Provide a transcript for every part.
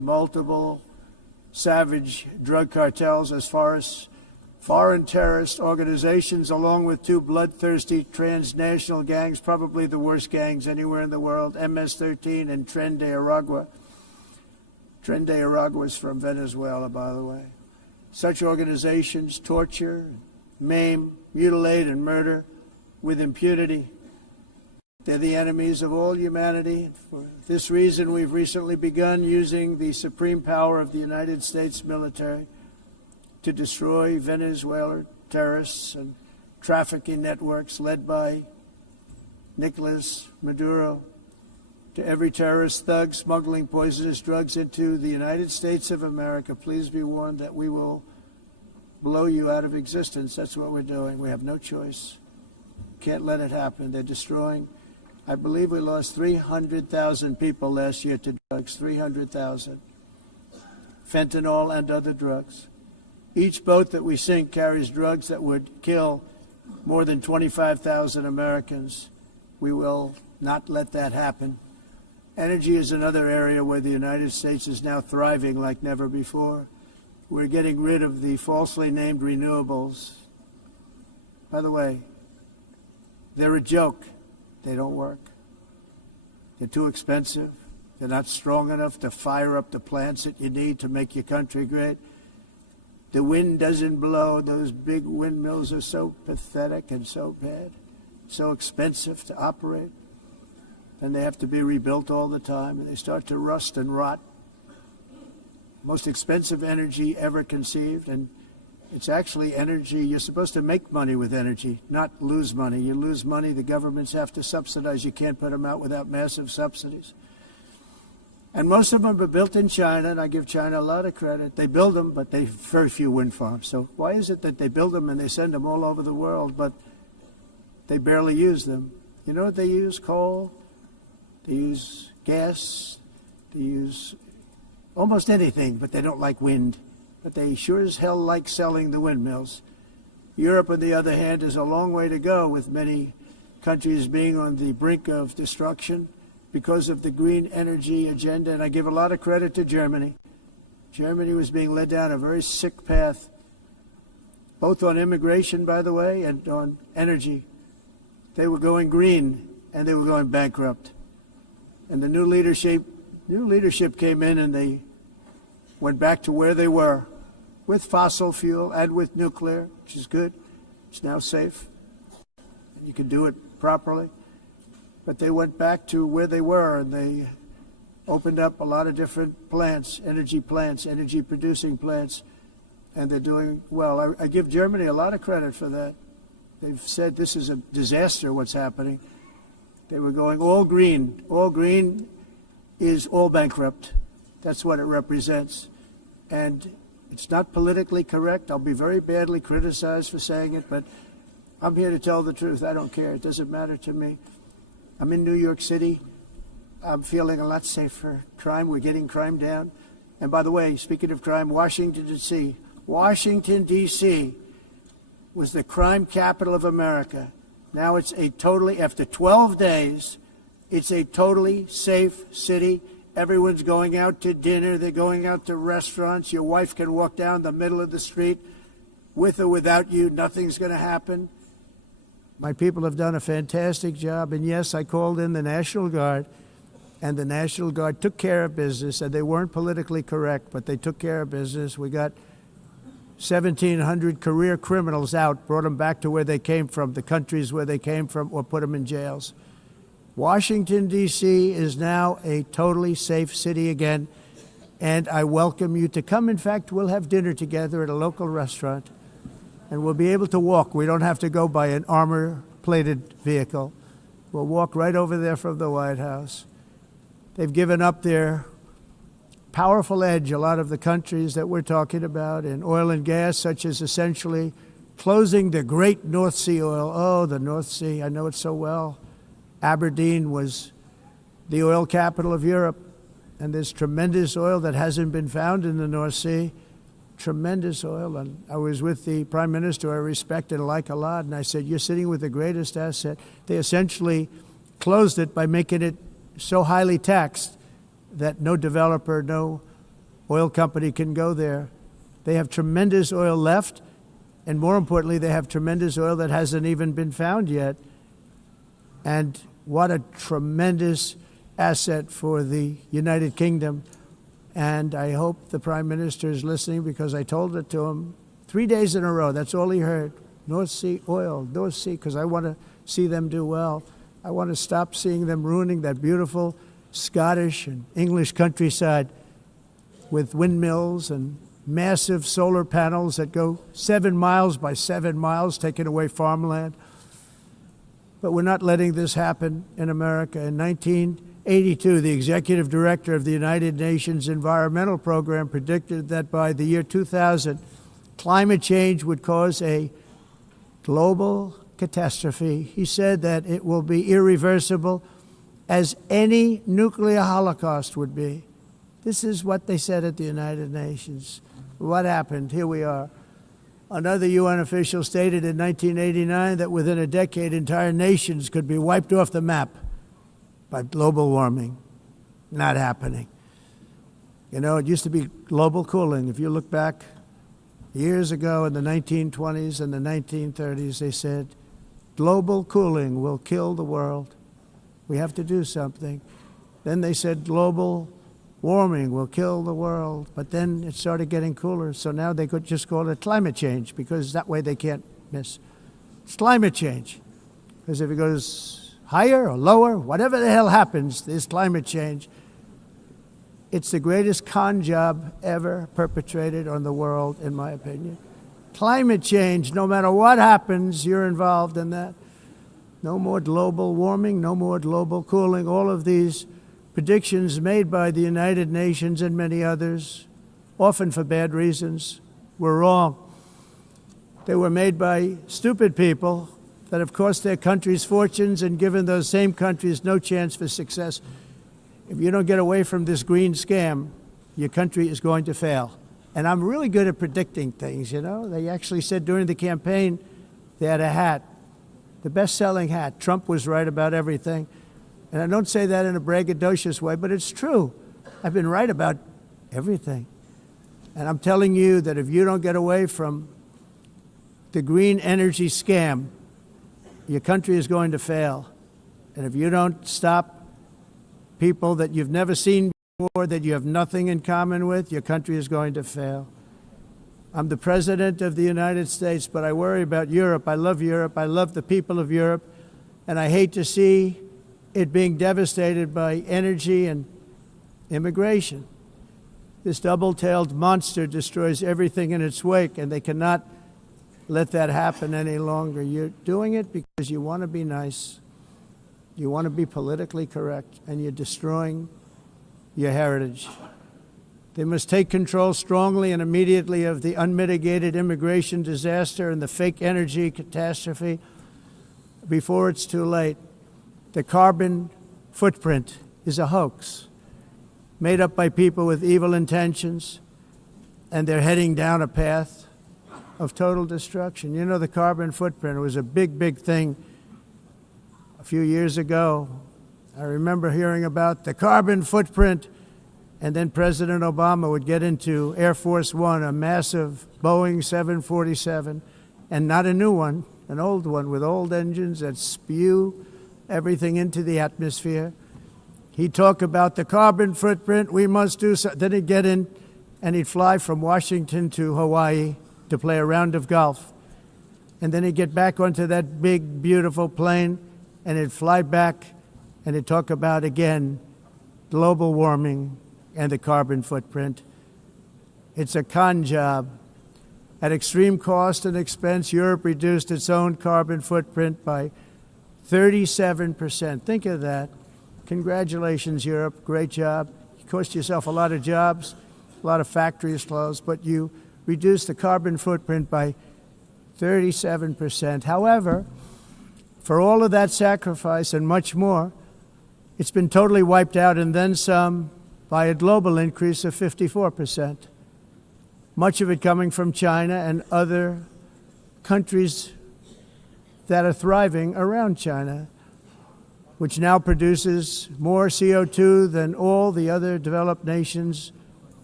multiple savage drug cartels as far as foreign terrorist organizations, along with two bloodthirsty transnational gangs, probably the worst gangs anywhere in the world, MS-13 and Tren de Aragua. Tren de Aragua is from Venezuela, by the way. Such organizations torture, maim, mutilate, and murder with impunity. They're the enemies of all humanity. For this reason, we've recently begun using the supreme power of the United States military to destroy Venezuelan terrorists and trafficking networks led by Nicolas Maduro. To every terrorist thug smuggling poisonous drugs into the United States of America, please be warned that we will blow you out of existence. That's what we're doing. We have no choice. Can't let it happen. They're destroying. I believe we lost 300,000 people last year to drugs, 300,000. Fentanyl and other drugs. Each boat that we sink carries drugs that would kill more than 25,000 Americans. We will not let that happen. Energy is another area where the United States is now thriving like never before. We're getting rid of the falsely named renewables. By the way, they're a joke. They don't work. They're too expensive. They're not strong enough to fire up the plants that you need to make your country great. The wind doesn't blow. Those big windmills are so pathetic and so bad, so expensive to operate. And they have to be rebuilt all the time, and they start to rust and rot. Most expensive energy ever conceived, and it's actually energy. You're supposed to make money with energy, not lose money. You lose money, the governments have to subsidize. You can't put them out without massive subsidies. And most of them are built in China, and I give China a lot of credit. They build them, but they have very few wind farms. So why is it that they build them and they send them all over the world, but they barely use them? You know what they use? Coal. They use gas. They use almost anything, but they don't like wind. But they sure as hell like selling the windmills. Europe, on the other hand, is a long way to go, with many countries being on the brink of destruction because of the green energy agenda. And I give a lot of credit to Germany. Germany was being led down a very sick path, both on immigration, by the way, and on energy. They were going green, and they were going bankrupt. And the new leadership came in, and they went back to where they were, with fossil fuel and with nuclear, which is good. It's now safe, and you can do it properly. But they went back to where they were, and they opened up a lot of different plants, energy-producing plants, and they're doing well. I give Germany a lot of credit for that. They've said this is a disaster, what's happening. They were going all green. All green is all bankrupt. That's what it represents. And it's not politically correct. I'll be very badly criticized for saying it, but I'm here to tell the truth. I don't care. It doesn't matter to me. I'm in New York City. I'm feeling a lot safer. Crime, we're getting crime down. And by the way, speaking of crime, Washington, D.C. Washington, D.C. was the crime capital of America. Now it's after 12 days, it's a totally safe city. Everyone's going out to dinner. They're going out to restaurants. Your wife can walk down the middle of the street with or without you. Nothing's going to happen. My people have done a fantastic job. And yes, I called in the National Guard, and the National Guard took care of business. And they weren't politically correct, but they took care of business. We got 1,700 career criminals out, brought them back to where they came from, the countries where they came from, or put them in jails. Washington, D.C. is now a totally safe city again, and I welcome you to come. In fact, we'll have dinner together at a local restaurant, and we'll be able to walk. We don't have to go by an armor-plated vehicle. We'll walk right over there from the White House. They've given up their powerful edge, a lot of the countries that we're talking about, in oil and gas, such as essentially closing the great North Sea oil. Oh, the North Sea, I know it so well. Aberdeen was the oil capital of Europe, and there's tremendous oil that hasn't been found in the North Sea, tremendous oil. And I was with the Prime Minister I respect and like a lot, and I said, you're sitting with the greatest asset. They essentially closed it by making it so highly taxed that no developer, no oil company can go there. They have tremendous oil left, and more importantly, they have tremendous oil that hasn't even been found yet. And what a tremendous asset for the United Kingdom. And I hope the Prime Minister is listening, because I told it to him 3 days in a row. That's all he heard. North Sea oil, North Sea, because I want to see them do well. I want to stop seeing them ruining that beautiful Scottish and English countryside with windmills and massive solar panels that go 7 miles by 7 miles, taking away farmland. But we're not letting this happen in America. In 1982, the executive director of the United Nations Environmental Program predicted that by the year 2000, climate change would cause a global catastrophe. He said that it will be irreversible, as any nuclear holocaust would be. This is what they said at the United Nations. What happened? Here we are. Another UN official stated in 1989 that within a decade, entire nations could be wiped off the map by global warming. Not happening. You know, it used to be global cooling. If you look back years ago in the 1920s and the 1930s, they said, global cooling will kill the world. We have to do something. Then they said global warming will kill the world. But then it started getting cooler. So now they could just call it climate change, because that way they can't miss. It's climate change. Because if it goes higher or lower, whatever the hell happens, there's climate change. It's the greatest con job ever perpetrated on the world, in my opinion. Climate change, no matter what happens, you're involved in that. No more global warming, no more global cooling. All of these predictions made by the United Nations and many others, often for bad reasons, were wrong. They were made by stupid people that have cost their countries fortunes and given those same countries no chance for success. If you don't get away from this green scam, your country is going to fail. And I'm really good at predicting things, you know. They actually said during the campaign, they had a hat, the best-selling hat. Trump was right about everything. And I don't say that in a braggadocious way, but it's true. I've been right about everything. And I'm telling you that if you don't get away from the green energy scam, your country is going to fail. And if you don't stop people that you've never seen before, that you have nothing in common with, your country is going to fail. I'm the President of the United States, but I worry about Europe. I love Europe. I love the people of Europe. And I hate to see it being devastated by energy and immigration. This double-tailed monster destroys everything in its wake, and they cannot let that happen any longer. You're doing it because you want to be nice. You want to be politically correct, and you're destroying your heritage. They must take control strongly and immediately of the unmitigated immigration disaster and the fake energy catastrophe before it's too late. The carbon footprint is a hoax made up by people with evil intentions, and they're heading down a path of total destruction. You know, the carbon footprint was a big, big thing a few years ago. I remember hearing about the carbon footprint, and then President Obama would get into Air Force One, a massive Boeing 747, and not a new one, an old one with old engines that spew everything into the atmosphere. He'd talk about the carbon footprint, we must do so. Then he'd get in and he'd fly from Washington to Hawaii to play a round of golf. And then he'd get back onto that big, beautiful plane and he'd fly back and he'd talk about, again, global warming and the carbon footprint. It's a con job. At extreme cost and expense, Europe reduced its own carbon footprint by 37%. Think of that. Congratulations, Europe. Great job. You cost yourself a lot of jobs, a lot of factories closed, but you reduced the carbon footprint by 37%. However, for all of that sacrifice and much more, it's been totally wiped out and then some by a global increase of 54%. Much of it coming from China and other countries that are thriving around China, which now produces more CO2 than all the other developed nations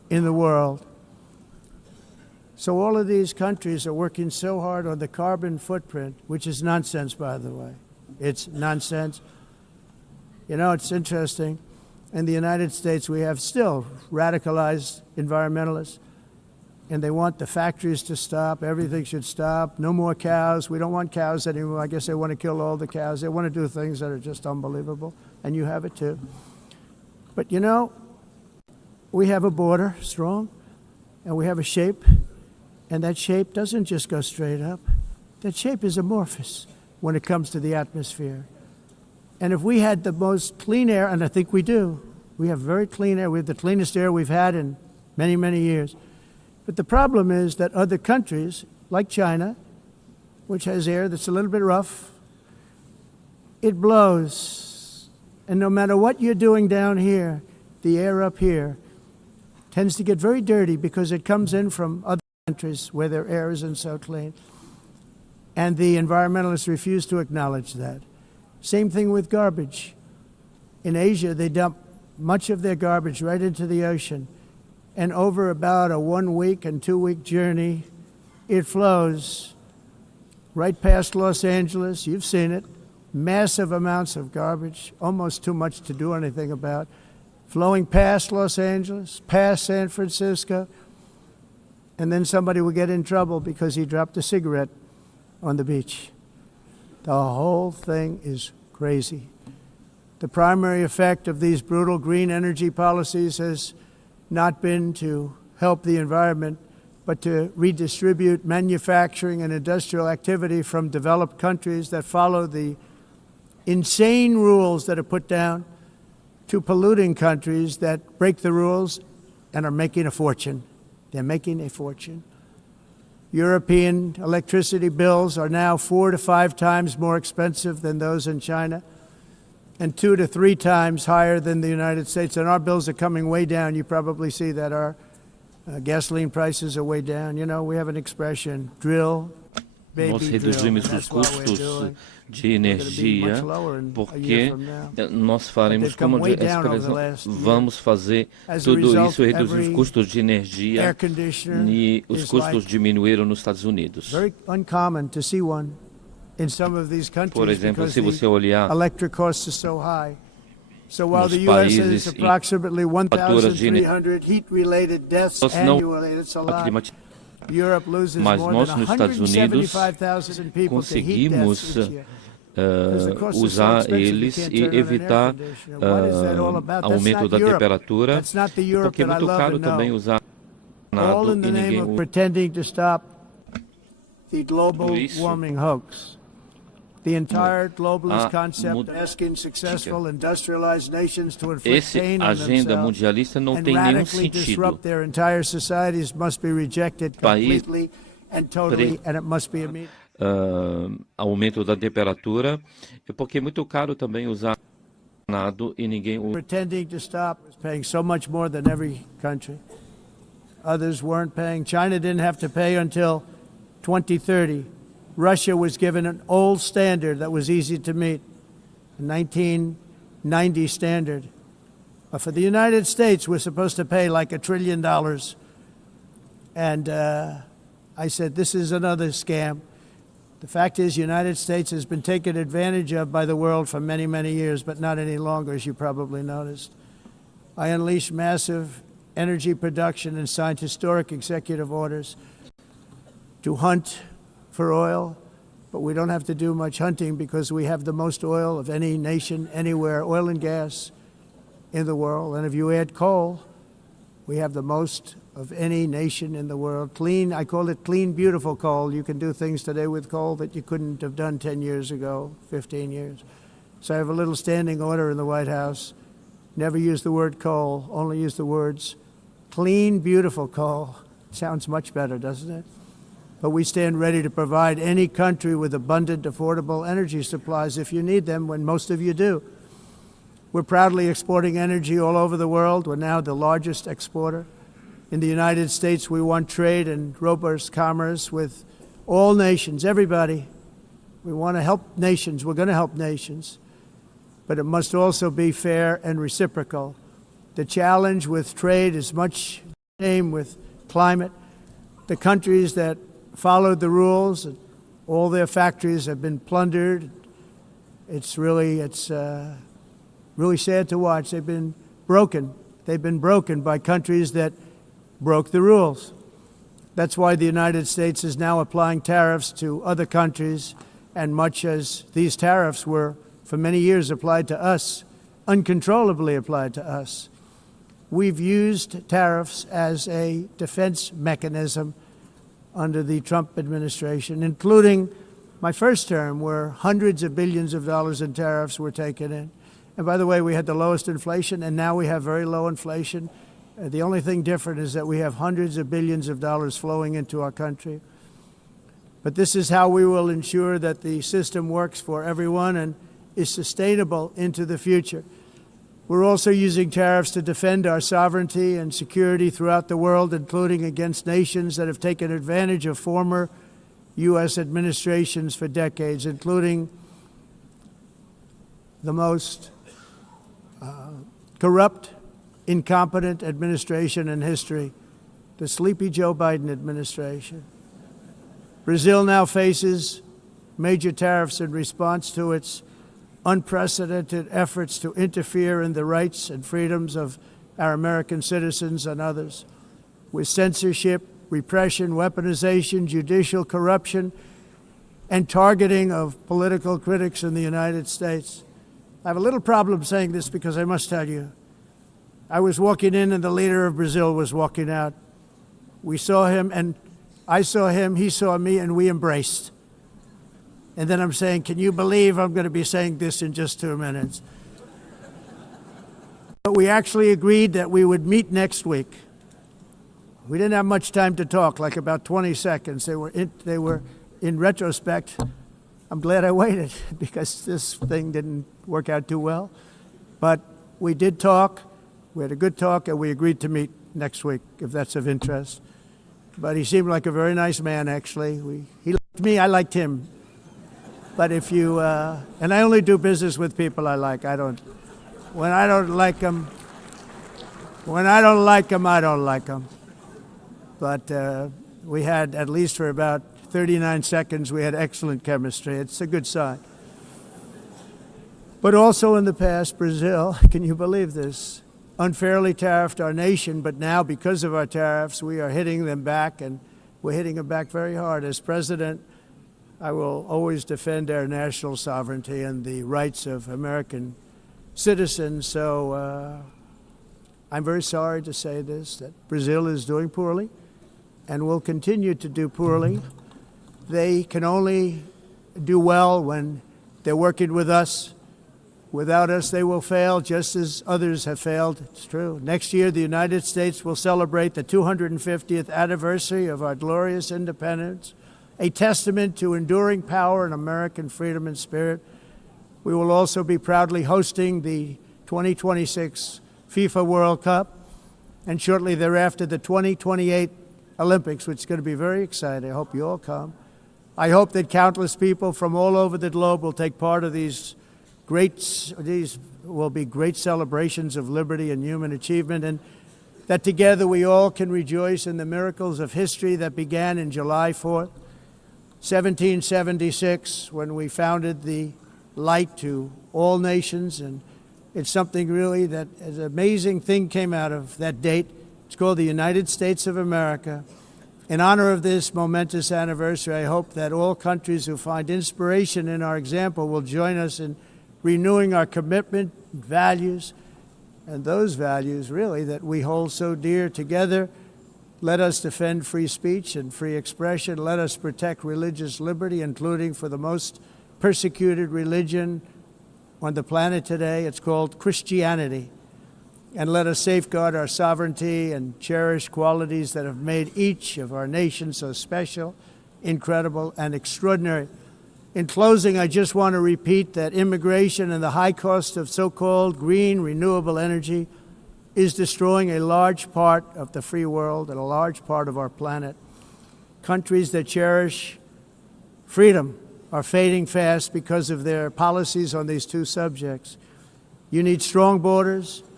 in the world. So all of these countries are working so hard on the carbon footprint, which is nonsense, by the way. It's nonsense. You know, it's interesting. In the United States, we have still radicalized environmentalists, and they want the factories to stop. Everything should stop. No more cows. We don't want cows anymore. I guess they want to kill all the cows. They want to do things that are just unbelievable, and you have it too. But, you know, we have a border, strong, and we have a shape, and that shape doesn't just go straight up. That shape is amorphous when it comes to the atmosphere. And if we had the most clean air, and I think we do, we have very clean air. We have the cleanest air we've had in many, many years. But the problem is that other countries, like China, which has air that's a little bit rough, it blows. And no matter what you're doing down here, the air up here tends to get very dirty because it comes in from other countries where their air isn't so clean. And the environmentalists refuse to acknowledge that. Same thing with garbage. In Asia, they dump much of their garbage right into the ocean. And over about a 1 week and 2 week journey, it flows right past Los Angeles. You've seen it. Massive amounts of garbage, almost too much to do anything about, flowing past Los Angeles, past San Francisco. And then somebody will get in trouble because he dropped a cigarette on the beach. The whole thing is crazy. The primary effect of these brutal green energy policies has not been to help the environment, but to redistribute manufacturing and industrial activity from developed countries that follow the insane rules that are put down to polluting countries that break the rules and are making a fortune. They're making a fortune. European electricity bills are now 4 to 5 times more expensive than those in China, and 2 to 3 times higher than the United States. And our bills are coming way down. You probably see that our gasoline prices are way down. You know, we have an expression, drill, Nós reduzimos os custos de energia porque nós faremos, como a expressão, vamos fazer tudo isso, reduzir os custos de energia, e os custos diminuíram nos Estados Unidos. Por exemplo, se você olhar nos países em faturas de energia não climatizam, mas nós nos Estados Unidos conseguimos usar eles e evitar aumento da temperatura, porque é muito caro também usar nada e ninguém usa isso. The entire globalist concept asking successful industrialized nations to inflict pain on themselves and radically disrupt their entire societies must be rejected completely and totally, and it must be immediate. Aumento da temperatura, porque é muito caro também usar nada e ninguém usa. Pretending to stop is paying so much more than every country. Others weren't paying. China didn't have to pay until 2030. Russia was given an old standard that was easy to meet, a 1990 standard. But for the United States, we're supposed to pay like $1 trillion. And I said, this is another scam. The fact is, the United States has been taken advantage of by the world for many, many years, but not any longer, as you probably noticed. I unleashed massive energy production and signed historic executive orders to hunt for oil, but we don't have to do much hunting because we have the most oil of any nation anywhere, oil and gas in the world. And if you add coal, we have the most of any nation in the world. Clean, I call it clean, beautiful coal. You can do things today with coal that you couldn't have done 10 years ago, 15 years. So I have a little standing order in the White House. Never use the word coal, only use the words clean, beautiful coal. Sounds much better, doesn't it? But we stand ready to provide any country with abundant, affordable energy supplies if you need them, when most of you do. We're proudly exporting energy all over the world. We're now the largest exporter. In the United States, we want trade and robust commerce with all nations, everybody. We want to help nations. We're going to help nations. But it must also be fair and reciprocal. The challenge with trade is much Same with climate. The countries that followed the rules, all their factories have been plundered. It's really sad to watch. They've been broken. They've been broken by countries that broke the rules. That's why the United States is now applying tariffs to other countries, and much as these tariffs were for many years applied to us, uncontrollably applied to us. We've used tariffs as a defense mechanism under the Trump administration, including my first term, where hundreds of billions of dollars in tariffs were taken in. And by the way, we had the lowest inflation, and now we have very low inflation. The only thing different is that we have hundreds of billions of dollars flowing into our country. But this is how we will ensure that the system works for everyone and is sustainable into the future. We're also using tariffs to defend our sovereignty and security throughout the world, including against nations that have taken advantage of former U.S. administrations for decades, including the most corrupt, incompetent administration in history, the sleepy Joe Biden administration. Brazil now faces major tariffs in response to its unprecedented efforts to interfere in the rights and freedoms of our American citizens and others, with censorship, repression, weaponization, judicial corruption, and targeting of political critics in the United States. I have a little problem saying this because I must tell you, I was walking in and the leader of Brazil was walking out. We saw him and I saw him, he saw me, and we embraced. And then I'm saying, can you believe I'm going to be saying this in just 2 minutes? But we actually agreed that we would meet next week. We didn't have much time to talk, like about 20 seconds. They were in retrospect, I'm glad I waited because this thing didn't work out too well. But we did talk, we had a good talk, and we agreed to meet next week, if that's of interest. But he seemed like a very nice man, actually. He liked me, I liked him. But if you, and I only do business with people I like. When I don't like them, I don't like them. But we had, at least for about 39 seconds, we had excellent chemistry. It's a good sign. But also in the past, Brazil, can you believe this, unfairly tariffed our nation, but now because of our tariffs, we are hitting them back, and we're hitting them back very hard. As president, I will always defend our national sovereignty and the rights of American citizens. So I'm very sorry to say this, that Brazil is doing poorly and will continue to do poorly. They can only do well when they're working with us. Without us, they will fail, just as others have failed. It's true. Next year, the United States will celebrate the 250th anniversary of our glorious independence, a testament to enduring power and American freedom and spirit. We will also be proudly hosting the 2026 FIFA World Cup, and shortly thereafter the 2028 Olympics, which is going to be very exciting. I hope you all come. I hope that countless people from all over the globe will take part of these will be great celebrations of liberty and human achievement, and that together we all can rejoice in the miracles of history that began in July 4th, 1776, when we founded the light to all nations. And it's something really that an amazing thing came out of that date. It's called the United States of America. In honor of this momentous anniversary, I hope that all countries who find inspiration in our example will join us in renewing our commitment, values, and those values really that we hold so dear together. Let us defend free speech and free expression. Let us protect religious liberty, including for the most persecuted religion on the planet today. It's called Christianity. And let us safeguard our sovereignty and cherish qualities that have made each of our nations so special, incredible, and extraordinary. In closing, I just want to repeat that immigration and the high cost of so-called green renewable energy is destroying a large part of the free world and a large part of our planet. Countries that cherish freedom are fading fast because of their policies on these two subjects. You need strong borders,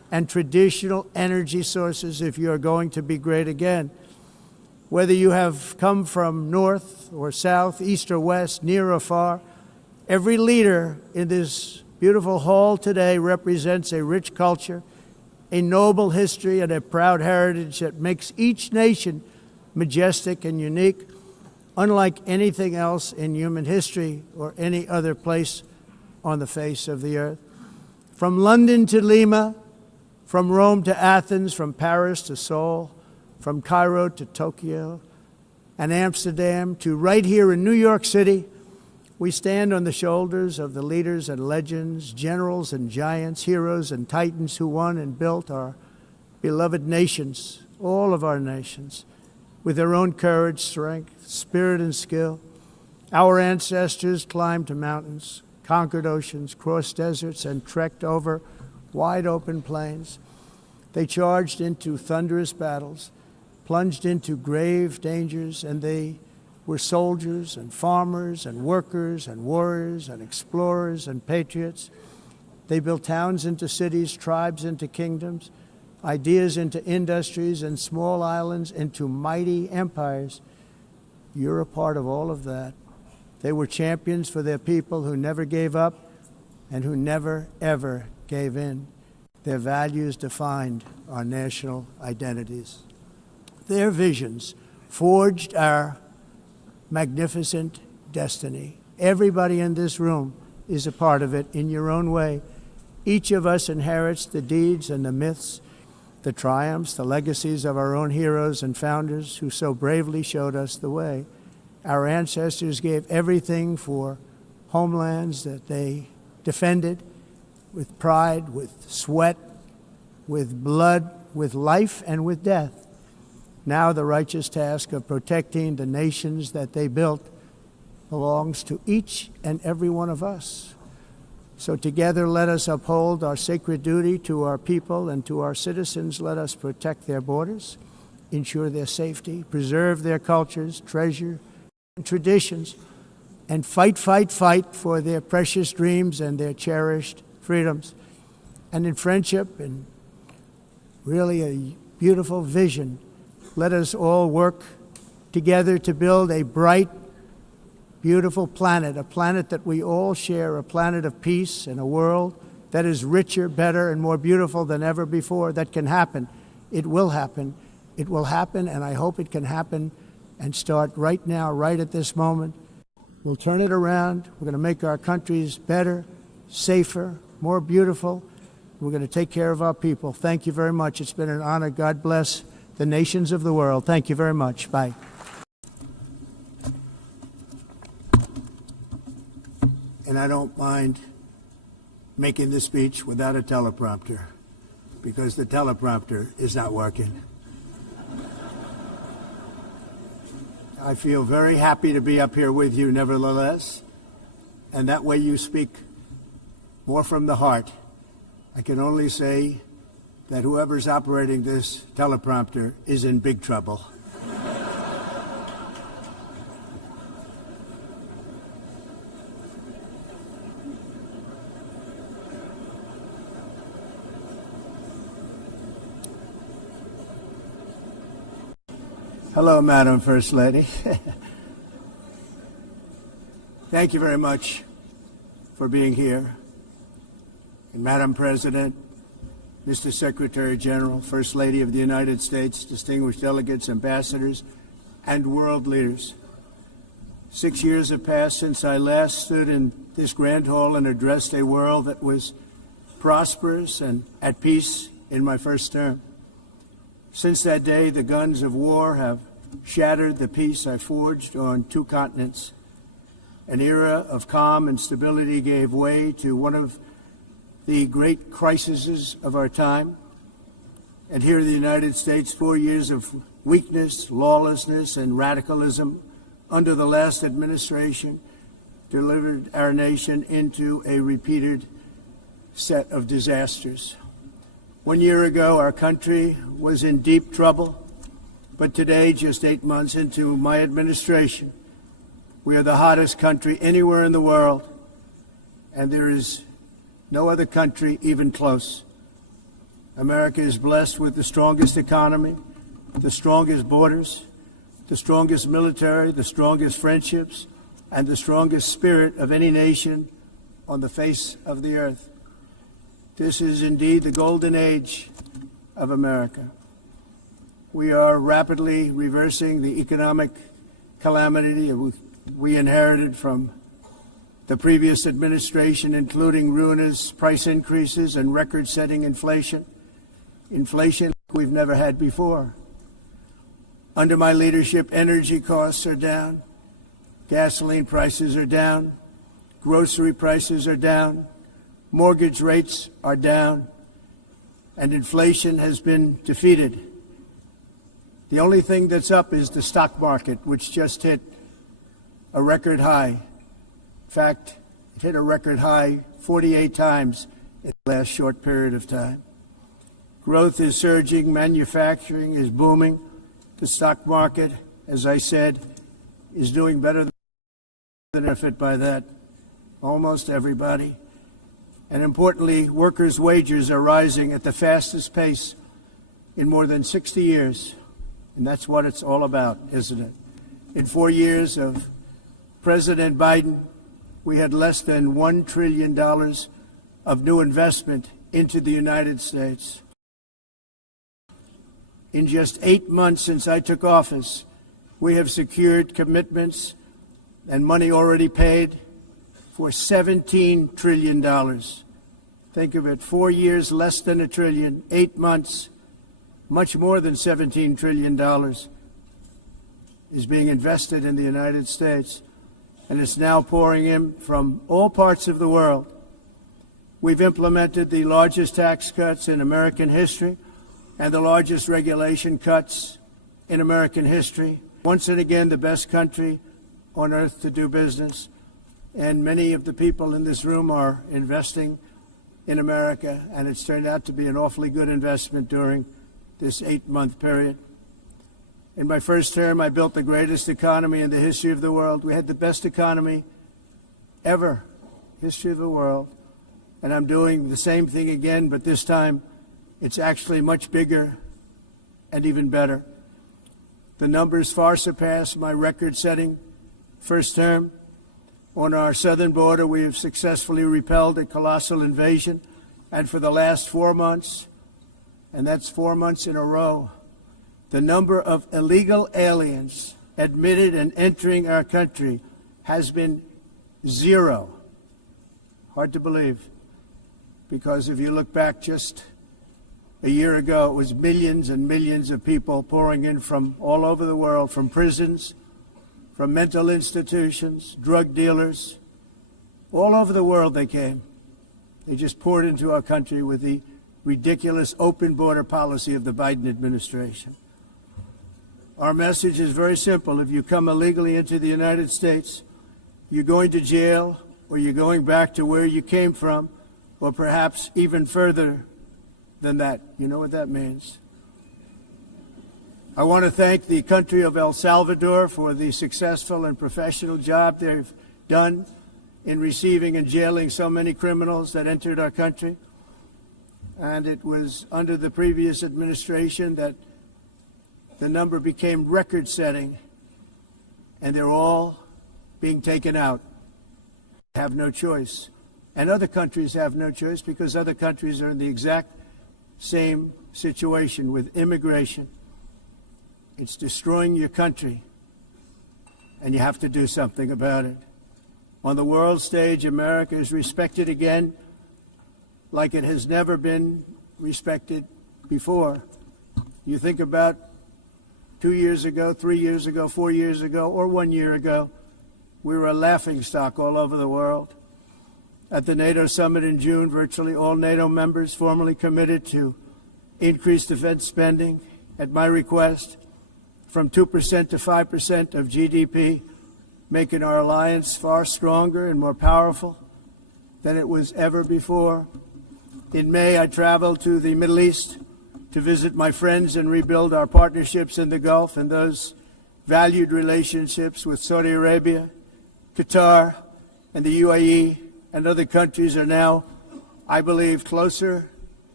and traditional energy sources if you are going to be great again. Whether you have come from north or south, east or west, near or far, every leader in this beautiful hall today represents a rich culture, a noble history, and a proud heritage that makes each nation majestic and unique, unlike anything else in human history or any other place on the face of the earth. From London to Lima, from Rome to Athens, from Paris to Seoul, from Cairo to Tokyo and Amsterdam to right here in New York City, we stand on the shoulders of the leaders and legends, generals and giants, heroes and titans who won and built our beloved nations, all of our nations, with their own courage, strength, spirit, and skill. Our ancestors climbed mountains, conquered oceans, crossed deserts, and trekked over wide open plains. They charged into thunderous battles, plunged into grave dangers, and they were soldiers and farmers and workers and warriors and explorers and patriots. They built towns into cities, tribes into kingdoms, ideas into industries, and small islands into mighty empires. You're a part of all of that. They were champions for their people who never gave up and who never, ever gave in. Their values defined our national identities. Their visions forged our magnificent destiny. Everybody in this room is a part of it in your own way. Each of us inherits the deeds and the myths, the triumphs, the legacies of our own heroes and founders who so bravely showed us the way. Our ancestors gave everything for homelands that they defended with pride, with sweat, with blood, with life, and with death. Now the righteous task of protecting the nations that they built belongs to each and every one of us. So together let us uphold our sacred duty to our people and to our citizens. Let us protect their borders, ensure their safety, preserve their cultures, treasure and traditions, and fight for their precious dreams and their cherished freedoms. And in friendship and really a beautiful vision, let us all work together to build a bright, beautiful planet, a planet that we all share, a planet of peace and a world that is richer, better, and more beautiful than ever before. That can happen. It will happen. It will happen, and I hope it can happen and start right now, right at this moment. We'll turn it around. We're going to make our countries better, safer, more beautiful. We're going to take care of our people. Thank you very much. It's been an honor. God bless the nations of the world. Thank you very much. Bye. And I don't mind making this speech without a teleprompter, because the teleprompter is not working. I feel very happy to be up here with you nevertheless, and that way you speak more from the heart. I can only say that whoever's operating this teleprompter is in big trouble. Hello, Madam First Lady. Thank you very much for being here. And Madam President, Mr. Secretary General, First Lady of the United States, distinguished delegates, ambassadors, and world leaders. 6 years have passed since I last stood in this grand hall and addressed a world that was prosperous and at peace in my first term. Since that day, the guns of war have shattered the peace I forged on 2 continents. An era of calm and stability gave way to one of the great crises of our time. And here in the United States, 4 years of weakness, lawlessness, and radicalism under the last administration delivered our nation into a repeated set of disasters. 1 year ago, our country was in deep trouble, but today, just 8 months into my administration, we are the hottest country anywhere in the world, and there is no other country even close. America is blessed with the strongest economy, the strongest borders, the strongest military, the strongest friendships, and the strongest spirit of any nation on the face of the earth. This is indeed the golden age of America. We are rapidly reversing the economic calamity we inherited from the previous administration, including ruinous price increases and record-setting inflation we've never had before. Under my leadership, energy costs are down, gasoline prices are down, grocery prices are down, mortgage rates are down, and inflation has been defeated. The only thing that's up is the stock market, which just hit a record high. In fact, it hit a record high 48 times in the last short period of time. Growth is surging, manufacturing is booming. The stock market, as I said, is doing better than benefit by that. Almost everybody. And importantly, workers' wages are rising at the fastest pace in more than 60 years. And that's what it's all about, isn't it? In 4 years of President Biden, we had less than $1 trillion of new investment into the United States. In just 8 months since I took office, we have secured commitments and money already paid for $17 trillion. Think of it, 4 years, less than $1 trillion, 8 months, much more than $17 trillion is being invested in the United States, and it's now pouring in from all parts of the world. We've implemented the largest tax cuts in American history and the largest regulation cuts in American history. Once and again, the best country on earth to do business. And many of the people in this room are investing in America, and it's turned out to be an awfully good investment during this 8-month period. In my first term, I built the greatest economy in the history of the world. We had the best economy ever, history of the world. And I'm doing the same thing again, but this time it's actually much bigger and even better. The numbers far surpass my record-setting first term. On our southern border, we have successfully repelled a colossal invasion. And for the last 4 months, and that's 4 months in a row, the number of illegal aliens admitted and entering our country has been 0. Hard to believe, because if you look back just a year ago, it was millions and millions of people pouring in from all over the world, from prisons, from mental institutions, drug dealers. All over the world they came. They just poured into our country with the ridiculous open border policy of the Biden administration. Our message is very simple. If you come illegally into the United States, you're going to jail, or you're going back to where you came from, or perhaps even further than that. You know what that means. I want to thank the country of El Salvador for the successful and professional job they've done in receiving and jailing so many criminals that entered our country. And it was under the previous administration that the number became record-setting, and they're all being taken out. They have no choice. And other countries have no choice, because other countries are in the exact same situation with immigration. It's destroying your country, and you have to do something about it. On the world stage, America is respected again like it has never been respected before. You think about 2 years ago, 3 years ago, 4 years ago, or 1 year ago, we were a laughingstock all over the world. At the NATO summit in June, virtually all NATO members formally committed to increase defense spending, at my request, from 2% to 5% of GDP, making our alliance far stronger and more powerful than it was ever before. In May, I traveled to the Middle East to visit my friends and rebuild our partnerships in the Gulf and those valued relationships with Saudi Arabia, Qatar, and the UAE, and other countries are now, I believe, closer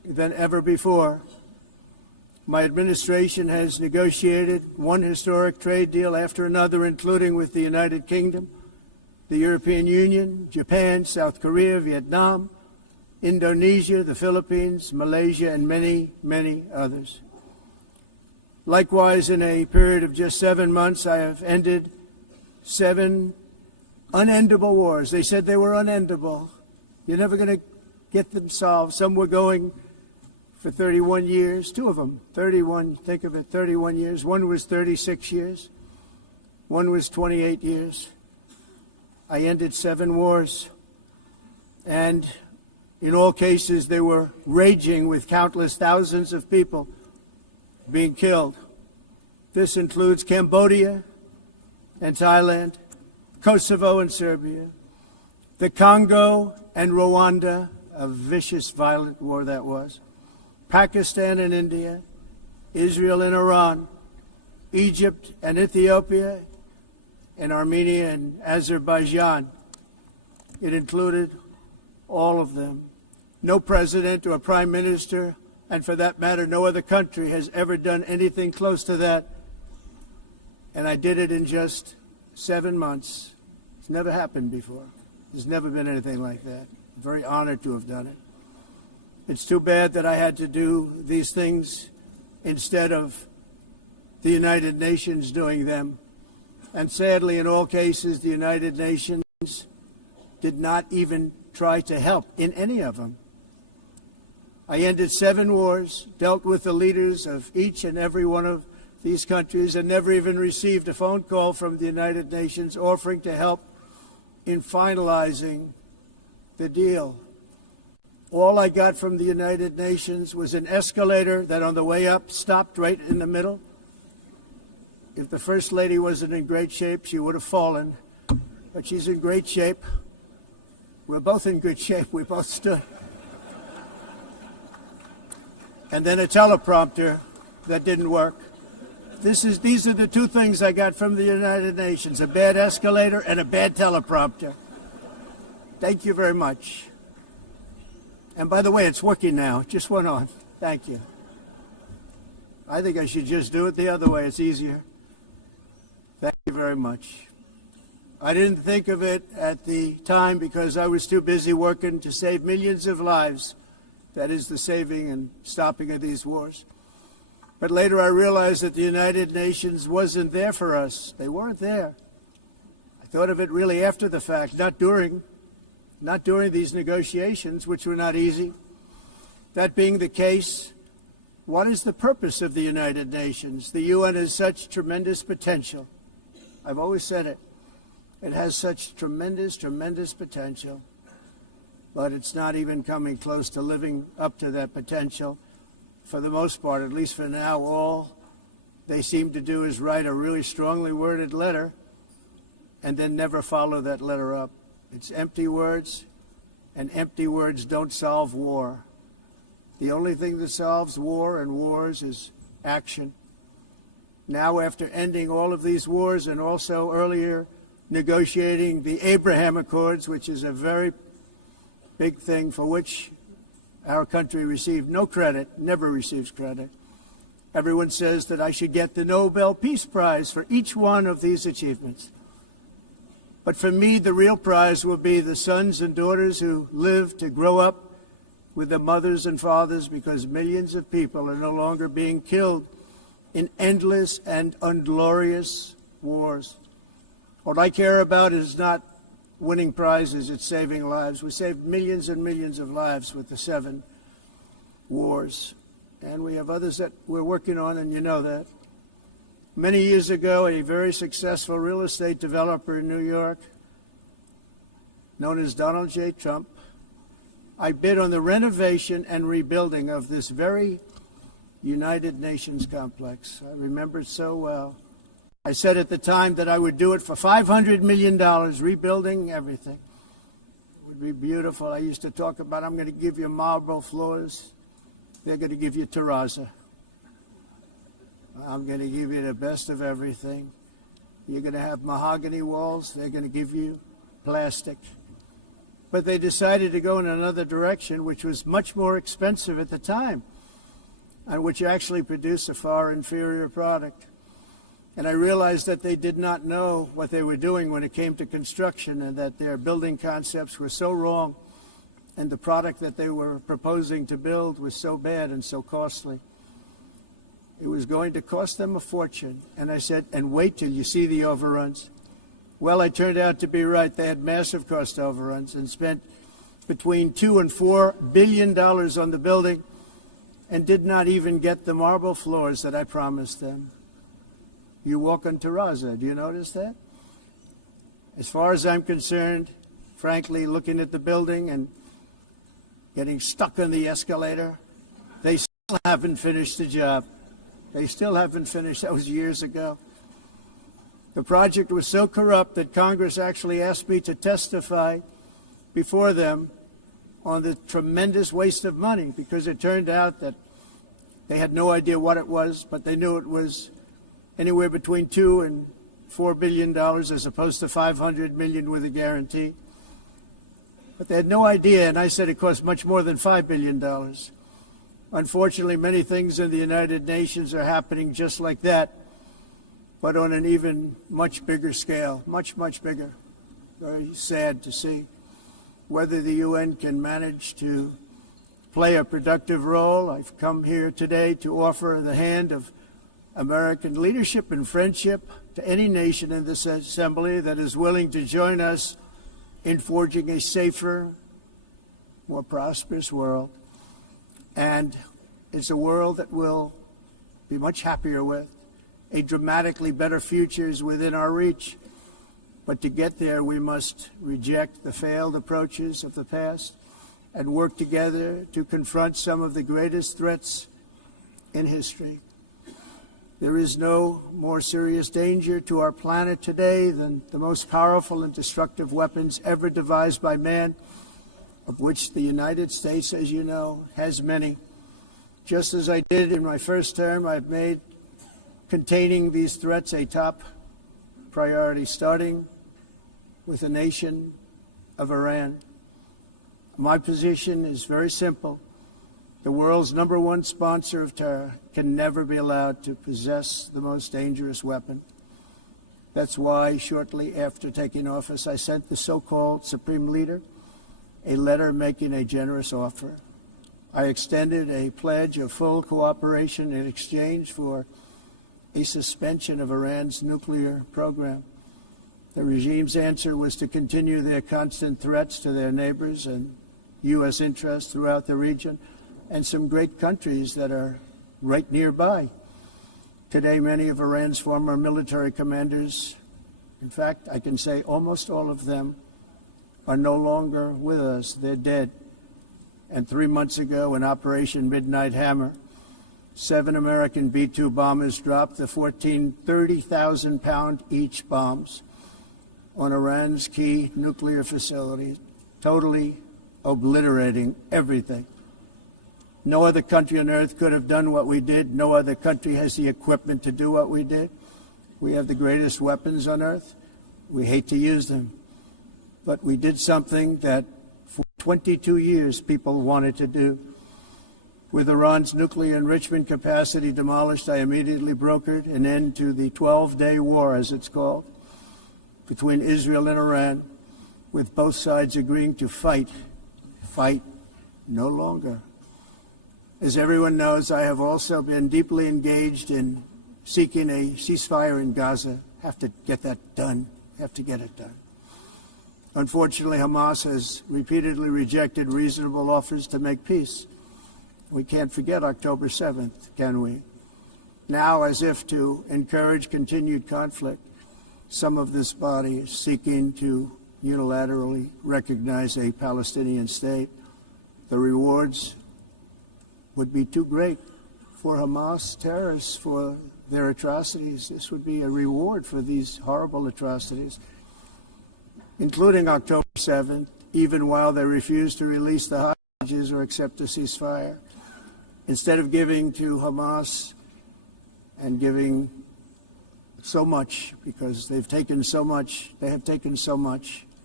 than ever before. My administration has negotiated one historic trade deal after another, including with the United Kingdom, the European Union, Japan, South Korea, Vietnam, Indonesia, the Philippines, Malaysia, and many, many others. Likewise, in a period of just 7 months, I have ended 7 unendable wars. They said they were unendable. You're never going to get them solved. Some were going for 31 years, 2 of them, 31, think of it, 31 years. One was 36 years. One was 28 years. I ended 7 wars. And in all cases, they were raging with countless thousands of people being killed. This includes Cambodia and Thailand, Kosovo and Serbia, the Congo and Rwanda, a vicious, violent war that was, Pakistan and India, Israel and Iran, Egypt and Ethiopia, and Armenia and Azerbaijan. It included all of them. No president or prime minister, and for that matter, no other country has ever done anything close to that. And I did it in just 7 months. It's never happened before. There's never been anything like that. I'm very honored to have done it. It's too bad that I had to do these things instead of the United Nations doing them. And sadly, in all cases, the United Nations did not even try to help in any of them. I ended 7 wars, dealt with the leaders of each and every one of these countries, and never even received a phone call from the United Nations offering to help in finalizing the deal. All I got from the United Nations was an escalator that on the way up stopped right in the middle. If the First Lady wasn't in great shape, she would have fallen. But she's in great shape. We're both in good shape. We both stood. And then a teleprompter that didn't work. These are the 2 things I got from the United Nations, a bad escalator and a bad teleprompter. Thank you very much. And by the way, it's working now. It just went on. Thank you. I think I should just do it the other way. It's easier. Thank you very much. I didn't think of it at the time because I was too busy working to save millions of lives. That is the saving and stopping of these wars. But later I realized that the United Nations wasn't there for us. They weren't there. I thought of it really after the fact, not during these negotiations, which were not easy. That being the case, what is the purpose of the United Nations? The UN has such tremendous potential. I've always said it. It has such tremendous, tremendous potential, but it's not even coming close to living up to that potential. For the most part, at least for now, all they seem to do is write a really strongly worded letter and then never follow that letter up. It's empty words, and empty words don't solve war. The only thing that solves war and wars is action. Now, after ending all of these wars and also earlier negotiating the Abraham Accords, which is a very big thing for which our country received no credit, never receives credit. Everyone says that I should get the Nobel Peace Prize for each one of these achievements. But for me, the real prize will be the sons and daughters who live to grow up with their mothers and fathers, because millions of people are no longer being killed in endless and unglorious wars. What I care about is not winning prizes, it's saving lives. We saved millions and millions of lives with the 7 wars. And we have others that we're working on, and you know that. Many years ago, a very successful real estate developer in New York, known as Donald J. Trump, I bid on the renovation and rebuilding of this very United Nations complex. I remember it so well. I said at the time that I would do it for $500 million, rebuilding everything. It would be beautiful. I used to talk about, I'm going to give you marble floors. They're going to give you terrazzo. I'm going to give you the best of everything. You're going to have mahogany walls. They're going to give you plastic. But they decided to go in another direction, which was much more expensive at the time, and which actually produced a far inferior product. And I realized that they did not know what they were doing when it came to construction, and that their building concepts were so wrong, and the product that they were proposing to build was so bad and so costly. It was going to cost them a fortune. And I said, and wait till you see the overruns. Well, I turned out to be right. They had massive cost overruns and spent between $2 and $4 billion on the building and did not even get the marble floors that I promised them. You walk on terrazzo. Do you notice that? As far as I'm concerned, frankly, looking at the building and getting stuck on the escalator, they still haven't finished the job. They still haven't finished. That was years ago. The project was so corrupt that Congress actually asked me to testify before them on the tremendous waste of money, because it turned out that they had no idea what it was, but they knew it was anywhere between $2 and $4 billion as opposed to $500 million with a guarantee. But they had no idea, and I said it cost much more than $5 billion. Unfortunately, many things in the United Nations are happening just like that, but on an even much bigger scale, much, much bigger. Very sad to see. Whether the UN can manage to play a productive role, I've come here today to offer the hand of American leadership and friendship to any nation in this assembly that is willing to join us in forging a safer, more prosperous world. And it's a world that we'll be much happier with. A dramatically better future is within our reach. But to get there, we must reject the failed approaches of the past and work together to confront some of the greatest threats in history. There is no more serious danger to our planet today than the most powerful and destructive weapons ever devised by man, of which the United States, as you know, has many. Just as I did in my first term, I've made containing these threats a top priority, starting with the nation of Iran. My position is very simple. The world's #1 sponsor of terror can never be allowed to possess the most dangerous weapon. That's why shortly after taking office, I sent the so-called Supreme Leader a letter making a generous offer. I extended a pledge of full cooperation in exchange for a suspension of Iran's nuclear program. The regime's answer was to continue their constant threats to their neighbors and U.S. interests throughout the region and some great countries that are right nearby. Today, many of Iran's former military commanders, in fact, I can say almost all of them, are no longer with us. They're dead. And 3 months ago, in Operation Midnight Hammer, 7 American B-2 bombers dropped the 14 30,000-pound each bombs on Iran's key nuclear facilities, totally obliterating everything. No other country on earth could have done what we did. No other country has the equipment to do what we did. We have the greatest weapons on earth. We hate to use them. But we did something that for 22 years people wanted to do. With Iran's nuclear enrichment capacity demolished, I immediately brokered an end to the 12-day war, as it's called, between Israel and Iran, with both sides agreeing to fight no longer. As everyone knows, I have also been deeply engaged in seeking a ceasefire in Gaza. Have to get that done. Have to get it done. Unfortunately, Hamas has repeatedly rejected reasonable offers to make peace. We can't forget October 7th, can we? Now, as if to encourage continued conflict, some of this body is seeking to unilaterally recognize a Palestinian state. The rewards would be too great for Hamas terrorists for their atrocities. This would be a reward for these horrible atrocities, including October 7th, even while they refuse to release the hostages or accept a ceasefire. Instead of giving to Hamas and giving so much, because they've taken so much,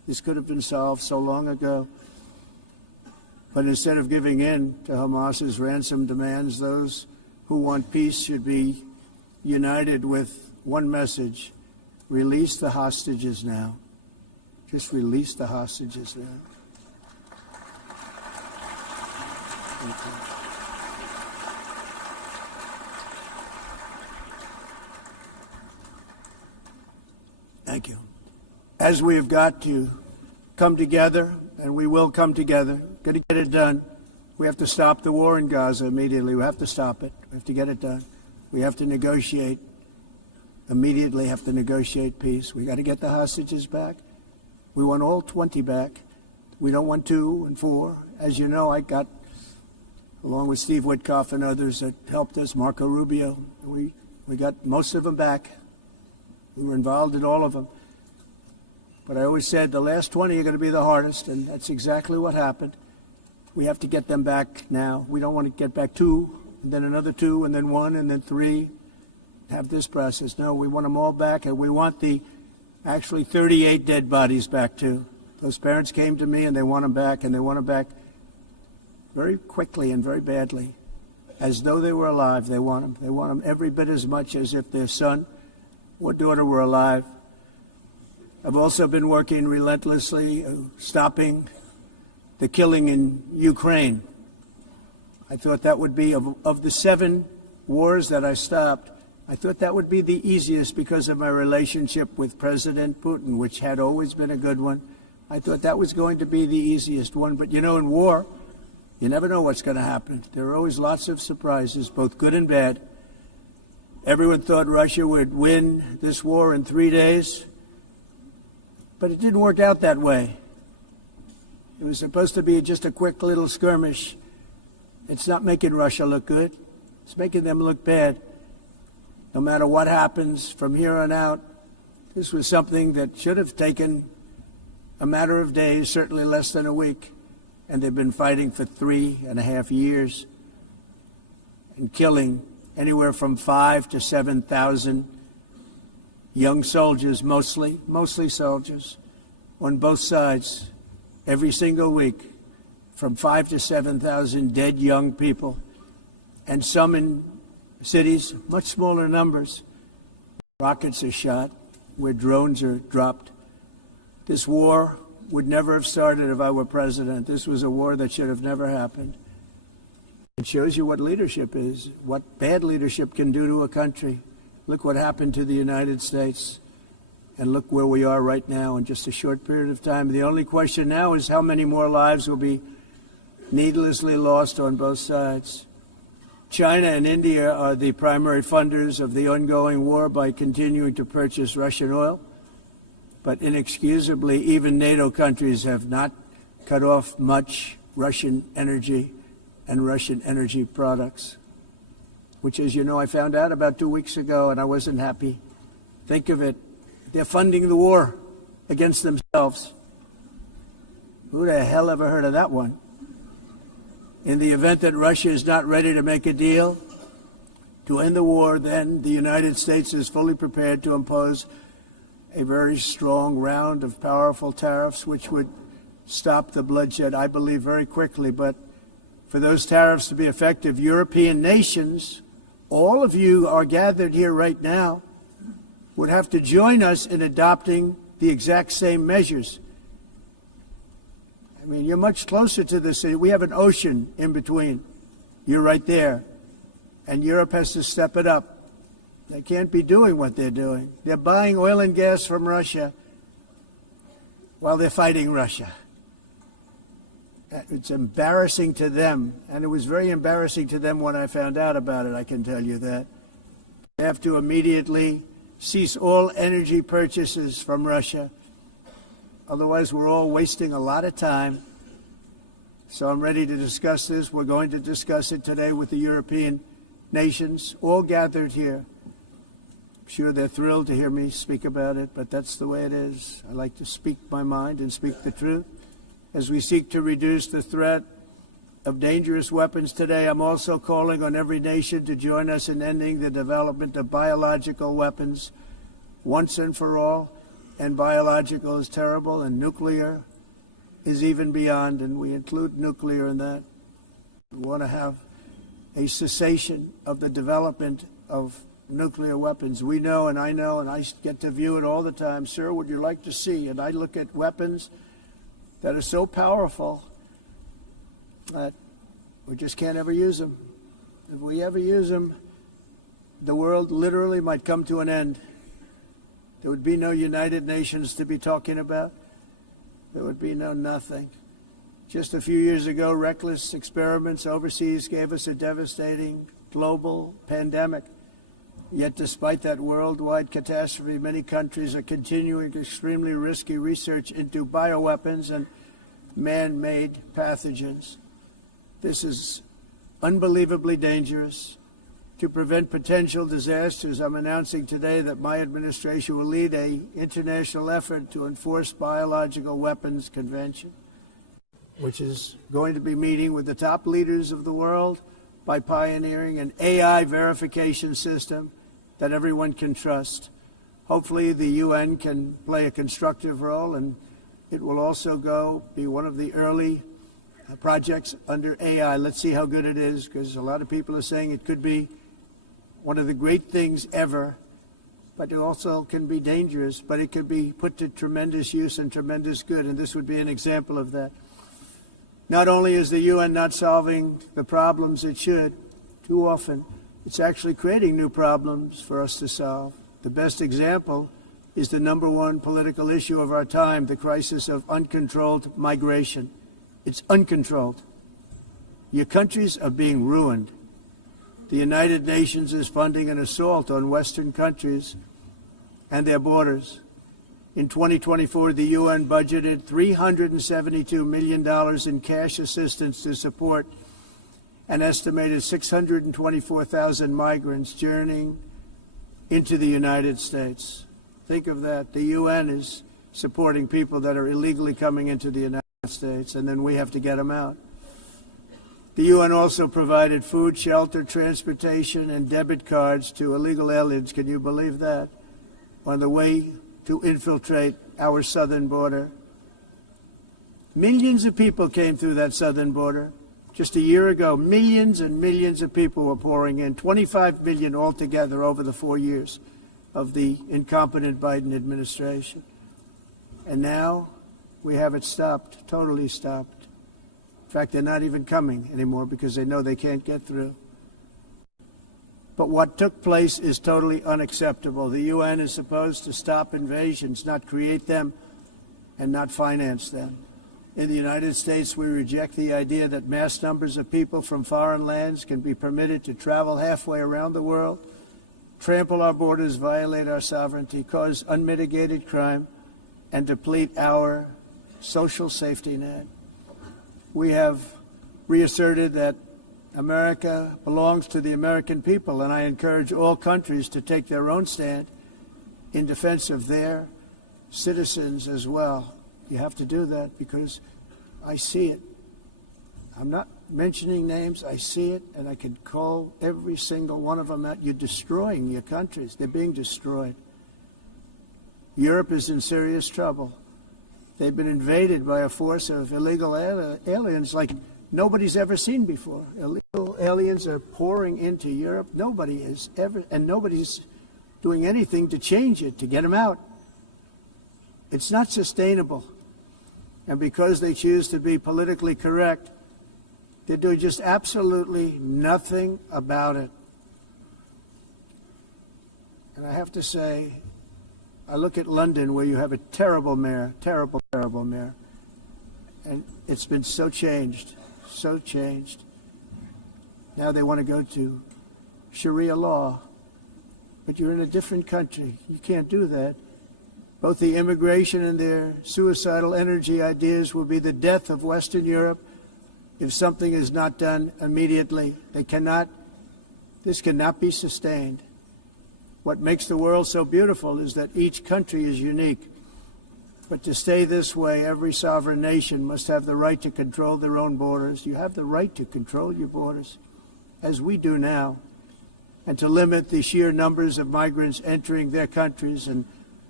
This could have been solved so long ago. But instead of giving in to Hamas's ransom demands, those who want peace should be united with one message: release the hostages now. Just release the hostages now. Thank you. Thank you. As we have got to come together, and we will come together, got to get it done. We have to stop the war in Gaza immediately. We have to stop it. We have to get it done. We have to negotiate. Immediately have to negotiate peace. We got to get the hostages back. We want all 20 back. We don't want 2 and 4. As you know, I got, along with Steve Witkoff and others that helped us, Marco Rubio, we got most of them back. We were involved in all of them. But I always said the last 20 are going to be the hardest, and that's exactly what happened. We have to get them back now. We don't want to get back 2, and then another 2, and then 1, and then 3. Have this process. No, we want them all back, and we want the actually 38 dead bodies back too. Those parents came to me, and they want them back, and they want them back very quickly and very badly, as though they were alive. They want them. They want them every bit as much as if their son or daughter were alive. I've also been working relentlessly, stopping the killing in Ukraine. I thought that would be, of the 7 wars that I stopped, I thought that would be the easiest because of my relationship with President Putin, which had always been a good one. I thought that was going to be the easiest one. But, you know, in war, you never know what's going to happen. There are always lots of surprises, both good and bad. Everyone thought Russia would win this war in 3 days, but it didn't work out that way. It was supposed to be just a quick little skirmish. It's not making Russia look good. It's making them look bad. No matter what happens from here on out, this was something that should have taken a matter of days, certainly less than a week. And they've been fighting for 3.5 years and killing anywhere from 5,000 to 7,000 young soldiers, mostly soldiers, on both sides, every single week, from 5,000 to 7,000 dead young people, and some in cities, much smaller numbers. Rockets are shot, where drones are dropped. This war would never have started if I were president. This was a war that should have never happened. It shows you what leadership is, what bad leadership can do to a country. Look what happened to the United States, and look where we are right now in just a short period of time. The only question now is how many more lives will be needlessly lost on both sides. China and India are the primary funders of the ongoing war by continuing to purchase Russian oil. But inexcusably, even NATO countries have not cut off much Russian energy and Russian energy products, which, as you know, I found out about 2 weeks ago, and I wasn't happy. Think of it. They're funding the war against themselves. Who the hell ever heard of that one? In the event that Russia is not ready to make a deal to end the war, then the United States is fully prepared to impose a very strong round of powerful tariffs, which would stop the bloodshed, I believe, very quickly. But for those tariffs to be effective, European nations, all of you are gathered here right now, would have to join us in adopting the exact same measures. I mean, you're much closer to the city. We have an ocean in between. You're right there. And Europe has to step it up. They can't be doing what they're doing. They're buying oil and gas from Russia while they're fighting Russia. It's embarrassing to them, and it was very embarrassing to them when I found out about it, I can tell you that. They have to immediately cease all energy purchases from Russia. Otherwise, we're all wasting a lot of time. So I'm ready to discuss this. We're going to discuss it today with the European nations, all gathered here. I'm sure they're thrilled to hear me speak about it, but that's the way it is. I like to speak my mind and speak the truth. As we seek to reduce the threat of dangerous weapons today, I'm also calling on every nation to join us in ending the development of biological weapons once and for all. and biological is terrible, and nuclear is even beyond, and we include nuclear in that. We want to have a cessation of the development of nuclear weapons. We know, and I get to view it all the time. Sir, would you like to see? And I look at weapons that are so powerful that we just can't ever use them. If we ever use them, the world literally might come to an end. There would be no United Nations to be talking about. There would be no nothing. Just a few years ago, reckless experiments overseas gave us a devastating global pandemic. Yet despite that worldwide catastrophe, many countries are continuing extremely risky research into bioweapons and man-made pathogens. This is unbelievably dangerous. To prevent potential disasters, I'm announcing today that my administration will lead an international effort to enforce Biological Weapons Convention, which is going to be meeting with the top leaders of the world by pioneering an AI verification system that everyone can trust. Hopefully the UN can play a constructive role, and it will also be one of the early projects under AI. Let's see how good it is, because a lot of people are saying it could be one of the great things ever, but it also can be dangerous, but it could be put to tremendous use and tremendous good, and this would be an example of that. Not only is the UN not solving the problems it should, too often, it's actually creating new problems for us to solve. The best example is the #1 political issue of our time, the crisis of uncontrolled migration. It's uncontrolled. Your countries are being ruined. The United Nations is funding an assault on Western countries and their borders. In 2024, the UN budgeted $372 million in cash assistance to support an estimated 624,000 migrants journeying into the United States. Think of that. The UN is supporting people that are illegally coming into the United States, and then we have to get them out. The UN also provided food, shelter, transportation, and debit cards to illegal aliens. Can you believe that? On the way to infiltrate our southern border. Millions of people came through that southern border. Just a year ago, millions and millions of people were pouring in, 25 million altogether over the 4 years of the incompetent Biden administration. And now we have it stopped, totally stopped. In fact, they're not even coming anymore because they know they can't get through. But what took place is totally unacceptable. The UN is supposed to stop invasions, not create them and not finance them. In the United States, we reject the idea that mass numbers of people from foreign lands can be permitted to travel halfway around the world, trample our borders, violate our sovereignty, cause unmitigated crime, and deplete our social safety net. We have reasserted that America belongs to the American people, and I encourage all countries to take their own stand in defense of their citizens as well. You have to do that because I see it. I'm not mentioning names. I see it, and I can call every single one of them out. You're destroying your countries. They're being destroyed. Europe is in serious trouble. They've been invaded by a force of illegal aliens like nobody's ever seen before. Illegal aliens are pouring into Europe. Nobody has ever, and nobody's doing anything to change it, to get them out. It's not sustainable. And because they choose to be politically correct, they're doing just absolutely nothing about it. And I have to say, I look at London, where you have a terrible mayor, terrible mayor, and it's been so changed. Now they want to go to Sharia law, but you're in a different country. You can't do that. Both the immigration and their suicidal energy ideas will be the death of Western Europe if something is not done immediately. This cannot be sustained. What makes the world so beautiful is that each country is unique. But to stay this way, every sovereign nation must have the right to control their own borders. You have the right to control your borders, as we do now, and to limit the sheer numbers of migrants entering their countries and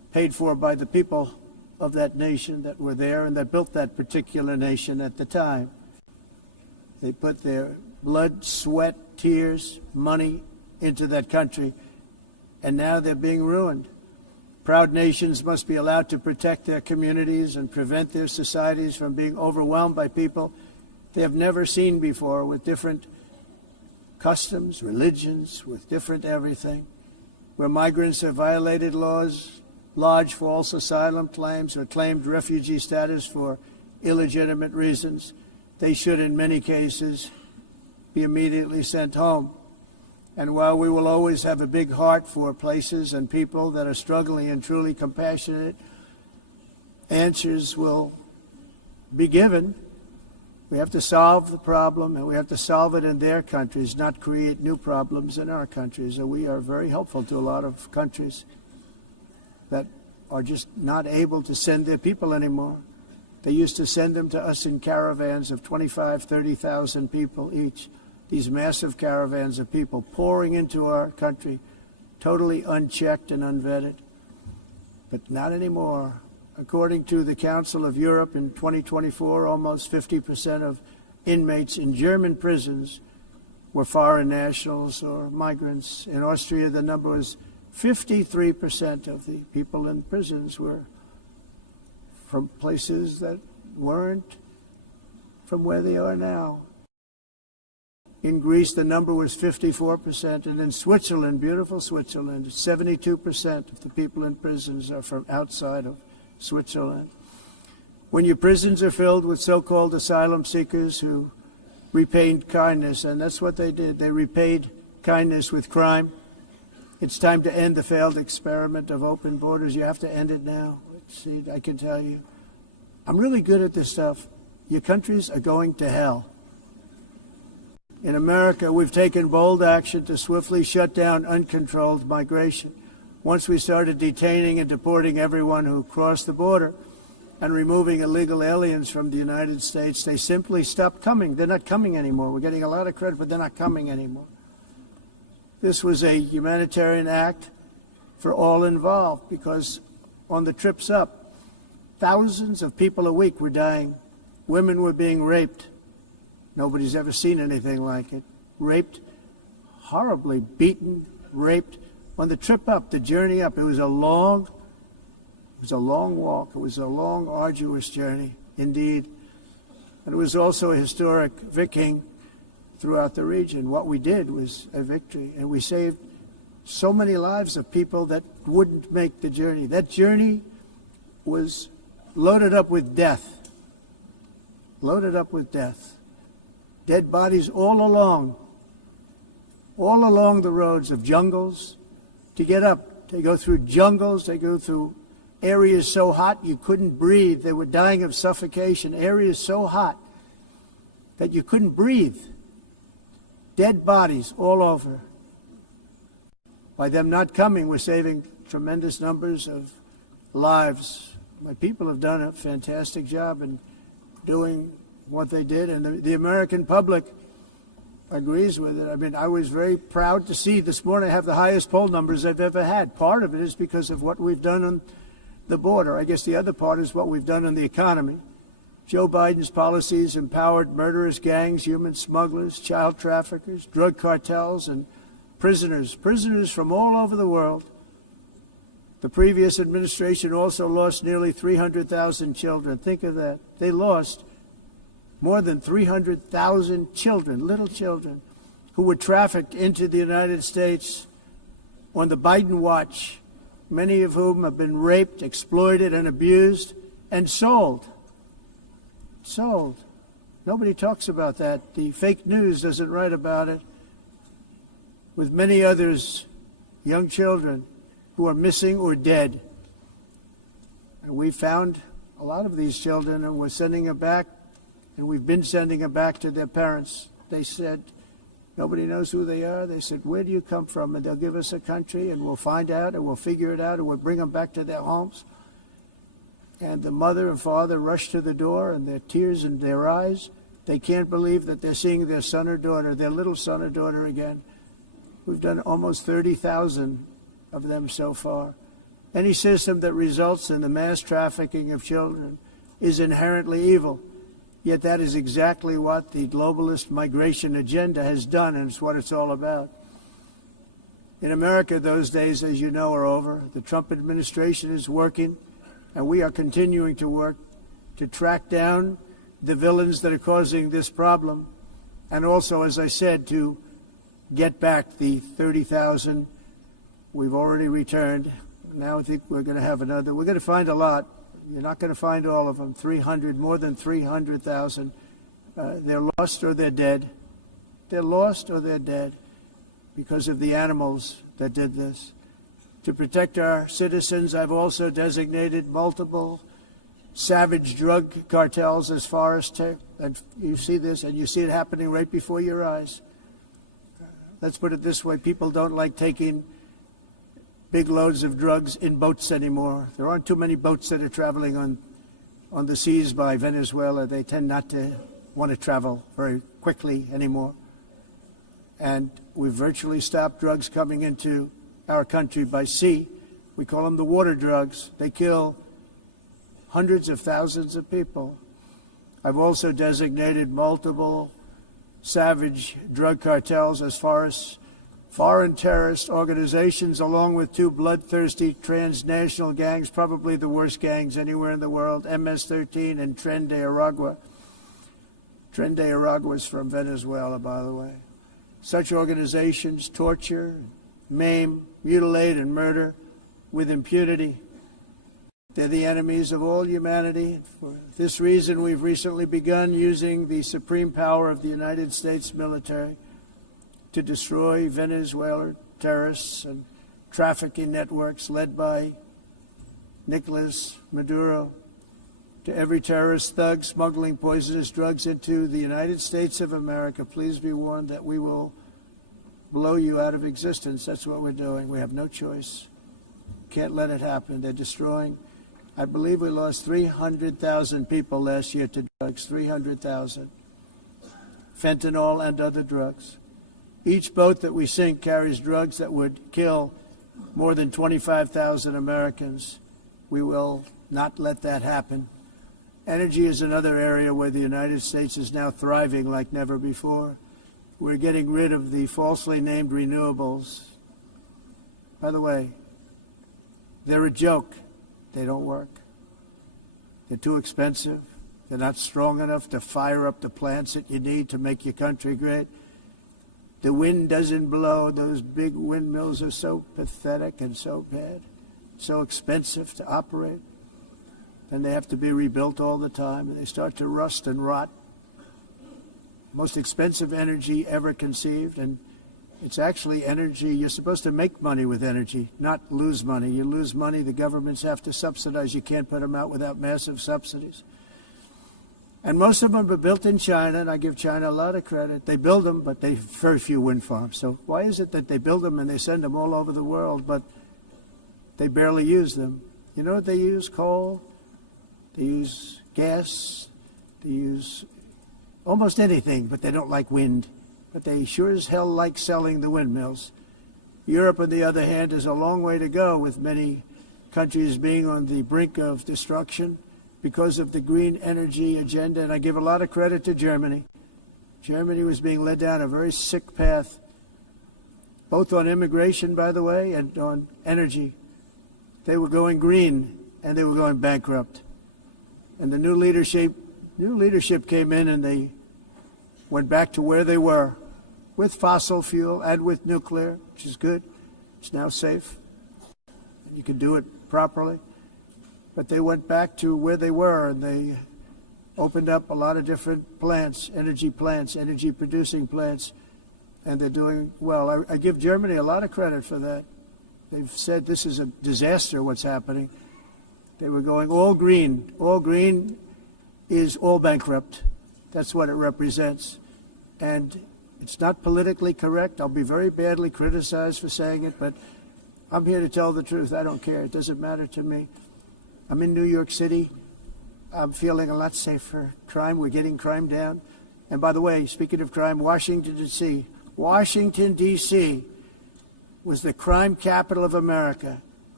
paid for by the people of that nation that were there and that built that particular nation at the time. They put their blood, sweat, tears, money into that country, and now they're being ruined. Proud nations must be allowed to protect their communities and prevent their societies from being overwhelmed by people they have never seen before, with different customs, religions, with different everything. Where migrants have violated laws, lodged false asylum claims, or claimed refugee status for illegitimate reasons, they should, in many cases, be immediately sent home. And while we will always have a big heart for places and people that are struggling and truly compassionate, answers will be given. We have to solve the problem, and we have to solve it in their countries, not create new problems in our countries. And we are very helpful to a lot of countries that are just not able to send their people anymore. They used to send them to us in caravans of 25,000, 30,000 people each. These massive caravans of people pouring into our country, totally unchecked and unvetted. But not anymore. According to the Council of Europe, in 2024, almost 50% of inmates in German prisons were foreign nationals or migrants. In Austria, the number was 53% of the people in prisons were from places that weren't from where they are now. In Greece, the number was 54%, and in Switzerland, beautiful Switzerland, 72% of the people in prisons are from outside of Switzerland. When your prisons are filled with so-called asylum seekers who repaid kindness, and that's what they did, they repaid kindness with crime, it's time to end the failed experiment of open borders. You have to end it now. See, I can tell you, I'm really good at this stuff. Your countries are going to hell. In America, we've taken bold action to swiftly shut down uncontrolled migration. Once we started detaining and deporting everyone who crossed the border and removing illegal aliens from the United States, they simply stopped coming. They're not coming anymore. We're getting a lot of credit, but they're not coming anymore. This was a humanitarian act for all involved, because on the trips up, thousands of people a week were dying. Women were being raped. Nobody's ever seen anything like it. Raped, horribly beaten, raped. On the trip up, the journey up, it was a long walk. It was a long, arduous journey, indeed. And it was also a historic victory throughout the region. What we did was a victory, and we saved so many lives of people that wouldn't make the journey. That journey was loaded up with death. Loaded up with death. Dead bodies all along the roads of jungles. To get up, they go through jungles, they go through areas so hot you couldn't breathe. They were dying of suffocation, areas so hot that you couldn't breathe. Dead bodies all over. By them not coming, we're saving tremendous numbers of lives. My people have done a fantastic job in doing what they did, and the American public agrees with it. I mean, I was very proud to see this morning I have the highest poll numbers I've ever had. Part of it is because of what we've done on the border. I guess the other part is what we've done on the economy. Joe Biden's policies empowered murderous gangs, human smugglers, child traffickers, drug cartels, and prisoners from all over the world. The previous administration also lost nearly 300,000 children. Think of that. They lost more than 300,000 children, little children, who were trafficked into the United States on the Biden watch, many of whom have been raped, exploited, and abused, and sold. Sold. Nobody talks about that. The fake news doesn't write about it. With many others, young children who are missing or dead. And we found a lot of these children, and we're sending them back. And we've been sending them back to their parents. They said, nobody knows who they are. They said, where do you come from? And they'll give us a country, and we'll find out, and we'll figure it out, and we'll bring them back to their homes. And the mother and father rush to the door, and their tears in their eyes. They can't believe that they're seeing their son or daughter, their little son or daughter again. We've done almost 30,000 of them so far. Any system that results in the mass trafficking of children is inherently evil. Yet that is exactly what the globalist migration agenda has done, and it's what it's all about. In America, those days, as you know, are over. The Trump administration is working, and we are continuing to work to track down the villains that are causing this problem, and also, as I said, to get back the 30,000 we've already returned. Now I think we're going to have another. We're going to find a lot. You're not going to find all of them. 300, more than 300,000. They're lost or they're dead. They're lost or they're dead because of the animals that did this. To protect our citizens, I've also designated multiple savage drug cartels as far as and you see this, and you see it happening right before your eyes. Let's put it this way. People don't like taking big loads of drugs in boats anymore. There aren't too many boats that are traveling on the seas by Venezuela. They tend not to want to travel very quickly anymore. And we've virtually stopped drugs coming into our country by sea. We call them the water drugs. They kill hundreds of thousands of people. I've also designated multiple savage drug cartels as far as foreign terrorist organizations, along with two bloodthirsty transnational gangs, probably the worst gangs anywhere in the world, MS-13 and Tren de Aragua. Tren de Aragua is from Venezuela, by the way. Such organizations torture, maim, mutilate, and murder with impunity. They're the enemies of all humanity. For this reason, we've recently begun using the supreme power of the United States military to destroy Venezuelan terrorists and trafficking networks led by Nicolas Maduro. To every terrorist thug smuggling poisonous drugs into the United States of America, please be warned that we will blow you out of existence. That's what we're doing. We have no choice. Can't let it happen. They're destroying. I believe we lost 300,000 people last year to drugs, 300,000. Fentanyl and other drugs. Each boat that we sink carries drugs that would kill more than 25,000 Americans. We will not let that happen. Energy is another area where the United States is now thriving like never before. We're getting rid of the falsely named renewables. By the way, they're a joke. They don't work. They're too expensive. They're not strong enough to fire up the plants that you need to make your country great. The wind doesn't blow. Those big windmills are so pathetic and so bad, so expensive to operate. And they have to be rebuilt all the time, and they start to rust and rot. Most expensive energy ever conceived, and it's actually energy. You're supposed to make money with energy, not lose money. You lose money, the governments have to subsidize. You can't put them out without massive subsidies. And most of them are built in China, and I give China a lot of credit. They build them, but they have very few wind farms. So why is it that they build them and they send them all over the world, but they barely use them? You know what they use? Coal. They use gas. They use almost anything, but they don't like wind. But they sure as hell like selling the windmills. Europe, on the other hand, is a long way to go, with many countries being on the brink of destruction because of the green energy agenda. And I give a lot of credit to Germany. Germany was being led down a very sick path, both on immigration, by the way, and on energy. They were going green, and they were going bankrupt. And the new leadership came in, and they went back to where they were, with fossil fuel and with nuclear, which is good. It's now safe. And you can do it properly. But they went back to where they were, and they opened up a lot of different plants, energy-producing plants, and they're doing well. I give Germany a lot of credit for that. They've said this is a disaster, what's happening. They were going all green. All green is all bankrupt. That's what it represents. And it's not politically correct. I'll be very badly criticized for saying it, but I'm here to tell the truth. I don't care. It doesn't matter to me. I'm in New York City. I'm feeling a lot safer. Crime, we're getting crime down. And by the way, speaking of crime, Washington, D.C. was the crime capital of America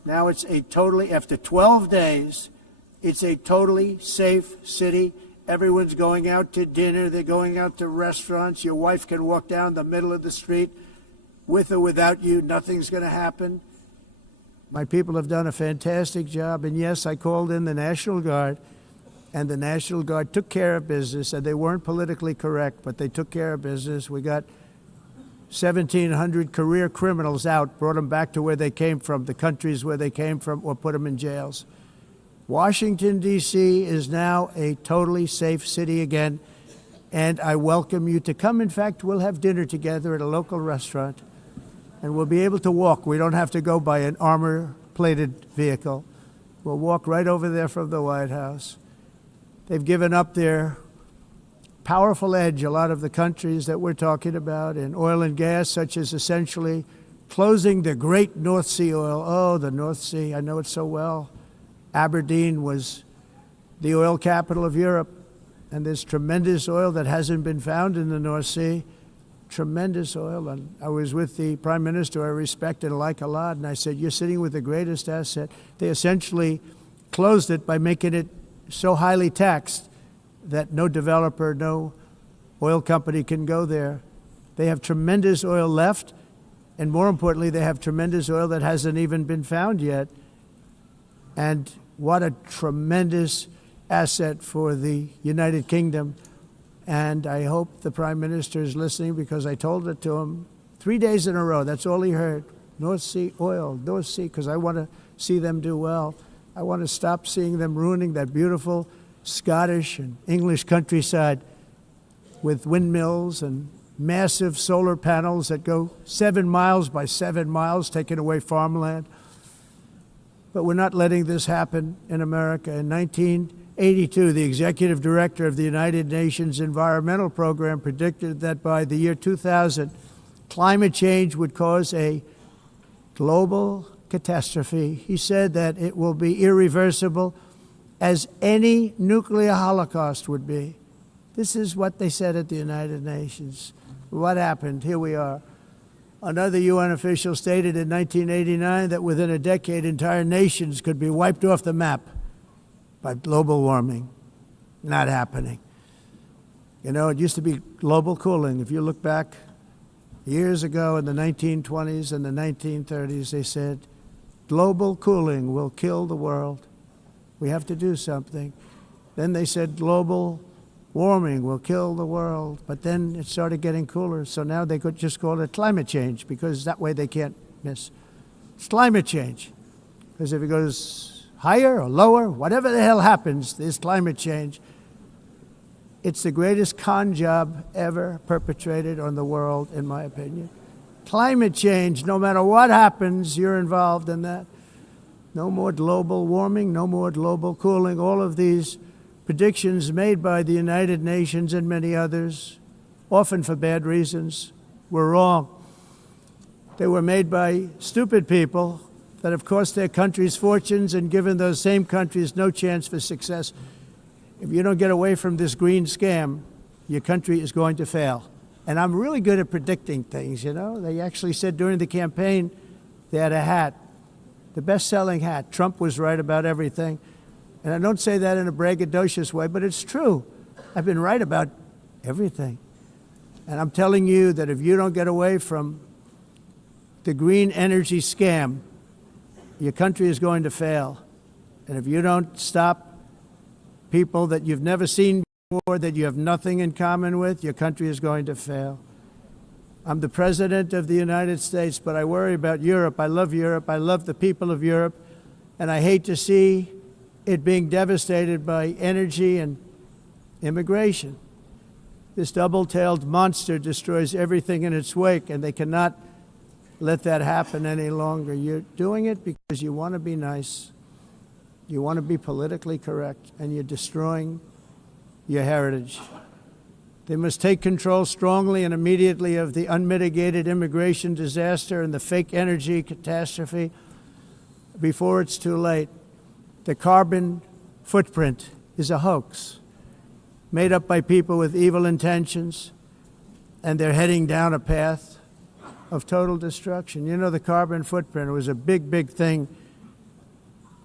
Now it's after 12 days, it's a totally safe city. Everyone's going out to dinner. They're going out to restaurants. Your wife can walk down the middle of the street with or without you. Nothing's going to happen. My people have done a fantastic job. And yes, I called in the National Guard, and the National Guard took care of business, and they weren't politically correct, but they took care of business. We got 1,700 career criminals out, brought them back to where they came from, the countries where they came from, or put them in jails. Washington, D.C. is now a totally safe city again, and I welcome you to come. In fact, we'll have dinner together at a local restaurant, and we'll be able to walk. We don't have to go by an armor-plated vehicle. We'll walk right over there from the White House. They've given up their powerful edge, a lot of the countries that we're talking about, in oil and gas, such as essentially closing the great North Sea oil. Oh, the North Sea, I know it so well. Aberdeen was the oil capital of Europe, and there's tremendous oil that hasn't been found in the North Sea. Tremendous oil. And I was with the Prime Minister I respect and like a lot, and I said, you're sitting with the greatest asset. They essentially closed it by making it so highly taxed that no developer, no oil company can go there. They have tremendous oil left, and more importantly, they have tremendous oil that hasn't even been found yet. And what a tremendous asset for the United Kingdom. And I hope the Prime Minister is listening, because I told it to him 3 days in a row. That's all he heard. North Sea oil, North Sea, because I want to see them do well. I want to stop seeing them ruining that beautiful Scottish and English countryside with windmills and massive solar panels that go 7 miles by 7 miles, taking away farmland. But we're not letting this happen in America. In 1982, the executive director of the United Nations Environmental Program predicted that by the year 2000, climate change would cause a global catastrophe. He said that it will be irreversible, as any nuclear holocaust would be. This is what they said at the United Nations. What happened? Here we are. Another UN official stated in 1989 that within a decade, entire nations could be wiped off the map by global warming. Not happening. You know, it used to be global cooling. If you look back years ago in the 1920s and the 1930s, they said, global cooling will kill the world. We have to do something. Then they said global warming will kill the world, but then it started getting cooler, so now they could just call it climate change, because that way they can't miss. It's climate change, because if it goes higher or lower, whatever the hell happens, there's climate change. It's the greatest con job ever perpetrated on the world, in my opinion. Climate change, no matter what happens, you're involved in that. No more global warming, no more global cooling. All of these predictions made by the United Nations and many others, often for bad reasons, were wrong. They were made by stupid people that have cost their countries fortunes and given those same countries no chance for success. If you don't get away from this green scam, your country is going to fail. And I'm really good at predicting things, you know. They actually said during the campaign, they had a hat, the best-selling hat. Trump was right about everything. And I don't say that in a braggadocious way, but it's true. I've been right about everything. And I'm telling you that if you don't get away from the green energy scam, your country is going to fail. And if you don't stop people that you've never seen before, that you have nothing in common with, your country is going to fail. I'm the President of the United States, but I worry about Europe. I love Europe. I love the people of Europe. And I hate to see it being devastated by energy and immigration. This double-tailed monster destroys everything in its wake, and they cannot let that happen any longer. You're doing it because you want to be nice. You want to be politically correct, and you're destroying your heritage. They must take control strongly and immediately of the unmitigated immigration disaster and the fake energy catastrophe before it's too late. The carbon footprint is a hoax made up by people with evil intentions, and they're heading down a path of total destruction. You know, the carbon footprint was a big, big thing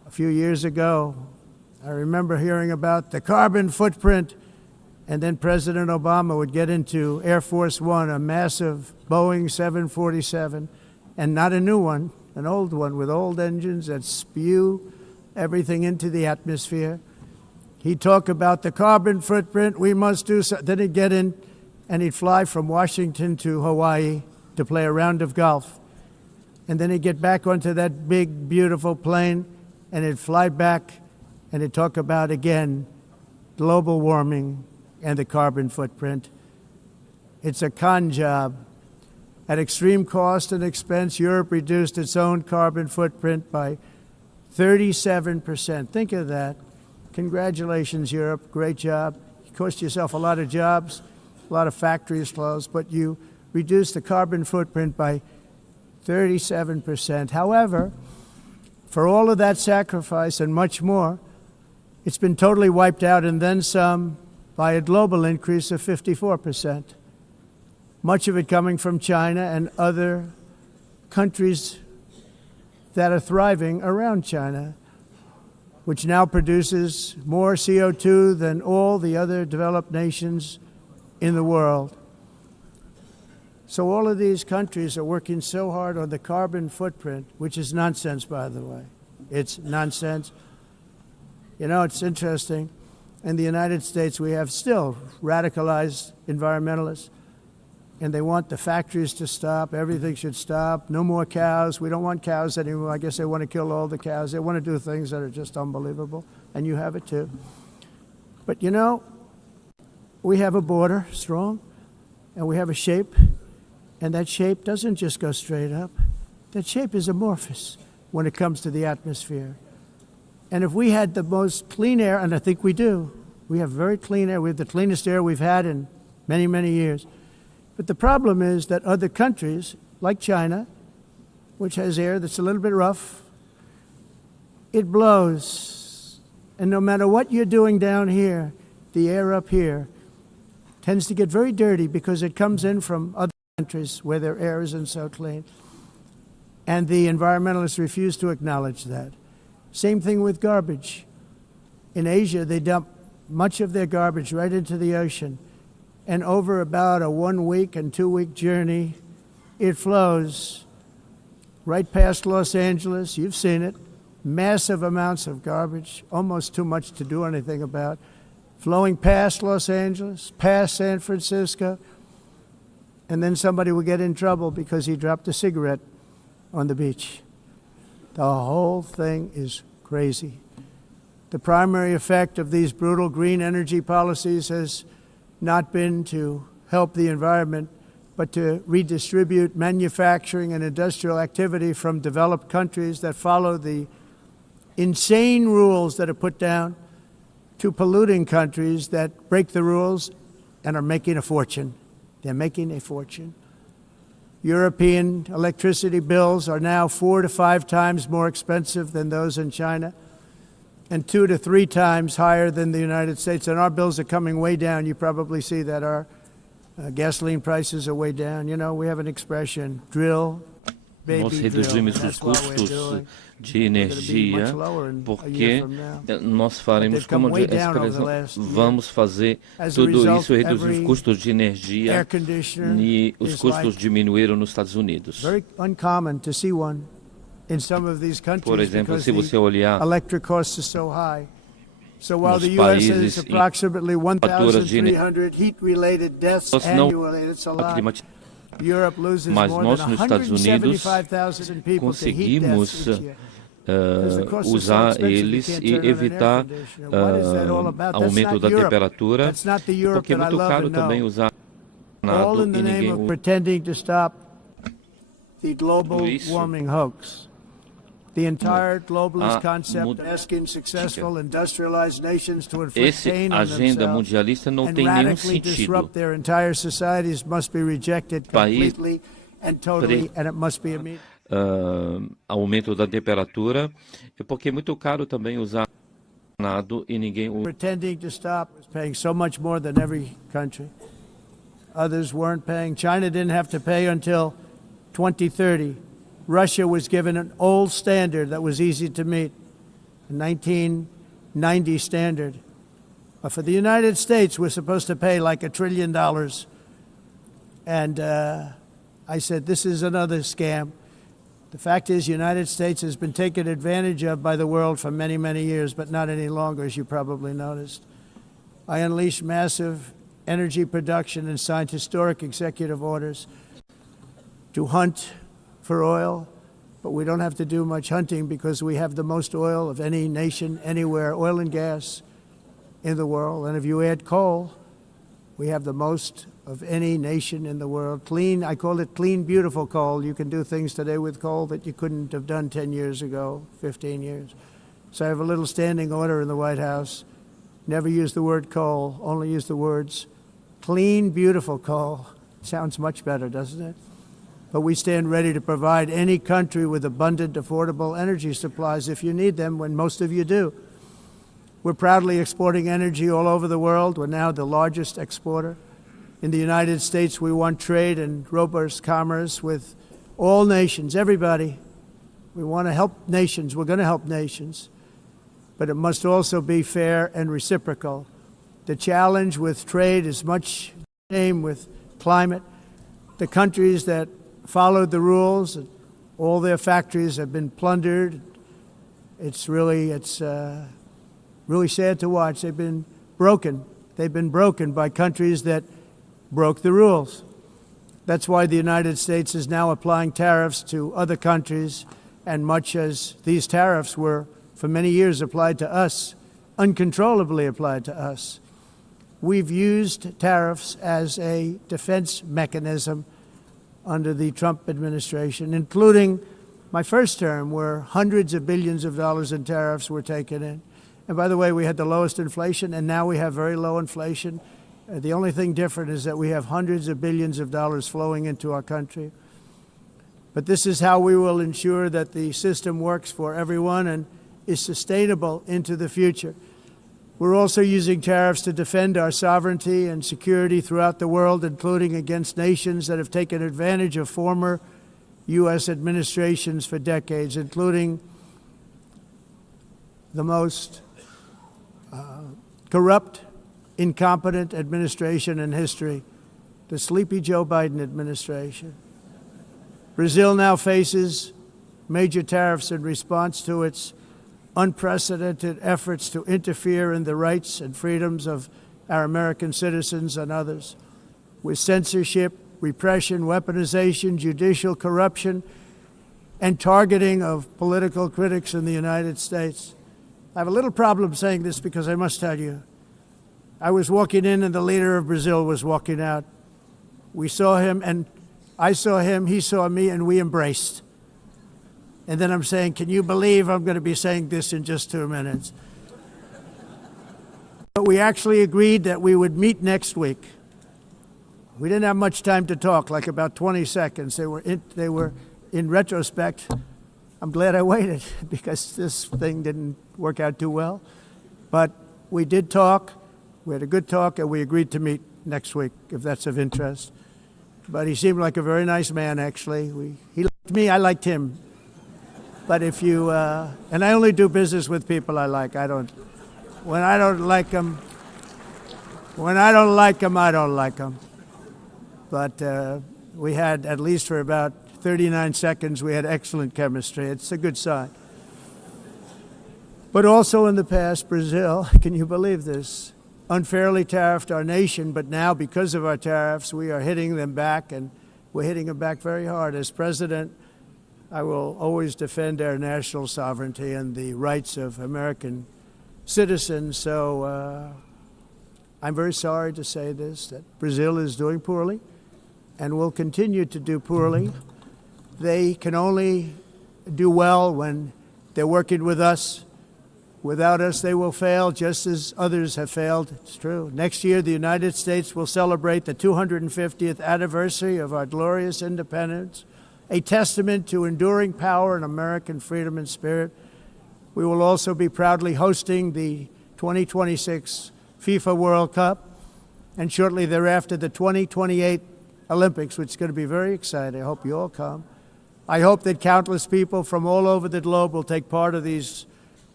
A few years ago, I remember hearing about the carbon footprint, and then President Obama would get into Air Force One, a massive Boeing 747, and not a new one, an old one with old engines that spew everything into the atmosphere. He'd talk about the carbon footprint, we must do so. Then he'd get in and he'd fly from Washington to Hawaii to play a round of golf. And then he'd get back onto that big, beautiful plane and he'd fly back and he'd talk about, again, global warming and the carbon footprint. It's a con job. At extreme cost and expense, Europe reduced its own carbon footprint by 37%. Think of that. Congratulations, Europe. Great job. You cost yourself a lot of jobs, a lot of factories closed, but you reduced the carbon footprint by 37%. However, for all of that sacrifice and much more, it's been totally wiped out and then some by a global increase of 54%. Much of it coming from China and other countries that are thriving around China, which now produces more CO2 than all the other developed nations in the world. So all of these countries are working so hard on the carbon footprint, which is nonsense, by the way. It's nonsense. You know, it's interesting. In the United States, we have still radicalized environmentalists, and they want the factories to stop. Everything should stop. No more cows. We don't want cows anymore. I guess they want to kill all the cows. They want to do things that are just unbelievable, and you have it too. But you know, we have a border, strong, and we have a shape, and that shape doesn't just go straight up. That shape is amorphous when it comes to the atmosphere. And if we had the most clean air, and I think we do, we have very clean air. We have the cleanest air we've had in many, many years. But the problem is that other countries, like China, which has air that's a little bit rough, it blows. And no matter what you're doing down here, the air up here tends to get very dirty because it comes in from other countries where their air isn't so clean. And the environmentalists refuse to acknowledge that. Same thing with garbage. In Asia, they dump much of their garbage right into the ocean. And over about a 1 week and 2 week journey, it flows right past Los Angeles. You've seen it. Massive amounts of garbage, almost too much to do anything about, flowing past Los Angeles, past San Francisco, and then somebody will get in trouble because he dropped a cigarette on the beach. The whole thing is crazy. The primary effect of these brutal green energy policies has not been to help the environment, but to redistribute manufacturing and industrial activity from developed countries that follow the insane rules that are put down to polluting countries that break the rules and are making a fortune. They're making a fortune. European electricity bills are now 4 to 5 times more expensive than those in China, and 2 to 3 times higher than the United States. And our bills are coming way down. You probably see that our gasoline prices are way down. You know, we have an expression, drill, baby, Nós drill. reduzimos os That's what we're custos doing. de energia porque nós faremos, como a expressão, vamos fazer tudo isso, reduzir os custos de energia, e os custos diminuíram nos Estados Unidos. Very uncommon to see one in some of these countries. Por exemplo, se você olhar electric costs are so high. So while nos the US has países approximately faturas de 1,300 heat-related deaths annually, it's a lot. Europe loses Mas more nós than nos Estados Unidos 175,000 people to heat deaths conseguimos each year. usar eles e evitar aumento da temperatura, porque é muito caro também usar all in the name of pretending to stop the global warming hoax. The entire globalist concept asking successful industrialized nations to inflict pain on agenda mundialista não tem nenhum sentido. Disrupt their entire societies must be rejected completely and totally, and it must be immediate. Aumento da temperatura, porque é muito caro também usar nado e ninguém pretending to stop is paying so much more than every country. Others weren't paying. China didn't have to pay until 2030. Russia was given an old standard that was easy to meet. a 1990 standard. But for the United States, we're supposed to pay like $1 trillion. And I said, this is another scam. The fact is, the United States has been taken advantage of by the world for many, many years, but not any longer, as you probably noticed. I unleashed massive energy production and signed historic executive orders to hunt for oil, but we don't have to do much hunting because we have the most oil of any nation anywhere, oil and gas in the world. And if you add coal, we have the most of any nation in the world. Clean, I call it clean, beautiful coal. You can do things today with coal that you couldn't have done 10 years ago, 15 years. So I have a little standing order in the White House. Never use the word coal, only use the words clean, beautiful coal. Sounds much better, doesn't it? But we stand ready to provide any country with abundant, affordable energy supplies if you need them, when most of you do. We're proudly exporting energy all over the world. We're now the largest exporter. In the United States, we want trade and robust commerce with all nations, everybody. We want to help nations. We're going to help nations. But it must also be fair and reciprocal. The challenge with trade is much the same with climate. The countries that followed the rules, all their factories have been plundered. It's really sad to watch. They've been broken. They've been broken by countries that broke the rules. That's why the United States is now applying tariffs to other countries, and much as these tariffs were for many years applied to us, uncontrollably applied to us. We've used tariffs as a defense mechanism under the Trump administration, including my first term, where hundreds of billions of dollars in tariffs were taken in. And by the way, we had the lowest inflation, and now we have very low inflation. The only thing different is that we have hundreds of billions of dollars flowing into our country. But this is how we will ensure that the system works for everyone and is sustainable into the future. We're also using tariffs to defend our sovereignty and security throughout the world, including against nations that have taken advantage of former U.S. administrations for decades, including the most corrupt, incompetent administration in history, the sleepy Joe Biden administration. Brazil now faces major tariffs in response to its unprecedented efforts to interfere in the rights and freedoms of our American citizens and others, with censorship, repression, weaponization, judicial corruption, and targeting of political critics in the United States. I have a little problem saying this because I must tell you, I was walking in and the leader of Brazil was walking out. We saw him and I saw him, he saw me, and we embraced. And then I'm saying, can you believe I'm going to be saying this in just 2 minutes? But we actually agreed that we would meet next week. We didn't have much time to talk, like about 20 seconds. They were in retrospect, I'm glad I waited because this thing didn't work out too well. But we did talk, we had a good talk, and we agreed to meet next week, if that's of interest. But he seemed like a very nice man, actually. He liked me, I liked him. But if you, and I only do business with people I like. When I don't like them, I don't like them. But we had, at least for about 39 seconds, we had excellent chemistry. It's a good sign. But also in the past, Brazil, can you believe this, unfairly tariffed our nation, but now because of our tariffs, we are hitting them back, and we're hitting them back very hard. As president, I will always defend our national sovereignty and the rights of American citizens. So I'm very sorry to say this, that Brazil is doing poorly and will continue to do poorly. They can only do well when they're working with us. Without us, they will fail, just as others have failed. It's true. Next year, the United States will celebrate the 250th anniversary of our glorious independence, a testament to enduring power and American freedom and spirit. We will also be proudly hosting the 2026 FIFA World Cup, and shortly thereafter, the 2028 Olympics, which is going to be very exciting. I hope you all come. I hope that countless people from all over the globe will take part of these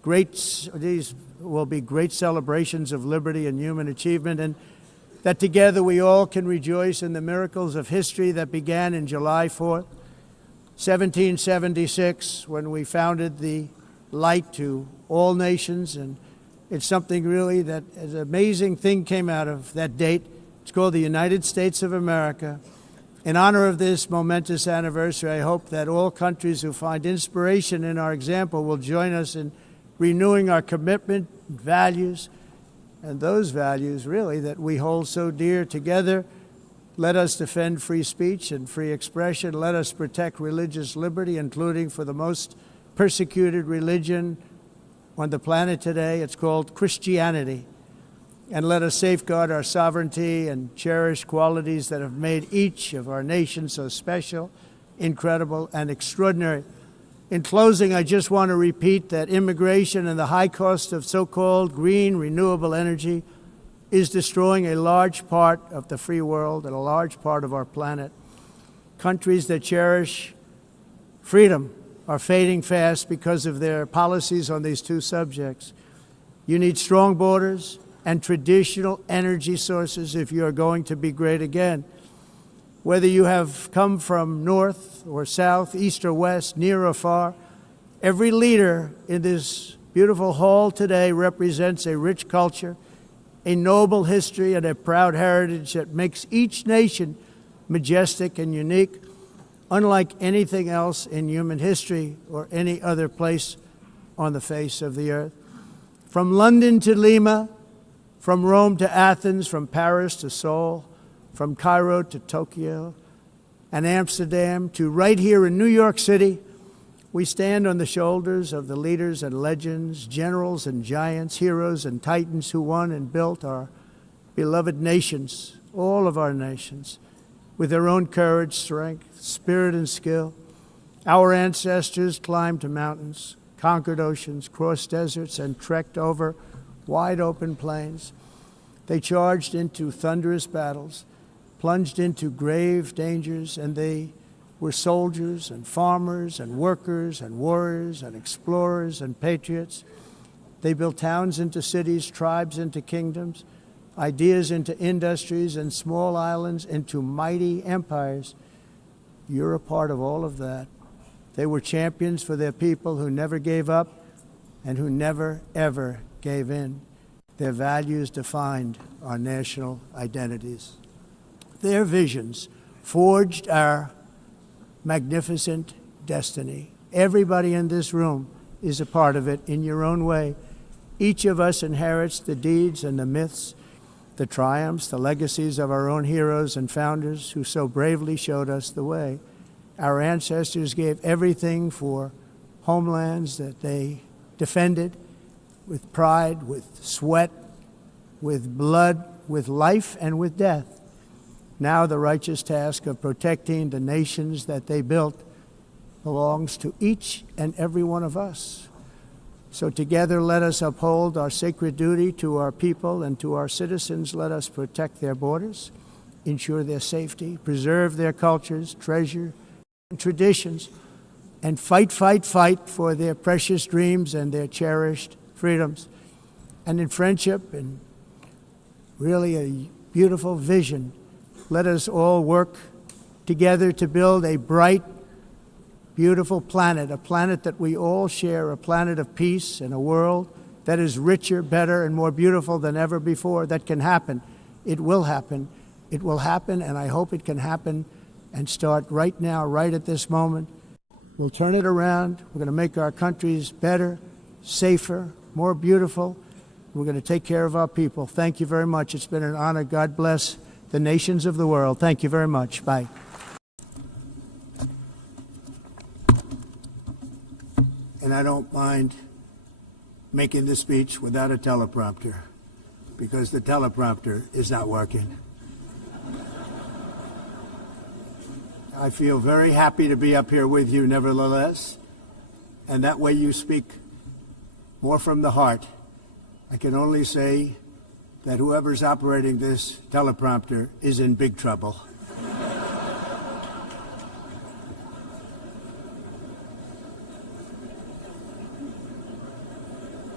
these will be great celebrations of liberty and human achievement, and that together we all can rejoice in the miracles of history that began in July 4th, 1776, when we founded the light to all nations. And it's something really that an amazing thing came out of that date. It's called the United States of America. In honor of this momentous anniversary, I hope that all countries who find inspiration in our example will join us in renewing our commitment, values, and those values really that we hold so dear. Together, let us defend free speech and free expression. Let us protect religious liberty, including for the most persecuted religion on the planet today. It's called Christianity. And let us safeguard our sovereignty and cherish qualities that have made each of our nations so special, incredible, and extraordinary. In closing, I just want to repeat that immigration and the high cost of so-called green renewable energy is destroying a large part of the free world and a large part of our planet. Countries that cherish freedom are fading fast because of their policies on these two subjects. You need strong borders and traditional energy sources if you are going to be great again. Whether you have come from north or south, east or west, near or far, every leader in this beautiful hall today represents a rich culture, a noble history, and a proud heritage that makes each nation majestic and unique, unlike anything else in human history or any other place on the face of the earth. From London to Lima, from Rome to Athens, from Paris to Seoul, from Cairo to Tokyo and Amsterdam to right here in New York City, we stand on the shoulders of the leaders and legends, generals and giants, heroes and titans who won and built our beloved nations, all of our nations, with their own courage, strength, spirit, and skill. Our ancestors climbed mountains, conquered oceans, crossed deserts, and trekked over wide open plains. They charged into thunderous battles, plunged into grave dangers, and they were soldiers and farmers and workers and warriors and explorers and patriots. They built towns into cities, tribes into kingdoms, ideas into industries, and small islands into mighty empires. You're a part of all of that. They were champions for their people who never gave up and who never, ever gave in. Their values defined our national identities. Their visions forged our magnificent destiny. Everybody in this room is a part of it in your own way. Each of us inherits the deeds and the myths, the triumphs, the legacies of our own heroes and founders who so bravely showed us the way. Our ancestors gave everything for homelands that they defended with pride, with sweat, with blood, with life, and with death. Now the righteous task of protecting the nations that they built belongs to each and every one of us. So together let us uphold our sacred duty to our people and to our citizens. Let us protect their borders, ensure their safety, preserve their cultures, treasure and traditions, and fight, fight, fight for their precious dreams and their cherished freedoms. And in friendship and really a beautiful vision, let us all work together to build a bright, beautiful planet, a planet that we all share, a planet of peace and a world that is richer, better, and more beautiful than ever before. That can happen. It will happen. It will happen, and I hope it can happen and start right now, right at this moment. We'll turn it around. We're going to make our countries better, safer, more beautiful. We're going to take care of our people. Thank you very much. It's been an honor. God bless the nations of the world. Thank you very much. Bye. And I don't mind making this speech without a teleprompter, because the teleprompter is not working. I feel very happy to be up here with you nevertheless, and that way you speak more from the heart. I can only say that whoever's operating this teleprompter is in big trouble.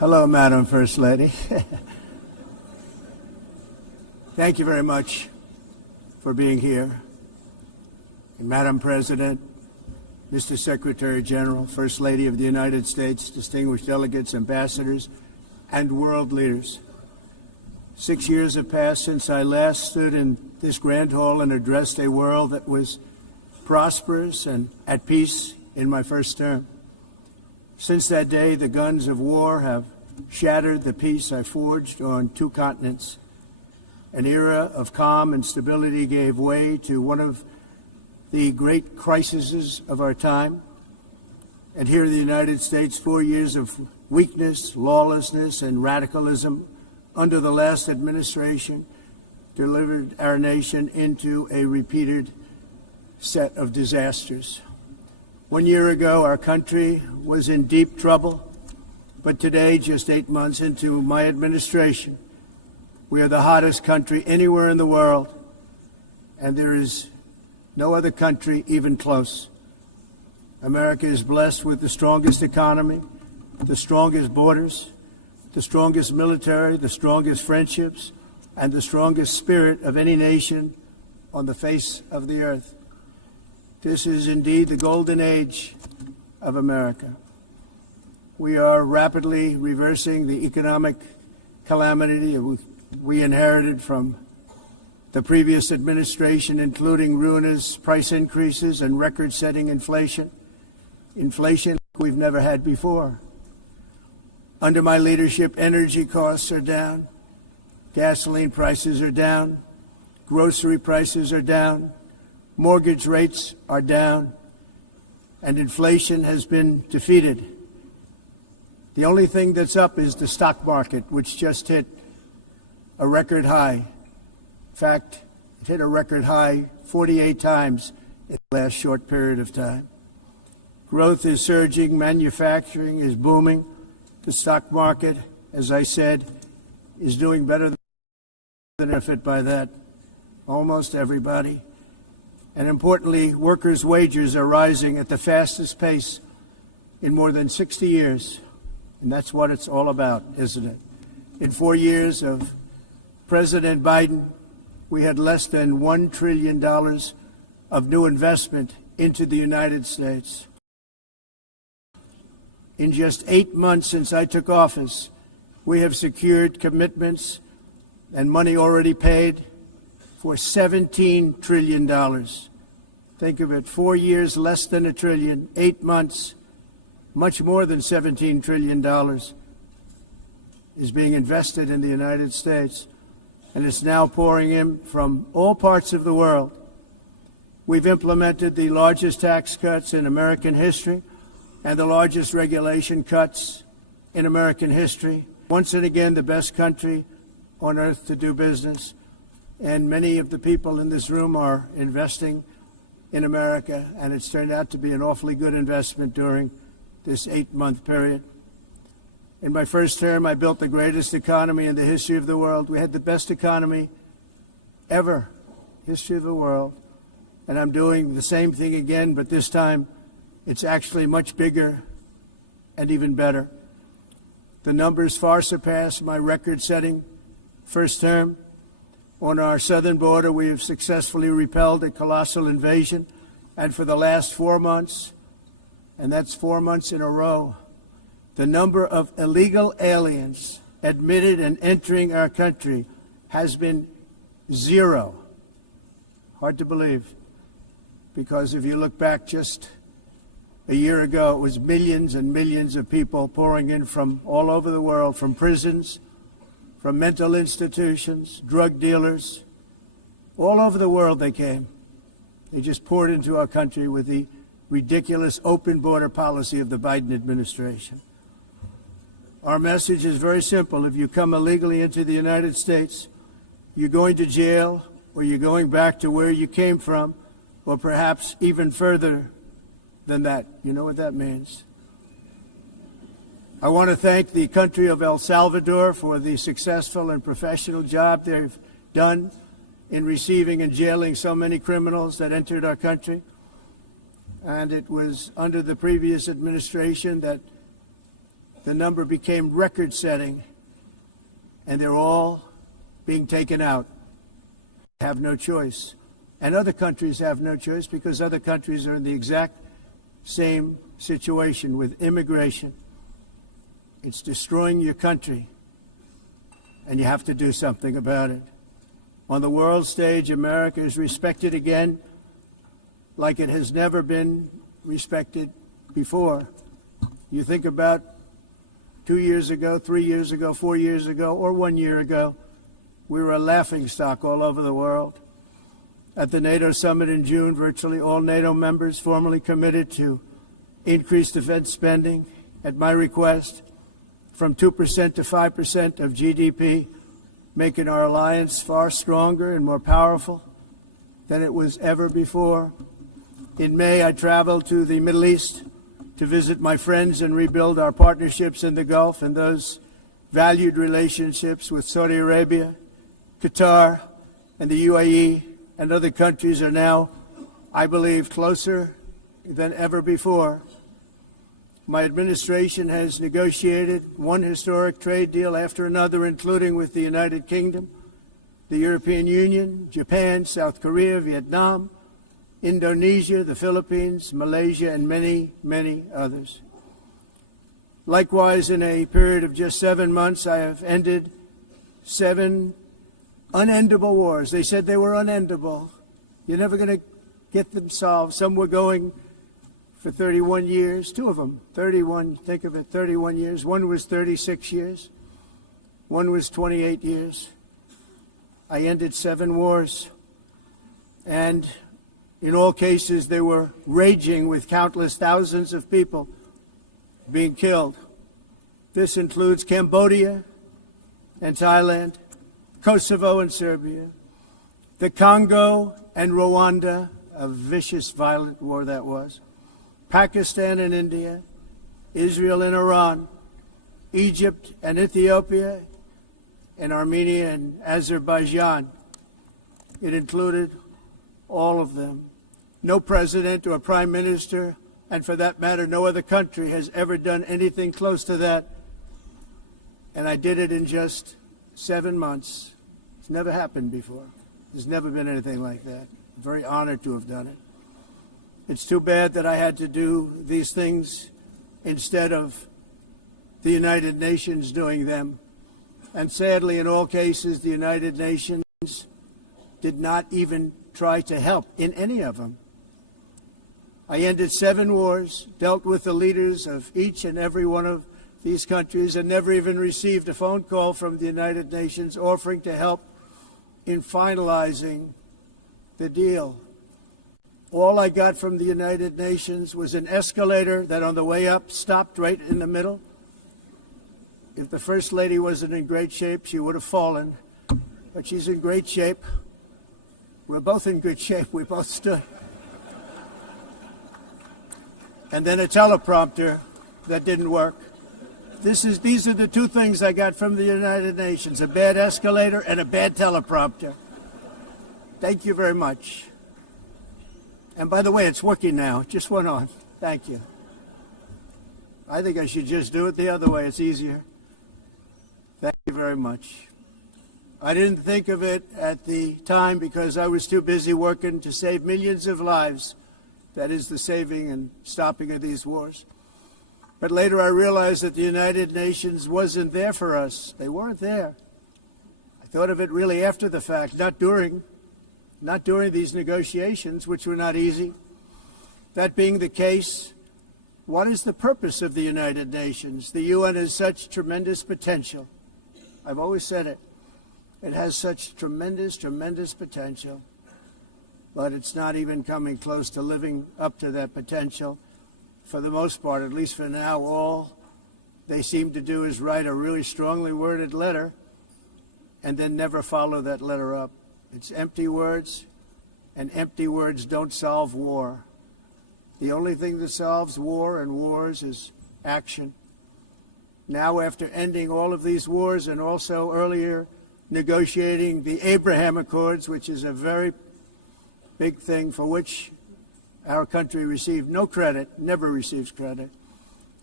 Hello, Madam First Lady. Thank you very much for being here. And Madam President, Mr. Secretary General, First Lady of the United States, distinguished delegates, ambassadors, and world leaders. 6 years have passed since I last stood in this grand hall and addressed a world that was prosperous and at peace in my first term. Since that day, the guns of war have shattered the peace I forged on 2 continents. An era of calm and stability gave way to one of the great crises of our time. And here in the United States, 4 years of weakness, lawlessness, and radicalism under the last administration delivered our nation into a repeated set of disasters. 1 year ago, our country was in deep trouble, but today, just 8 months into my administration, we are the hottest country anywhere in the world, and there is no other country even close. America is blessed with the strongest economy, the strongest borders, the strongest military, the strongest friendships, and the strongest spirit of any nation on the face of the earth. This is indeed the golden age of America. We are rapidly reversing the economic calamity we inherited from the previous administration, including ruinous price increases and record-setting inflation we've never had before. Under my leadership, energy costs are down, gasoline prices are down, grocery prices are down, mortgage rates are down, and inflation has been defeated. The only thing that's up is the stock market, which just hit a record high. In fact, it hit a record high 48 times in the last short period of time. Growth is surging, manufacturing is booming. The stock market, as I said, is doing better than benefit by that. Almost everybody. And importantly, workers' wages are rising at the fastest pace in more than 60 years. And that's what it's all about, isn't it? In 4 years of President Biden, we had less than $1 trillion of new investment into the United States. In just 8 months since I took office, we have secured commitments and money already paid for $17 trillion. Think of it, 4 years, less than $1 trillion, 8 months, much more than $17 trillion is being invested in the United States, and it's now pouring in from all parts of the world. We've implemented the largest tax cuts in American history and the largest regulation cuts in American history. Once and again, the best country on earth to do business. And many of the people in this room are investing in America, and it's turned out to be an awfully good investment during this 8-month period. In my first term, I built the greatest economy in the history of the world. We had the best economy ever, history of the world. And I'm doing the same thing again, but this time it's actually much bigger and even better. The numbers far surpass my record-setting first term. On our southern border, we have successfully repelled a colossal invasion, and for the last 4 months, and that's 4 months in a row, the number of illegal aliens admitted and entering our country has been 0. Hard to believe, because if you look back just a year ago, it was millions and millions of people pouring in from all over the world, from prisons, from mental institutions, drug dealers. All over the world they came. They just poured into our country with the ridiculous open border policy of the Biden administration. Our message is very simple. If you come illegally into the United States, you're going to jail, or you're going back to where you came from, or perhaps even further than that. You know what that means. I want to thank the country of El Salvador for the successful and professional job they've done in receiving and jailing so many criminals that entered our country. And it was under the previous administration that the number became record-setting, and they're all being taken out. Have no choice. And other countries have no choice because other countries are in the exact same situation with immigration. It's destroying your country, and you have to do something about it. On the world stage, America is respected again like it has never been respected before. You think about 2 years ago, 3 years ago, 4 years ago, or 1 year ago, we were a laughingstock all over the world. At the NATO summit in June, virtually all NATO members formally committed to increase defense spending at my request from 2% to 5% of GDP, making our alliance far stronger and more powerful than it was ever before. In May, I traveled to the Middle East to visit my friends and rebuild our partnerships in the Gulf and those valued relationships with Saudi Arabia, Qatar, and the UAE and other countries are now, I believe, closer than ever before. My administration has negotiated one historic trade deal after another, including with the United Kingdom, the European Union, Japan, South Korea, Vietnam, Indonesia, the Philippines, Malaysia, and many, many others. Likewise, in a period of just 7 months, I have ended 7 unendable wars. They said they were unendable. You're never going to get them solved. Some were going for 31 years, 2 of them, 31, think of it, 31 years. One was 36 years. One was 28 years. I ended 7 wars. And in all cases, they were raging with countless thousands of people being killed. This includes Cambodia and Thailand, Kosovo and Serbia, the Congo and Rwanda, a vicious, violent war that was, Pakistan and India, Israel and Iran, Egypt and Ethiopia, and Armenia and Azerbaijan. It included all of them. No president or prime minister, and for that matter, no other country has ever done anything close to that. And I did it in just 7 months. It's never happened before. There's never been anything like that. I'm very honored to have done it. It's too bad that I had to do these things instead of the United Nations doing them. And sadly, in all cases, the United Nations did not even try to help in any of them. I ended 7 wars, dealt with the leaders of each and every one of these countries, and never even received a phone call from the United Nations offering to help in finalizing the deal. All I got from the United Nations was an escalator that on the way up stopped right in the middle. If the First Lady wasn't in great shape, she would have fallen. But she's in great shape. We're both in good shape. We both stood. And then a teleprompter that didn't work. These are the 2 things I got from the United Nations, a bad escalator and a bad teleprompter. Thank you very much. And by the way, it's working now. It just went on. Thank you. I think I should just do it the other way. It's easier. Thank you very much. I didn't think of it at the time because I was too busy working to save millions of lives. That is the saving and stopping of these wars. But later I realized that the United Nations wasn't there for us. They weren't there. I thought of it really after the fact, not during these negotiations, which were not easy. That being the case, what is the purpose of the United Nations? The UN has such tremendous potential. I've always said it. It has such tremendous, tremendous potential, but it's not even coming close to living up to that potential. For the most part, at least for now, all they seem to do is write a really strongly worded letter and then never follow that letter up. It's empty words, and empty words don't solve war. The only thing that solves war and wars is action. Now, after ending all of these wars and also earlier negotiating the Abraham Accords, which is a very big thing for which our country received no credit, never receives credit.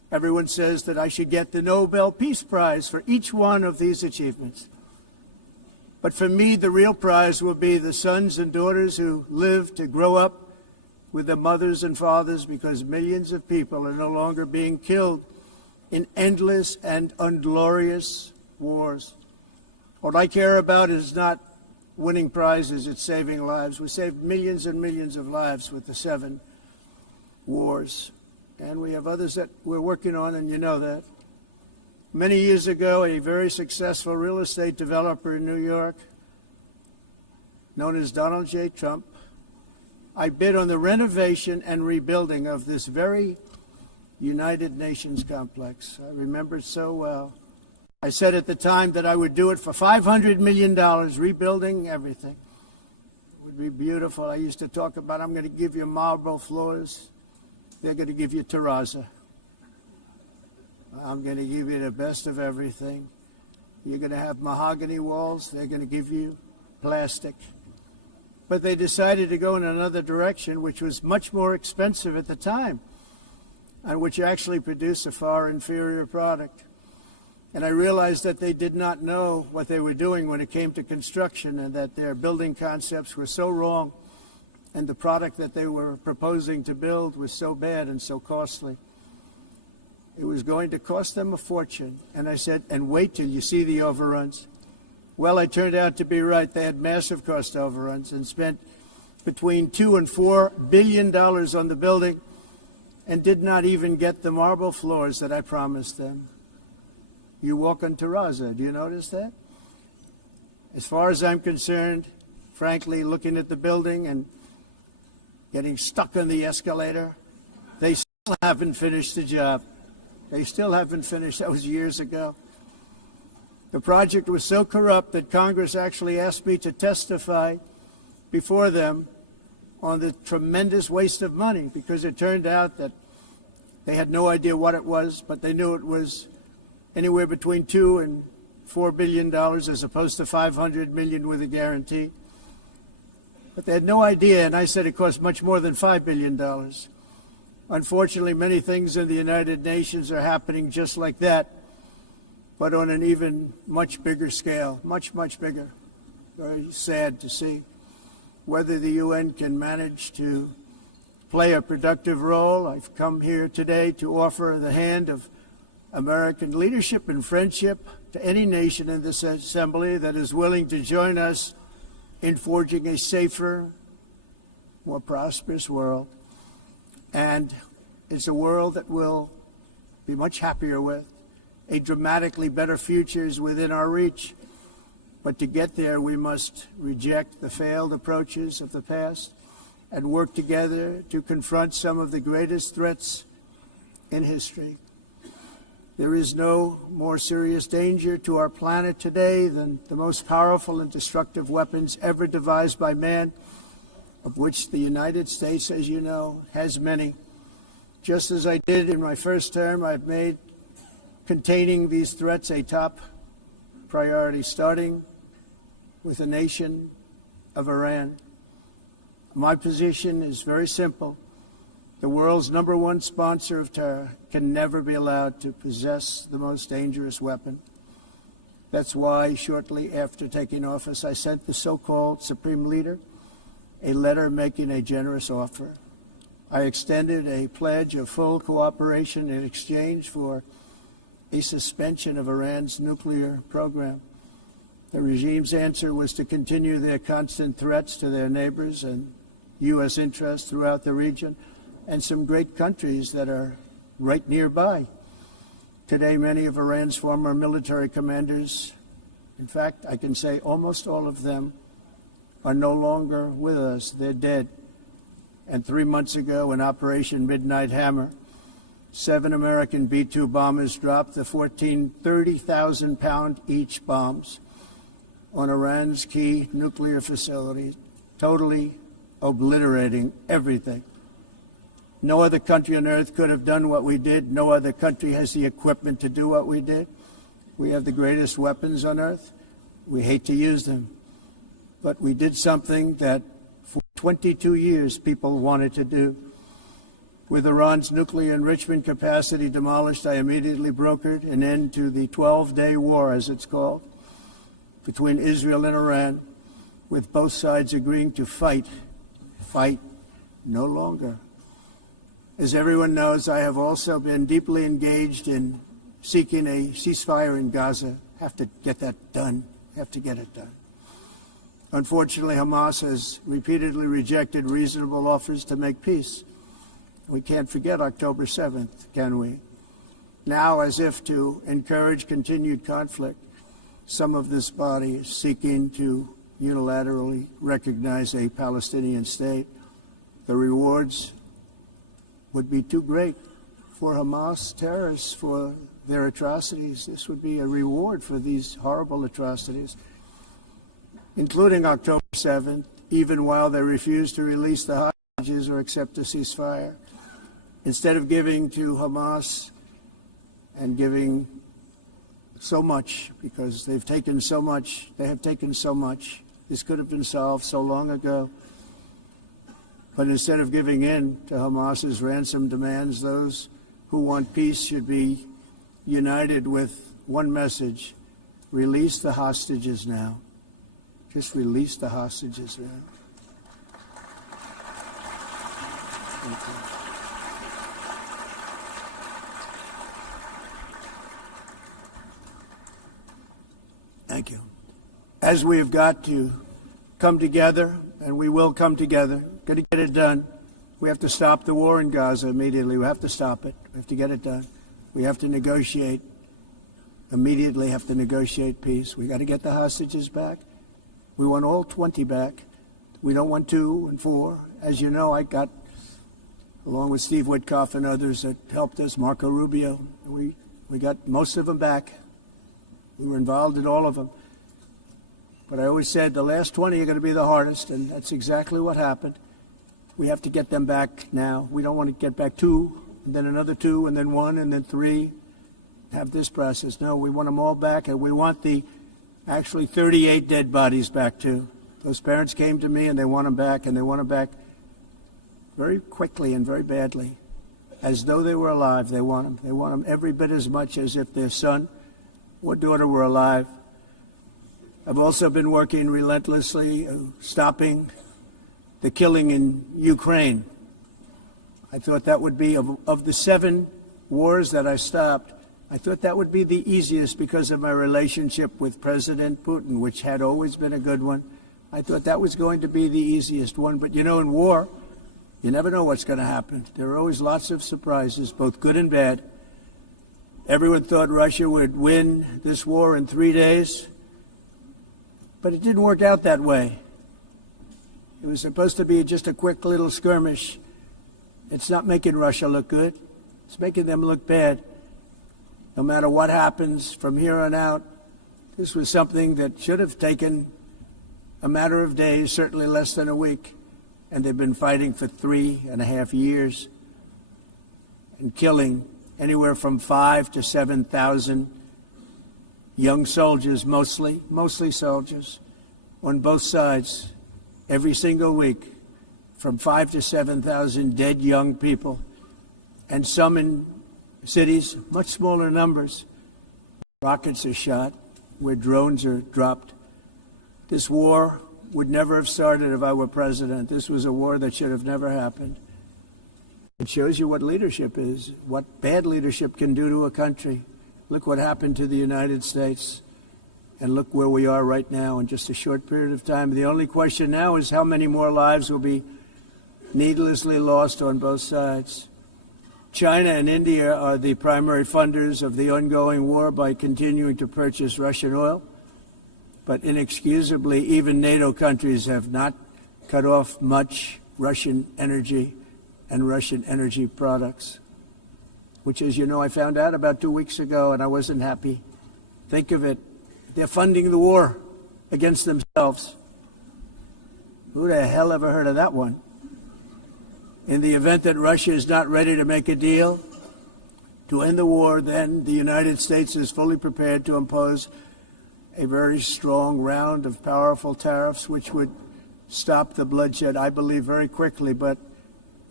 Everyone says that I should get the Nobel Peace Prize for each one of these achievements. But for me, the real prize will be the sons and daughters who live to grow up with their mothers and fathers, because millions of people are no longer being killed in endless and unglorious wars. What I care about is not winning prizes, it's saving lives. We saved millions and millions of lives with the 7 wars. And we have others that we're working on, and you know that. Many years ago, a very successful real estate developer in New York, known as Donald J. Trump, I bid on the renovation and rebuilding of this very United Nations complex. I remember it so well. I said at the time that I would do it for $500 million, rebuilding everything. It would be beautiful. I used to talk about, I'm going to give you marble floors. They're going to give you terrazzo. I'm going to give you the best of everything. You're going to have mahogany walls. They're going to give you plastic. But they decided to go in another direction, which was much more expensive at the time, and which actually produced a far inferior product. And I realized that they did not know what they were doing when it came to construction, and that their building concepts were so wrong, and the product that they were proposing to build was so bad and so costly. It was going to cost them a fortune. And I said, and wait till you see the overruns. Well, I turned out to be right. They had massive cost overruns and spent between $2 and $4 billion on the building, and did not even get the marble floors that I promised them. You walk on terrazzo. Do you notice that? As far as I'm concerned, frankly, looking at the building and getting stuck on the escalator, they still haven't finished the job. They still haven't finished. That was years ago. The project was so corrupt that Congress actually asked me to testify before them on the tremendous waste of money, because it turned out that they had no idea what it was, but they knew it was anywhere between $2 and $4 billion as opposed to $500 million with a guarantee. But they had no idea, and I said it cost much more than $5 billion. Unfortunately, many things in the United Nations are happening just like that, but on an even much bigger scale, much, much bigger. Very sad to see. Whether the UN can manage to play a productive role, I've come here today to offer the hand of American leadership and friendship to any nation in this assembly that is willing to join us in forging a safer, more prosperous world. And it's a world that we'll be much happier with. A dramatically better future is within our reach. But to get there, we must reject the failed approaches of the past and work together to confront some of the greatest threats in history. There is no more serious danger to our planet today than the most powerful and destructive weapons ever devised by man, of which the United States, as you know, has many. Just as I did in my first term, I've made containing these threats a top priority, starting with the nation of Iran. My position is very simple. The world's #1 sponsor of terror can never be allowed to possess the most dangerous weapon. That's why shortly after taking office, I sent the so-called Supreme Leader a letter making a generous offer. I extended a pledge of full cooperation in exchange for a suspension of Iran's nuclear program. The regime's answer was to continue their constant threats to their neighbors and U.S. interests throughout the region, and some great countries that are right nearby. Today, many of Iran's former military commanders, in fact, I can say almost all of them, are no longer with us. They're dead. And 3 months ago, in Operation Midnight Hammer, 7 American B-2 bombers dropped the 30,000-pound each bombs on Iran's key nuclear facilities, totally obliterating everything. No other country on earth could have done what we did. No other country has the equipment to do what we did. We have the greatest weapons on earth. We hate to use them. But we did something that for 22 years people wanted to do. With Iran's nuclear enrichment capacity demolished, I immediately brokered an end to the 12-day war, as it's called, between Israel and Iran, with both sides agreeing to fight no longer. As everyone knows, I have also been deeply engaged in seeking a ceasefire in Gaza. Have to get that done. Have to get it done. Unfortunately, Hamas has repeatedly rejected reasonable offers to make peace. We can't forget October 7th, can we? Now, as if to encourage continued conflict, some of this body is seeking to unilaterally recognize a Palestinian state. The rewards would be too great for Hamas terrorists for their atrocities. This would be a reward for these horrible atrocities, including October 7th, even while they refuse to release the hostages or accept a ceasefire. Instead of giving to Hamas and giving so much, because they've taken so much, they have taken so much. This could have been solved so long ago. But instead of giving in to Hamas's ransom demands, those who want peace should be united with one message: release the hostages now. Just release the hostages now. Thank you. Thank you. As we have got to come together, and we will come together, got to get it done. We have to stop the war in Gaza immediately. We have to stop it. We have to get it done. We have to negotiate, immediately have to negotiate peace. We got to get the hostages back. We want all 20 back. We don't want 2 and 4. As you know, I got, along with Steve Witkoff and others that helped us, Marco Rubio, we got most of them back. We were involved in all of them. But I always said the last 20 are going to be the hardest, and that's exactly what happened. We have to get them back now. We don't want to get back 2, and then another 2, and then 1, and then 3. Have this process. No, we want them all back, and we want the actually 38 dead bodies back too. Those parents came to me, and they want them back, and they want them back very quickly and very badly, as though they were alive. They want them. They want them every bit as much as if their son or daughter were alive. I've also been working relentlessly, stopping the killing in Ukraine. I thought that would be, of the 7 wars that I stopped, I thought that would be the easiest because of my relationship with President Putin, which had always been a good one. I thought that was going to be the easiest one. But, you know, in war, you never know what's going to happen. There are always lots of surprises, both good and bad. Everyone thought Russia would win this war in 3 days, but it didn't work out that way. It was supposed to be just a quick little skirmish. It's not making Russia look good. It's making them look bad. No matter what happens from here on out, this was something that should have taken a matter of days, certainly less than a week. And they've been fighting for 3.5 years and killing anywhere from 5,000 to 7,000 young soldiers, mostly soldiers, on both sides, every single week, from 5,000 to 7,000 dead young people, and some in cities, much smaller numbers. Rockets are shot, where drones are dropped. This war would never have started if I were president. This was a war that should have never happened. It shows you what leadership is, what bad leadership can do to a country. Look what happened to the United States, and look where we are right now in just a short period of time. The only question now is how many more lives will be needlessly lost on both sides. China and India are the primary funders of the ongoing war by continuing to purchase Russian oil. But inexcusably, even NATO countries have not cut off much Russian energy and Russian energy products, which, as you know, I found out about 2 weeks ago, and I wasn't happy. Think of it. They're funding the war against themselves. Who the hell ever heard of that one? In the event that Russia is not ready to make a deal to end the war, then the United States is fully prepared to impose a very strong round of powerful tariffs, which would stop the bloodshed, I believe, very quickly. But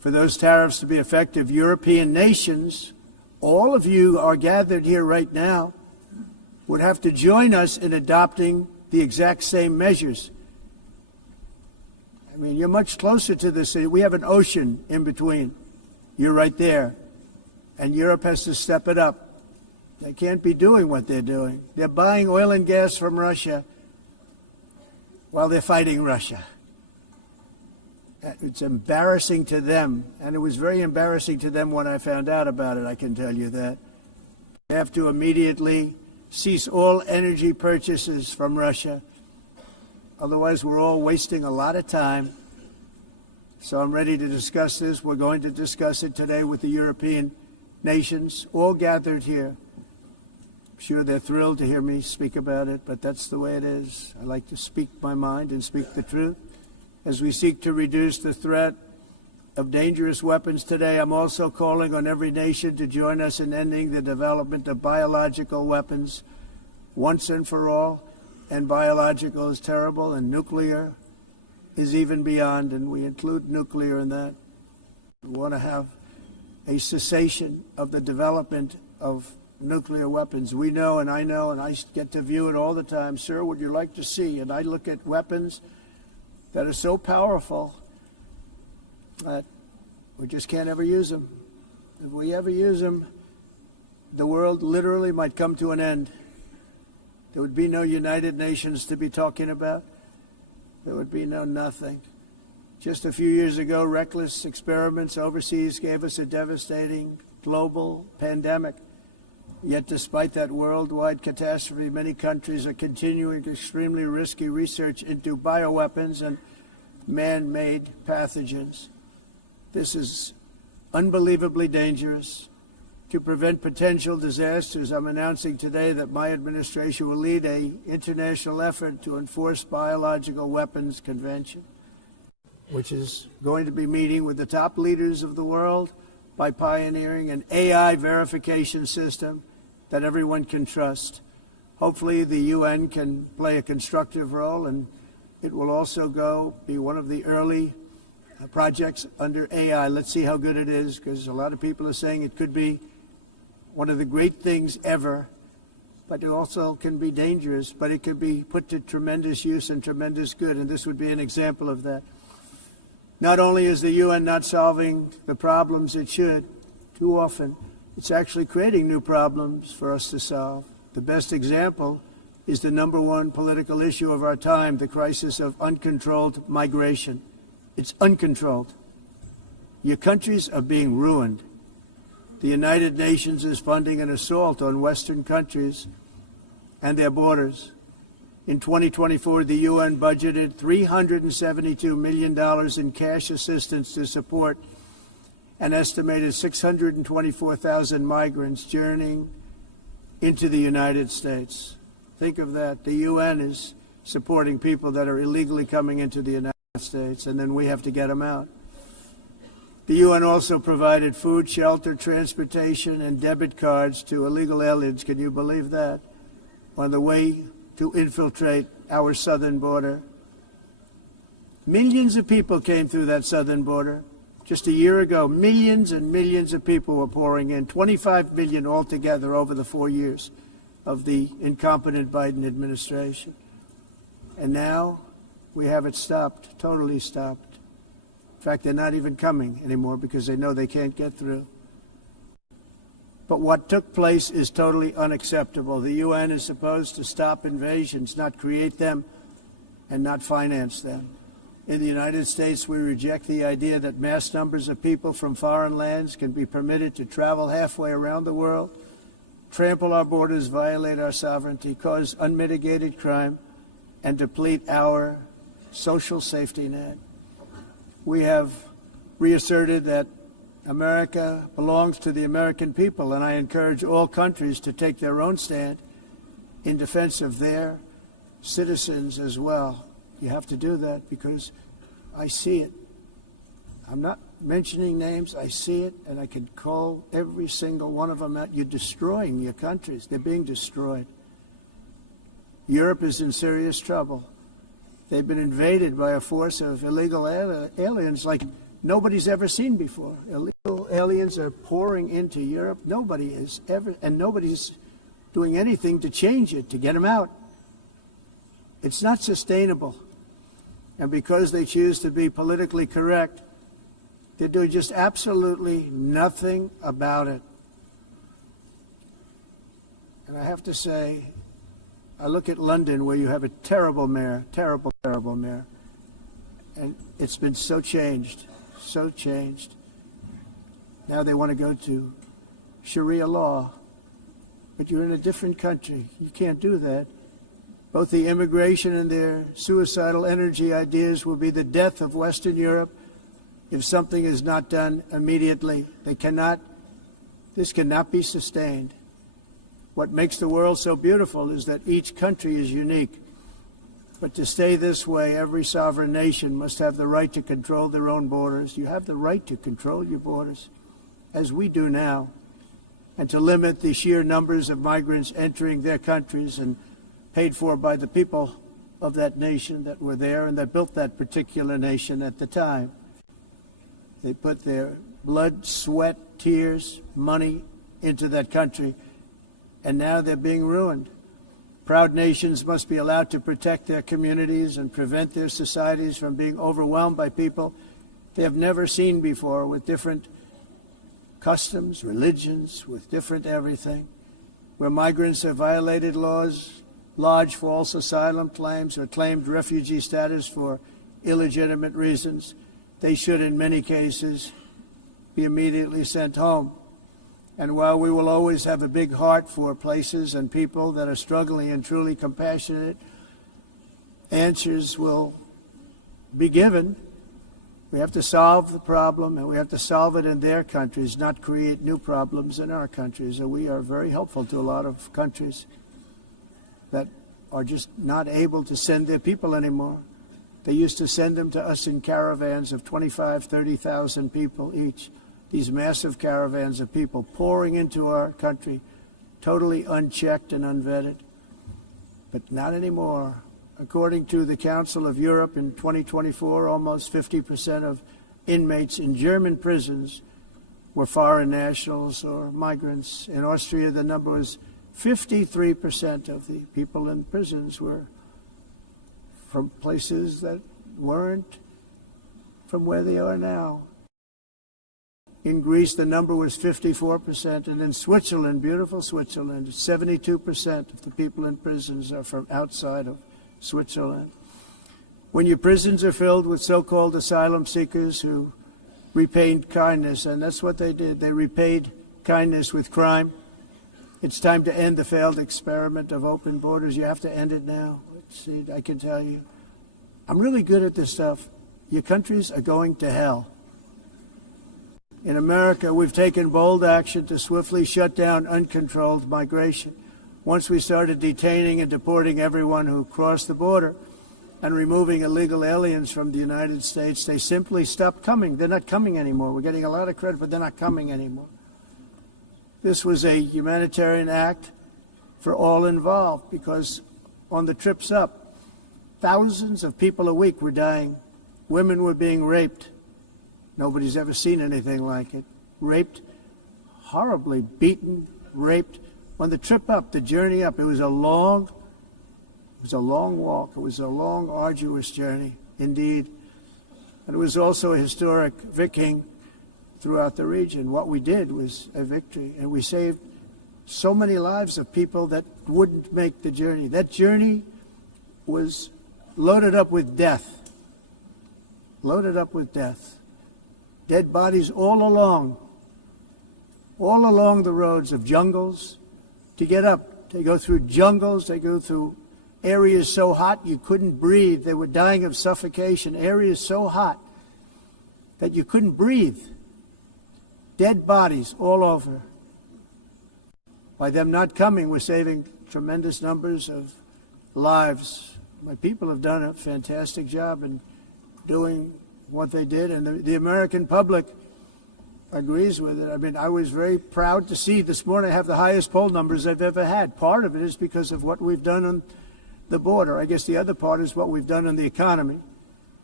for those tariffs to be effective, European nations, all of you are gathered here right now, would have to join us in adopting the exact same measures. I mean, you're much closer to this. We have an ocean in between. You're right there. And Europe has to step it up. They can't be doing what they're doing. They're buying oil and gas from Russia while they're fighting Russia. It's embarrassing to them, and it was very embarrassing to them when I found out about it, I can tell you that. They have to immediately cease all energy purchases from Russia. Otherwise, we're all wasting a lot of time. So I'm ready to discuss this. We're going to discuss it today with the European nations, all gathered here. I'm sure they're thrilled to hear me speak about it, but that's the way it is. I like to speak my mind and speak the truth. As we seek to reduce the threat of dangerous weapons today, I'm also calling on every nation to join us in ending the development of biological weapons once and for all. And biological is terrible, and nuclear is even beyond, and we include nuclear in that. We want to have a cessation of the development of nuclear weapons. We know, and I get to view it all the time. Sir, would you like to see? And I look at weapons that are so powerful that we just can't ever use them. If we ever use them, the world literally might come to an end. There would be no United Nations to be talking about. There would be no nothing. Just a few years ago, reckless experiments overseas gave us a devastating global pandemic. Yet despite that worldwide catastrophe, many countries are continuing extremely risky research into bioweapons and man-made pathogens. This is unbelievably dangerous. To prevent potential disasters, I'm announcing today that my administration will lead an international effort to enforce biological weapons convention, which is going to be meeting with the top leaders of the world by pioneering an AI verification system that everyone can trust. Hopefully the UN can play a constructive role, and it will also be one of the early projects under AI. Let's see how good it is, because a lot of people are saying it could be one of the great things ever, but it also can be dangerous, but it could be put to tremendous use and tremendous good, and this would be an example of that. Not only is the UN not solving the problems it should, too often, it's actually creating new problems for us to solve. The best example is the number one political issue of our time, the crisis of uncontrolled migration. It's uncontrolled. Your countries are being ruined. The United Nations is funding an assault on Western countries and their borders. In 2024, the UN budgeted $372 million in cash assistance to support an estimated 624,000 migrants journeying into the United States. Think of that. The UN is supporting people that are illegally coming into the United States, and then we have to get them out. The UN also provided food, shelter, transportation, and debit cards to illegal aliens. Can you believe that? On the way to infiltrate our southern border. Millions of people came through that southern border. Just a year ago, millions and millions of people were pouring in, 25 million altogether over the 4 years of the incompetent Biden administration. And now we have it stopped, totally stopped. In fact, they're not even coming anymore because they know they can't get through. But what took place is totally unacceptable. The UN is supposed to stop invasions, not create them and not finance them. In the United States, we reject the idea that mass numbers of people from foreign lands can be permitted to travel halfway around the world, trample our borders, violate our sovereignty, cause unmitigated crime, and deplete our social safety net. We have reasserted that America belongs to the American people, and I encourage all countries to take their own stand in defense of their citizens as well. You have to do that because I see it. I'm not mentioning names. I see it, and I can call every single one of them out. You're destroying your countries. They're being destroyed. Europe is in serious trouble. They've been invaded by a force of illegal aliens like nobody's ever seen before. Illegal aliens are pouring into Europe. Nobody has ever, and nobody's doing anything to change it, to get them out. It's not sustainable. And because they choose to be politically correct, they're doing just absolutely nothing about it. And I have to say, I look at London, where you have a terrible mayor, terrible mayor, and it's been so changed. So changed. Now they want to go to Sharia law, but you're in a different country. You can't do that. Both the immigration and their suicidal energy ideas will be the death of Western Europe if something is not done immediately. This cannot be sustained. What makes the world so beautiful is that each country is unique. But to stay this way, every sovereign nation must have the right to control their own borders. You have the right to control your borders, as we do now, and to limit the sheer numbers of migrants entering their countries and paid for by the people of that nation that were there and that built that particular nation at the time. They put their blood, sweat, tears, money into that country, and now they're being ruined. Proud nations must be allowed to protect their communities and prevent their societies from being overwhelmed by people they have never seen before, with different customs, religions, with different everything. Where migrants have violated laws, lodged false asylum claims, or claimed refugee status for illegitimate reasons, they should, in many cases, be immediately sent home. And while we will always have a big heart for places and people that are struggling and truly compassionate, answers will be given. We have to solve the problem, and we have to solve it in their countries, not create new problems in our countries. And we are very helpful to a lot of countries that are just not able to send their people anymore. They used to send them to us in caravans of 25,000, 30,000 people each. These massive caravans of people pouring into our country, totally unchecked and unvetted. But not anymore. According to the Council of Europe, in 2024, almost 50% of inmates in German prisons were foreign nationals or migrants. In Austria, the number was 53% of the people in prisons were from places that weren't from where they are now. In Greece, the number was 54%, and in Switzerland, beautiful Switzerland, 72% of the people in prisons are from outside of Switzerland. When your prisons are filled with so-called asylum seekers who repaid kindness, and that's what they did, they repaid kindness with crime, it's time to end the failed experiment of open borders. You have to end it now. Let's see, I can tell you, I'm really good at this stuff. Your countries are going to hell. In America, we've taken bold action to swiftly shut down uncontrolled migration. Once we started detaining and deporting everyone who crossed the border and removing illegal aliens from the United States, they simply stopped coming. They're not coming anymore. We're getting a lot of credit, but they're not coming anymore. This was a humanitarian act for all involved, because on the trips up, thousands of people a week were dying. Women were being raped. Nobody's ever seen anything like it. Raped, horribly beaten, raped. On the trip up, the journey up, it was a long walk. It was a long, arduous journey, indeed. And it was also a historic victory throughout the region. What we did was a victory, and we saved so many lives of people that wouldn't make the journey. That journey was loaded up with death. Loaded up with death. Dead bodies all along the roads of jungles. To get up, they go through jungles, they go through areas so hot you couldn't breathe. They were dying of suffocation, areas so hot that you couldn't breathe. Dead bodies all over. By them not coming, we're saving tremendous numbers of lives. My people have done a fantastic job in doing what they did, and the American public agrees with it. I mean, I was very proud to see this morning I have the highest poll numbers I've ever had. Part of it is because of what we've done on the border. I guess the other part is what we've done in the economy.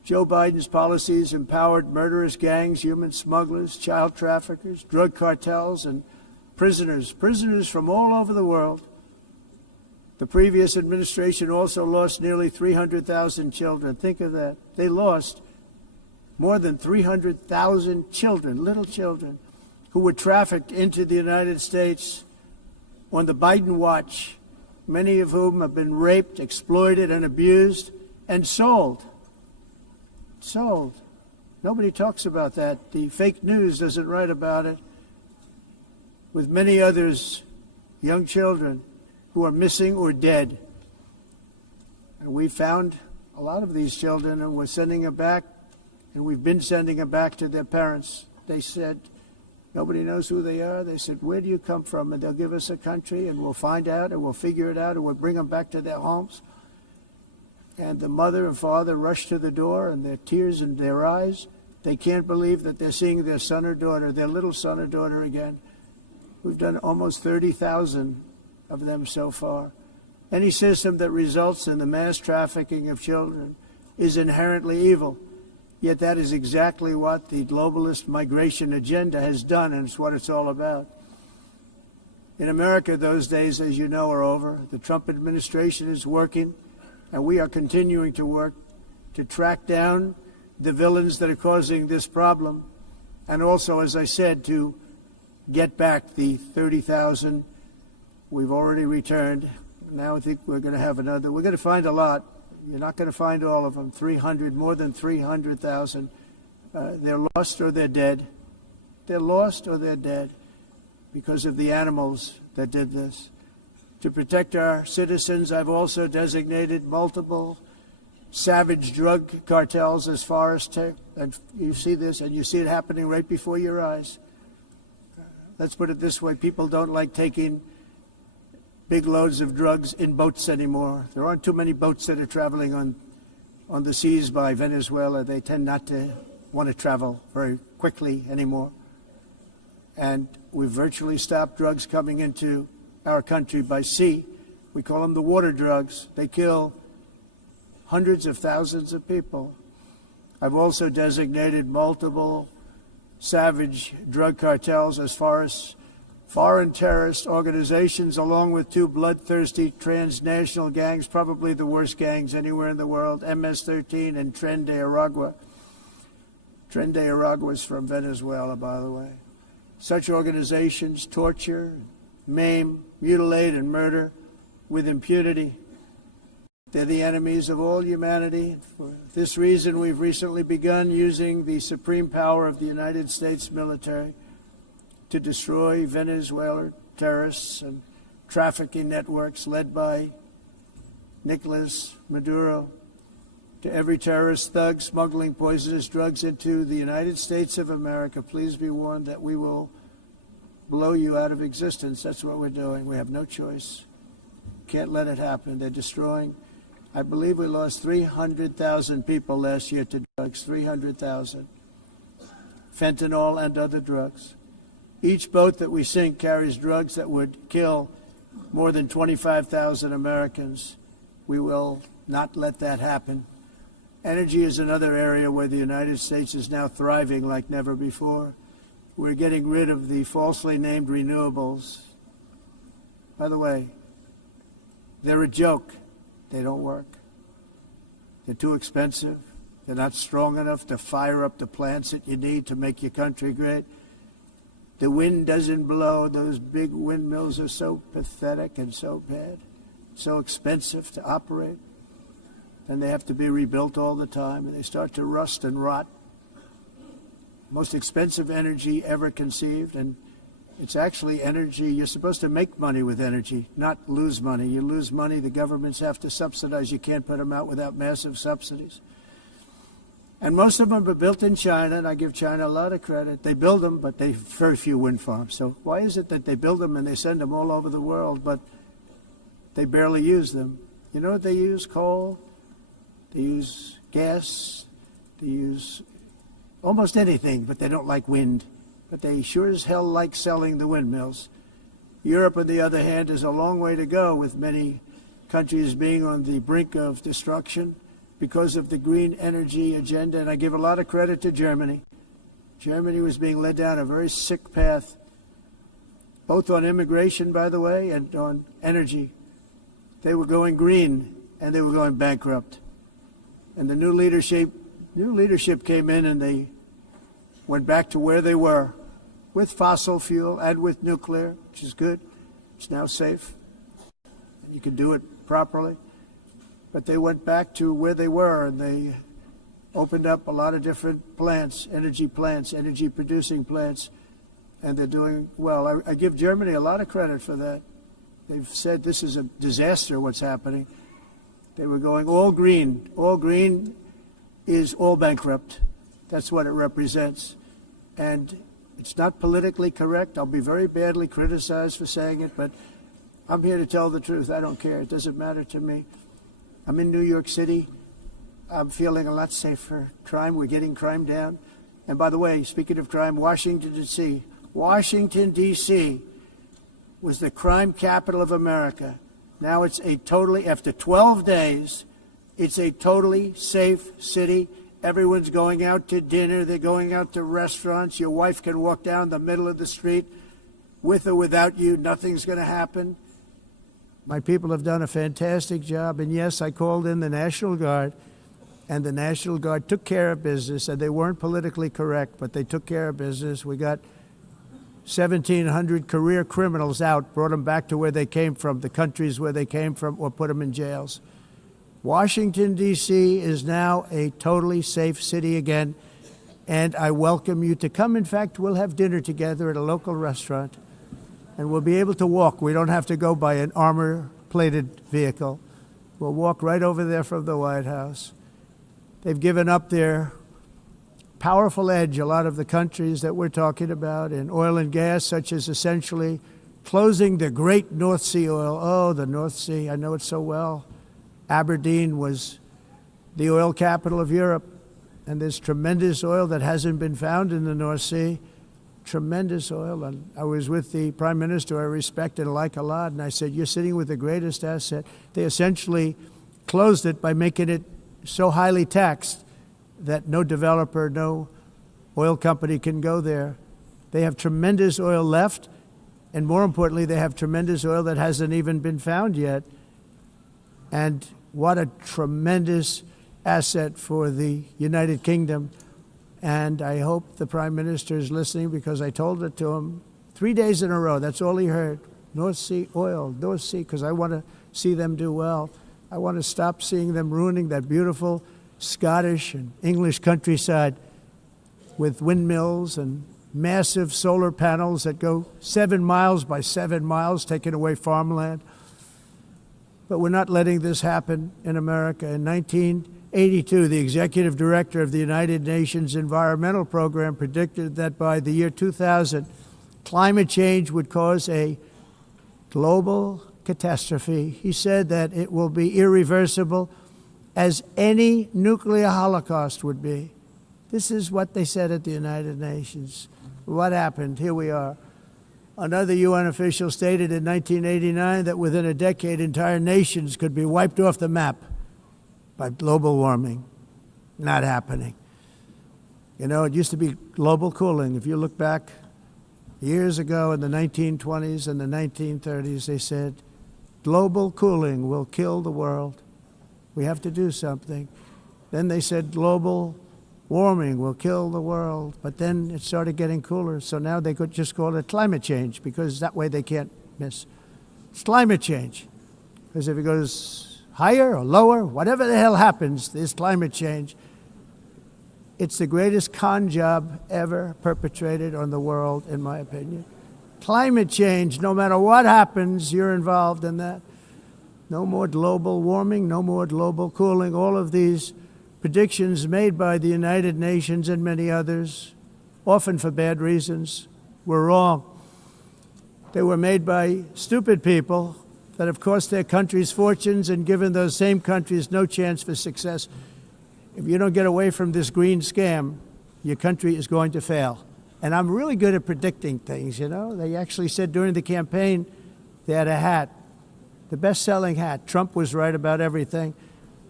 Joe Biden's policies empowered murderous gangs, human smugglers, child traffickers, drug cartels, and prisoners from all over the world. The previous administration also lost nearly 300,000 children. Think of that. They lost more than 300,000 children, little children, who were trafficked into the United States on the Biden watch, many of whom have been raped, exploited, and abused, and sold. Sold. Nobody talks about that. The fake news doesn't write about it. With many others, young children who are missing or dead. And we found a lot of these children, and we're sending them back, and we've been sending them back to their parents. They said, nobody knows who they are. They said, where do you come from? And they'll give us a country, and we'll find out, and we'll figure it out, and we'll bring them back to their homes. And the mother and father rush to the door, and their tears in their eyes. They can't believe that they're seeing their son or daughter, their little son or daughter again. We've done almost 30,000 of them so far. Any system that results in the mass trafficking of children is inherently evil. Yet that is exactly what the globalist migration agenda has done, and it's what it's all about. In America, those days, as you know, are over. The Trump administration is working, and we are continuing to work to track down the villains that are causing this problem, and also, as I said, to get back the 30,000 we've already returned. Now I think we're going to have another. We're going to find a lot. You're not going to find all of them. 300, more than 300,000. They're lost or they're dead. They're lost or they're dead because of the animals that did this. To protect our citizens, I've also designated multiple savage drug cartels as far as and you see this, and you see it happening right before your eyes. Let's put it this way. People don't like taking big loads of drugs in boats anymore. There aren't too many boats that are traveling on the seas by Venezuela. They tend not to want to travel very quickly anymore. And we've virtually stopped drugs coming into our country by sea. We call them the water drugs. They kill hundreds of thousands of people. I've also designated multiple savage drug cartels as far as foreign terrorist organizations, along with two bloodthirsty transnational gangs, probably the worst gangs anywhere in the world, MS-13 and Tren de Aragua. Tren de Aragua is from Venezuela, by the way. Such organizations torture, maim, mutilate, and murder with impunity. They're the enemies of all humanity. For this reason, we've recently begun using the supreme power of the United States military to destroy Venezuelan terrorists and trafficking networks led by Nicolas Maduro. To every terrorist thug smuggling poisonous drugs into the United States of America, please be warned that we will blow you out of existence. That's what we're doing. We have no choice. Can't let it happen. They're destroying. I believe we lost 300,000 people last year to drugs, 300,000. Fentanyl and other drugs. Each boat that we sink carries drugs that would kill more than 25,000 Americans. We will not let that happen. Energy is another area where the United States is now thriving like never before. We're getting rid of the falsely named renewables. By the way, they're a joke. They don't work. They're too expensive. They're not strong enough to fire up the plants that you need to make your country great. The wind doesn't blow. Those big windmills are so pathetic and so bad, so expensive to operate. And they have to be rebuilt all the time, and they start to rust and rot. Most expensive energy ever conceived, and it's actually energy. You're supposed to make money with energy, not lose money. You lose money, the governments have to subsidize. You can't put them out without massive subsidies. And most of them are built in China, and I give China a lot of credit. They build them, but they very few wind farms. So why is it that they build them and they send them all over the world, but they barely use them? You know what they use? Coal. They use gas. They use almost anything, but they don't like wind. But they sure as hell like selling the windmills. Europe, on the other hand, is a long way to go, with many countries being on the brink of destruction because of the green energy agenda, and I give a lot of credit to Germany. Germany was being led down a very sick path, both on immigration, by the way, and on energy. They were going green, and they were going bankrupt. And the new leadership came in, and they went back to where they were, with fossil fuel and with nuclear, which is good. It's now safe. You can do it properly. But they went back to where they were, and they opened up a lot of different plants, energy producing plants, and they're doing well. I give Germany a lot of credit for that. They've said this is a disaster, what's happening. They were going all green. All green is all bankrupt. That's what it represents. And it's not politically correct. I'll be very badly criticized for saying it, but I'm here to tell the truth. I don't care. It doesn't matter to me. I'm in New York City. I'm feeling a lot safer. Crime, we're getting crime down. And by the way, speaking of crime, Washington, D.C. was the crime capital of America. Now it's after 12 days, it's a totally safe city. Everyone's going out to dinner. They're going out to restaurants. Your wife can walk down the middle of the street with or without you. Nothing's going to happen. My people have done a fantastic job. And yes, I called in the National Guard, and the National Guard took care of business, and they weren't politically correct, but they took care of business. We got 1,700 career criminals out, brought them back to where they came from, the countries where they came from, or put them in jails. Washington, D.C. is now a totally safe city again, and I welcome you to come. In fact, we'll have dinner together at a local restaurant, and we'll be able to walk. We don't have to go by an armor-plated vehicle. We'll walk right over there from the White House. They've given up their powerful edge, a lot of the countries that we're talking about, in oil and gas, such as essentially closing the great North Sea oil. Oh, the North Sea, I know it so well. Aberdeen was the oil capital of Europe, and there's tremendous oil that hasn't been found in the North Sea. Tremendous oil. And I was with the Prime Minister I respect and like a lot, and I said, you're sitting with the greatest asset. They essentially closed it by making it so highly taxed that no developer, no oil company can go there. They have tremendous oil left, and more importantly, they have tremendous oil that hasn't even been found yet. And what a tremendous asset for the United Kingdom. And I hope the Prime Minister is listening, because I told it to him 3 days in a row. That's all he heard. North Sea oil, North Sea, because I want to see them do well. I want to stop seeing them ruining that beautiful Scottish and English countryside with windmills and massive solar panels that go 7 miles by 7 miles, taking away farmland. But we're not letting this happen in America. In 1982, the executive director of the United Nations Environmental Program predicted that by the year 2000, climate change would cause a global catastrophe. He said that it will be irreversible, as any nuclear holocaust would be. This is what they said at the United Nations. What happened? Here we are. Another UN official stated in 1989 that within a decade, entire nations could be wiped off the map by global warming. Not happening. You know, it used to be global cooling. If you look back years ago in the 1920s and the 1930s, they said, global cooling will kill the world. We have to do something. Then they said global warming will kill the world. But then it started getting cooler. So now they could just call it climate change, because that way they can't miss. It's climate change. Because if it goes higher or lower, whatever the hell happens, there's climate change. It's the greatest con job ever perpetrated on the world, in my opinion. Climate change, no matter what happens, you're involved in that. No more global warming, no more global cooling. All of these predictions made by the United Nations and many others, often for bad reasons, were wrong. They were made by stupid people that have cost their countries fortunes and given those same countries no chance for success. If you don't get away from this green scam, your country is going to fail. And I'm really good at predicting things, you know. They actually said during the campaign they had a hat, the best-selling hat. Trump was right about everything.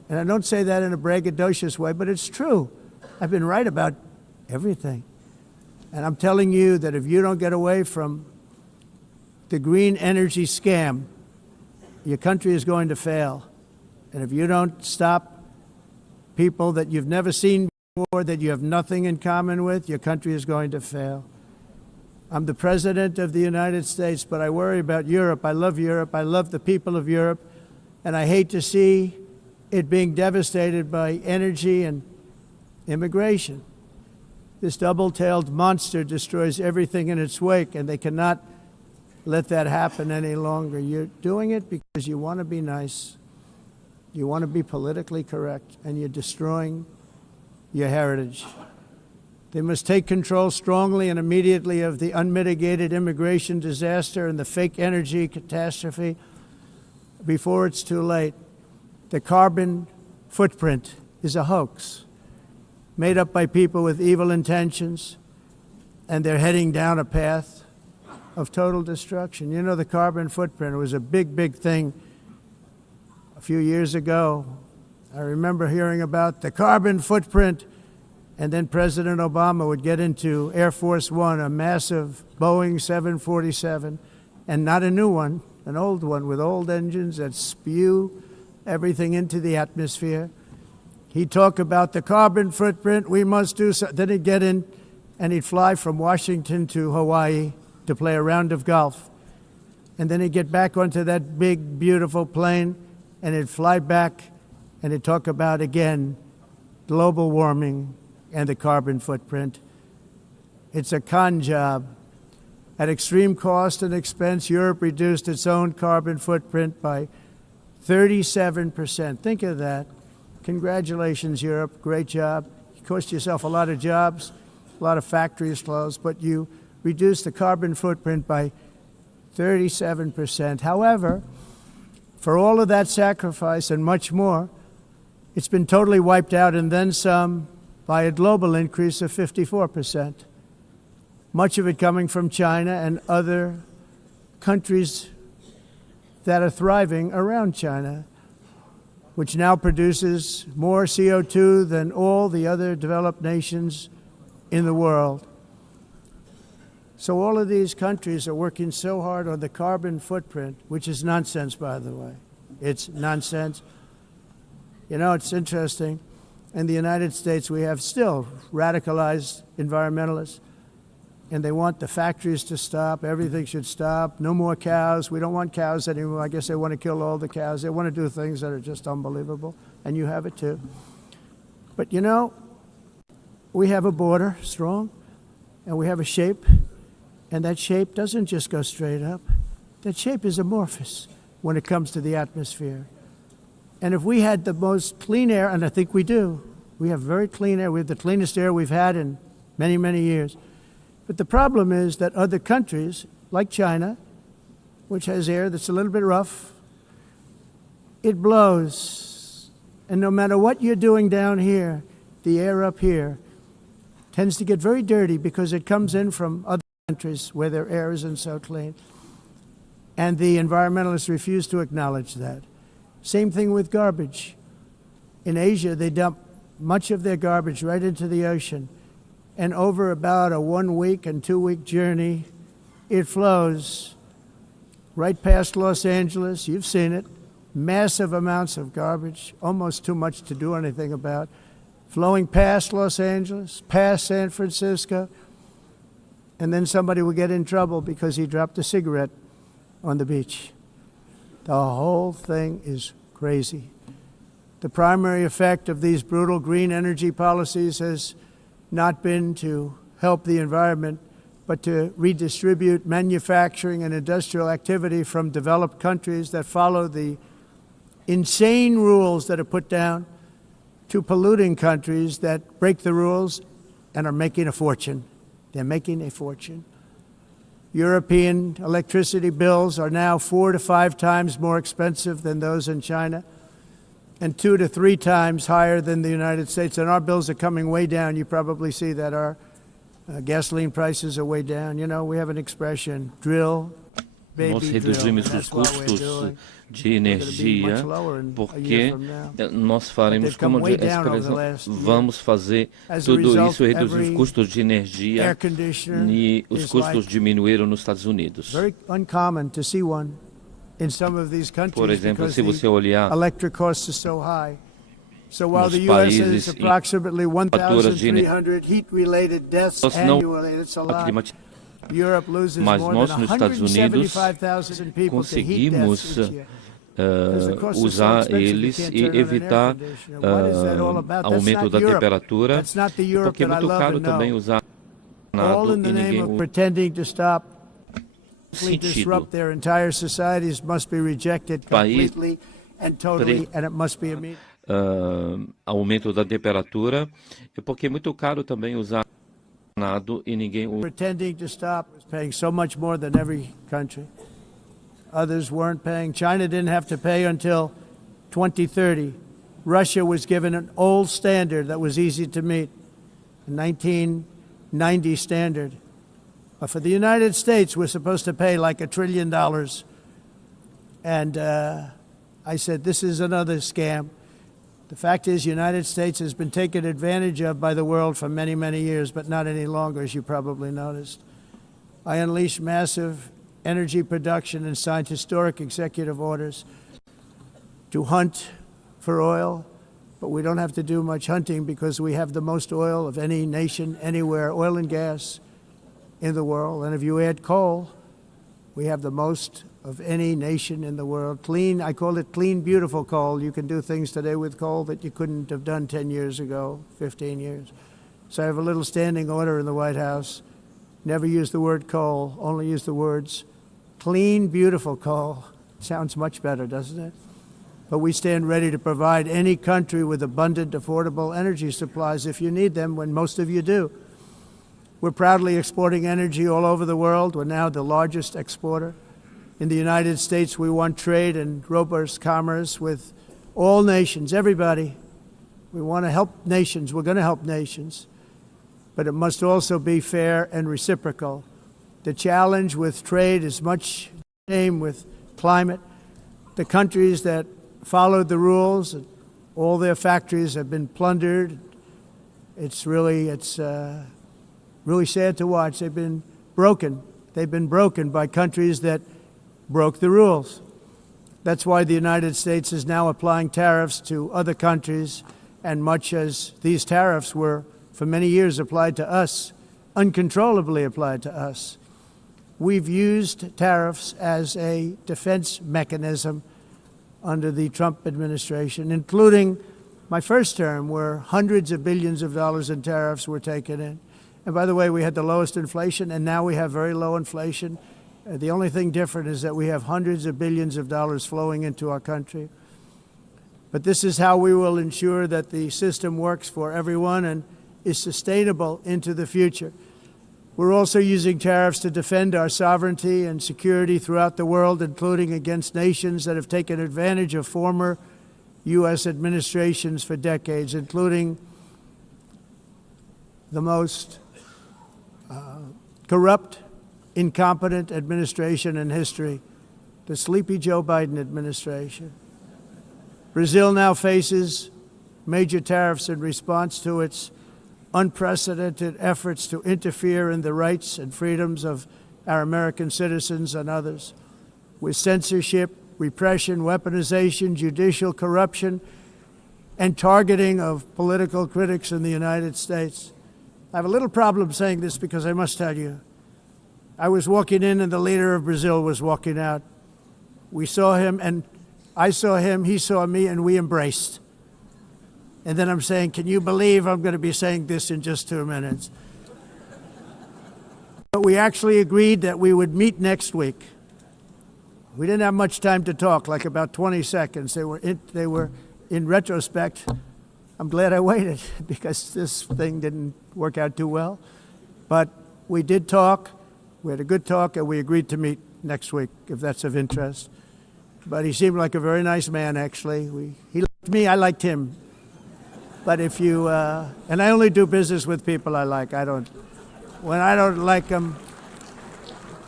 And I don't say that in a braggadocious way, but it's true. I've been right about everything. And I'm telling you that if you don't get away from the green energy scam, your country is going to fail. And if you don't stop people that you've never seen before, that you have nothing in common with, your country is going to fail. I'm the president of the United States, but I worry about Europe. I love Europe. I love the people of Europe. And I hate to see it being devastated by energy and immigration. This double-tailed monster destroys everything in its wake, and they cannot let that happen any longer. You're doing it because you want to be nice. You want to be politically correct, and you're destroying your heritage. They must take control strongly and immediately of the unmitigated immigration disaster and the fake energy catastrophe before it's too late. The carbon footprint is a hoax made up by people with evil intentions, and they're heading down a path of total destruction. You know, the carbon footprint, it was a big, big thing a few years ago. I remember hearing about the carbon footprint, and then President Obama would get into Air Force One, a massive Boeing 747, and not a new one, an old one with old engines that spew everything into the atmosphere. He'd talk about the carbon footprint, we must do so. Then he'd get in and he'd fly from Washington to Hawaii to play a round of golf. And then he'd get back onto that big, beautiful plane and he'd fly back and he'd talk about, again, global warming and the carbon footprint. It's a con job. At extreme cost and expense, Europe reduced its own carbon footprint by 37%. Think of that. Congratulations, Europe. Great job. You cost yourself a lot of jobs, a lot of factories closed, but you reduced the carbon footprint by 37%. However, for all of that sacrifice and much more, it's been totally wiped out and then some by a global increase of 54%. Much of it coming from China and other countries that are thriving around China, which now produces more CO2 than all the other developed nations in the world. So all of these countries are working so hard on the carbon footprint, which is nonsense, by the way. It's nonsense. You know, it's interesting. In the United States, we have still radicalized environmentalists, and they want the factories to stop. Everything should stop. No more cows. We don't want cows anymore. I guess they want to kill all the cows. They want to do things that are just unbelievable, and you have it too. But you know, we have a border, strong, and we have a shape, and that shape doesn't just go straight up. That shape is amorphous when it comes to the atmosphere. And if we had the most clean air, and I think we do, we have very clean air. We have the cleanest air we've had in many, many years. But the problem is that other countries, like China, which has air that's a little bit rough, it blows. And no matter what you're doing down here, the air up here tends to get very dirty because it comes in from other countries where their air isn't so clean. And the environmentalists refuse to acknowledge that. Same thing with garbage. In Asia, they dump much of their garbage right into the ocean. And over about a 1 week and 2 week journey, it flows right past Los Angeles. You've seen it. Massive amounts of garbage, almost too much to do anything about, flowing past Los Angeles, past San Francisco, and then somebody will get in trouble because he dropped a cigarette on the beach. The whole thing is crazy. The primary effect of these brutal green energy policies has not been to help the environment, but to redistribute manufacturing and industrial activity from developed countries that follow the insane rules that are put down to polluting countries that break the rules and are making a fortune. They're making a fortune. European electricity bills are now 4 to 5 times more expensive than those in China, and 2 to 3 times higher than the United States. And our bills are coming way down. You probably see that our gasoline prices are way down. You know, we have an expression, drill nós reduzimos os custos de energia, porque nós faremos, como vamos fazer tudo isso, reduzir os custos de energia, e os custos diminuíram nos Estados Unidos. Por exemplo, se você olhar nos países em faturas de mas nós nos Estados Unidos conseguimos usar eles e evitar aumento da temperatura, porque é muito caro também usar nada e ninguém usa sentido. Aumento da temperatura, porque é muito caro também usar nada e ninguém usa. Pretending to stop was paying so much more than every country. Others weren't paying. China didn't have to pay until 2030. Russia was given an old standard that was easy to meet, a 1990 standard. But for the United States, we're supposed to pay like $1 trillion. And I said, this is another scam. The fact is, the United States has been taken advantage of by the world for many, many years, but not any longer, as you probably noticed. I unleashed massive energy production and signed historic executive orders to hunt for oil, but we don't have to do much hunting because we have the most oil of any nation anywhere, oil and gas in the world. And if you add coal, we have the most of any nation in the world. Clean, I call it clean, beautiful coal. You can do things today with coal that you couldn't have done 10 years ago, 15 years. So I have a little standing order in the White House. Never use the word coal, only use the words clean, beautiful coal. Sounds much better, doesn't it? But we stand ready to provide any country with abundant, affordable energy supplies if you need them, when most of you do. We're proudly exporting energy all over the world. We're now the largest exporter. In the United States, we want trade and robust commerce with all nations, everybody. We want to help nations. We're going to help nations. But it must also be fair and reciprocal. The challenge with trade is much the same with climate. The countries that followed the rules, all their factories have been plundered. It's really sad to watch. They've been broken. They've been broken by countries that broke the rules. That's why the United States is now applying tariffs to other countries, and much as these tariffs were for many years applied to us, uncontrollably applied to us. We've used tariffs as a defense mechanism under the Trump administration, including my first term, where hundreds of billions of dollars in tariffs were taken in. And by the way, we had the lowest inflation, and now we have very low inflation. The only thing different is that we have hundreds of billions of dollars flowing into our country. But this is how we will ensure that the system works for everyone and is sustainable into the future. We're also using tariffs to defend our sovereignty and security throughout the world, including against nations that have taken advantage of former U.S. administrations for decades, including the most corrupt, incompetent administration in history, the sleepy Joe Biden administration. Brazil now faces major tariffs in response to its unprecedented efforts to interfere in the rights and freedoms of our American citizens and others, with censorship, repression, weaponization, judicial corruption, and targeting of political critics in the United States. I have a little problem saying this because I must tell you, I was walking in and the leader of Brazil was walking out. We saw him and I saw him, he saw me, and we embraced. And then I'm saying, can you believe I'm going to be saying this in just 2 minutes? But we actually agreed that we would meet next week. We didn't have much time to talk, like about 20 seconds. They were in retrospect, I'm glad I waited because this thing didn't work out too well. But we did talk. We had a good talk, and we agreed to meet next week, if that's of interest. But he seemed like a very nice man, actually. He liked me, I liked him. But if you, and I only do business with people I like. When I don't like them,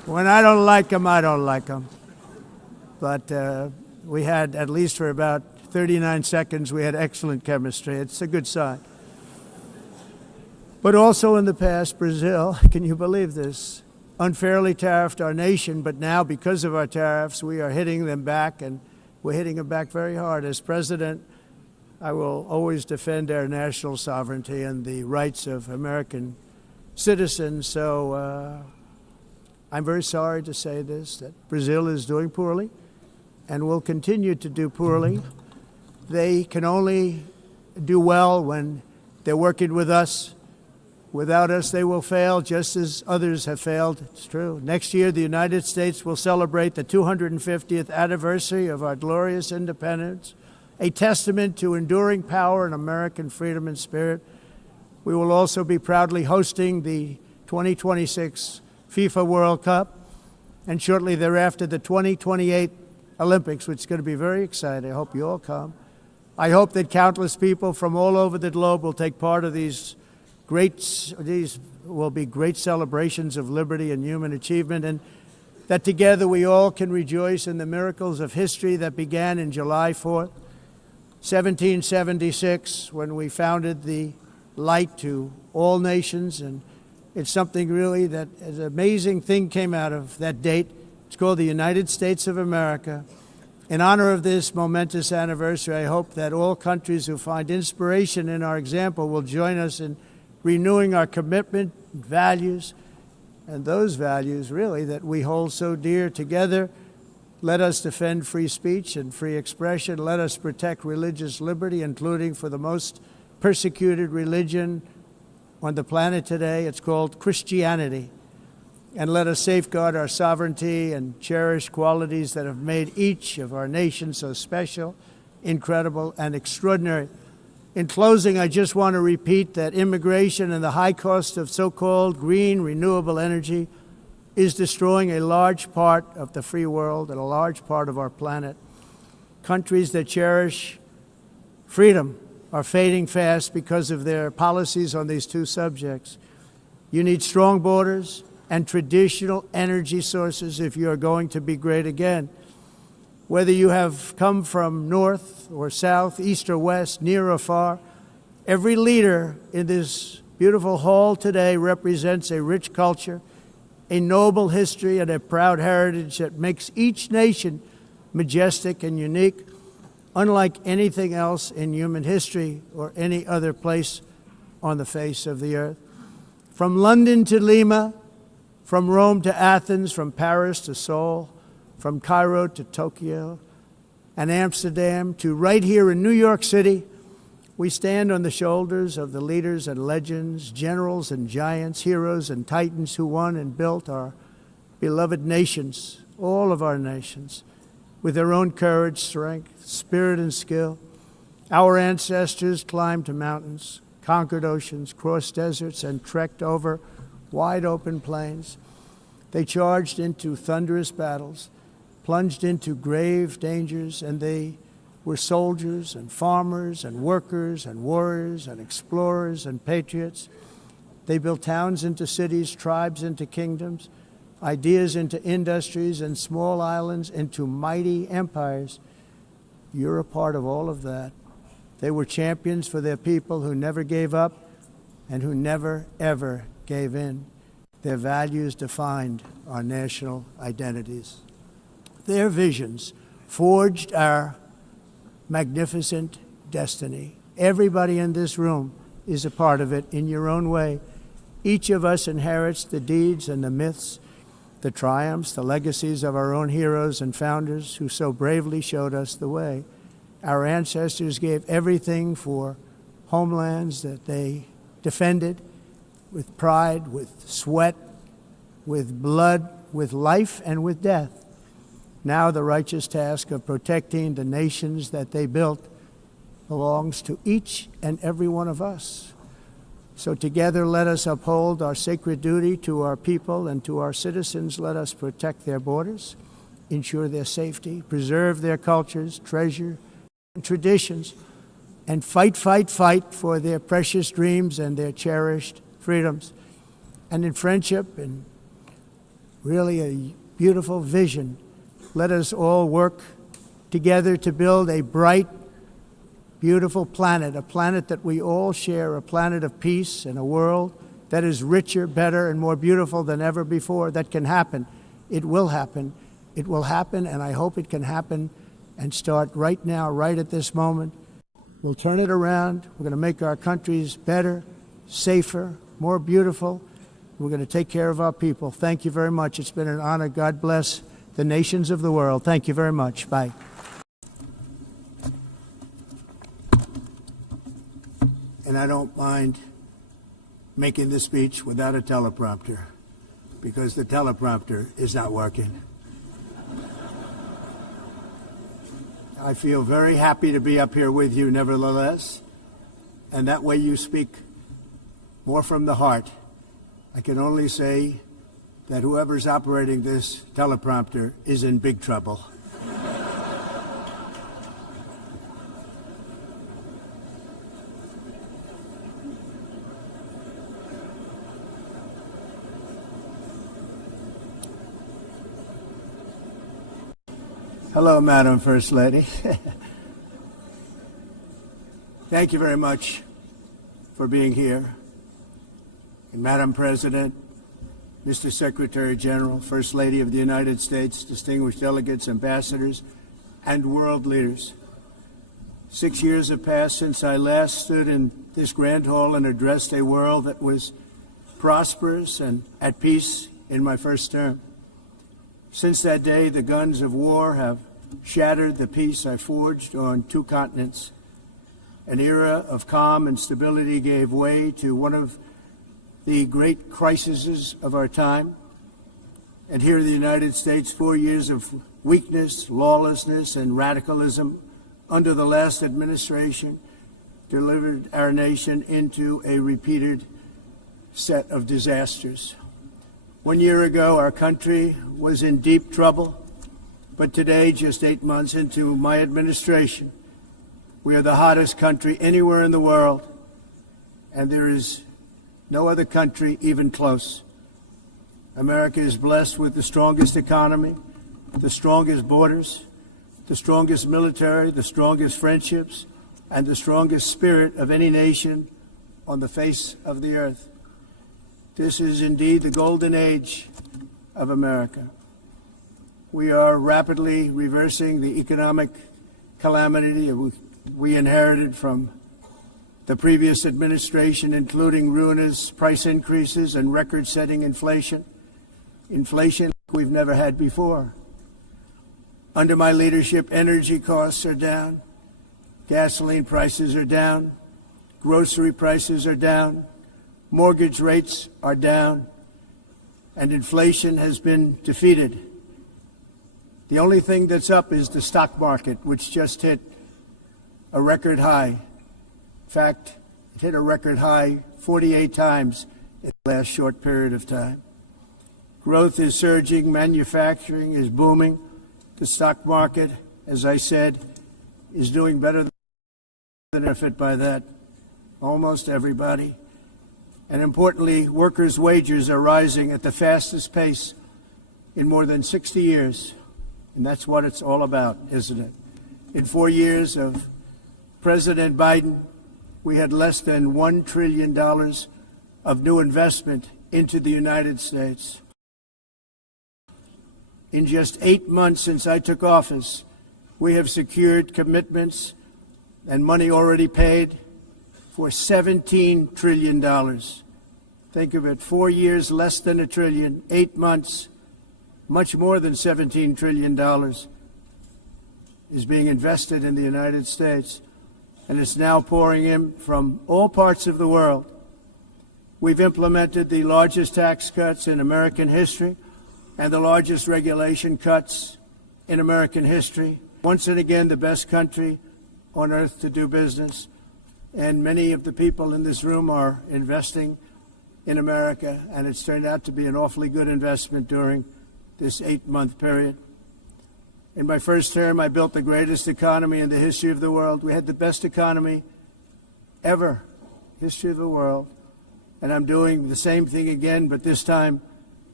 When I don't like them, I don't like them. But we had, at least for about 39 seconds, we had excellent chemistry. It's a good sign. But also in the past, Brazil, can you believe this, unfairly tariffed our nation, but now because of our tariffs, we are hitting them back, and we're hitting them back very hard. As president, I will always defend our national sovereignty and the rights of American citizens. So I'm very sorry to say this, that Brazil is doing poorly and will continue to do poorly. They can only do well when they're working with us. Without us, they will fail, just as others have failed. It's true. Next year, the United States will celebrate the 250th anniversary of our glorious independence, a testament to enduring power and American freedom and spirit. We will also be proudly hosting the 2026 FIFA World Cup, and shortly thereafter, the 2028 Olympics, which is going to be very exciting. I hope you all come. I hope that countless people from all over the globe will take part of these will be great celebrations of liberty and human achievement, and that together we all can rejoice in the miracles of history that began in July 4th, 1776, when we founded the light to all nations. And it's something really that an amazing thing came out of that date. It's called the United States of America. In honor of this momentous anniversary, I hope that all countries who find inspiration in our example will join us in renewing our commitment, values, and those values, really, that we hold so dear. Together, let us defend free speech and free expression. Let us protect religious liberty, including for the most persecuted religion on the planet today. It's called Christianity. And let us safeguard our sovereignty and cherish qualities that have made each of our nations so special, incredible, and extraordinary. In closing, I just want to repeat that immigration and the high cost of so-called green renewable energy is destroying a large part of the free world and a large part of our planet. Countries that cherish freedom are fading fast because of their policies on these two subjects. You need strong borders and traditional energy sources if you are going to be great again. Whether you have come from north or south, east or west, near or far, every leader in this beautiful hall today represents a rich culture, a noble history, and a proud heritage that makes each nation majestic and unique, unlike anything else in human history or any other place on the face of the earth. From London to Lima, from Rome to Athens, from Paris to Seoul, from Cairo to Tokyo and Amsterdam to right here in New York City, we stand on the shoulders of the leaders and legends, generals and giants, heroes and titans who won and built our beloved nations, all of our nations, with their own courage, strength, spirit, and skill. Our ancestors climbed mountains, conquered oceans, crossed deserts, and trekked over wide open plains. They charged into thunderous battles, plunged into grave dangers, and they were soldiers and farmers and workers and warriors and explorers and patriots. They built towns into cities, tribes into kingdoms, ideas into industries, and small islands into mighty empires. You're a part of all of that. They were champions for their people who never gave up and who never, ever gave in. Their values defined our national identities. Their visions forged our magnificent destiny. Everybody in this room is a part of it in your own way. Each of us inherits the deeds and the myths, the triumphs, the legacies of our own heroes and founders who so bravely showed us the way. Our ancestors gave everything for homelands that they defended with pride, with sweat, with blood, with life, and with death. Now the righteous task of protecting the nations that they built belongs to each and every one of us. So together let us uphold our sacred duty to our people and to our citizens. Let us protect their borders, ensure their safety, preserve their cultures, treasure and traditions, and fight for their precious dreams and their cherished freedoms. And in friendship and really a beautiful vision. Let us all work together to build a bright, beautiful planet, a planet that we all share, a planet of peace and a world that is richer, better, and more beautiful than ever before. That can happen. It will happen. It will happen, and I hope it can happen and start right now, right at this moment. We'll turn it around. We're going to make our countries better, safer, more beautiful. We're going to take care of our people. Thank you very much. It's been an honor. God bless the nations of the world. Thank you very much. Bye. And I don't mind making the speech without a teleprompter, because the teleprompter is not working. I feel very happy to be up here with you, nevertheless, and that way you speak more from the heart. I can only say that whoever's operating this teleprompter is in big trouble. Hello, Madam First Lady. Thank you very much for being here. And Madam President, Mr. Secretary General, First Lady of the United States, distinguished delegates, ambassadors, and world leaders. 6 years have passed since I last stood in this grand hall and addressed a world that was prosperous and at peace in my first term. Since that day, the guns of war have shattered the peace I forged on 2 continents. An era of calm and stability gave way to one of the great crises of our time. And here in the United States, 4 years of weakness, lawlessness, and radicalism under the last administration delivered our nation into a repeated set of disasters. 1 year ago, our country was in deep trouble, but today, just 8 months into my administration, we are the hottest country anywhere in the world, and there is no other country even close. America is blessed with the strongest economy, the strongest borders, the strongest military, the strongest friendships, and the strongest spirit of any nation on the face of the earth. This is indeed the golden age of America. We are rapidly reversing the economic calamity we inherited from the previous administration, including ruinous price increases and record-setting inflation we've never had before. Under my leadership, energy costs are down, gasoline prices are down, grocery prices are down, mortgage rates are down, and inflation has been defeated. The only thing that's up is the stock market, which just hit a record high. In fact, it hit a record high 48 times in the last short period of time. Growth is surging, manufacturing is booming. The stock market, as I said, is doing better than benefit by that. Almost everybody. And importantly, workers' wages are rising at the fastest pace in more than 60 years. And that's what it's all about, isn't it? In 4 years of President Biden, we had less than $1 trillion of new investment into the United States. In just 8 months since I took office, we have secured commitments and money already paid for $17 trillion. Think of it, 4 years, less than $1 trillion, 8 months, much more than $17 trillion is being invested in the United States, and it's now pouring in from all parts of the world. We've implemented the largest tax cuts in American history and the largest regulation cuts in American history. Once and again, the best country on earth to do business. And many of the people in this room are investing in America, and it's turned out to be an awfully good investment during this 8-month period. In my first term, I built the greatest economy in the history of the world. We had the best economy ever, history of the world. And I'm doing the same thing again, but this time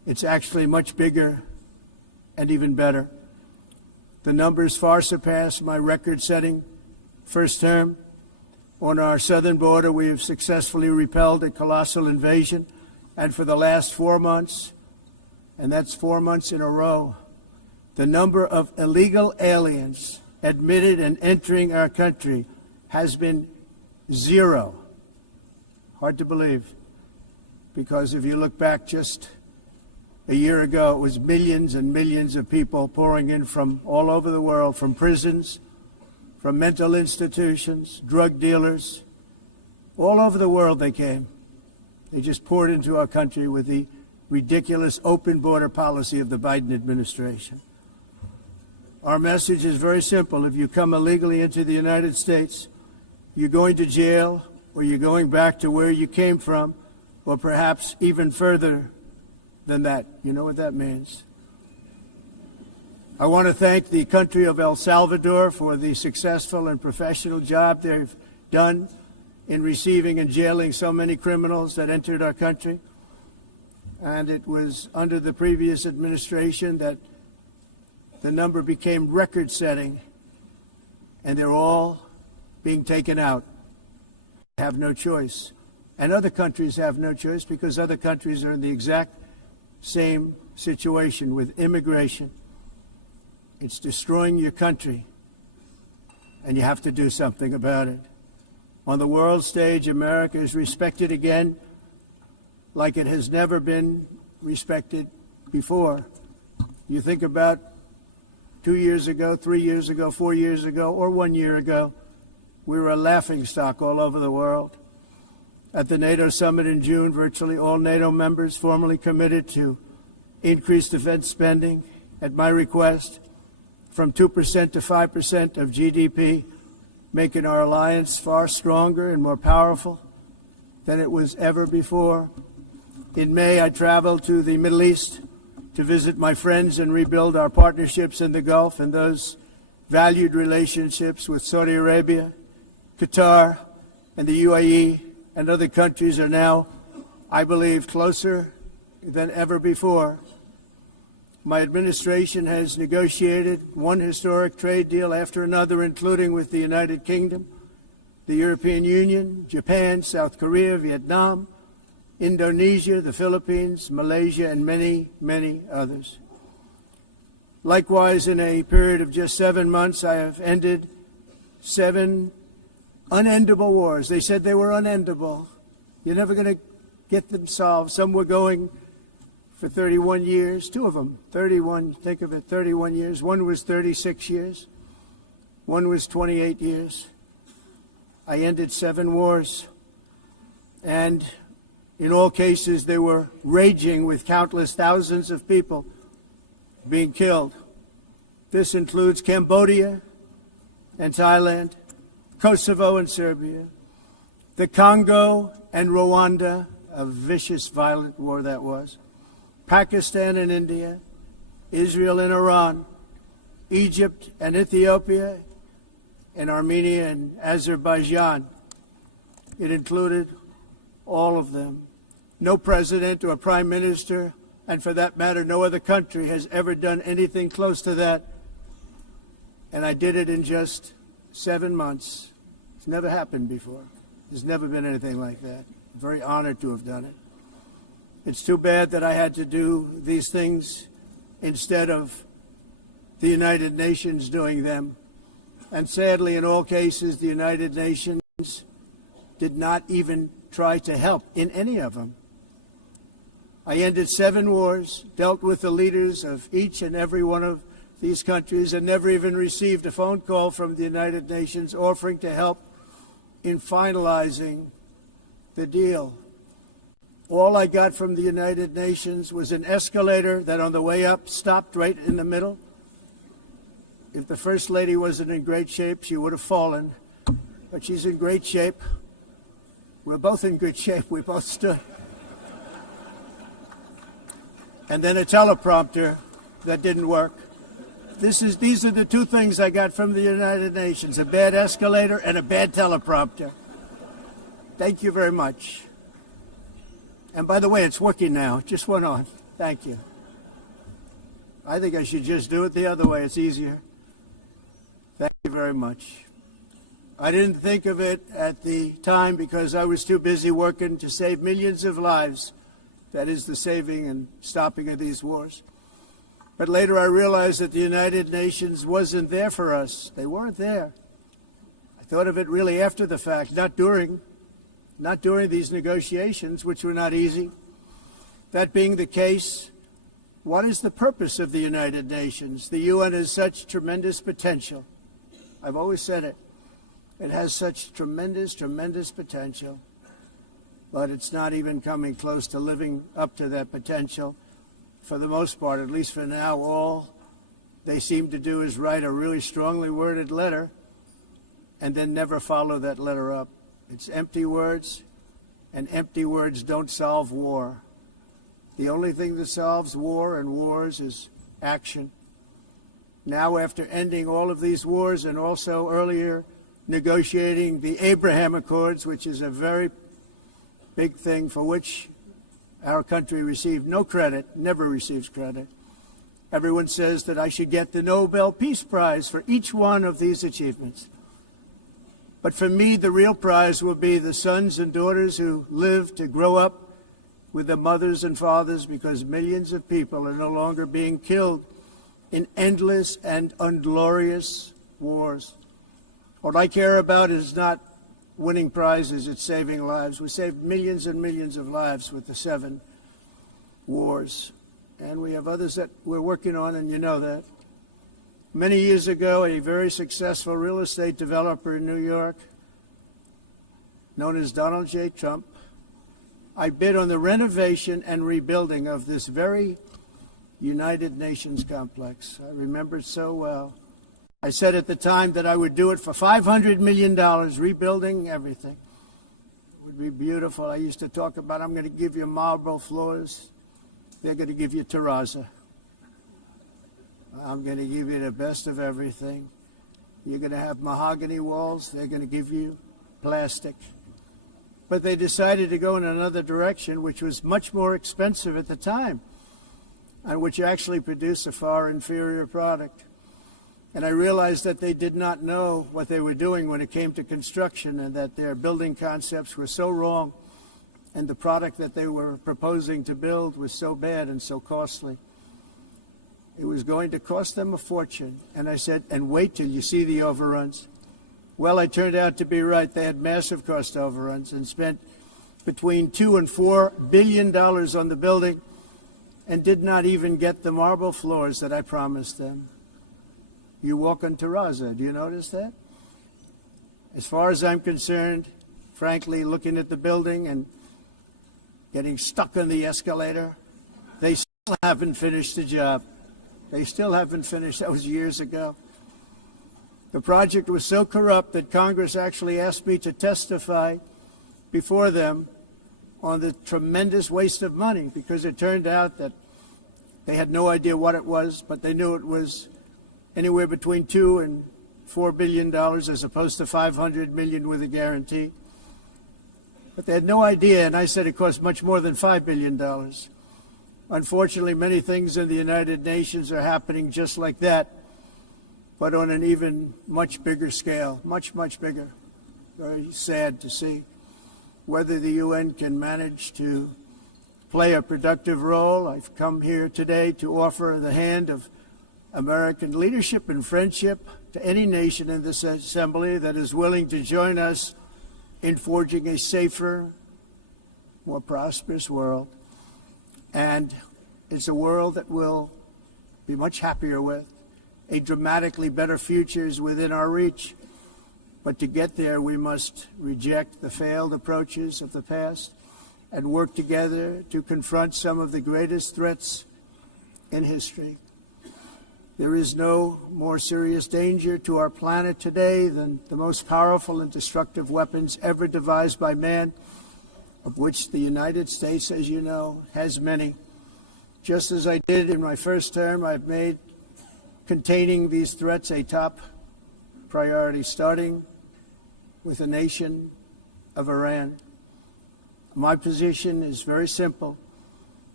It's actually much bigger and even better. The numbers far surpass my record-setting first term. On our southern border, we have successfully repelled a colossal invasion, and for the last 4 months, and that's 4 months in a row, the number of illegal aliens admitted and entering our country has been 0. Hard to believe, because if you look back just a year ago, it was millions and millions of people pouring in from all over the world, from prisons, from mental institutions, drug dealers. All over the world they came. They just poured into our country with the ridiculous open border policy of the Biden administration. Our message is very simple. If you come illegally into the United States, you're going to jail, or you're going back to where you came from, or perhaps even further than that. You know what that means. I want to thank the country of El Salvador for the successful and professional job they've done in receiving and jailing so many criminals that entered our country. And it was under the previous administration that the number became record-setting, and they're all being taken out. They have no choice. And other countries have no choice, because other countries are in the exact same situation with immigration. It's destroying your country, and you have to do something about it. On the world stage, America is respected again like it has never been respected before. You think about 2 years ago, 3 years ago, 4 years ago, or 1 year ago, we were a laughingstock all over the world. At the NATO summit in June, virtually all NATO members formally committed to increase defense spending at my request from 2% to 5% of GDP, making our alliance far stronger and more powerful than it was ever before. In May, I traveled to the Middle East to visit my friends and rebuild our partnerships in the Gulf and those valued relationships with Saudi Arabia, Qatar, and the UAE, and other countries are now, I believe, closer than ever before. My administration has negotiated one historic trade deal after another, including with the United Kingdom, the European Union, Japan, South Korea, Vietnam, Indonesia, the Philippines, Malaysia, and many, many others. Likewise, in a period of just 7 months, I have ended 7 unendable wars. They said they were unendable. You're never going to get them solved. Some were going for 31 years, 2 of them, 31, think of it, 31 years. One was 36 years. One was 28 years. I ended 7 wars. And in all cases, they were raging with countless thousands of people being killed. This includes Cambodia and Thailand, Kosovo and Serbia, the Congo and Rwanda, a vicious, violent war that was, Pakistan and India, Israel and Iran, Egypt and Ethiopia, and Armenia and Azerbaijan. It included all of them. No president or prime minister, and for that matter, no other country has ever done anything close to that. And I did it in just 7 months. It's never happened before. There's never been anything like that. I'm very honored to have done it. It's too bad that I had to do these things instead of the United Nations doing them. And sadly, in all cases, the United Nations did not even try to help in any of them. I ended 7 wars, dealt with the leaders of each and every one of these countries, and never even received a phone call from the United Nations offering to help in finalizing the deal. All I got from the United Nations was an escalator that on the way up stopped right in the middle. If the First Lady wasn't in great shape, she would have fallen. But she's in great shape. We're both in good shape. We both stood. And then a teleprompter that didn't work. These are the 2 things I got from the United Nations, a bad escalator and a bad teleprompter. Thank you very much. And by the way, it's working now. It just went on. Thank you. I think I should just do it the other way. It's easier. Thank you very much. I didn't think of it at the time because I was too busy working to save millions of lives. That is the saving and stopping of these wars. But later I realized that the United Nations wasn't there for us. They weren't there. I thought of it really after the fact, not during these negotiations, which were not easy. That being the case, what is the purpose of the United Nations? The UN has such tremendous potential. I've always said it. It has such tremendous, tremendous potential, but it's not even coming close to living up to that potential. For the most part, at least for now, all they seem to do is write a really strongly worded letter and then never follow that letter up. It's empty words, and empty words don't solve war. The only thing that solves war and wars is action. Now, after ending all of these wars and also earlier negotiating the Abraham Accords, which is a very big thing for which our country received no credit, never receives credit. Everyone says that I should get the Nobel Peace Prize for each one of these achievements. But for me, the real prize will be the sons and daughters who live to grow up with their mothers and fathers, because millions of people are no longer being killed in endless and unglorious wars. What I care about is not winning prizes, it's saving lives. We saved millions and millions of lives with the 7 wars. And we have others that we're working on, and you know that. Many years ago, a very successful real estate developer in New York, known as Donald J. Trump, I bid on the renovation and rebuilding of this very United Nations complex. I remember it so well. I said at the time that I would do it for $500 million, rebuilding everything. It would be beautiful. I used to talk about, I'm going to give you marble floors. They're going to give you terrazzo. I'm going to give you the best of everything. You're going to have mahogany walls. They're going to give you plastic. But they decided to go in another direction, which was much more expensive at the time, and which actually produced a far inferior product. And I realized that they did not know what they were doing when it came to construction, and that their building concepts were so wrong, and the product that they were proposing to build was so bad and so costly. It was going to cost them a fortune. And I said, and wait till you see the overruns. Well, I turned out to be right. They had massive cost overruns and spent between $2 and $4 billion on the building and did not even get the marble floors that I promised them. You walk on terrazzo. Do you notice that? As far as I'm concerned, frankly, looking at the building and getting stuck on the escalator, they still haven't finished the job. They still haven't finished. That was years ago. The project was so corrupt that Congress actually asked me to testify before them on the tremendous waste of money, because it turned out that they had no idea what it was, but they knew it was anywhere between $2 and $4 billion as opposed to $500 million with a guarantee. But they had no idea, and I said it cost much more than $5 billion. Unfortunately, many things in the United Nations are happening just like that, but on an even much bigger scale, much, much bigger. Very sad to see. Whether the UN can manage to play a productive role, I've come here today to offer the hand of American leadership and friendship to any nation in this assembly that is willing to join us in forging a safer, more prosperous world. And it's a world that we'll be much happier with. A dramatically better future is within our reach. But to get there, we must reject the failed approaches of the past and work together to confront some of the greatest threats in history. There is no more serious danger to our planet today than the most powerful and destructive weapons ever devised by man, of which the United States, as you know, has many. Just as I did in my first term, I've made containing these threats a top priority, starting with the nation of Iran. My position is very simple.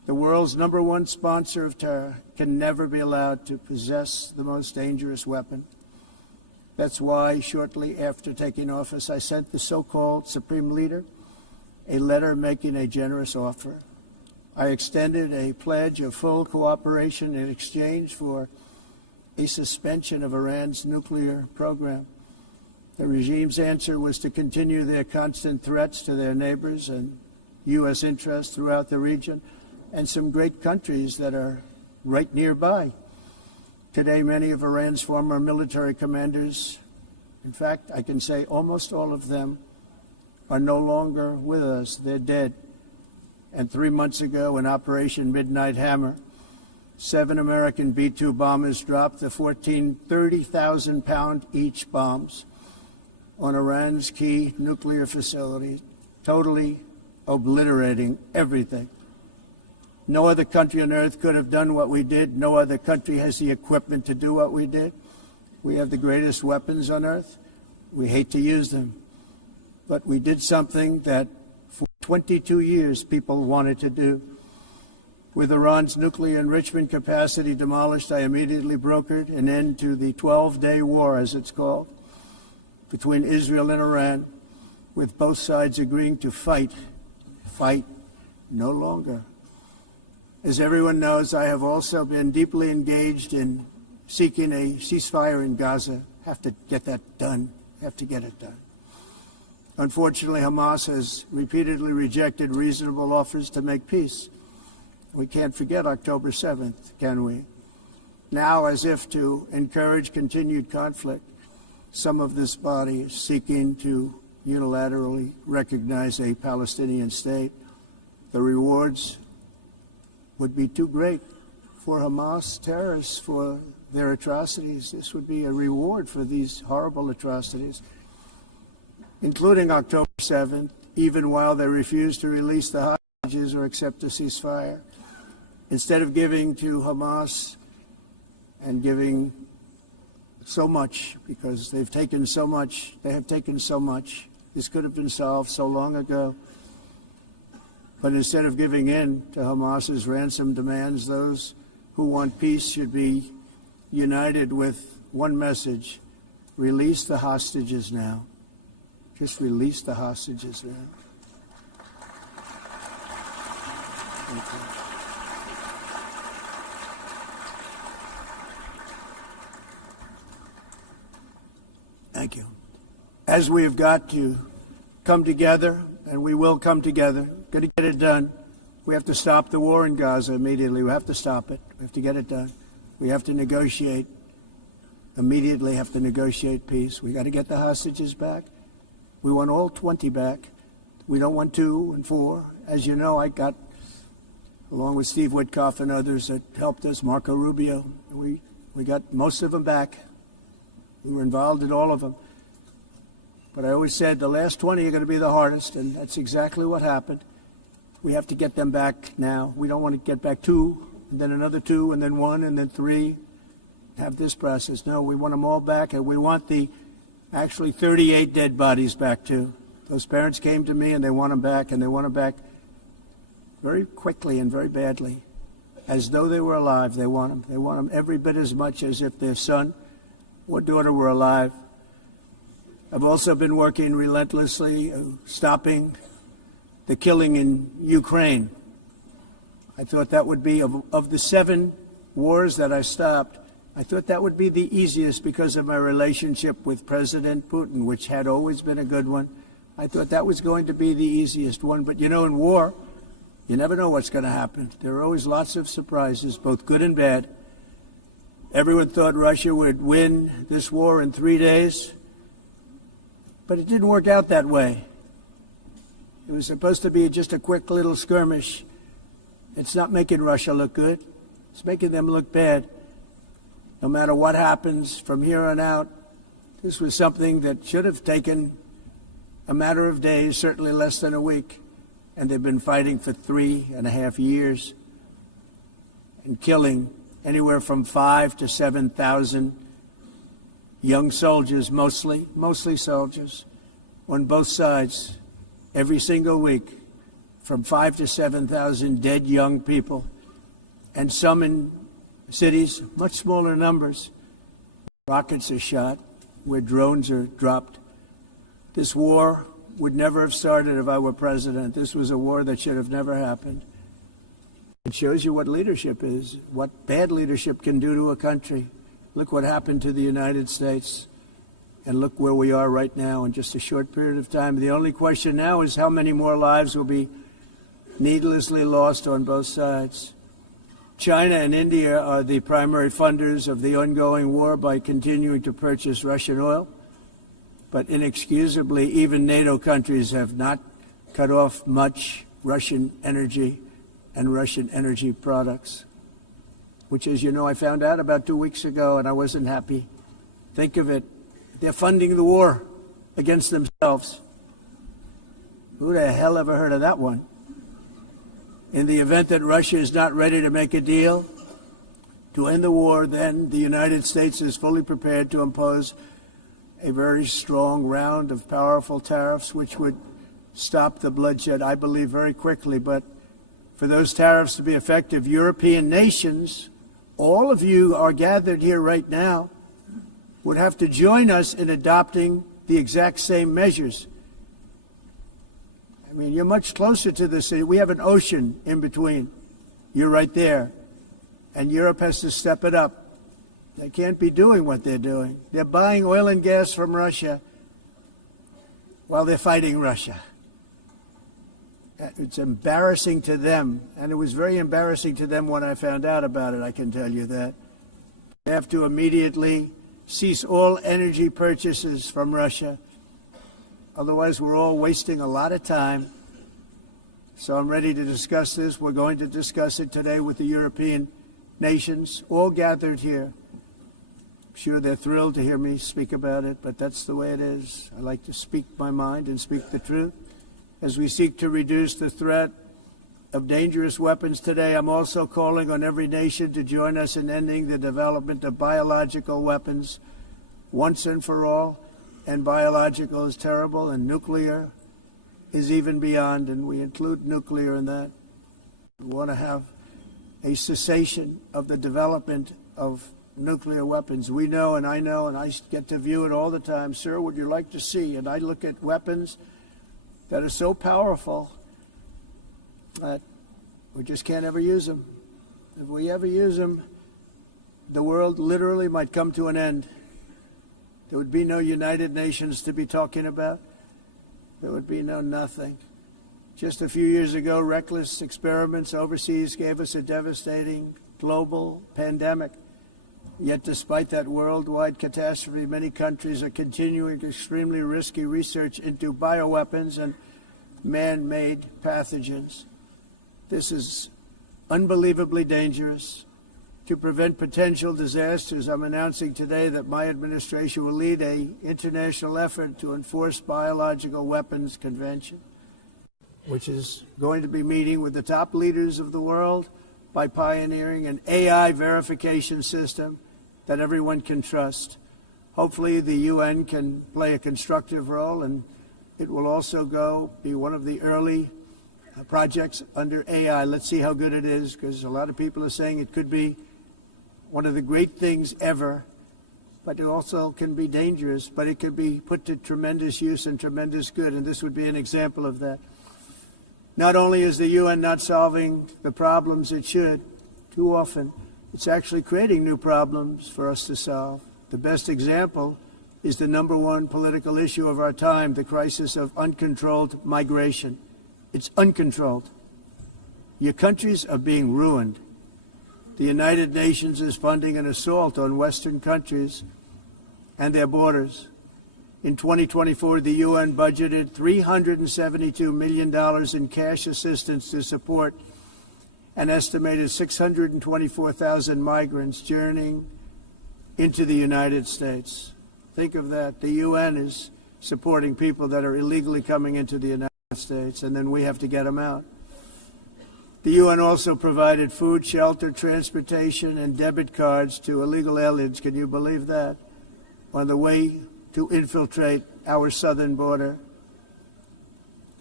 The world's #1 sponsor of terror can never be allowed to possess the most dangerous weapon. That's why, shortly after taking office, I sent the so-called Supreme Leader a letter making a generous offer. I extended a pledge of full cooperation in exchange for a suspension of Iran's nuclear program. The regime's answer was to continue their constant threats to their neighbors and U.S. interests throughout the region and some great countries that are right nearby. Today, many of Iran's former military commanders, in fact, I can say almost all of them, are no longer with us. They're dead. And 3 months ago, in Operation Midnight Hammer, 7 American B-2 bombers dropped the 14 30,000-pound each bombs on Iran's key nuclear facilities, totally obliterating everything. No other country on earth could have done what we did. No other country has the equipment to do what we did. We have the greatest weapons on earth. We hate to use them. But we did something that for 22 years people wanted to do. With Iran's nuclear enrichment capacity demolished, I immediately brokered an end to the 12-day war, as it's called, between Israel and Iran, with both sides agreeing to fight no longer. As everyone knows, I have also been deeply engaged in seeking a ceasefire in Gaza. Have to get that done. Have to get it done. Unfortunately, Hamas has repeatedly rejected reasonable offers to make peace. We can't forget October 7th, can we? Now, as if to encourage continued conflict, some of this body is seeking to unilaterally recognize a Palestinian state. The rewards would be too great for Hamas terrorists for their atrocities. This would be a reward for these horrible atrocities, including October 7th, even while they refuse to release the hostages or accept a ceasefire. Instead of giving to Hamas and giving so much, because they've taken so much, this could have been solved so long ago. But instead of giving in to Hamas's ransom demands, those who want peace should be united with one message: release the hostages now. Just release the hostages now. Thank you. Thank you. As we have got to come together, and we will come together, got to get it done. We have to stop the war in Gaza immediately. We have to stop it. We have to get it done. We have to negotiate, immediately have to negotiate peace. We got to get the hostages back. We want all 20 back. We don't want 2 and 4. As you know, I got, along with Steve Witkoff and others that helped us, Marco Rubio, we got most of them back. We were involved in all of them. But I always said the last 20 are going to be the hardest, and that's exactly what happened. We have to get them back now. We don't want to get back 2, and then another 2, and then 1, and then 3. Have this process. No, we want them all back, and we want the actually 38 dead bodies back too. Those parents came to me, and they want them back, and they want them back very quickly and very badly. As though they were alive, they want them. They want them every bit as much as if their son or daughter were alive. I've also been working relentlessly, stopping the killing in Ukraine. I thought that would be, of the 7 wars that I stopped, I thought that would be the easiest because of my relationship with President Putin, which had always been a good one. I thought that was going to be the easiest one. But, you know, in war, you never know what's going to happen. There are always lots of surprises, both good and bad. Everyone thought Russia would win this war in 3 days. But it didn't work out that way. It was supposed to be just a quick little skirmish. It's not making Russia look good. It's making them look bad. No matter what happens from here on out, this was something that should have taken a matter of days, certainly less than a week. And they've been fighting for 3.5 years and killing anywhere from 5,000 to 7,000 young soldiers, mostly soldiers, on both sides, every single week, from 5,000 to 7,000 dead young people, and some in cities, much smaller numbers. Rockets are shot, where drones are dropped. This war would never have started if I were president. This was a war that should have never happened. It shows you what leadership is, what bad leadership can do to a country. Look what happened to the United States, and look where we are right now in just a short period of time. The only question now is how many more lives will be needlessly lost on both sides. China and India are the primary funders of the ongoing war by continuing to purchase Russian oil. But inexcusably, even NATO countries have not cut off much Russian energy and Russian energy products, which, as you know, I found out about 2 weeks ago, and I wasn't happy. Think of it. They're funding the war against themselves. Who the hell ever heard of that one? In the event that Russia is not ready to make a deal to end the war, then the United States is fully prepared to impose a very strong round of powerful tariffs, which would stop the bloodshed, I believe, very quickly. But for those tariffs to be effective, European nations, all of you are gathered here right now, would have to join us in adopting the exact same measures. I mean, you're much closer to the city. We have an ocean in between. You're right there. And Europe has to step it up. They can't be doing what they're doing. They're buying oil and gas from Russia while they're fighting Russia. It's embarrassing to them, and it was very embarrassing to them when I found out about it, I can tell you that. They have to immediately cease all energy purchases from Russia. Otherwise, we're all wasting a lot of time. So I'm ready to discuss this. We're going to discuss it today with the European nations, all gathered here. I'm sure they're thrilled to hear me speak about it, but that's the way it is. I like to speak my mind and speak the truth. As we seek to reduce the threat of dangerous weapons today, I'm also calling on every nation to join us in ending the development of biological weapons once and for all. And biological is terrible, and nuclear is even beyond, and we include nuclear in that. We want to have a cessation of the development of nuclear weapons. We know, and I get to view it all the time. Sir, would you like to see? And I look at weapons that are so powerful that we just can't ever use them. If we ever use them, the world literally might come to an end. There would be no United Nations to be talking about. There would be no nothing. Just a few years ago, reckless experiments overseas gave us a devastating global pandemic. Yet despite that worldwide catastrophe, many countries are continuing extremely risky research into bioweapons and man-made pathogens. This is unbelievably dangerous. To prevent potential disasters, I'm announcing today that my administration will lead an international effort to enforce biological weapons convention, which is going to be meeting with the top leaders of the world by pioneering an AI verification system that everyone can trust. Hopefully the UN can play a constructive role, and it will also be one of the early projects under AI. Let's see how good it is, because a lot of people are saying it could be one of the great things ever, but it also can be dangerous, but it could be put to tremendous use and tremendous good, and this would be an example of that. Not only is the UN not solving the problems it should, too often, it's actually creating new problems for us to solve. The best example is the number one political issue of our time, the crisis of uncontrolled migration. It's uncontrolled. Your countries are being ruined. The United Nations is funding an assault on Western countries and their borders. In 2024, the UN budgeted $372 million in cash assistance to support an estimated 624,000 migrants journeying into the United States. Think of that. The UN is supporting people that are illegally coming into the United States, and then we have to get them out. The UN also provided food, shelter, transportation, and debit cards to illegal aliens. Can you believe that? On the way to infiltrate our southern border.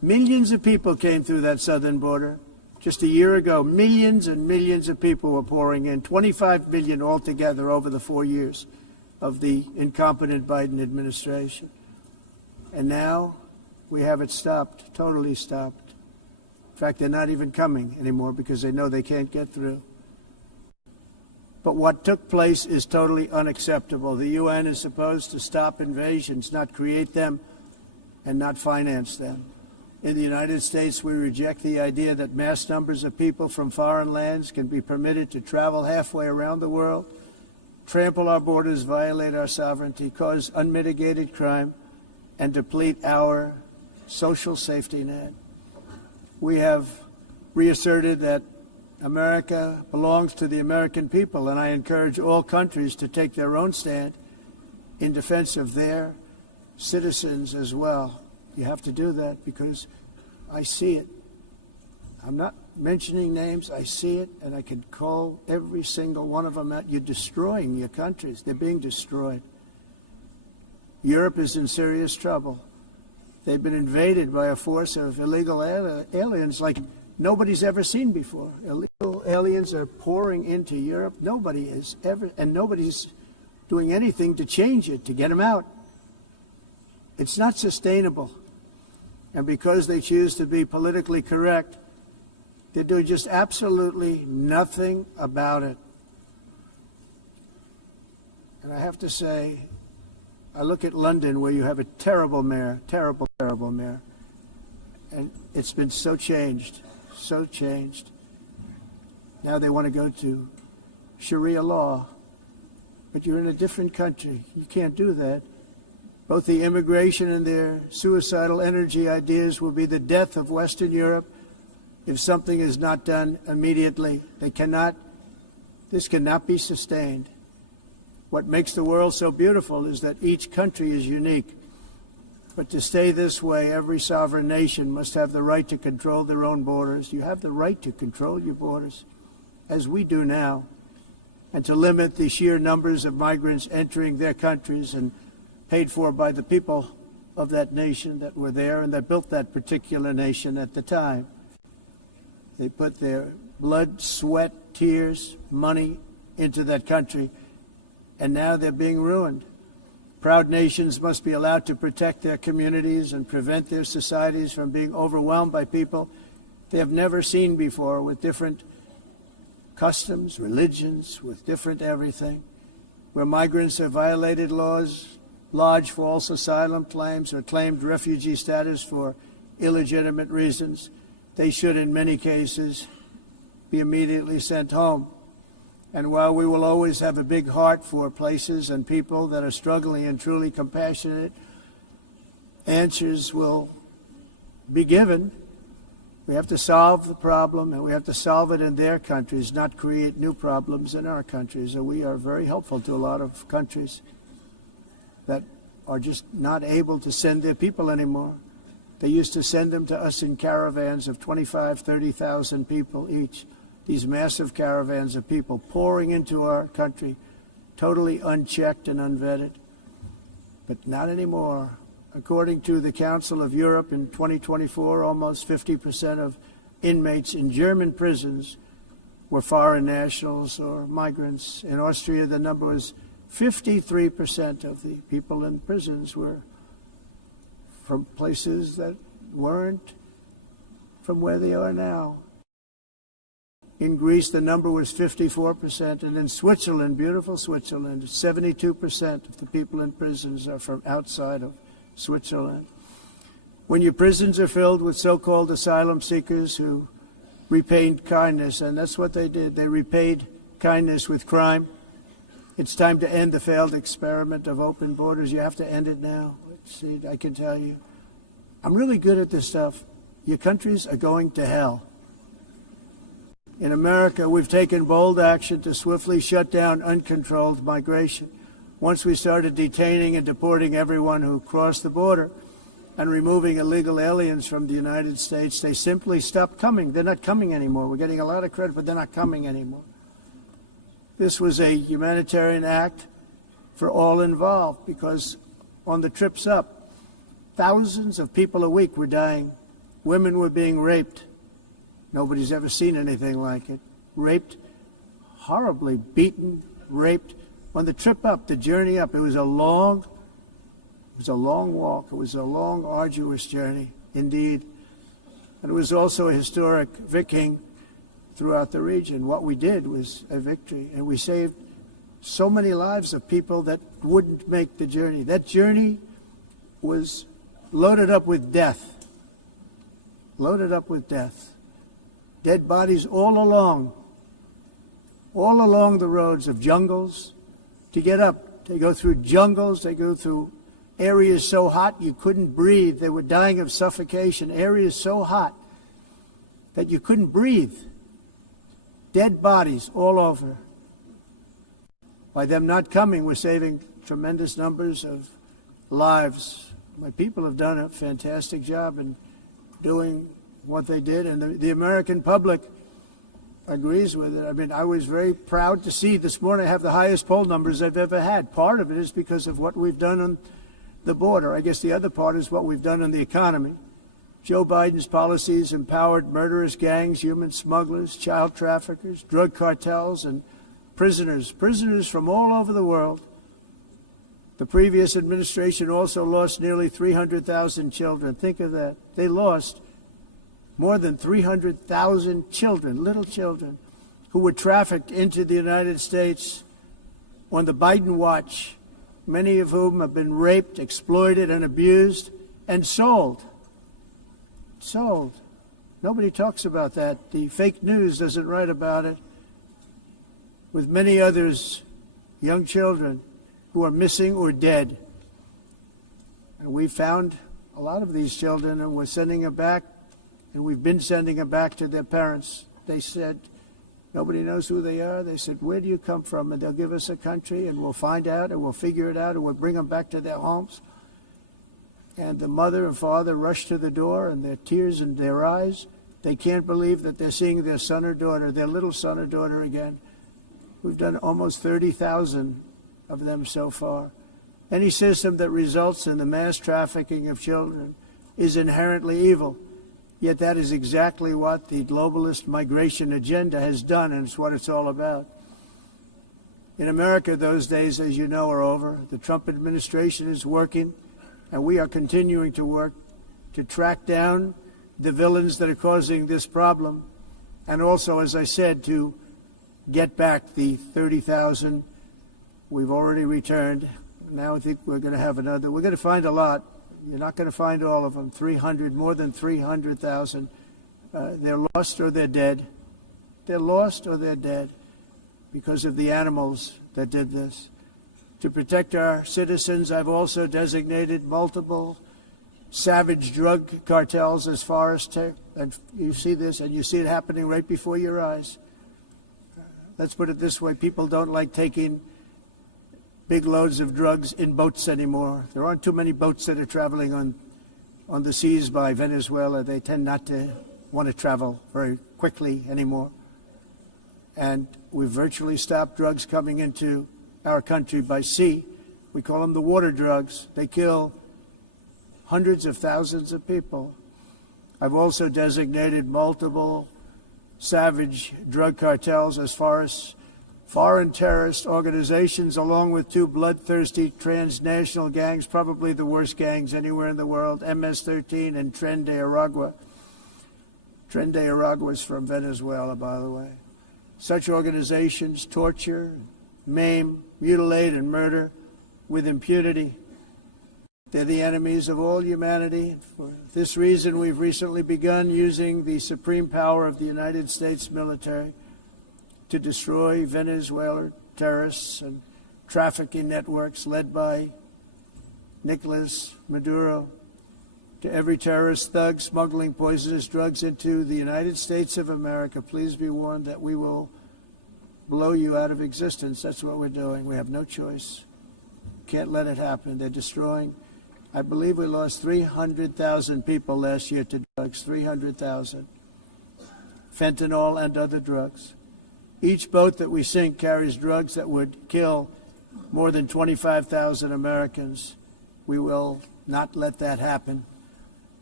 Millions of people came through that southern border. Just a year ago, millions and millions of people were pouring in, 25 million altogether over the 4 years of the incompetent Biden administration. And now we have it stopped, totally stopped. In fact, they're not even coming anymore because they know they can't get through. But what took place is totally unacceptable. The UN is supposed to stop invasions, not create them and not finance them. In the United States, we reject the idea that mass numbers of people from foreign lands can be permitted to travel halfway around the world, trample our borders, violate our sovereignty, cause unmitigated crime, and deplete our social safety net. We have reasserted that America belongs to the American people, and I encourage all countries to take their own stand in defense of their citizens as well. You have to do that because I see it. I'm not mentioning names. I see it, and I can call every single one of them out. You're destroying your countries. They're being destroyed. Europe is in serious trouble. They've been invaded by a force of illegal aliens like nobody's ever seen before. Illegal aliens are pouring into Europe. Nobody has ever, and nobody's doing anything to change it, to get them out. It's not sustainable. And because they choose to be politically correct, they're doing just absolutely nothing about it. And I have to say, I look at London where you have a terrible mayor, terrible mayor. And it's been so changed, so changed. Now they want to go to Sharia law. But you're in a different country. You can't do that. Both the immigration and their suicidal energy ideas will be the death of Western Europe if something is not done immediately. This cannot be sustained. What makes the world so beautiful is that each country is unique. But to stay this way, every sovereign nation must have the right to control their own borders. You have the right to control your borders, as we do now, and to limit the sheer numbers of migrants entering their countries and paid for by the people of that nation that were there and that built that particular nation at the time. They put their blood, sweat, tears, money into that country, and now they're being ruined. Proud nations must be allowed to protect their communities and prevent their societies from being overwhelmed by people they have never seen before, with different customs, religions, with different everything. Where migrants have violated laws, lodged false asylum claims, or claimed refugee status for illegitimate reasons, they should, in many cases, be immediately sent home. And while we will always have a big heart for places and people that are struggling and truly compassionate, answers will be given. We have to solve the problem, and we have to solve it in their countries, not create new problems in our countries. And we are very helpful to a lot of countries that are just not able to send their people anymore. They used to send them to us in caravans of 25,000, 30,000 people each. These massive caravans of people pouring into our country, totally unchecked and unvetted. But not anymore. According to the Council of Europe in 2024, almost 50% of inmates in German prisons were foreign nationals or migrants. In Austria, the number was 53% of the people in prisons were from places that weren't from where they are now. In Greece, the number was 54%, and in Switzerland, beautiful Switzerland, 72% of the people in prisons are from outside of Switzerland. When your prisons are filled with so-called asylum seekers who repaid kindness, and that's what they did, they repaid kindness with crime, it's time to end the failed experiment of open borders. You have to end it now. See, I can tell you, I'm really good at this stuff. Your countries are going to hell. In America, we've taken bold action to swiftly shut down uncontrolled migration. Once we started detaining and deporting everyone who crossed the border and removing illegal aliens from the United States, they simply stopped coming. They're not coming anymore. We're getting a lot of credit, but they're not coming anymore. This was a humanitarian act for all involved, because on the trips up, thousands of people a week were dying Women were being raped. Nobody's ever seen anything like it. Raped, horribly beaten, raped. On the trip up, the journey up, it was a long walk. It was a long, arduous journey, indeed. And it was also a historic victory throughout the region. What we did was a victory, and we saved so many lives of people that wouldn't make the journey. That journey was loaded up with death. Loaded up with death. Dead bodies all along the roads of jungles to get up. They go through jungles, they go through areas so hot you couldn't breathe. They were dying of suffocation. Areas so hot that you couldn't breathe. Dead bodies all over. By them not coming, we're saving tremendous numbers of lives. My people have done a fantastic job in doing what they did, and the American public agrees with it. I mean, I was very proud to see this morning I have the highest poll numbers I've ever had. Part of it is because of what we've done on the border. I guess the other part is what we've done on the economy. Joe Biden's policies empowered murderous gangs, human smugglers, child traffickers, drug cartels, and prisoners from all over the world. The previous administration also lost nearly 300,000 children. Think of that. They lost more than 300,000 children, little children, who were trafficked into the United States on the Biden watch, many of whom have been raped, exploited, and abused, and sold. Sold. Nobody talks about that. The fake news doesn't write about it. With many others, young children who are missing or dead. And we found a lot of these children, and we're sending them back, and we've been sending them back to their parents. They said, nobody knows who they are. They said, where do you come from? And they'll give us a country, and we'll find out, and we'll figure it out, and we'll bring them back to their homes. And the mother and father rush to the door, and their tears in their eyes. They can't believe that they're seeing their son or daughter, their little son or daughter again. We've done almost 30,000 of them so far. Any system that results in the mass trafficking of children is inherently evil. Yet that is exactly what the globalist migration agenda has done, and it's what it's all about. In America, those days, as you know, are over. The Trump administration is working, and we are continuing to work to track down the villains that are causing this problem, and also, as I said, to get back the 30,000 we've already returned. Now I think we're going to have another. We're going to find a lot. You're not going to find all of them. 300, more than 300,000. They're lost or they're dead. They're lost or they're dead because of the animals that did this. To protect our citizens, I've also designated multiple savage drug cartels as far as and you see this, and you see it happening right before your eyes. Let's put it this way. People don't like taking big loads of drugs in boats anymore. There aren't too many boats that are traveling on the seas by Venezuela. They tend not to want to travel very quickly anymore. And we've virtually stopped drugs coming into our country by sea. We call them the water drugs. They kill hundreds of thousands of people. I've also designated multiple savage drug cartels as far as foreign terrorist organizations, along with two bloodthirsty transnational gangs, probably the worst gangs anywhere in the world, MS-13 and Tren de Aragua. Tren de Aragua is from Venezuela, by the way. Such organizations torture, maim, mutilate, and murder with impunity. They're the enemies of all humanity. For this reason, we've recently begun using the supreme power of the United States military to destroy Venezuelan terrorists and trafficking networks led by Nicolas Maduro. To every terrorist thug smuggling poisonous drugs into the United States of America, please be warned that we will blow you out of existence. That's what we're doing. We have no choice. Can't let it happen. They're destroying. I believe we lost 300,000 people last year to drugs, 300,000. Fentanyl and other drugs. Each boat that we sink carries drugs that would kill more than 25,000 Americans. We will not let that happen.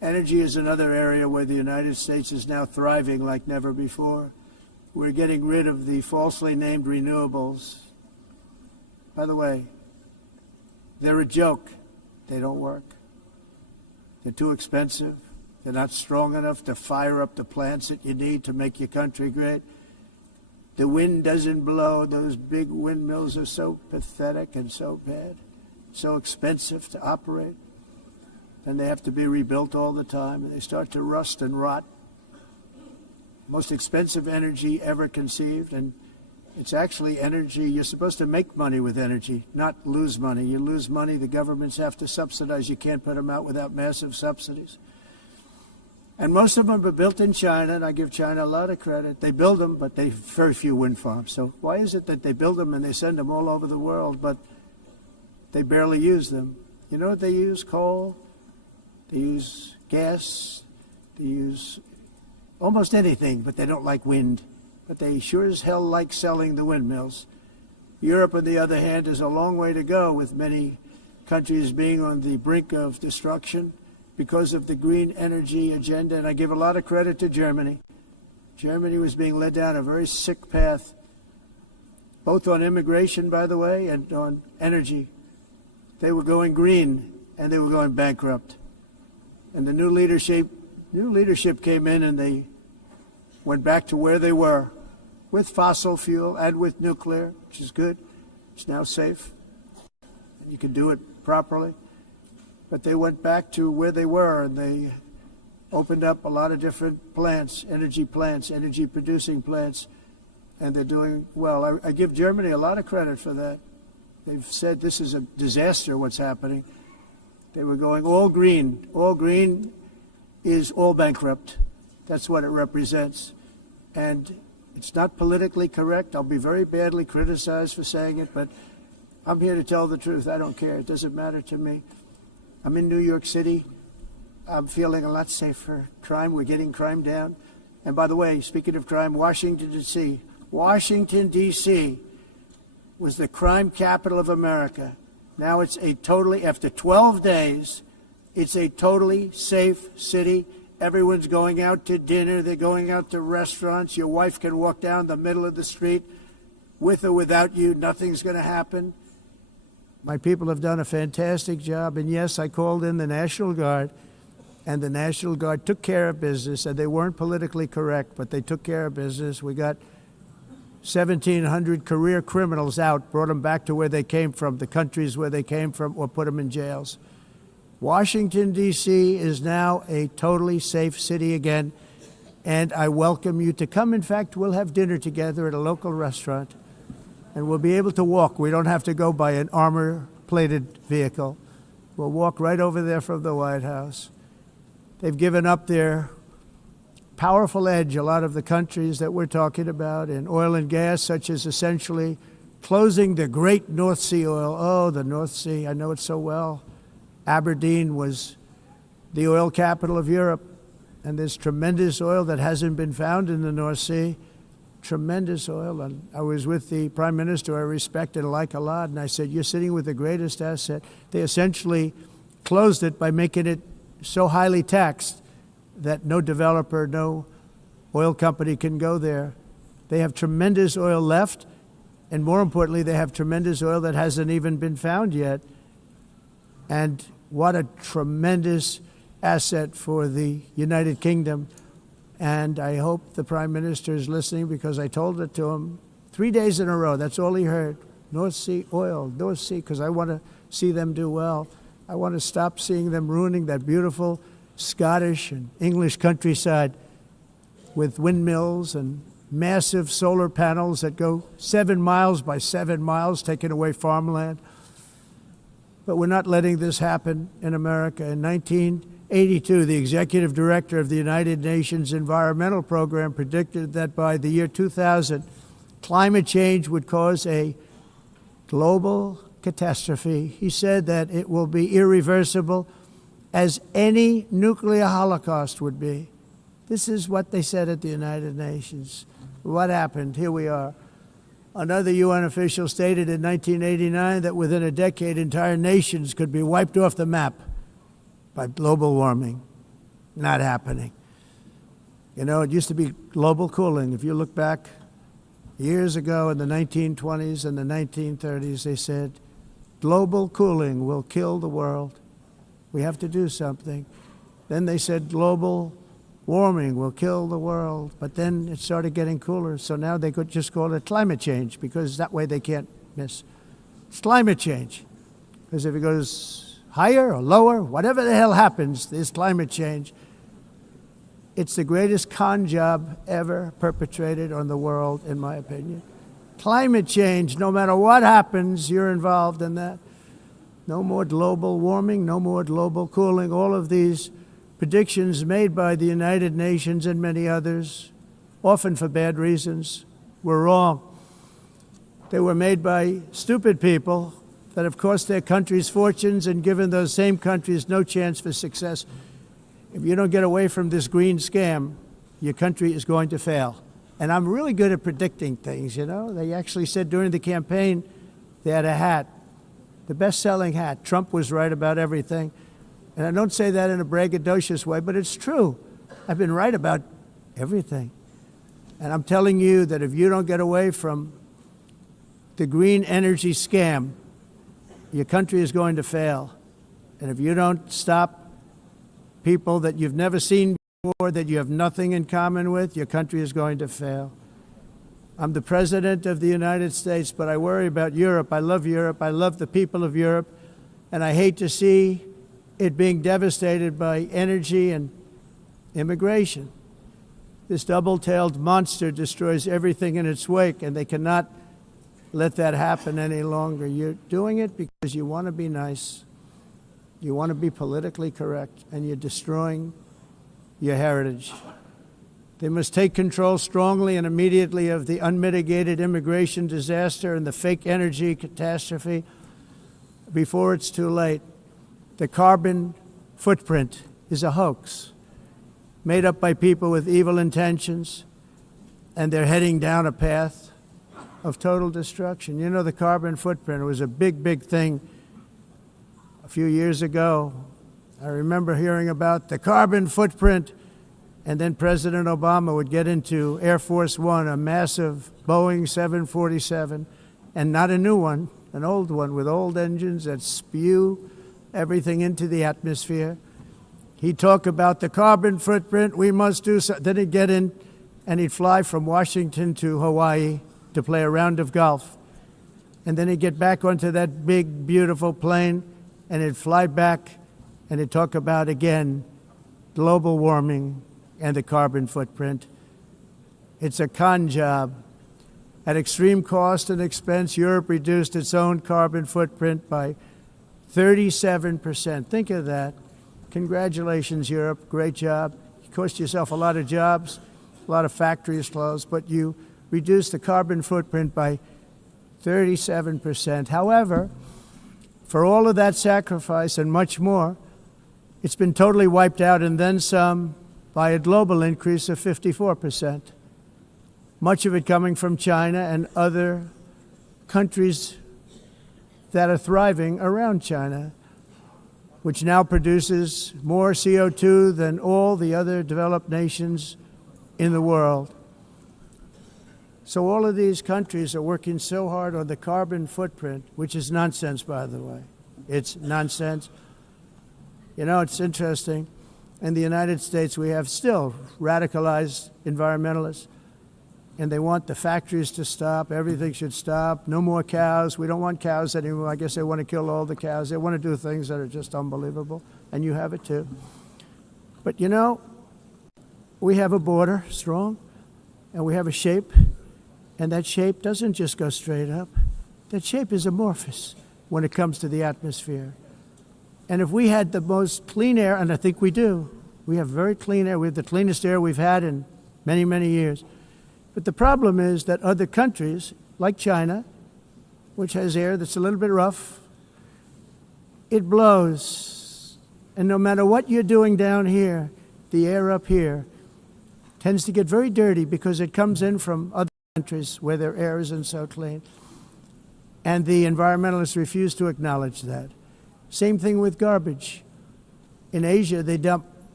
Energy is another area where the United States is now thriving like never before. We're getting rid of the falsely named renewables. By the way, they're a joke. They don't work. They're too expensive. They're not strong enough to fire up the plants that you need to make your country great. The wind doesn't blow. Those big windmills are so pathetic and so bad, so expensive to operate. And they have to be rebuilt all the time, and they start to rust and rot. Most expensive energy ever conceived, and it's actually energy. You're supposed to make money with energy, not lose money. You lose money, the governments have to subsidize. You can't put them out without massive subsidies. And most of them are built in China, and I give China a lot of credit. They build them, but they have very few wind farms. So why is it that they build them and they send them all over the world, but they barely use them? You know what they use? Coal. They use gas. They use almost anything, but they don't like wind. But they sure as hell like selling the windmills. Europe, on the other hand, is a long way to go, with many countries being on the brink of destruction because of the green energy agenda. And I give a lot of credit to Germany. Germany was being led down a very sick path, both on immigration, by the way, and on energy. They were going green, and they were going bankrupt. And the new leadership came in, and they went back to where they were, with fossil fuel and with nuclear, which is good. It's now safe, and you can do it properly. But they went back to where they were, and they opened up a lot of different plants, energy-producing plants, and they're doing well. I give Germany a lot of credit for that. They've said this is a disaster, what's happening. They were going all green. All green is all bankrupt. That's what it represents. And it's not politically correct. I'll be very badly criticized for saying it, but I'm here to tell the truth. I don't care. It doesn't matter to me. I'm in New York City. I'm feeling a lot safer. Crime, we're getting crime down. And by the way, speaking of crime, Washington, D.C. Washington, D.C. was the crime capital of America. Now it's after 12 days, it's a totally safe city. Everyone's going out to dinner. They're going out to restaurants. Your wife can walk down the middle of the street with or without you. Nothing's going to happen. My people have done a fantastic job. And yes, I called in the National Guard, and the National Guard took care of business. And they weren't politically correct, but they took care of business. We got 1,700 career criminals out, brought them back to where they came from, the countries where they came from, or put them in jails. Washington, D.C. is now a totally safe city again, and I welcome you to come. In fact, we'll have dinner together at a local restaurant, and we'll be able to walk. We don't have to go by an armor-plated vehicle. We'll walk right over there from the White House. They've given up their powerful edge, a lot of the countries that we're talking about, in oil and gas, such as essentially closing the great North Sea oil. Oh, the North Sea, I know it so well. Aberdeen was the oil capital of Europe, and there's tremendous oil that hasn't been found in the North Sea. Tremendous oil. And I was with the Prime Minister I respect and like a lot, and I said, you're sitting with the greatest asset. They essentially closed it by making it so highly taxed that no developer, no oil company can go there. They have tremendous oil left, and more importantly, they have tremendous oil that hasn't even been found yet. And what a tremendous asset for the United Kingdom. And I hope the Prime Minister is listening, because I told it to him 3 days in a row. That's all he heard. North Sea oil, North Sea, because I want to see them do well. I want to stop seeing them ruining that beautiful Scottish and English countryside with windmills and massive solar panels that go 7 miles by 7 miles, taking away farmland. But we're not letting this happen in America. In 1982, the executive director of the United Nations Environmental Program predicted that by the year 2000, climate change would cause a global catastrophe. He said that it will be irreversible, as any nuclear holocaust would be. This is what they said at the United Nations. What happened? Here we are. Another UN official stated in 1989 that within a decade, entire nations could be wiped off the map by global warming. Not happening. You know, it used to be global cooling. If you look back years ago in the 1920s and the 1930s, they said, global cooling will kill the world. We have to do something. Then they said global warming will kill the world. But then it started getting cooler. So now they could just call it climate change, because that way they can't miss. It's climate change. Because if it goes higher or lower, whatever the hell happens, there's climate change. It's the greatest con job ever perpetrated on the world, in my opinion. Climate change, no matter what happens, you're involved in that. No more global warming, no more global cooling. All of these predictions made by the United Nations and many others, often for bad reasons, were wrong. They were made by stupid people that have cost their countries fortunes and given those same countries no chance for success. If you don't get away from this green scam, your country is going to fail. And I'm really good at predicting things, you know. They actually said during the campaign they had a hat, the best-selling hat. Trump was right about everything. And I don't say that in a braggadocious way, but it's true. I've been right about everything. And I'm telling you that if you don't get away from the green energy scam, your country is going to fail. And if you don't stop people that you've never seen before, that you have nothing in common with, your country is going to fail. I'm the president of the United States, but I worry about Europe. I love Europe. I love the people of Europe. And I hate to see it being devastated by energy and immigration. This double-tailed monster destroys everything in its wake, and they cannot let that happen any longer. You're doing it because you want to be nice. You want to be politically correct, and you're destroying your heritage. They must take control strongly and immediately of the unmitigated immigration disaster and the fake energy catastrophe before it's too late. The carbon footprint is a hoax made up by people with evil intentions, and they're heading down a path of total destruction. You know, the carbon footprint was a big, big thing a few years ago. I remember hearing about the carbon footprint, and then President Obama would get into Air Force One, a massive Boeing 747, and not a new one, an old one with old engines that spew everything into the atmosphere. He'd talk about the carbon footprint, we must do so. Then he'd get in and he'd fly from Washington to Hawaii to play a round of golf. And then he'd get back onto that big, beautiful plane, and he'd fly back and he'd talk about, again, global warming and the carbon footprint. It's a con job. At extreme cost and expense, Europe reduced its own carbon footprint by 37%. Think of that. Congratulations, Europe. Great job. You cost yourself a lot of jobs, a lot of factories closed, but you reduced the carbon footprint by 37%. However, for all of that sacrifice and much more, it's been totally wiped out, and then some, by a global increase of 54%. Much of it coming from China and other countries that are thriving around China, which now produces more CO2 than all the other developed nations in the world. So all of these countries are working so hard on the carbon footprint, which is nonsense, by the way. It's nonsense. You know, it's interesting. In the United States, we have still radicalized environmentalists, and they want the factories to stop. Everything should stop. No more cows. We don't want cows anymore. I guess they want to kill all the cows. They want to do things that are just unbelievable, and you have it too. But you know, we have a border, strong, and we have a shape, and that shape doesn't just go straight up. That shape is amorphous when it comes to the atmosphere. And if we had the most clean air, and I think we do, we have very clean air. We have the cleanest air we've had in many, many years. But the problem is that other countries, like China, which has air that's a little bit rough, it blows. And no matter what you're doing down here, the air up here tends to get very dirty because it comes in from other countries where their air isn't so clean. And the environmentalists refuse to acknowledge that. Same thing with garbage. In Asia, they dump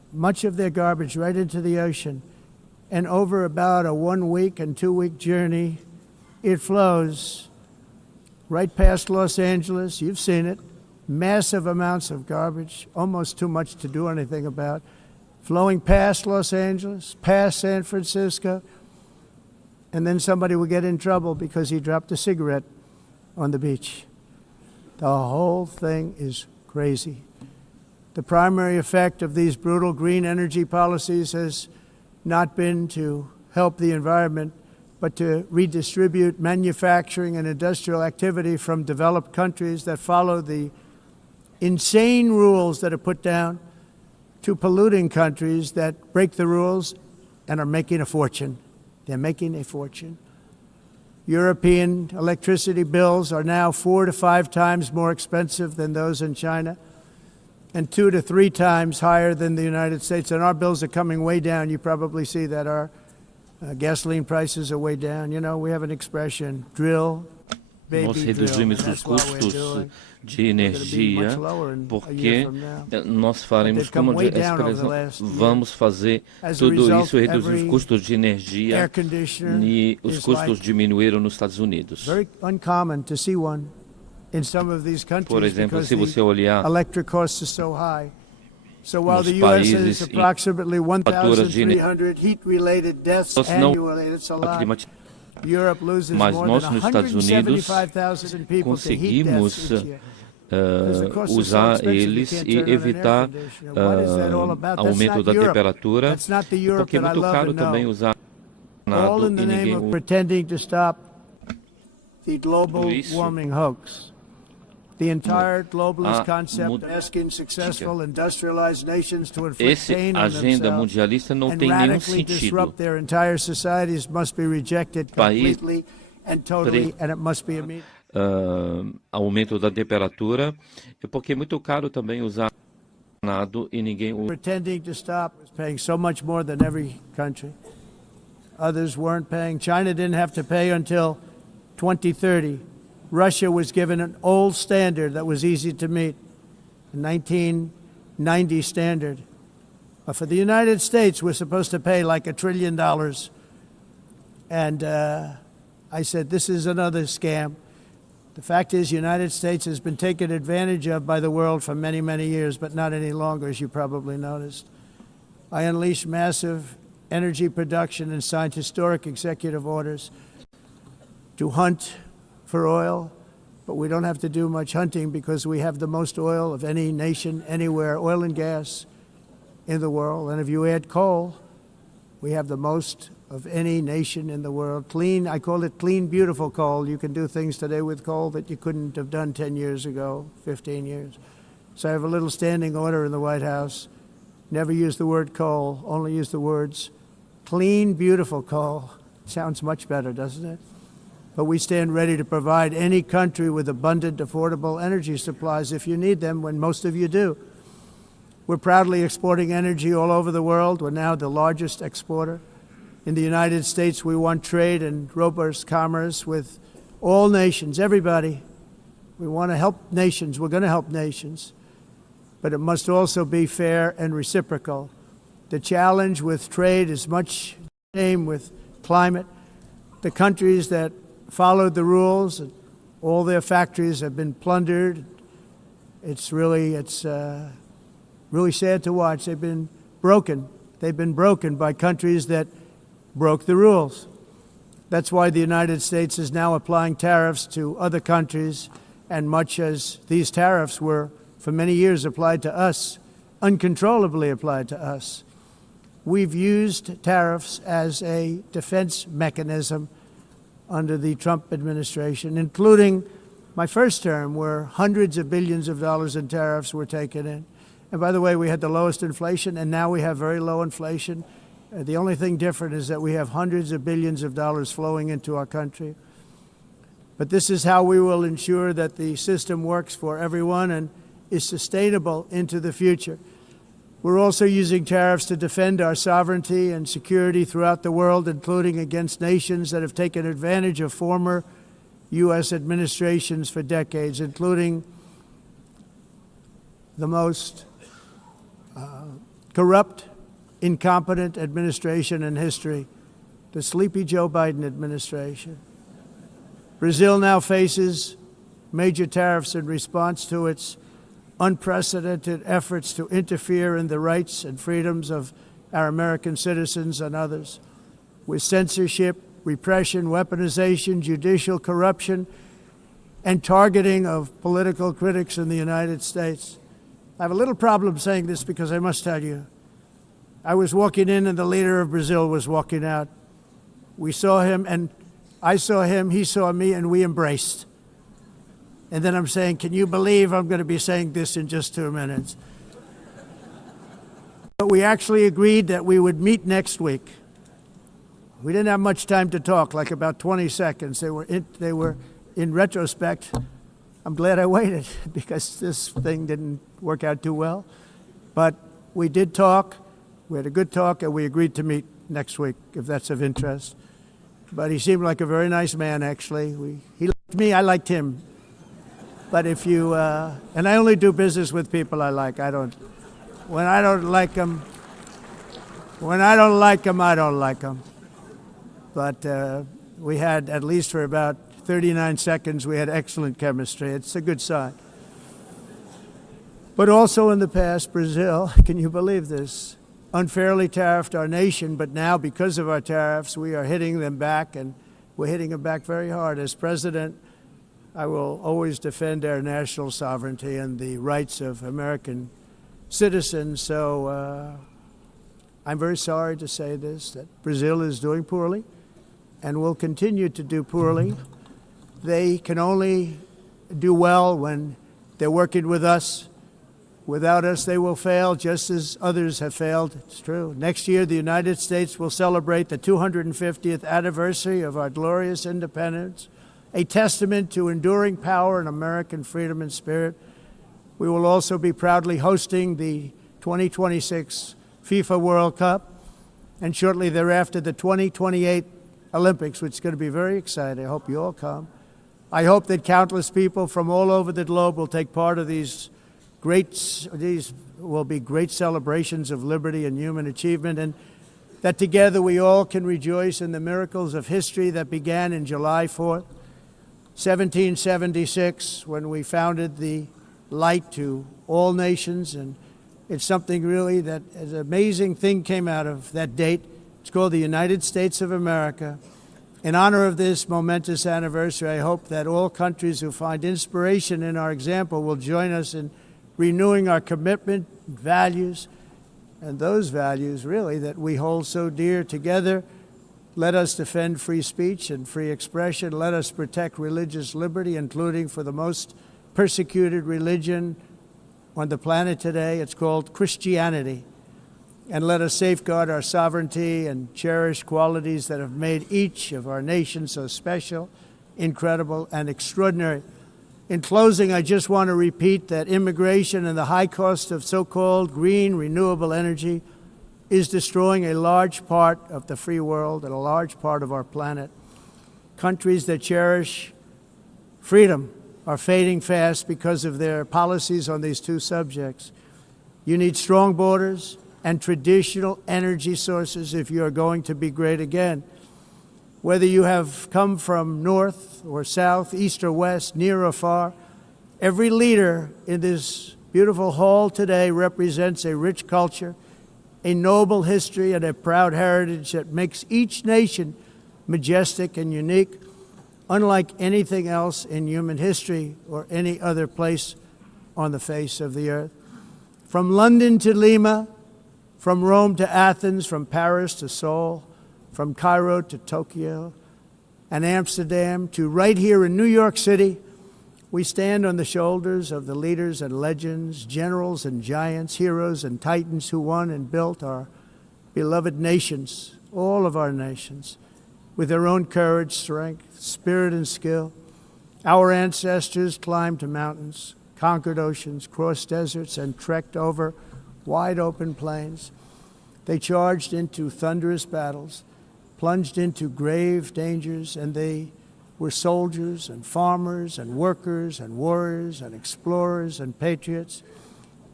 much of their garbage right into the ocean. And over about a 1 week and 2 week journey, it flows right past Los Angeles. You've seen it. Massive amounts of garbage, almost too much to do anything about, flowing past Los Angeles, past San Francisco, and then somebody will get in trouble because he dropped a cigarette on the beach. The whole thing is crazy. The primary effect of these brutal green energy policies has not been to help the environment, but to redistribute manufacturing and industrial activity from developed countries that follow the insane rules that are put down to polluting countries that break the rules and are making a fortune. They're making a fortune. European electricity bills are now 4 to 5 times more expensive than those in China, and 2 to 3 times higher than the United States. And our bills are coming way down. You probably see that our gasoline prices are way down. You know, we have an expression, drill, Nós baby, drill. reduzimos And os that's what we're custos doing. de We're going to be energia much lower in a porque year from now. nós faremos They've come como way down over the expressão, last year. vamos fazer As a tudo result, isso e reduzir os every custos de Air energia conditioner e os is custos like diminuíram nos Estados Unidos. very uncommon to see one in some of these countries Por exemplo, because se você the olhar electric costs are so high. So while nos the U.S. has países em approximately faturas de 1,300 heat-related deaths nós não annually, it's a lot. climatizamos, Europe loses mas more nós than nos Estados Unidos 175,000 people to heat conseguimos deaths each year. Because the cost is so usar expensive, you eles can't e turn on an air evitar conditioner. What is that all about? That's aumento not da Europe. temperatura, That's not the Europe porque é that I muito love caro and também know. usar All nado in the e name ninguém of pretending to stop the global Tudo isso. warming hoax. The entire globalist a concept asking successful industrialized nations to inflict Essa pain on agenda themselves mundialista não and tem nenhum radically sentido. disrupt their entire societies must be rejected País completely and totally, and it must be immediate. Aumento da temperatura, porque é muito caro também usar nado e ninguém usa. Pretending to stop was paying so much more than every country. Others weren't paying. China didn't have to pay until 2030. Russia was given an old standard that was easy to meet, a 1990 standard. But for the United States, we're supposed to pay like $1 trillion. And I said, this is another scam. The fact is, the United States has been taken advantage of by the world for many, many years, but not any longer, as you probably noticed. I unleashed massive energy production and signed historic executive orders to hunt for oil, but we don't have to do much hunting because we have the most oil of any nation anywhere, oil and gas in the world. And if you add coal, we have the most of any nation in the world. Clean, I call it clean, beautiful coal. You can do things today with coal that you couldn't have done 10 years ago, 15 years. So I have a little standing order in the White House. Never use the word coal, only use the words clean, beautiful coal. Sounds much better, doesn't it? But we stand ready to provide any country with abundant, affordable energy supplies if you need them, when most of you do. We're proudly exporting energy all over the world. We're now the largest exporter. In the United States, we want trade and robust commerce with all nations, everybody. We want to help nations. We're going to help nations. But it must also be fair and reciprocal. The challenge with trade is much the same with climate. The countries that followed the rules, and all their factories have been plundered. It's really sad to watch. They've been broken. They've been broken by countries that broke the rules. That's why the United States is now applying tariffs to other countries, and much as these tariffs were for many years applied to us, uncontrollably applied to us. We've used tariffs as a defense mechanism under the Trump administration, including my first term, where hundreds of billions of dollars in tariffs were taken in. And by the way, we had the lowest inflation, and now we have very low inflation. The only thing different is that we have hundreds of billions of dollars flowing into our country. But this is how we will ensure that the system works for everyone and is sustainable into the future. We're also using tariffs to defend our sovereignty and security throughout the world, including against nations that have taken advantage of former U.S. administrations for decades, including the most corrupt, incompetent administration in history, the sleepy Joe Biden administration. Brazil now faces major tariffs in response to its unprecedented efforts to interfere in the rights and freedoms of our American citizens and others, with censorship, repression, weaponization, judicial corruption, and targeting of political critics in the United States. I have a little problem saying this because I must tell you, I was walking in and the leader of Brazil was walking out. We saw him and I saw him, he saw me, and we embraced. And then I'm saying, can you believe I'm going to be saying this in just 2 minutes? But we actually agreed that we would meet next week. We didn't have much time to talk, like about 20 seconds. They were in retrospect, I'm glad I waited because this thing didn't work out too well. But we did talk, we had a good talk, and we agreed to meet next week, if that's of interest. But he seemed like a very nice man, actually. He liked me, I liked him. But if you, and I only do business with people I like. When I don't like them, I don't like them. But we had, at least for about 39 seconds, we had excellent chemistry. It's a good sign. But also in the past, Brazil, can you believe this, unfairly tariffed our nation, but now because of our tariffs, we are hitting them back, and we're hitting them back very hard. As president, I will always defend our national sovereignty and the rights of American citizens. So I'm very sorry to say this, that Brazil is doing poorly and will continue to do poorly. They can only do well when they're working with us. Without us, they will fail, just as others have failed. It's true. Next year, the United States will celebrate the 250th anniversary of our glorious independence, a testament to enduring power and American freedom and spirit. We will also be proudly hosting the 2026 FIFA World Cup, and shortly thereafter, the 2028 Olympics, which is going to be very exciting. I hope you all come. I hope that countless people from all over the globe will take part of these will be great celebrations of liberty and human achievement, and that together we all can rejoice in the miracles of history that began in July 4th, 1776, when we founded the light to all nations. And it's something really that an amazing thing came out of that date. It's called the United States of America. In honor of this momentous anniversary, I hope that all countries who find inspiration in our example will join us in renewing our commitment, values, and those values really that we hold so dear together. Let us defend free speech and free expression. Let us protect religious liberty, including for the most persecuted religion on the planet today. It's called Christianity. And let us safeguard our sovereignty and cherish qualities that have made each of our nations so special, incredible, and extraordinary. In closing, I just want to repeat that immigration and the high cost of so-called green renewable energy is destroying a large part of the free world and a large part of our planet. Countries that cherish freedom are fading fast because of their policies on these two subjects. You need strong borders and traditional energy sources if you are going to be great again. Whether you have come from north or south, east or west, near or far, every leader in this beautiful hall today represents a rich culture, a noble history, and a proud heritage that makes each nation majestic and unique, unlike anything else in human history or any other place on the face of the earth. From London to Lima, from Rome to Athens, from Paris to Seoul, from Cairo to Tokyo and Amsterdam to right here in New York City, we stand on the shoulders of the leaders and legends, generals and giants, heroes and titans who won and built our beloved nations, all of our nations, with their own courage, strength, spirit, and skill. Our ancestors climbed mountains, conquered oceans, crossed deserts, and trekked over wide open plains. They charged into thunderous battles, plunged into grave dangers, and they were soldiers and farmers and workers and warriors and explorers and patriots.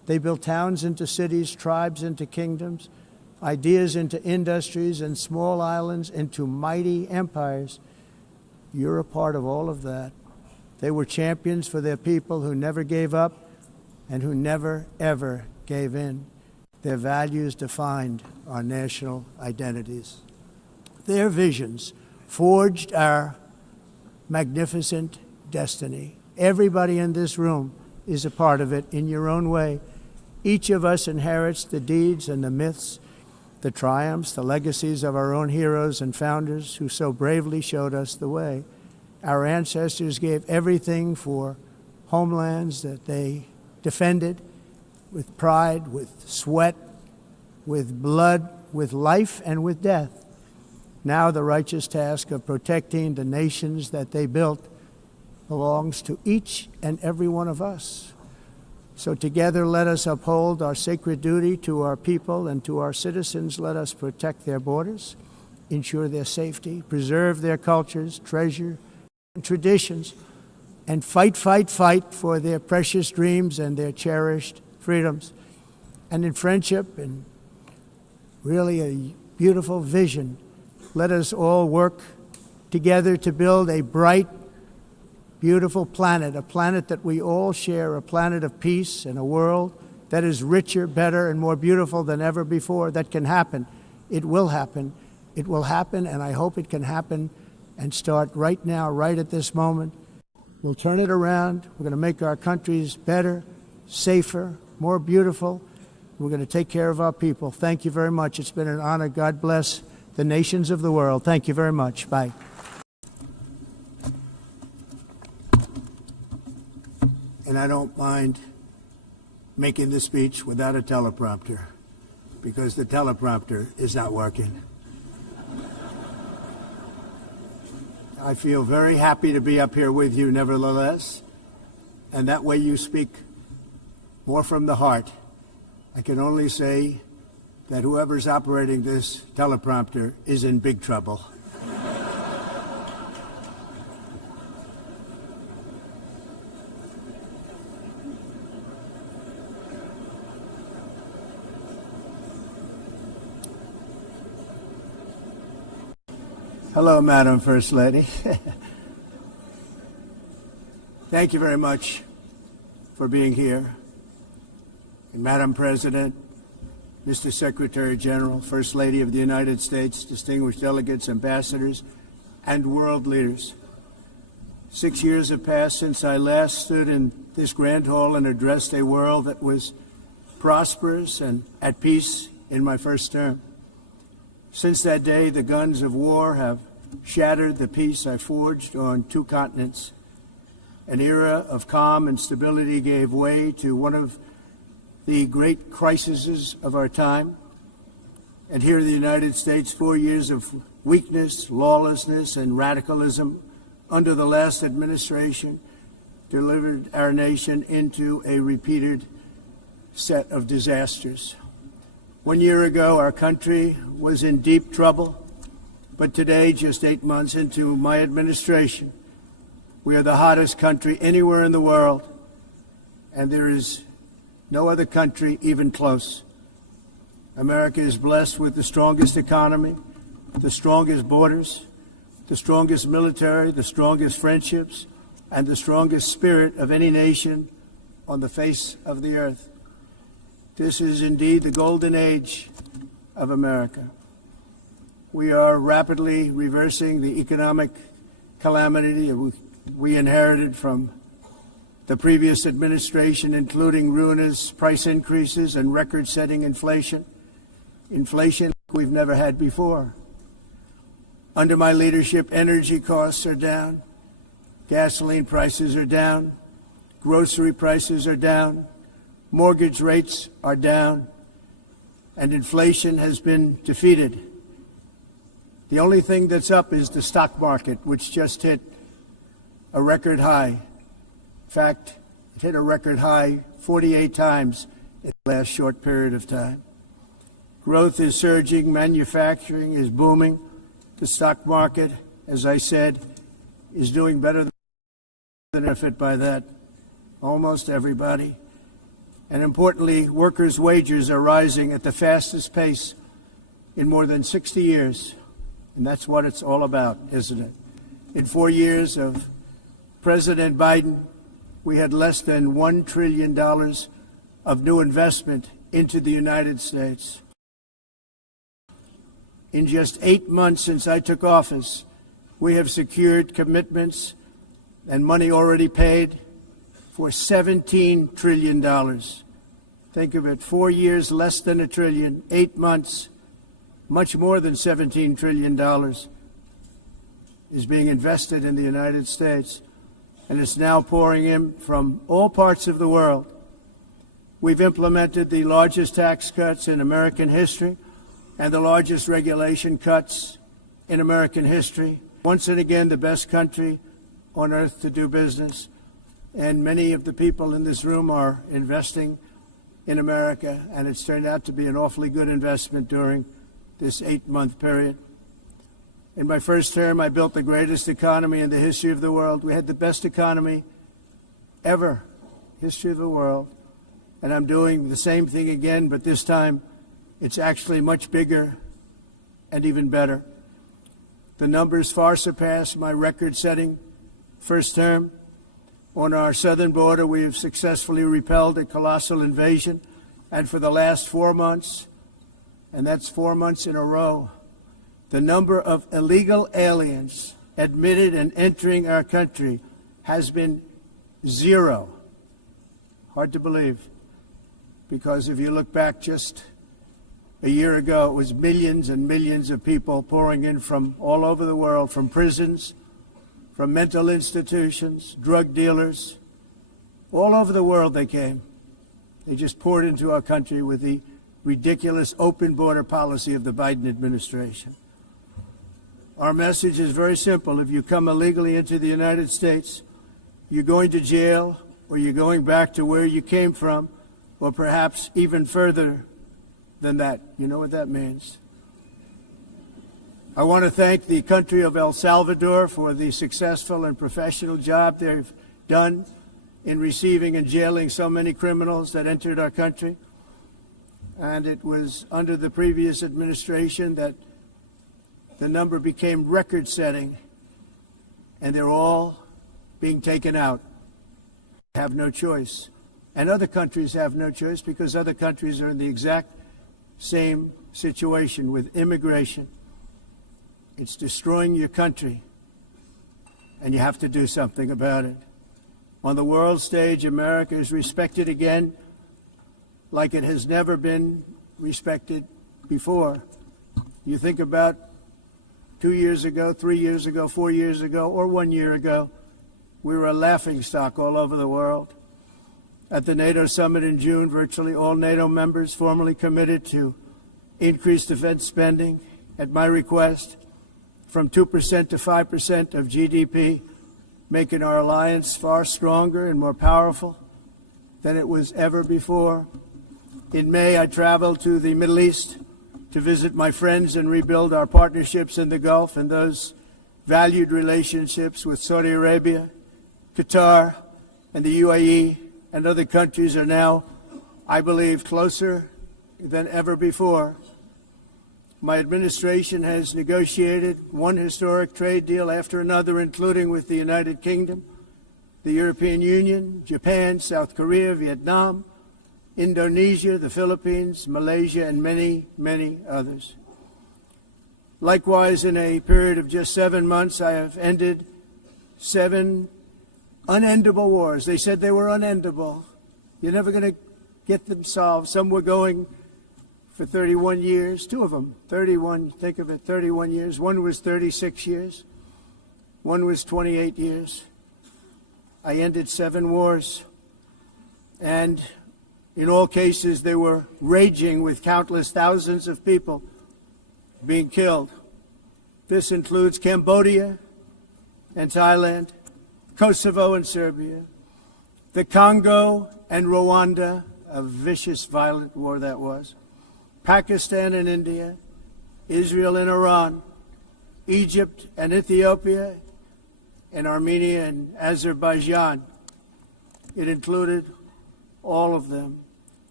They built towns into cities, tribes into kingdoms, ideas into industries, and small islands into mighty empires. You're a part of all of that. They were champions for their people who never gave up and who never, ever gave in. Their values defined our national identities. Their visions forged our magnificent destiny. Everybody in this room is a part of it in your own way. Each of us inherits the deeds and the myths, the triumphs, the legacies of our own heroes and founders who so bravely showed us the way. Our ancestors gave everything for homelands that they defended with pride, with sweat, with blood, with life, and with death. Now the righteous task of protecting the nations that they built belongs to each and every one of us. So together let us uphold our sacred duty to our people and to our citizens. Let us protect their borders, ensure their safety, preserve their cultures, treasure and traditions, and fight for their precious dreams and their cherished freedoms. And in friendship and really a beautiful vision, let us all work together to build a bright, beautiful planet, a planet that we all share, a planet of peace and a world that is richer, better, and more beautiful than ever before. That can happen. It will happen. It will happen, and I hope it can happen and start right now, right at this moment. We'll turn it around. We're going to make our countries better, safer, more beautiful. We're going to take care of our people. Thank you very much. It's been an honor. God bless the nations of the world. Thank you very much. Bye. And I don't mind making the speech without a teleprompter, because the teleprompter is not working. I feel very happy to be up here with you nevertheless, and that way you speak more from the heart. I can only say that whoever's operating this teleprompter is in big trouble. Hello, Madam First Lady. Thank you very much for being here. And Madam President, Mr. Secretary General, First Lady of the United States, distinguished delegates, ambassadors, and world leaders. 6 years have passed since I last stood in this grand hall and addressed a world that was prosperous and at peace in my first term. Since that day, the guns of war have shattered the peace I forged on 2 continents. An era of calm and stability gave way to one of the great crises of our time. And here in the United States, 4 years of weakness, lawlessness, and radicalism under the last administration delivered our nation into a repeated set of disasters. 1 year ago, our country was in deep trouble, but today, just 8 months into my administration, we are the hottest country anywhere in the world, and there is no other country even close. America is blessed with the strongest economy, the strongest borders, the strongest military, the strongest friendships, and the strongest spirit of any nation on the face of the earth. This is indeed the golden age of America. We are rapidly reversing the economic calamity we inherited from the previous administration, including ruinous price increases and record-setting inflation we've never had before. Under my leadership, energy costs are down, gasoline prices are down, grocery prices are down, mortgage rates are down, and inflation has been defeated. The only thing that's up is the stock market, which just hit a record high. In fact, it hit a record high 48 times in the last short period of time. Growth is surging, manufacturing is booming. The stock market, as I said, is doing better than benefit by that. Almost everybody. And importantly, workers' wages are rising at the fastest pace in more than 60 years. And that's what it's all about, isn't it? In 4 years of President Biden, we had less than $1 trillion of new investment into the United States. In just 8 months since I took office, we have secured commitments and money already paid for $17 trillion. Think of it, 4 years, less than $1 trillion, 8 months, much more than $17 trillion is being invested in the United States, and it's now pouring in from all parts of the world. We've implemented the largest tax cuts in American history and the largest regulation cuts in American history. Once and again, the best country on earth to do business. And many of the people in this room are investing in America, and it's turned out to be an awfully good investment during this 8-month period. In my first term, I built the greatest economy in the history of the world. We had the best economy ever, history of the world. And I'm doing the same thing again, but this time it's actually much bigger and even better. The numbers far surpass my record-setting first term. On our southern border, we have successfully repelled a colossal invasion, and for the last 4 months, and that's 4 months in a row, the number of illegal aliens admitted and entering our country has been 0. Hard to believe, because if you look back just a year ago, it was millions and millions of people pouring in from all over the world, from prisons, from mental institutions, drug dealers. All over the world they came. They just poured into our country with the ridiculous open border policy of the Biden administration. Our message is very simple. If you come illegally into the United States, you're going to jail, or you're going back to where you came from, or perhaps even further than that. You know what that means. I want to thank the country of El Salvador for the successful and professional job they've done in receiving and jailing so many criminals that entered our country. And it was under the previous administration that the number became record-setting, and they're all being taken out. They have no choice. And other countries have no choice, because other countries are in the exact same situation with immigration. It's destroying your country, and you have to do something about it. On the world stage, America is respected again like it has never been respected before. You think about 2 years ago, 3 years ago, 4 years ago, or 1 year ago, we were a laughingstock all over the world. At the NATO summit in June, virtually all NATO members formally committed to increase defense spending at my request from 2% to 5% of GDP, making our alliance far stronger and more powerful than it was ever before. In May, I traveled to the Middle East to visit my friends and rebuild our partnerships in the Gulf, and those valued relationships with Saudi Arabia, Qatar, and the UAE and other countries are now, I believe, closer than ever before. My administration has negotiated one historic trade deal after another, including with the United Kingdom, the European Union, Japan, South Korea, Vietnam, Indonesia, the Philippines, Malaysia, and many, many others. Likewise, in a period of just 7 months, I have ended 7 unendable wars. They said they were unendable. You're never going to get them solved. Some were going for 31 years, 2 of them, 31, think of it, 31 years. One was 36 years. One was 28 years. I ended 7 wars. And in all cases, they were raging with countless thousands of people being killed. This includes Cambodia and Thailand, Kosovo and Serbia, the Congo and Rwanda, a vicious, violent war that was, Pakistan and India, Israel and Iran, Egypt and Ethiopia, and Armenia and Azerbaijan. It included all of them.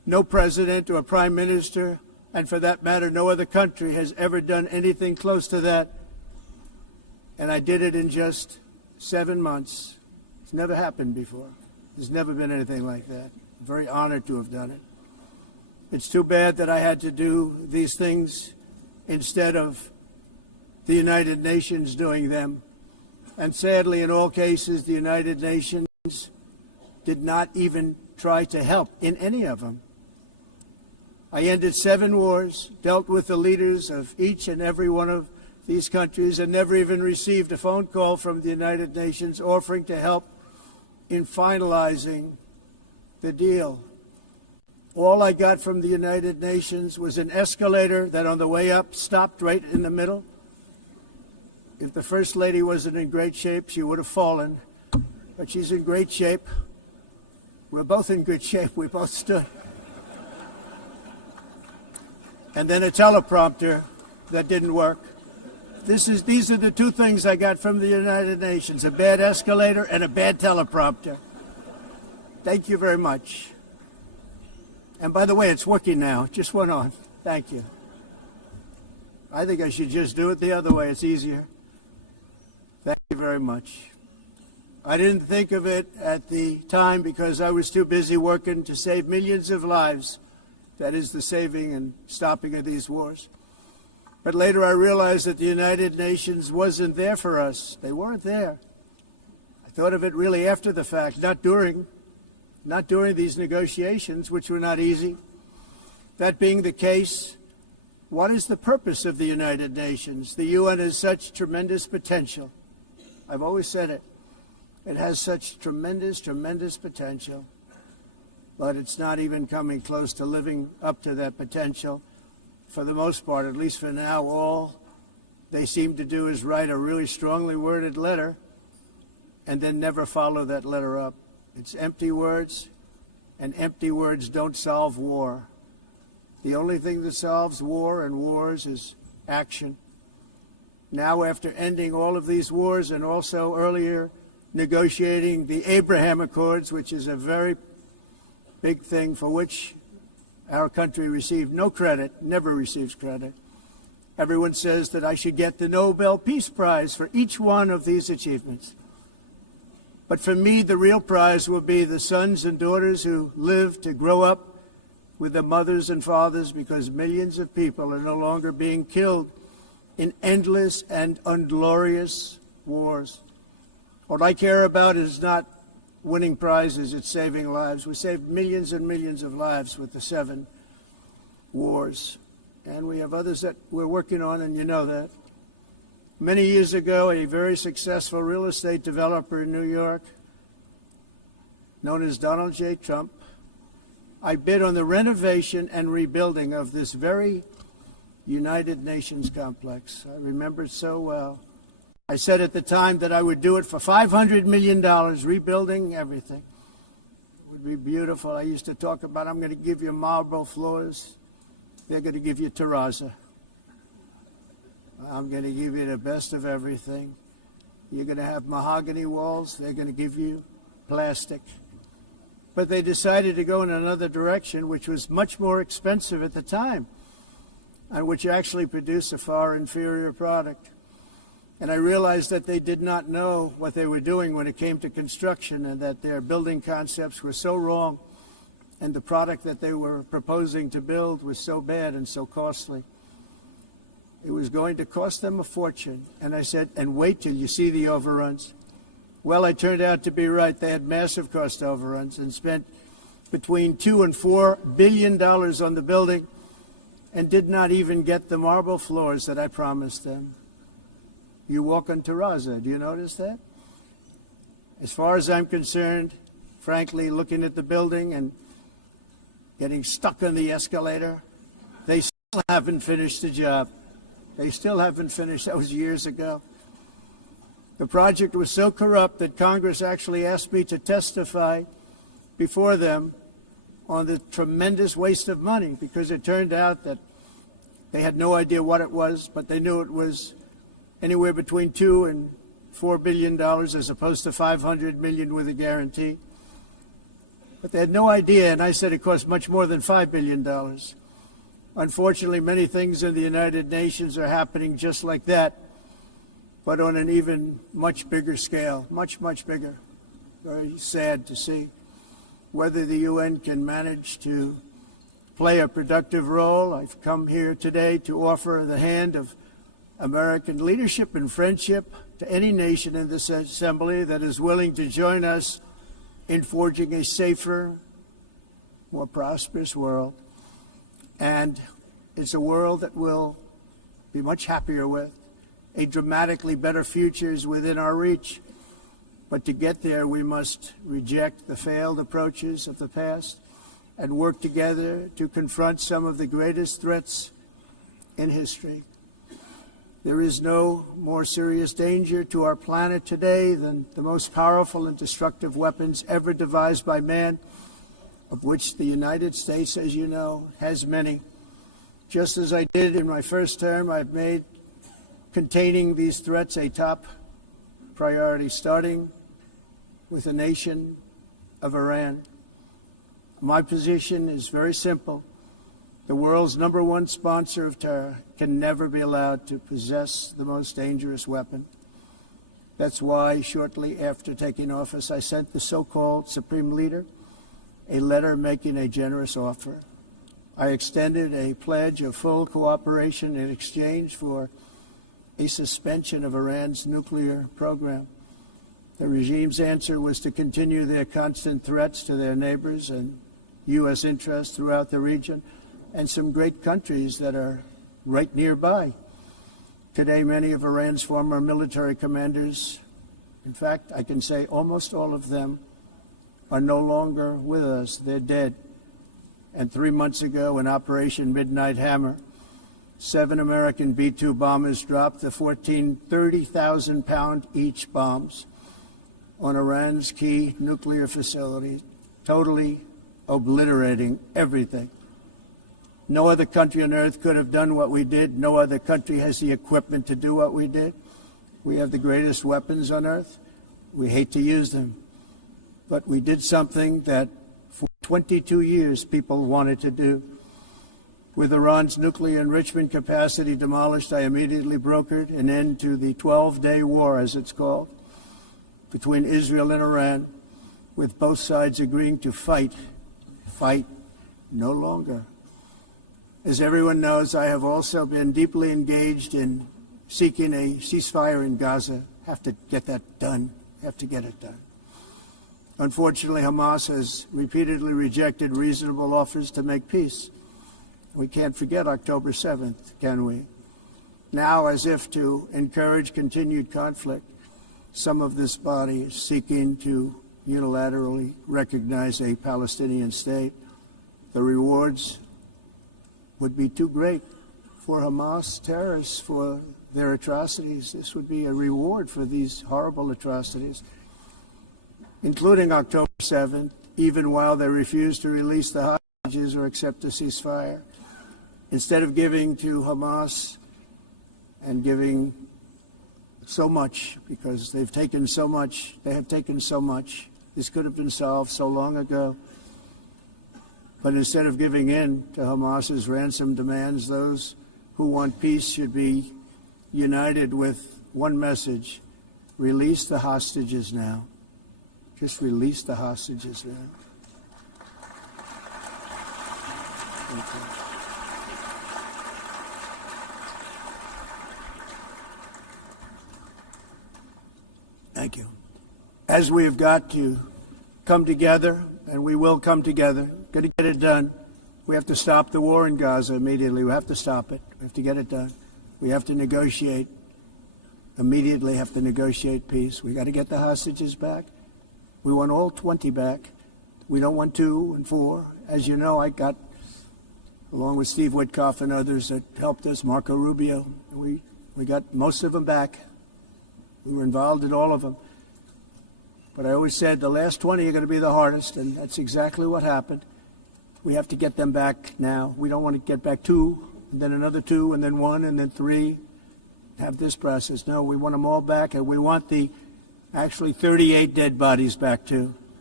No president or prime minister, and for that matter, no other country has ever done anything close to that. And I did it in just 7 months. It's never happened before. There's never been anything like that. I'm very honored to have done it. It's too bad that I had to do these things instead of the United Nations doing them. And sadly, in all cases, the United Nations did not even try to help in any of them. I ended 7 wars, dealt with the leaders of each and every one of these countries, and never even received a phone call from the United Nations offering to help in finalizing the deal. All I got from the United Nations was an escalator that on the way up stopped right in the middle. If the First Lady wasn't in great shape, she would have fallen. But she's in great shape. We're both in good shape. We both stood. And then a teleprompter that didn't work. These are the 2 things I got from the United Nations, a bad escalator and a bad teleprompter. Thank you very much. And by the way, it's working now. It just went on. Thank you. I think I should just do it the other way. It's easier. Thank you very much. I didn't think of it at the time because I was too busy working to save millions of lives. That is the saving and stopping of these wars. But later I realized that the United Nations wasn't there for us. They weren't there. I thought of it really after the fact, not during these negotiations, which were not easy. That being the case, what is the purpose of the United Nations? The UN has such tremendous potential. I've always said it. It has such tremendous, tremendous potential. But it's not even coming close to living up to that potential. For the most part, at least for now, all they seem to do is write a really strongly worded letter and then never follow that letter up. It's empty words, and empty words don't solve war. The only thing that solves war and wars is action. Now, after ending all of these wars and also earlier negotiating the Abraham Accords, which is a very big thing for which our country received no credit, never receives credit. Everyone says that I should get the Nobel Peace Prize for each one of these achievements. But for me, the real prize will be the sons and daughters who live to grow up with their mothers and fathers, because millions of people are no longer being killed in endless and unglorious wars. What I care about is not winning prizes, it's saving lives. We saved millions and millions of lives with the 7 wars. And we have others that we're working on, and you know that. Many years ago, a very successful real estate developer in New York, known as Donald J. Trump, I bid on the renovation and rebuilding of this very United Nations complex. I remember it so well. I said at the time that I would do it for $500 million, rebuilding everything. It would be beautiful. I used to talk about, I'm going to give you marble floors. They're going to give you terrazzo. I'm going to give you the best of everything. You're going to have mahogany walls. They're going to give you plastic. But they decided to go in another direction, which was much more expensive at the time, and which actually produced a far inferior product. And I realized that they did not know what they were doing when it came to construction, and that their building concepts were so wrong, and the product that they were proposing to build was so bad and so costly. It was going to cost them a fortune. And I said, and wait till you see the overruns. Well, I turned out to be right. They had massive cost overruns and spent between $2 and $4 billion on the building and did not even get the marble floors that I promised them. You walk on terrazzo. Do you notice that? As far as I'm concerned, frankly, looking at the building and getting stuck on the escalator, they still haven't finished the job. They still haven't finished. That was years ago. The project was so corrupt that Congress actually asked me to testify before them on the tremendous waste of money, because it turned out that they had no idea what it was, but they knew it was anywhere between $2 and $4 billion as opposed to $500 million with a guarantee. But they had no idea, and I said it cost much more than $5 billion. Unfortunately, many things in the United Nations are happening just like that, but on an even much bigger scale, much, much bigger. Very sad to see. Whether the UN can manage to play a productive role, I've come here today to offer the hand of American leadership and friendship to any nation in this assembly that is willing to join us in forging a safer, more prosperous world. And it's a world that we'll be much happier with. A dramatically better future is within our reach. But to get there, we must reject the failed approaches of the past and work together to confront some of the greatest threats in history. There is no more serious danger to our planet today than the most powerful and destructive weapons ever devised by man, of which the United States, as you know, has many. Just as I did in my first term, I've made containing these threats a top priority, starting with the nation of Iran. My position is very simple. The world's #1 sponsor of terror can never be allowed to possess the most dangerous weapon. That's why shortly after taking office, I sent the so-called Supreme Leader a letter making a generous offer. I extended a pledge of full cooperation in exchange for a suspension of Iran's nuclear program. The regime's answer was to continue their constant threats to their neighbors and U.S. interests throughout the region, and some great countries that are right nearby. Today, many of Iran's former military commanders, in fact, I can say almost all of them, are no longer with us. They're dead. And 3 months ago, in Operation Midnight Hammer, 7 American B-2 bombers dropped the 14 30,000-pound each bombs on Iran's key nuclear facilities, totally obliterating everything. No other country on earth could have done what we did. No other country has the equipment to do what we did. We have the greatest weapons on earth. We hate to use them. But we did something that for 22 years people wanted to do. With Iran's nuclear enrichment capacity demolished, I immediately brokered an end to the 12-day war, as it's called, between Israel and Iran, with both sides agreeing to fight no longer. As everyone knows, I have also been deeply engaged in seeking a ceasefire in Gaza. Have to get that done. Have to get it done. Unfortunately, Hamas has repeatedly rejected reasonable offers to make peace. We can't forget October 7th, can we? Now, as if to encourage continued conflict, some of this body is seeking to unilaterally recognize a Palestinian state. The rewards would be too great for Hamas terrorists for their atrocities. This would be a reward for these horrible atrocities, including October 7th, even while they refuse to release the hostages or accept a ceasefire. Instead of giving to Hamas and giving so much, because they've taken so much, they have taken so much. This could have been solved so long ago. But instead of giving in to Hamas's ransom demands, those who want peace should be united with one message: release the hostages now. Just release the hostages now. Thank you. Thank you. As we have got to come together, and we will come together, got to get it done. We have to stop the war in Gaza immediately. We have to stop it. We have to get it done. We have to negotiate, immediately have to negotiate peace. We got to get the hostages back. We want all 20 back. We don't want 2 and 4. As you know, I got, along with Steve Witkoff and others that helped us, Marco Rubio, we got most of them back. We were involved in all of them. But I always said the last 20 are going to be the hardest, and that's exactly what happened. We have to get them back now. We don't want to get back 2, and then another 2, and then 1, and then 3. Have this process. No, we want them all back, and we want the actually 38 dead bodies back too.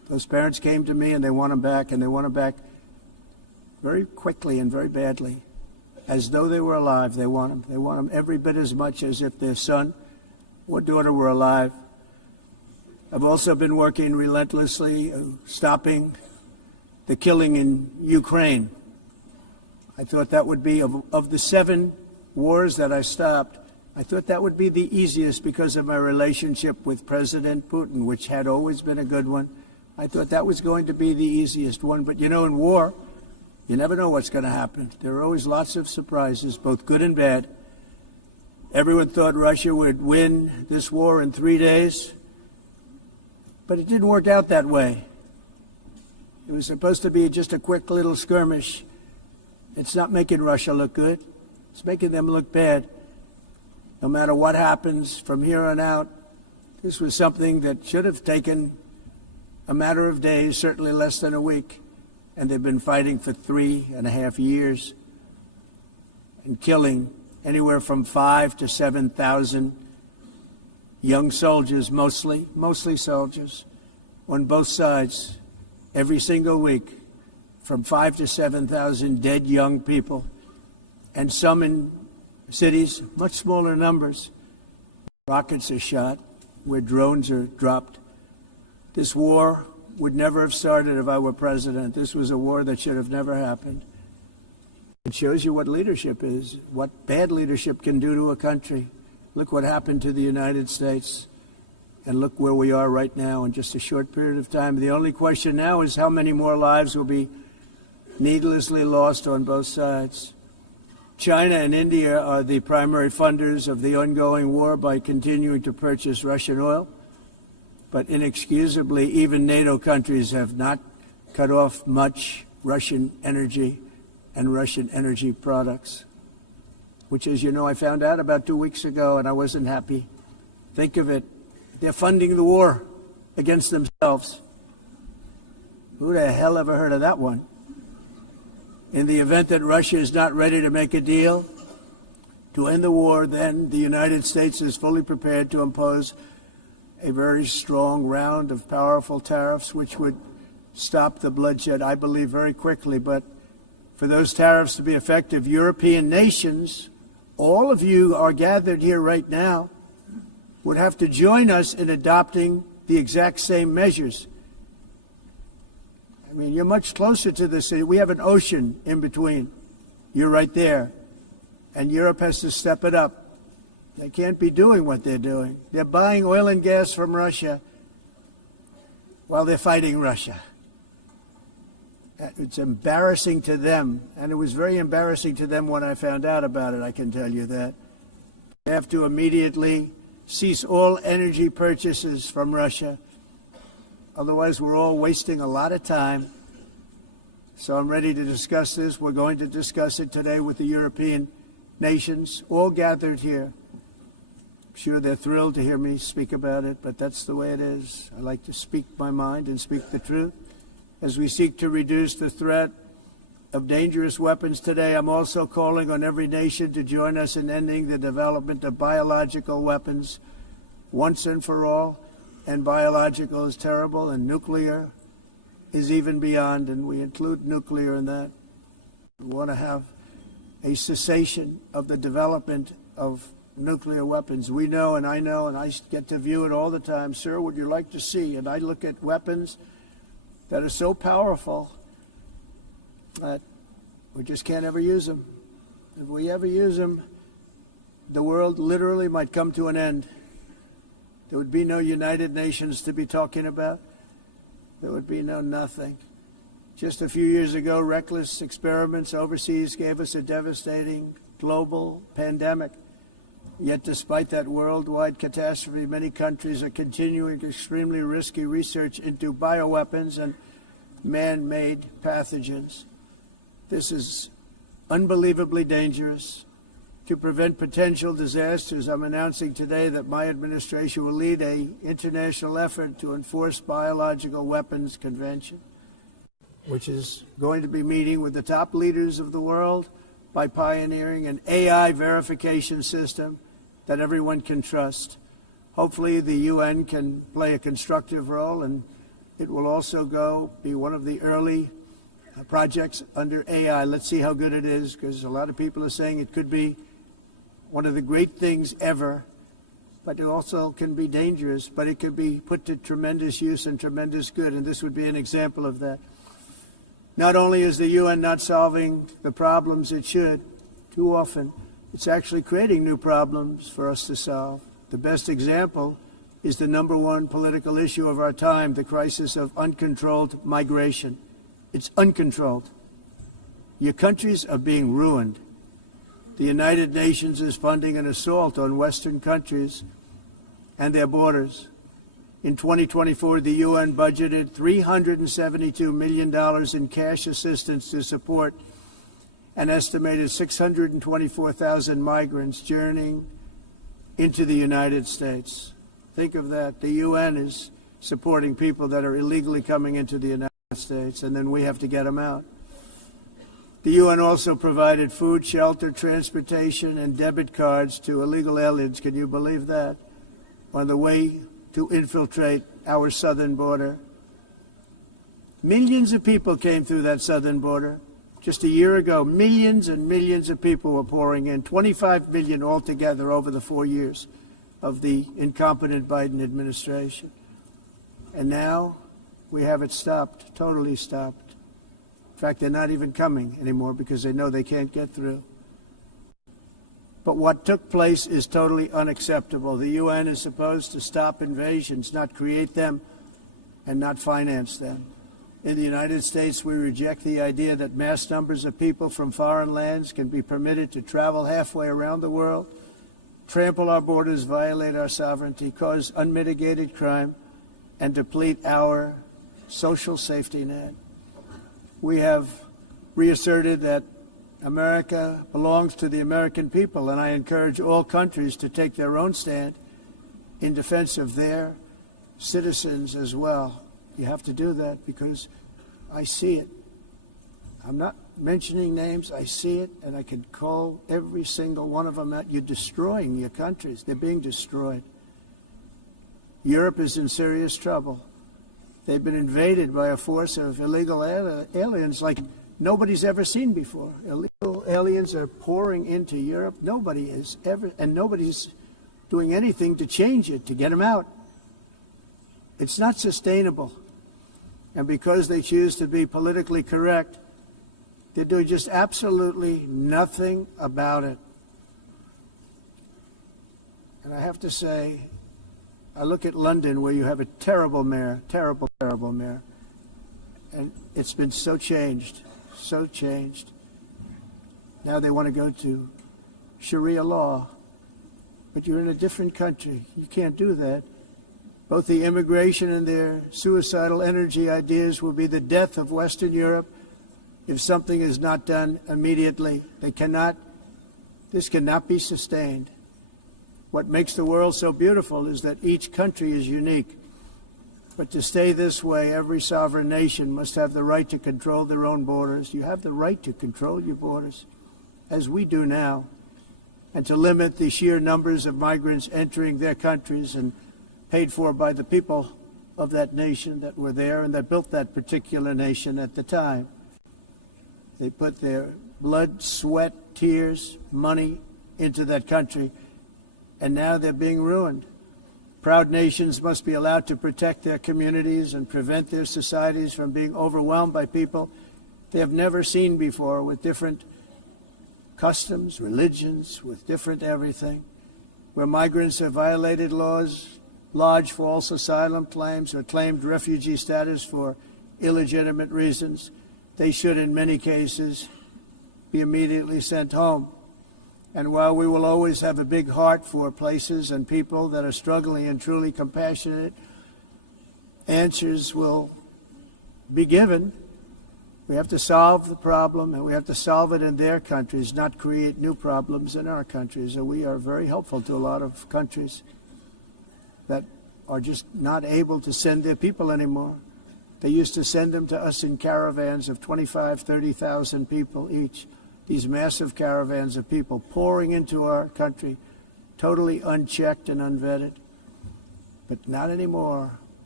Those parents came to me and they want them back, and they want them back very quickly and very badly, as though they were alive. They want them. They want them every bit as much as if their son or daughter were alive. I've also been working relentlessly, stopping the killing in Ukraine. I thought that would be, of the 7 wars that I stopped, I thought that would be the easiest because of my relationship with President Putin, which had always been a good one. I thought that was going to be the easiest one. But, you know, in war, you never know what's going to happen. There are always lots of surprises, both good and bad. Everyone thought Russia would win this war in 3 days, but it didn't work out that way. It was supposed to be just a quick little skirmish. It's not making Russia look good. It's making them look bad. No matter what happens from here on out, this was something that should have taken a matter of days, certainly less than a week. And they've been fighting for 3.5 years and killing anywhere from 5,000 to 7,000 young soldiers, mostly soldiers, on both sides, every single week, from 5,000 to 7,000 dead young people, and some in cities, much smaller numbers. Rockets are shot, where drones are dropped. This war would never have started if I were president. This was a war that should have never happened. It shows you what leadership is, what bad leadership can do to a country. Look what happened to the United States, and look where we are right now in just a short period of time. The only question now is how many more lives will be needlessly lost on both sides. China and India are the primary funders of the ongoing war by continuing to purchase Russian oil. But inexcusably, even NATO countries have not cut off much Russian energy and Russian energy products, which, as you know, I found out about 2 weeks ago, and I wasn't happy. Think of it. They're funding the war against themselves. Who the hell ever heard of that one? In the event that Russia is not ready to make a deal to end the war, then the United States is fully prepared to impose a very strong round of powerful tariffs, which would stop the bloodshed, I believe, very quickly. But for those tariffs to be effective, European nations, all of you are gathered here right now, would have to join us in adopting the exact same measures. I mean, you're much closer to this. We have an ocean in between. You're right there. And Europe has to step it up. They can't be doing what they're doing. They're buying oil and gas from Russia while they're fighting Russia. It's embarrassing to them, and it was very embarrassing to them when I found out about it, I can tell you that. They have to immediately cease all energy purchases from Russia. Otherwise, we're all wasting a lot of time. So I'm ready to discuss this. We're going to discuss it today with the European nations, all gathered here. I'm sure they're thrilled to hear me speak about it, but that's the way it is. I like to speak my mind and speak the truth. As we seek to reduce the threat of dangerous weapons today, I'm also calling on every nation to join us in ending the development of biological weapons once and for all. And biological is terrible, and nuclear is even beyond, and we include nuclear in that. We want to have a cessation of the development of nuclear weapons. We know, and I get to view it all the time. Sir, would you like to see? And I look at weapons that are so powerful that we just can't ever use them. If we ever use them, the world literally might come to an end. There would be no United Nations to be talking about. There would be no nothing. Just a few years ago, reckless experiments overseas gave us a devastating global pandemic. Yet despite that worldwide catastrophe, many countries are continuing extremely risky research into bioweapons and man-made pathogens. This is unbelievably dangerous. To prevent potential disasters, I'm announcing today that my administration will lead an international effort to enforce biological weapons convention, which is going to be meeting with the top leaders of the world by pioneering an AI verification system that everyone can trust. Hopefully the UN can play a constructive role, and It will also be one of the early projects under AI. Let's see how good it is, because a lot of people are saying it could be one of the great things ever, but it also can be dangerous, but it could be put to tremendous use and tremendous good, and this would be an example of that. Not only is the UN not solving the problems it should, too often, it's actually creating new problems for us to solve. The best example is the #1 political issue of our time, the crisis of uncontrolled migration. It's uncontrolled. Your countries are being ruined. The United Nations is funding an assault on Western countries and their borders. In 2024, the UN budgeted $372 million in cash assistance to support an estimated 624,000 migrants journeying into the United States. Think of that. The UN is supporting people that are illegally coming into the United States, and then we have to get them out. The UN also provided food, shelter, transportation, and debit cards to illegal aliens. Can you believe that? On the way to infiltrate our southern border. Millions of people came through that southern border. Just a year ago, millions and millions of people were pouring in, 25 million altogether over the 4 years of the incompetent Biden administration. And now we have it stopped, totally stopped. In fact, they're not even coming anymore because they know they can't get through. But what took place is totally unacceptable. The UN is supposed to stop invasions, not create them and not finance them. In the United States, we reject the idea that mass numbers of people from foreign lands can be permitted to travel halfway around the world, trample our borders, violate our sovereignty, cause unmitigated crime, and deplete our social safety net. We have reasserted that America belongs to the American people, and I encourage all countries to take their own stand in defense of their citizens as well. You have to do that because I see it. I'm not mentioning names. I see it, and I can call every single one of them out. You're destroying your countries. They're being destroyed. Europe is in serious trouble. They've been invaded by a force of illegal aliens like nobody's ever seen before. Illegal aliens are pouring into Europe. Nobody is ever, and nobody's doing anything to change it, to get them out. It's not sustainable. And because they choose to be politically correct, they're doing just absolutely nothing about it. And I have to say, I look at London, where you have a terrible mayor, terrible mayor, and it's been so changed. Now they want to go to Sharia law, but you're in a different country. You can't do that. Both the immigration and their suicidal energy ideas will be the death of Western Europe if something is not done immediately. This cannot be sustained. What makes the world so beautiful is that each country is unique. But to stay this way, every sovereign nation must have the right to control their own borders. You have the right to control your borders, as we do now, and to limit the sheer numbers of migrants entering their countries and paid for by the people of that nation that were there and that built that particular nation at the time. They put their blood, sweat, tears, money into that country, and now they're being ruined. Proud nations must be allowed to protect their communities and prevent their societies from being overwhelmed by people they have never seen before, with different customs, religions, with different everything. Where migrants have violated laws, lodged false asylum claims, or claimed refugee status for illegitimate reasons, they should, in many cases, be immediately sent home. And while we will always have a big heart for places and people that are struggling and truly compassionate, answers will be given. We have to solve the problem, and we have to solve it in their countries, not create new problems in our countries. And we are very helpful to a lot of countries that are just not able to send their people anymore. They used to send them to us in caravans of 25,000, 30,000 people each. These massive caravans of people pouring into our country, totally unchecked and unvetted. But not anymore.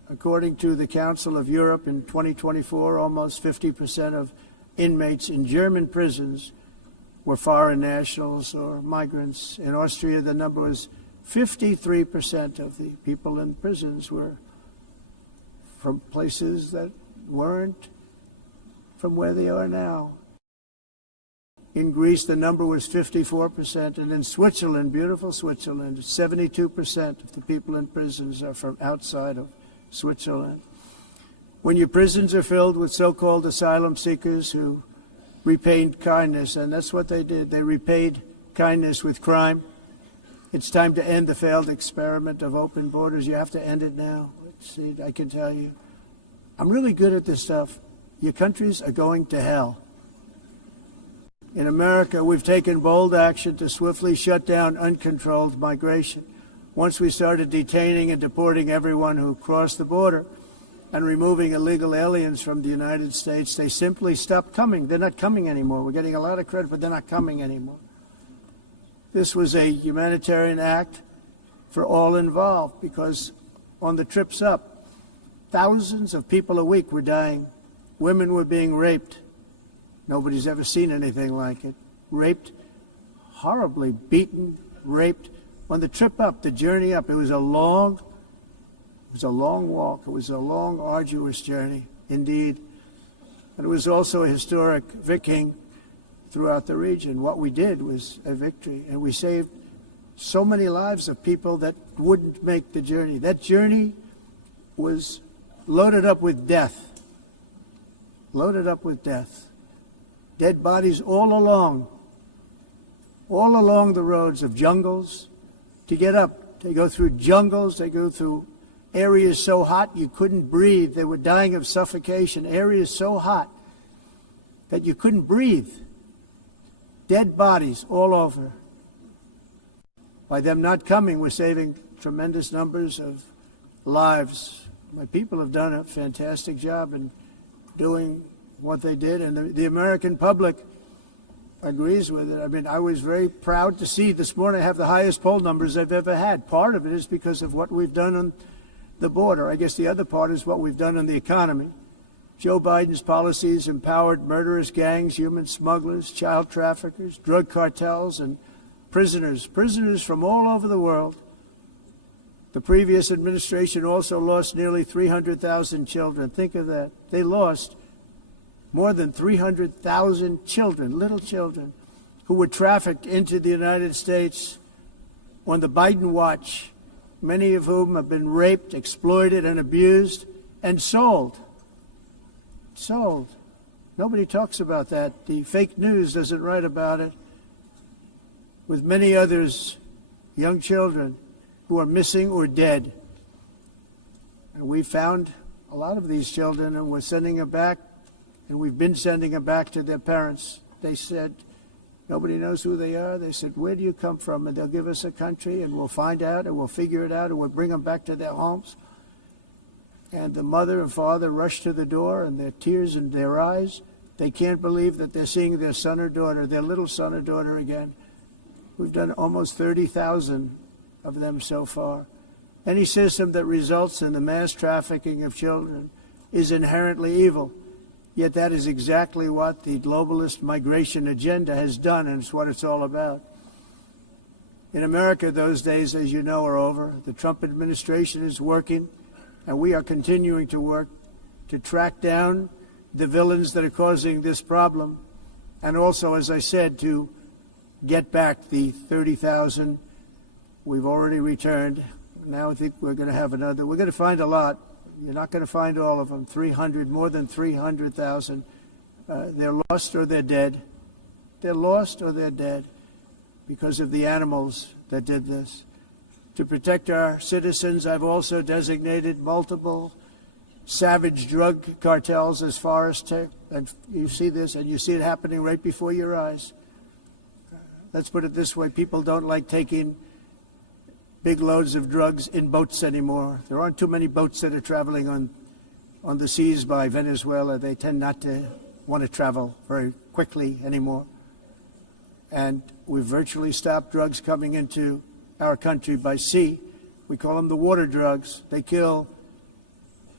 According to the Council of Europe in 2024, almost 50% of inmates in German prisons were foreign nationals or migrants. In Austria, the number was 53% of the people in prisons were from places that weren't from where they are now. In Greece, the number was 54%, and in Switzerland, beautiful Switzerland, 72% of the people in prisons are from outside of Switzerland. When your prisons are filled with so-called asylum seekers who repaid kindness, and that's what they did, they repaid kindness with crime, it's time to end the failed experiment of open borders. You have to end it now. Let's see, I can tell you, I'm really good at this stuff. Your countries are going to hell. In America, we've taken bold action to swiftly shut down uncontrolled migration. Once we started detaining and deporting everyone who crossed the border and removing illegal aliens from the United States, they simply stopped coming. They're not coming anymore. We're getting a lot of credit, but they're not coming anymore. This was a humanitarian act for all involved because on the trips up, thousands of people a week were dying. Women were being raped. Nobody's ever seen anything like it. Raped, horribly beaten, raped. On the trip up, the journey up, it was a long walk. It was a long, arduous journey, indeed. And it was also a historic victory throughout the region. What we did was a victory, and we saved so many lives of people that wouldn't make the journey. That journey was loaded up with death. Loaded up with death. Dead bodies all along the roads of jungles. To get up, they go through jungles, they go through areas so hot you couldn't breathe. They were dying of suffocation, areas so hot that you couldn't breathe. Dead bodies all over. By them not coming, we're saving tremendous numbers of lives. My people have done a fantastic job in doing what they did, and the American public agrees with it. I mean, I was very proud to see this morning I have the highest poll numbers I've ever had. Part of it is because of what we've done on the border. I guess the other part is what we've done on the economy. Joe Biden's policies empowered murderous gangs, human smugglers, child traffickers, drug cartels, and prisoners from all over the world. The previous administration also lost nearly 300,000 children. Think of that. They lost more than 300,000 children, little children, who were trafficked into the United States on the Biden watch, many of whom have been raped, exploited, and abused, and sold. Sold. Nobody talks about that. The fake news doesn't write about it. With many others, young children who are missing or dead. And we found a lot of these children, and we're sending them back. And we've been sending them back to their parents. They said, nobody knows who they are. They said, where do you come from? And they'll give us a country, and we'll find out, and we'll figure it out, and we'll bring them back to their homes. And the mother and father rush to the door, and their tears in their eyes. They can't believe that they're seeing their son or daughter, their little son or daughter again. We've done almost 30,000 of them so far. Any system that results in the mass trafficking of children is inherently evil. Yet that is exactly what the globalist migration agenda has done, and it's what it's all about. In America, those days, as you know, are over. The Trump administration is working, and we are continuing to work to track down the villains that are causing this problem, and also, as I said, to get back the 30,000 we've already returned. Now I think we're going to have another. We're going to find a lot. You're not going to find all of them. 300, more than 300,000. They're lost or they're dead. They're lost or they're dead because of the animals that did this. To protect our citizens, I've also designated multiple savage drug cartels as far as and you see this, and you see it happening right before your eyes. Let's put it this way. People don't like taking big loads of drugs in boats anymore. There aren't too many boats that are traveling on the seas by Venezuela. They tend not to want to travel very quickly anymore. And we've virtually stopped drugs coming into our country by sea. We call them the water drugs. They kill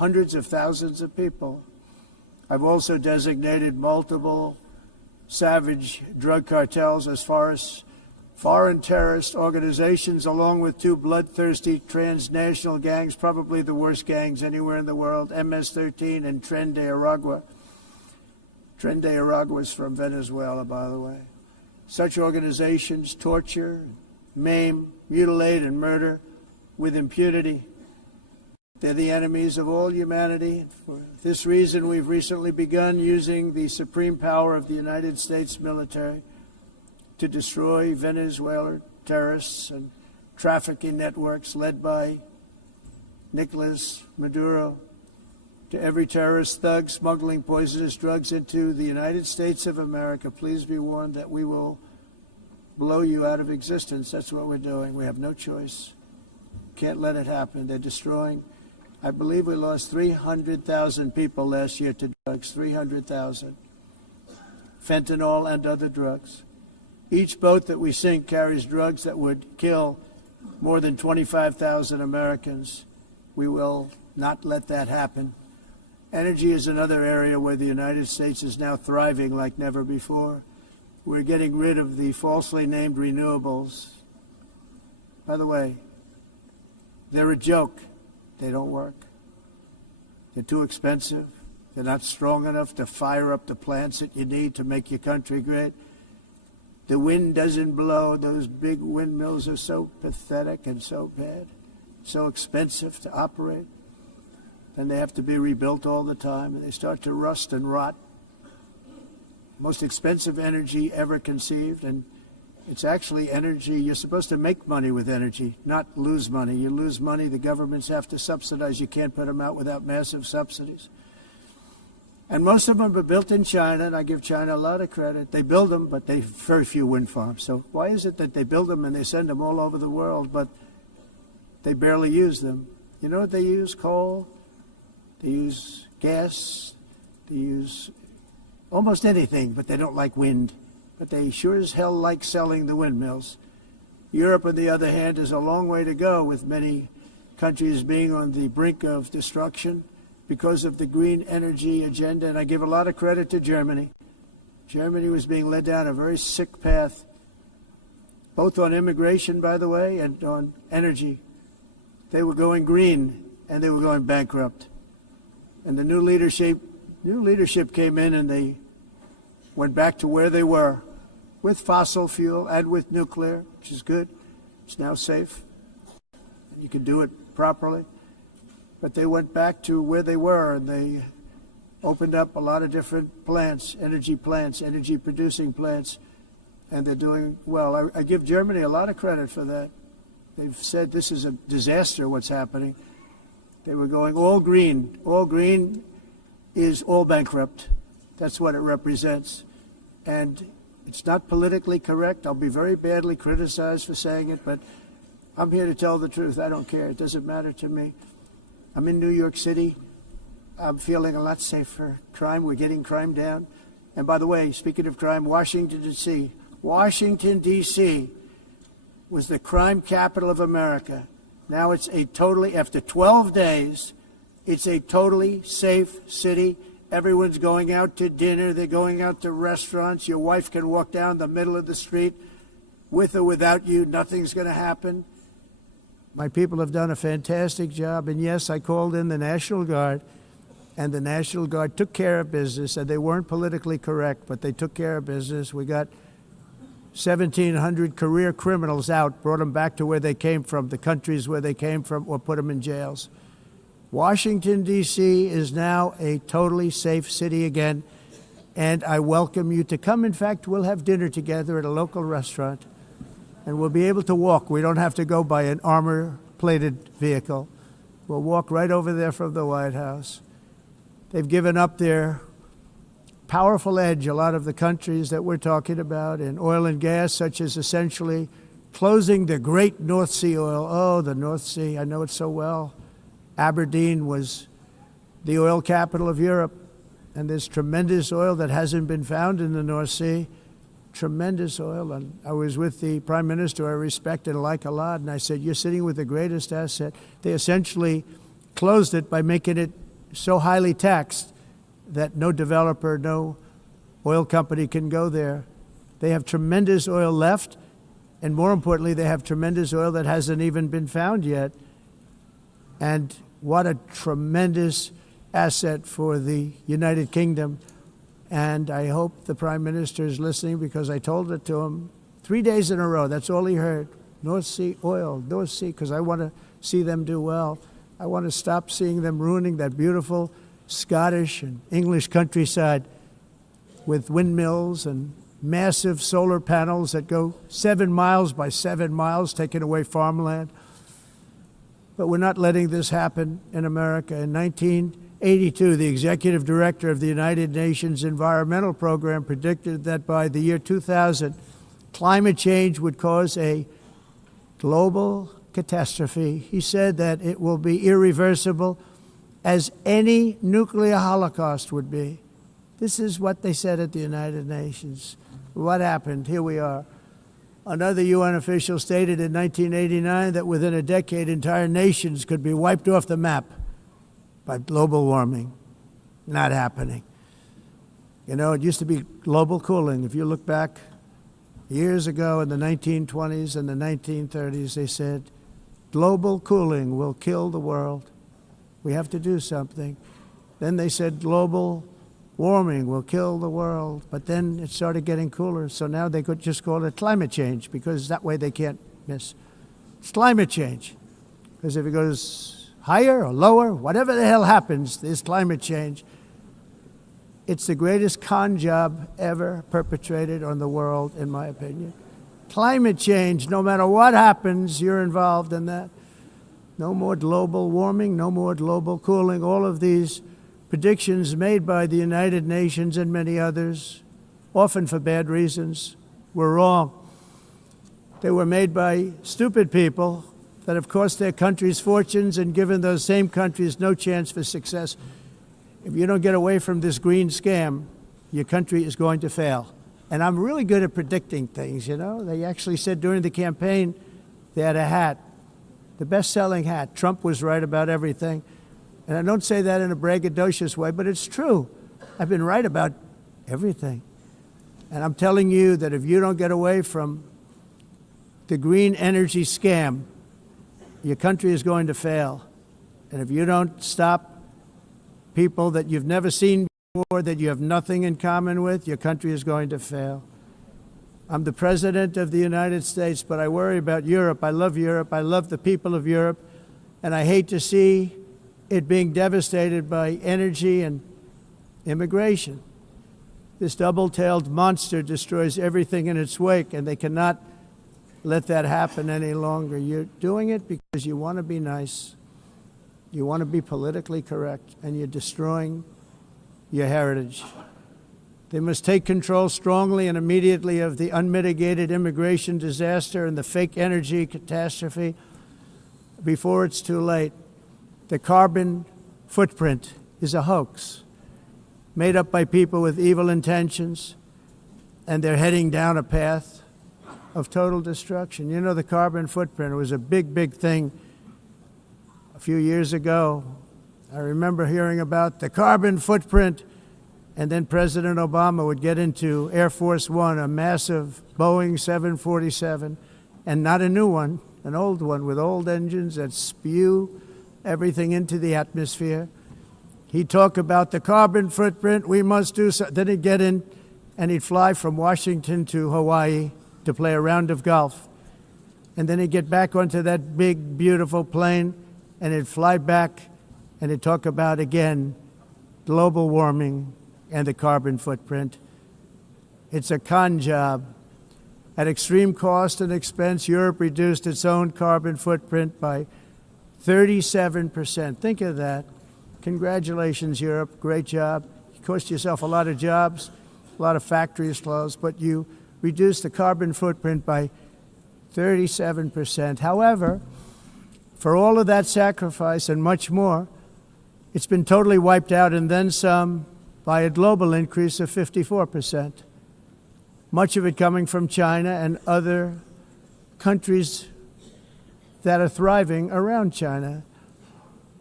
hundreds of thousands of people. I've also designated multiple savage drug cartels as far as foreign terrorist organizations, along with two bloodthirsty transnational gangs, probably the worst gangs anywhere in the world, MS-13 and Tren de Aragua. Tren de Aragua is from Venezuela, by the way. Such organizations torture, maim, mutilate, and murder with impunity. They're the enemies of all humanity. For this reason, we've recently begun using the supreme power of the United States military to destroy Venezuelan terrorists and trafficking networks led by Nicolas Maduro. To every terrorist thug smuggling poisonous drugs into the United States of America, please be warned that we will blow you out of existence. That's what we're doing. We have no choice. Can't let it happen. They're destroying. I believe we lost 300,000 people last year to drugs, 300,000. Fentanyl and other drugs. Each boat that we sink carries drugs that would kill more than 25,000 Americans. We will not let that happen. Energy is another area where the United States is now thriving like never before. We're getting rid of the falsely named renewables. By the way, they're a joke. They don't work. They're too expensive. They're not strong enough to fire up the plants that you need to make your country great. The wind doesn't blow. Those big windmills are so pathetic and so bad, so expensive to operate. And they have to be rebuilt all the time, and they start to rust and rot. Most expensive energy ever conceived, and it's actually energy. You're supposed to make money with energy, not lose money. You lose money, the governments have to subsidize. You can't put them out without massive subsidies. And most of them are built in China, and I give China a lot of credit. They build them, but they very few wind farms. So why is it that they build them and they send them all over the world, but they barely use them? You know what they use? Coal. They use gas. They use almost anything, but they don't like wind. But they sure as hell like selling the windmills. Europe, on the other hand, is a long way to go, with many countries being on the brink of destruction because of the green energy agenda. And I give a lot of credit to Germany. Germany was being led down a very sick path, both on immigration, by the way, and on energy. They were going green, and they were going bankrupt. And the new leadership came in, and they went back to where they were, with fossil fuel and with nuclear, which is good. It's now safe. You can do it properly. But they went back to where they were, and they opened up a lot of different plants, energy-producing plants, and they're doing well. I give Germany a lot of credit for that. They've said this is a disaster, what's happening. They were going all green. All green is all bankrupt. That's what it represents. And it's not politically correct. I'll be very badly criticized for saying it, but I'm here to tell the truth. I don't care. It doesn't matter to me. I'm in New York City. I'm feeling a lot safer. Crime, we're getting crime down. And by the way, speaking of crime, Washington, D.C. Washington, D.C. was the crime capital of America. Now it's after 12 days, it's a totally safe city. Everyone's going out to dinner. They're going out to restaurants. Your wife can walk down the middle of the street with or without you. Nothing's going to happen. My people have done a fantastic job. And yes, I called in the National Guard, and the National Guard took care of business. And they weren't politically correct, but they took care of business. We got 1,700 career criminals out, brought them back to where they came from, the countries where they came from, or put them in jails. Washington, D.C. is now a totally safe city again, and I welcome you to come. In fact, we'll have dinner together at a local restaurant, and we'll be able to walk. We don't have to go by an armor-plated vehicle. We'll walk right over there from the White House. They've given up their powerful edge, a lot of the countries that we're talking about, in oil and gas, such as essentially closing the great North Sea oil. Oh, the North Sea, I know it so well. Aberdeen was the oil capital of Europe, and there's tremendous oil that hasn't been found in the North Sea, tremendous oil. And I was with the Prime Minister I respect and like a lot, and I said, you're sitting with the greatest asset. They essentially closed it by making it so highly taxed that no developer, no oil company can go there. They have tremendous oil left, and more importantly, they have tremendous oil that hasn't even been found yet. And what a tremendous asset for the United Kingdom. And I hope the Prime Minister is listening, because I told it to him 3 days in a row. That's all he heard. North Sea oil, North Sea, because I want to see them do well. I want to stop seeing them ruining that beautiful Scottish and English countryside with windmills and massive solar panels that go 7 miles by 7 miles, taking away farmland. But we're not letting this happen in America. In 1982, the executive director of the United Nations Environmental Program predicted that by the year 2000, climate change would cause a global catastrophe. He said that it will be irreversible, as any nuclear holocaust would be. This is what they said at the United Nations. What happened? Here we are. Another UN official stated in 1989 that within a decade, entire nations could be wiped off the map by global warming. Not happening. You know, it used to be global cooling. If you look back years ago in the 1920s and the 1930s, they said, global cooling will kill the world. We have to do something. Then they said global warming will kill the world. But then it started getting cooler, so now they could just call it climate change, because that way they can't miss. It's climate change. Because if it goes higher or lower, whatever the hell happens, there's climate change. It's the greatest con job ever perpetrated on the world, in my opinion. Climate change, no matter what happens, you're involved in that. No more global warming, no more global cooling. All of these predictions made by the United Nations and many others, often for bad reasons, were wrong. They were made by stupid people that have cost their countries fortunes and given those same countries no chance for success. If you don't get away from this green scam, your country is going to fail. And I'm really good at predicting things, you know. They actually said during the campaign they had a hat, the best-selling hat. Trump was right about everything. And I don't say that in a braggadocious way, but it's true. I've been right about everything. And I'm telling you that if you don't get away from the green energy scam, your country is going to fail. And if you don't stop people that you've never seen before, that you have nothing in common with, your country is going to fail. I'm the President of the United States, but I worry about Europe. I love Europe. I love the people of Europe. And I hate to see it being devastated by energy and immigration. This double-tailed monster destroys everything in its wake, and they cannot let that happen any longer. You're doing it because you want to be nice. You want to be politically correct, and you're destroying your heritage. They must take control strongly and immediately of the unmitigated immigration disaster and the fake energy catastrophe before it's too late. The carbon footprint is a hoax made up by people with evil intentions, and they're heading down a path of total destruction. You know, the carbon footprint, it was a big, big thing a few years ago. I remember hearing about the carbon footprint, and then President Obama would get into Air Force One, a massive Boeing 747, and not a new one, an old one with old engines that spew everything into the atmosphere. He'd talk about the carbon footprint, we must do so. Then he'd get in and he'd fly from Washington to Hawaii to play a round of golf. And then he'd get back onto that big, beautiful plane and he'd fly back and he'd talk about, again, global warming and the carbon footprint. It's a con job. At extreme cost and expense, Europe reduced its own carbon footprint by 37%. Think of that. Congratulations, Europe. Great job. You cost yourself a lot of jobs, a lot of factories closed, but you reduced the carbon footprint by 37%. However, for all of that sacrifice and much more, it's been totally wiped out and then some by a global increase of 54%. Much of it coming from China and other countries that are thriving around China.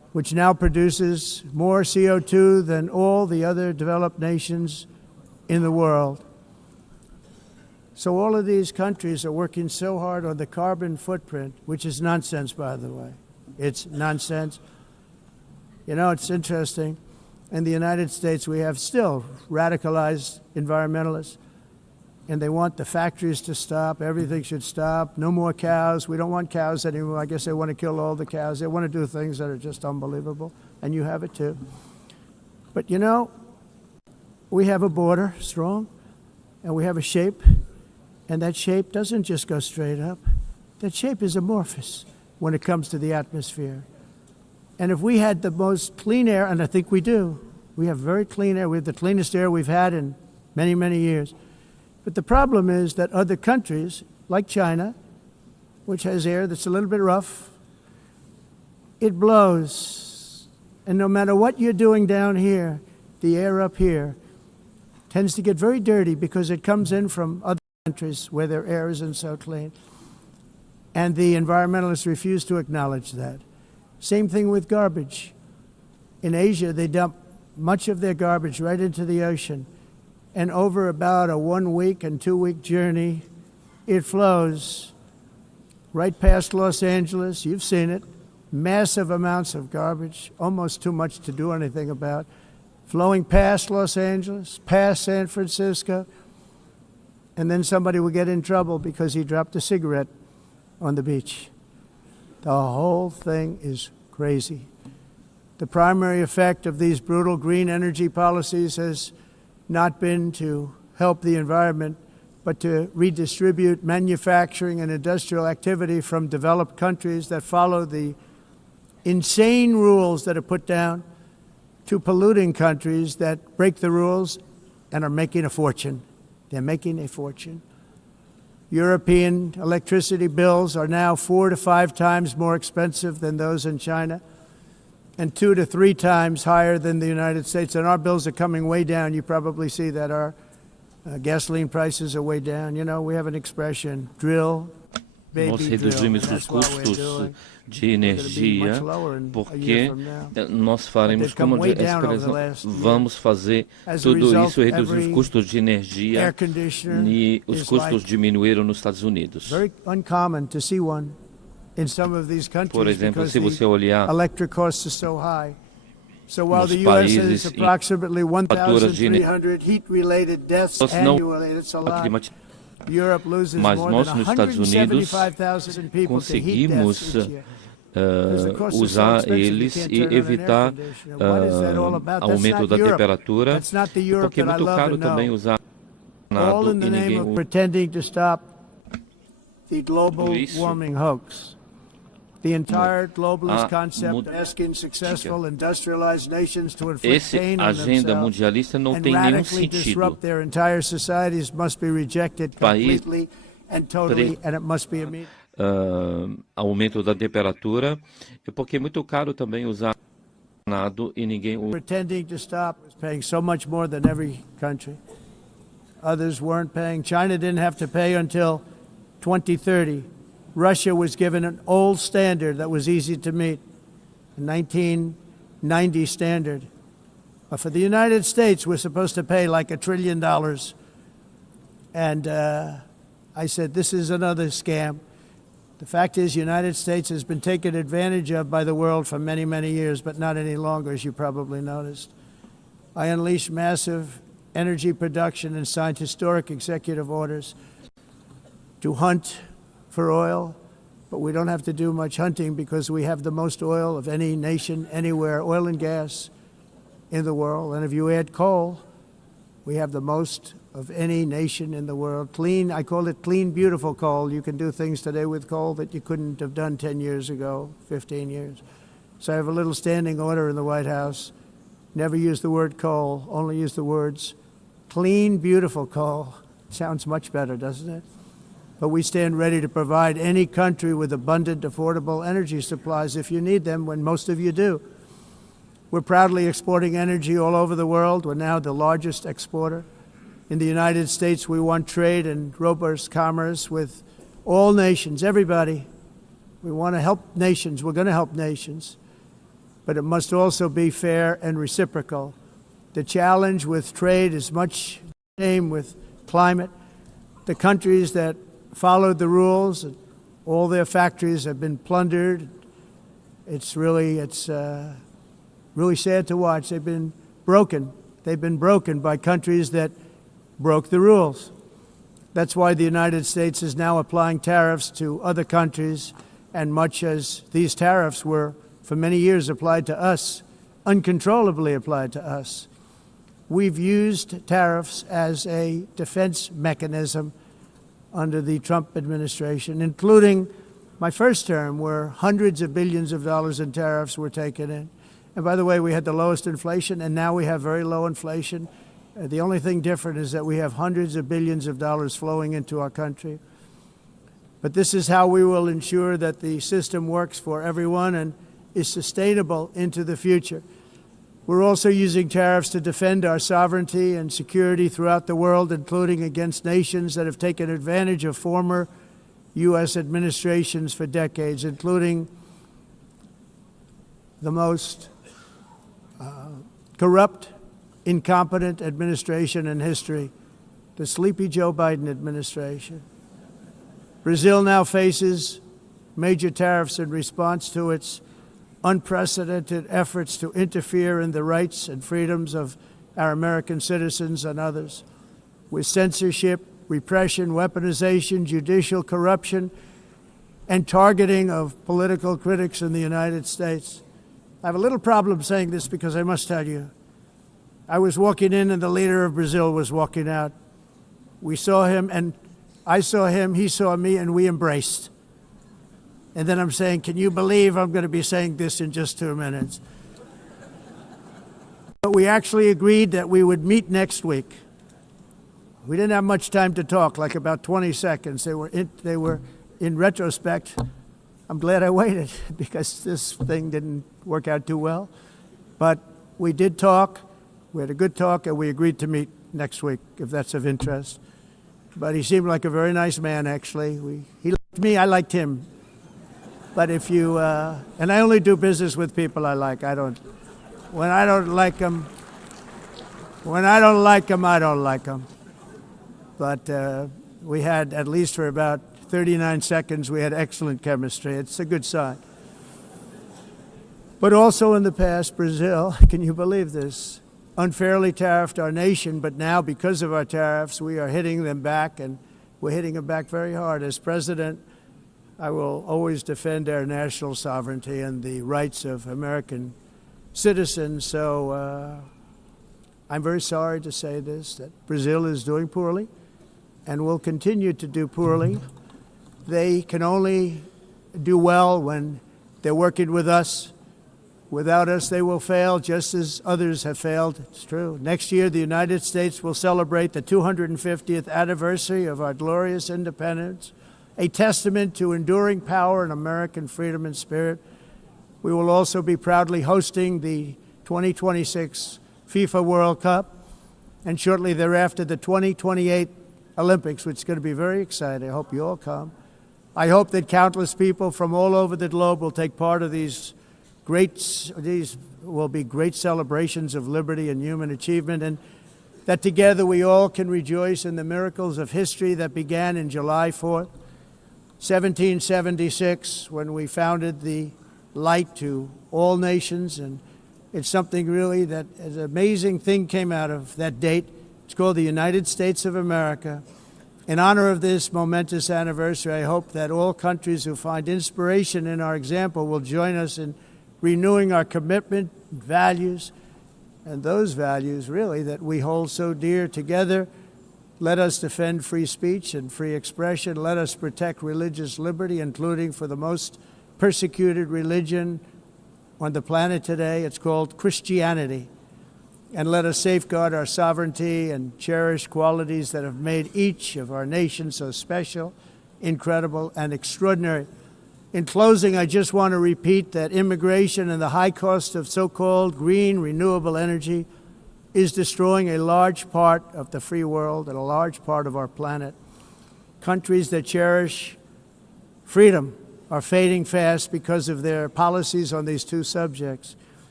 which now produces more CO2 than all the other developed nations in the world. So all of these countries are working so hard on the carbon footprint, which is nonsense, by the way. It's nonsense. You know, it's interesting. In the United States, we have still radicalized environmentalists, and they want the factories to stop. Everything should stop. No more cows. We don't want cows anymore. I guess they want to kill all the cows. They want to do things that are just unbelievable, and you have it too. But you know, we have a border, strong, and we have a shape, and that shape doesn't just go straight up. That shape is amorphous when it comes to the atmosphere. And if we had the most clean air, and I think we do, we have very clean air. We have the cleanest air we've had in many, many years. But the problem is that other countries, like China, which has air that's a little bit rough, it blows. And no matter what you're doing down here, the air up here tends to get very dirty because it comes in from other countries where their air isn't so clean. And the environmentalists refuse to acknowledge that. Same thing with garbage. In Asia, they dump much of their garbage right into the ocean. And over about a 1 week and 2 week journey, it flows right past Los Angeles. You've seen it. Massive amounts of garbage, almost too much to do anything about, flowing past Los Angeles, past San Francisco. And then somebody will get in trouble because he dropped a cigarette on the beach. The whole thing is crazy. The primary effect of these brutal green energy policies has not been to help the environment, but to redistribute manufacturing and industrial activity from developed countries that follow the insane rules that are put down to polluting countries that break the rules and are making a fortune. They're making a fortune. European electricity bills are now 4 to 5 times more expensive than those in China, and 2 to 3 times higher than the United States. And our bills are coming way down. You probably see that our gasoline prices are way down. You know, we have an expression, drill, baby, Nós drill. reduzimos And os that's what we're custos doing. de We're going to be energia much lower in a porque year from now. nós faremos They've come como way down over the last vamos fazer As a tudo result, isso, reduzir os every custos de energia air conditioner e os is custos like diminuíram nos Estados Unidos. very uncommon to see one in some of these countries Por exemplo, because se você the olhar electric costs are so high. So while nos the U.S. has países approximately faturas de 1,300 heat-related deaths Nós não annually, it's a lot. climatizamos, Europe loses mas more nós than nos Estados Unidos 175,000 people to heat conseguimos deaths each year. Because the cost is so usar expensive, you eles can't e turn on an air evitar conditioner. What is that all about? That's aumento not da Europe. temperatura, That's not the Europe porque é that I muito love caro and know. também usar All nada in the e name ninguém of pretending to stop the global Tudo isso. warming hoax. The entire globalist A concept asking successful industrialized nations to inflict Esse pain on agenda themselves mundialista não and tem nenhum radically sentido. disrupt their entire societies must be rejected País completely and totally, and it must be immediate. Aumento da temperatura, porque é muito caro também usar nada e ninguém usa. Pretending to stop is paying so much more than every country. Others weren't paying. China didn't have to pay until 2030. Russia was given an old standard that was easy to meet, a 1990 standard. But for the United States, we're supposed to pay like $1 trillion. And I said, this is another scam. The fact is, the United States has been taken advantage of by the world for many, many years, but not any longer, as you probably noticed. I unleashed massive energy production and signed historic executive orders to hunt for oil, but we don't have to do much hunting because we have the most oil of any nation anywhere, oil and gas in the world. And if you add coal, we have the most of any nation in the world. Clean, I call it clean, beautiful coal. You can do things today with coal that you couldn't have done 10 years ago, 15 years. So I have a little standing order in the White House. Never use the word coal, only use the words clean, beautiful coal. Sounds much better, doesn't it? But we stand ready to provide any country with abundant, affordable energy supplies if you need them, when most of you do. We're proudly exporting energy all over the world. We're now the largest exporter. In the United States, we want trade and robust commerce with all nations, everybody. We want to help nations. We're going to help nations. but it must also be fair and reciprocal. The challenge with trade is much the same with climate. The countries that followed the rules, all their factories have been plundered. It's really sad to watch. They've been broken. They've been broken by countries that broke the rules. That's why the United States is now applying tariffs to other countries, and much as these tariffs were for many years applied to us, uncontrollably applied to us. We've used tariffs as a defense mechanism under the Trump administration, including my first term, where hundreds of billions of dollars in tariffs were taken in. And by the way, we had the lowest inflation, and now we have very low inflation. The only thing different is that we have hundreds of billions of dollars flowing into our country. But this is how we will ensure that the system works for everyone and is sustainable into the future. We're also using tariffs to defend our sovereignty and security throughout the world, including against nations that have taken advantage of former U.S. administrations for decades, including the most corrupt, incompetent administration in history, the sleepy Joe Biden administration. Brazil now faces major tariffs in response to its unprecedented efforts to interfere in the rights and freedoms of our American citizens and others, with censorship, repression, weaponization, judicial corruption, and targeting of political critics in the United States. I have a little problem saying this because I must tell you, I was walking in and the leader of Brazil was walking out. We saw him and I saw him, he saw me, and we embraced. And then I'm saying, can you believe I'm going to be saying this in just 2 minutes? But we actually agreed that we would meet next week. We didn't have much time to talk, like about 20 seconds. They were in retrospect, I'm glad I waited because this thing didn't work out too well. But we did talk, we had a good talk, and we agreed to meet next week, if that's of interest. But he seemed like a very nice man, actually. He liked me, I liked him. But if you, and I only do business with people I like. When I don't like them, I don't like them. But we had, at least for about 39 seconds, we had excellent chemistry. It's a good sign. But also in the past, Brazil, can you believe this, unfairly tariffed our nation, but now because of our tariffs, we are hitting them back, and we're hitting them back very hard. As president, I will always defend our national sovereignty and the rights of American citizens. So I'm very sorry to say this, that Brazil is doing poorly and will continue to do poorly. They can only do well when they're working with us. Without us, they will fail, just as others have failed. It's true. Next year, the United States will celebrate the 250th anniversary of our glorious independence, a testament to enduring power and American freedom and spirit. We will also be proudly hosting the 2026 FIFA World Cup, and shortly thereafter, the 2028 Olympics, which is going to be very exciting. I hope you all come. I hope that countless people from all over the globe will take part of these will be great celebrations of liberty and human achievement, and that together we all can rejoice in the miracles of history that began in July 4th, 1776, when we founded the light to all nations. And it's something really that an amazing thing came out of that date. It's called the United States of America. In honor of this momentous anniversary, I hope that all countries who find inspiration in our example will join us in renewing our commitment, values, and those values really that we hold so dear together. Let us defend free speech and free expression. Let us protect religious liberty, including for the most persecuted religion on the planet today. It's called Christianity. And let us safeguard our sovereignty and cherish qualities that have made each of our nations so special, incredible, and extraordinary. In closing, I just want to repeat that immigration and the high cost of so-called green renewable energy is destroying a large part of the free world and a large part of our planet. Countries that cherish freedom are fading fast because of their policies on these two subjects.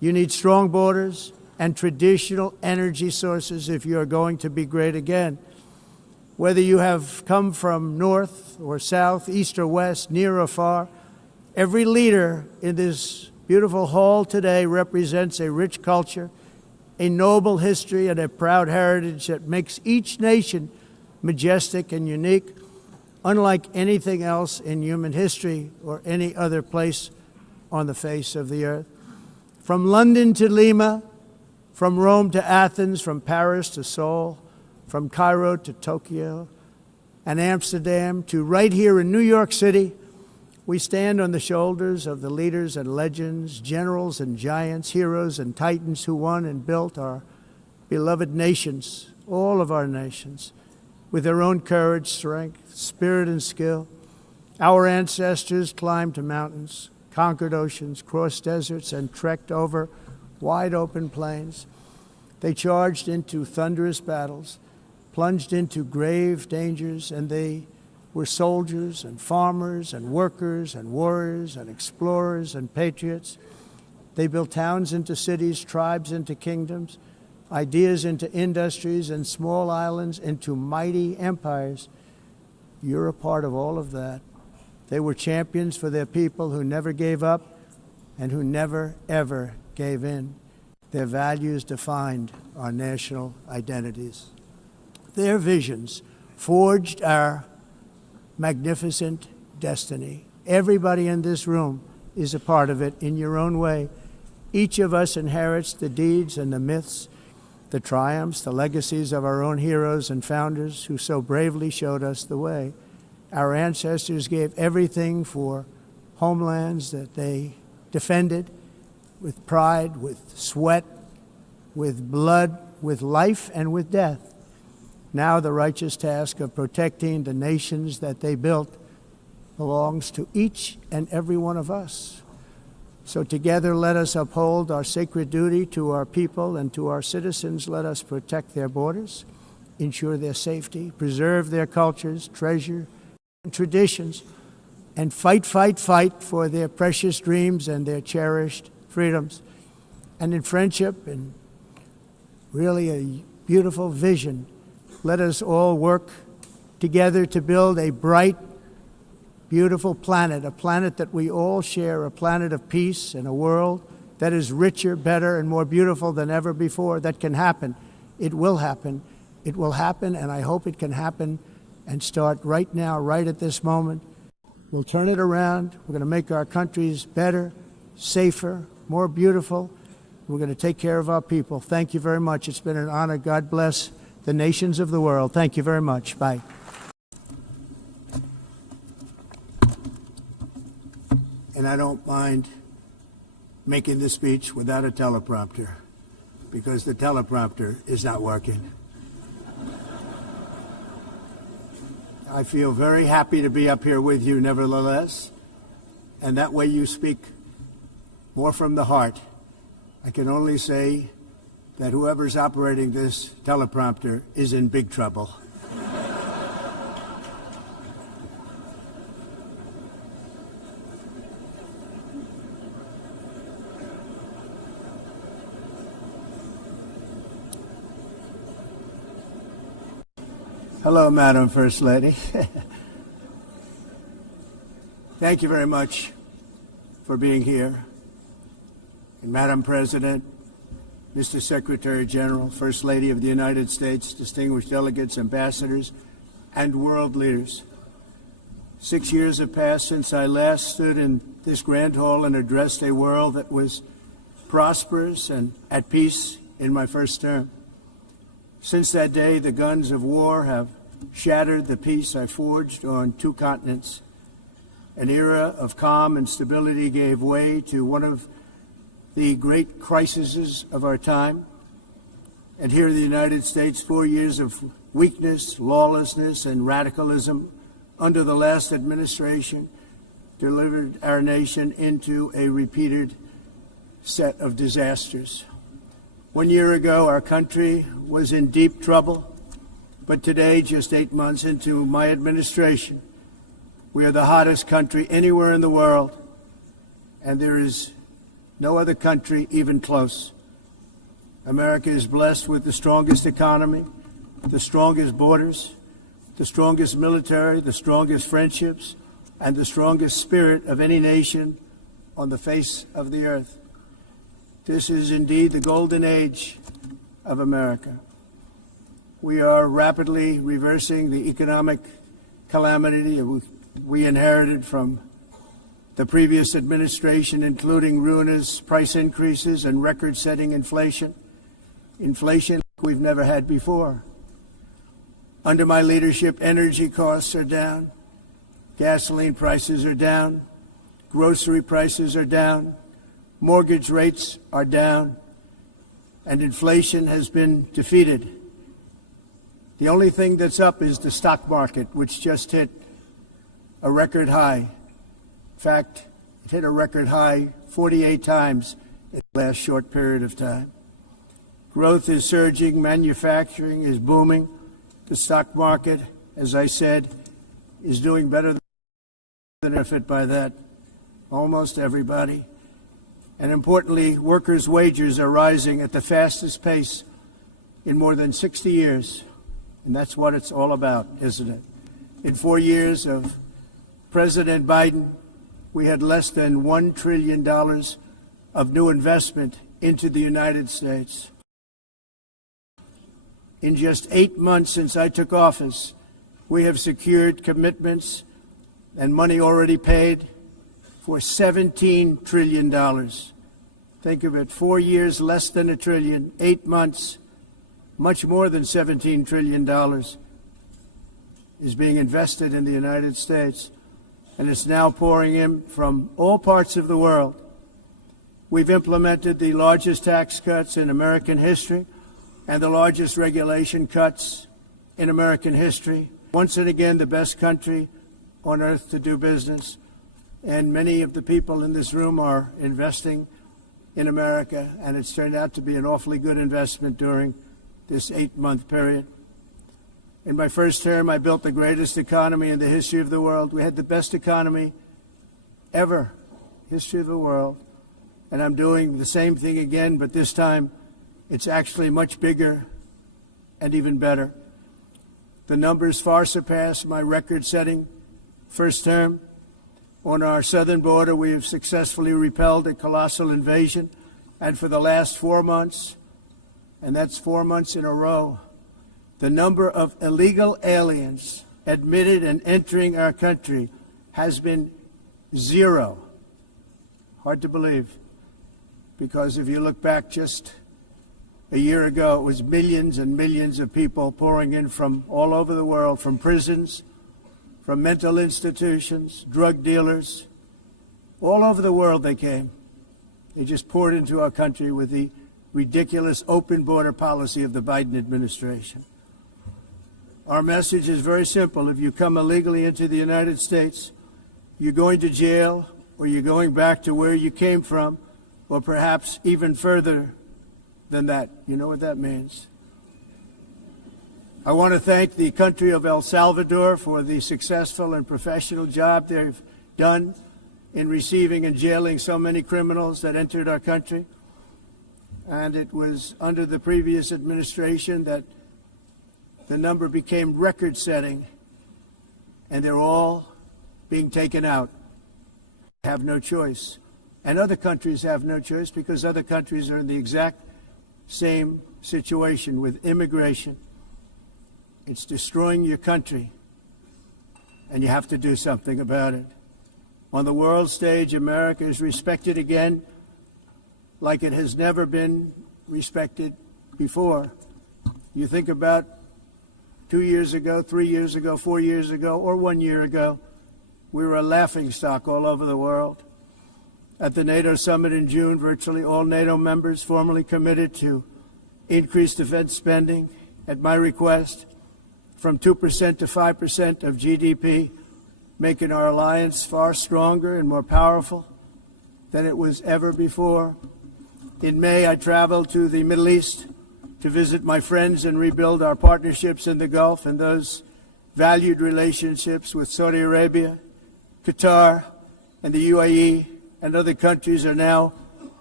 You need strong borders and traditional energy sources if you are going to be great again. Whether you have come from north or south, east or west, near or far, every leader in this beautiful hall today represents a rich culture, a noble history, and a proud heritage that makes each nation majestic and unique, unlike anything else in human history or any other place on the face of the earth. From London to Lima, from Rome to Athens, from Paris to Seoul, from Cairo to Tokyo and Amsterdam to right here in New York City, we stand on the shoulders of the leaders and legends, generals and giants, heroes and titans who won and built our beloved nations, all of our nations, with their own courage, strength, spirit, and skill. Our ancestors climbed to mountains, conquered oceans, crossed deserts, and trekked over wide open plains. They charged into thunderous battles, plunged into grave dangers, and they were soldiers and farmers and workers and warriors and explorers and patriots. They built towns into cities, tribes into kingdoms, ideas into industries, and small islands into mighty empires. You're a part of all of that. They were champions for their people who never gave up and who never, ever gave in. Their values defined our national identities. Their visions forged our magnificent destiny. Everybody in this room is a part of it in your own way. Each of us inherits the deeds and the myths, the triumphs, the legacies of our own heroes and founders who so bravely showed us the way. Our ancestors gave everything for homelands that they defended with pride, with sweat, with blood, with life, and with death. Now the righteous task of protecting the nations that they built belongs to each and every one of us. So together let us uphold our sacred duty to our people and to our citizens. Let us protect their borders, ensure their safety, preserve their cultures, treasure and traditions, and fight, fight, fight for their precious dreams and their cherished freedoms. And in friendship and really a beautiful vision, let us all work together to build a bright, beautiful planet, a planet that we all share, a planet of peace and a world that is richer, better, and more beautiful than ever before. That can happen. It will happen. It will happen, and I hope it can happen and start right now, right at this moment. We'll turn it around. We're going to make our countries better, safer, more beautiful. We're going to take care of our people. Thank you very much. It's been an honor. God bless the nations of the world. Thank you very much. Bye. And I don't mind making this speech without a teleprompter, because the teleprompter is not working. I feel very happy to be up here with you nevertheless, and that way you speak more from the heart. I can only say that whoever's operating this teleprompter is in big trouble. Hello, Madam First Lady. Thank you very much for being here. And Madam President, Mr. Secretary General, First Lady of the United States, distinguished delegates, ambassadors, and world leaders. 6 years have passed since I last stood in this grand hall and addressed a world that was prosperous and at peace in my first term. Since that day, the guns of war have shattered the peace I forged on 2 continents. An era of calm and stability gave way to one of the great crises of our time. And here in the United States, 4 years of weakness, lawlessness, and radicalism under the last administration delivered our nation into a repeated set of disasters. 1 year ago, our country was in deep trouble, but today, just 8 months into my administration, we are the hottest country anywhere in the world, and there is No other country even close. America is blessed with the strongest economy, the strongest borders, the strongest military, the strongest friendships, and the strongest spirit of any nation on the face of the earth. This is indeed the golden age of America. We are rapidly reversing the economic calamity we inherited from the previous administration, including ruinous price increases and record-setting inflation we've never had before. Under my leadership, energy costs are down, gasoline prices are down, grocery prices are down, mortgage rates are down, and inflation has been defeated. The only thing that's up is the stock market, which just hit a record high. In fact, it hit a record high 48 times in the last short period of time. Growth is surging, manufacturing is booming. The stock market, as I said, is doing better than benefit by that. Almost everybody. And importantly, workers' wages are rising at the fastest pace in more than 60 years. And that's what it's all about, isn't it? In 4 years of President Biden, we had less than $1 trillion of new investment into the United States. In just 8 months since I took office, we have secured commitments and money already paid for $17 trillion. Think of it, 4 years, less than $1 trillion, 8 months, much more than $17 trillion is being invested in the United States, and it's now pouring in from all parts of the world. We've implemented the largest tax cuts in American history and the largest regulation cuts in American history. Once and again, the best country on earth to do business. And many of the people in this room are investing in America, and it's turned out to be an awfully good investment during this 8-month period. In my first term, I built the greatest economy in the history of the world. We had the best economy ever, history of the world. And I'm doing the same thing again, but this time it's actually much bigger and even better. The numbers far surpass my record-setting first term. On our southern border, we have successfully repelled a colossal invasion, and for the last 4 months, and that's 4 months in a row, the number of illegal aliens admitted and entering our country has been 0. Hard to believe, because if you look back just a year ago, it was millions and millions of people pouring in from all over the world, from prisons, from mental institutions, drug dealers. All over the world they came. They just poured into our country with the ridiculous open border policy of the Biden administration. Our message is very simple. If you come illegally into the United States, you're going to jail, or you're going back to where you came from, or perhaps even further than that. You know what that means. I want to thank the country of El Salvador for the successful and professional job they've done in receiving and jailing so many criminals that entered our country. And it was under the previous administration that the number became record-setting, and they're all being taken out. Have no choice. And other countries have no choice, because other countries are in the exact same situation with immigration. It's destroying your country, and you have to do something about it. On the world stage, America is respected again like it has never been respected before. You think about 2 years ago, 3 years ago, 4 years ago, or 1 year ago, we were a laughingstock all over the world. At the NATO summit in June, virtually all NATO members formally committed to increase defense spending at my request from 2% to 5% of GDP, making our alliance far stronger and more powerful than it was ever before. In May, I traveled to the Middle East to visit my friends and rebuild our partnerships in the Gulf, and those valued relationships with Saudi Arabia, Qatar, and the UAE and other countries are now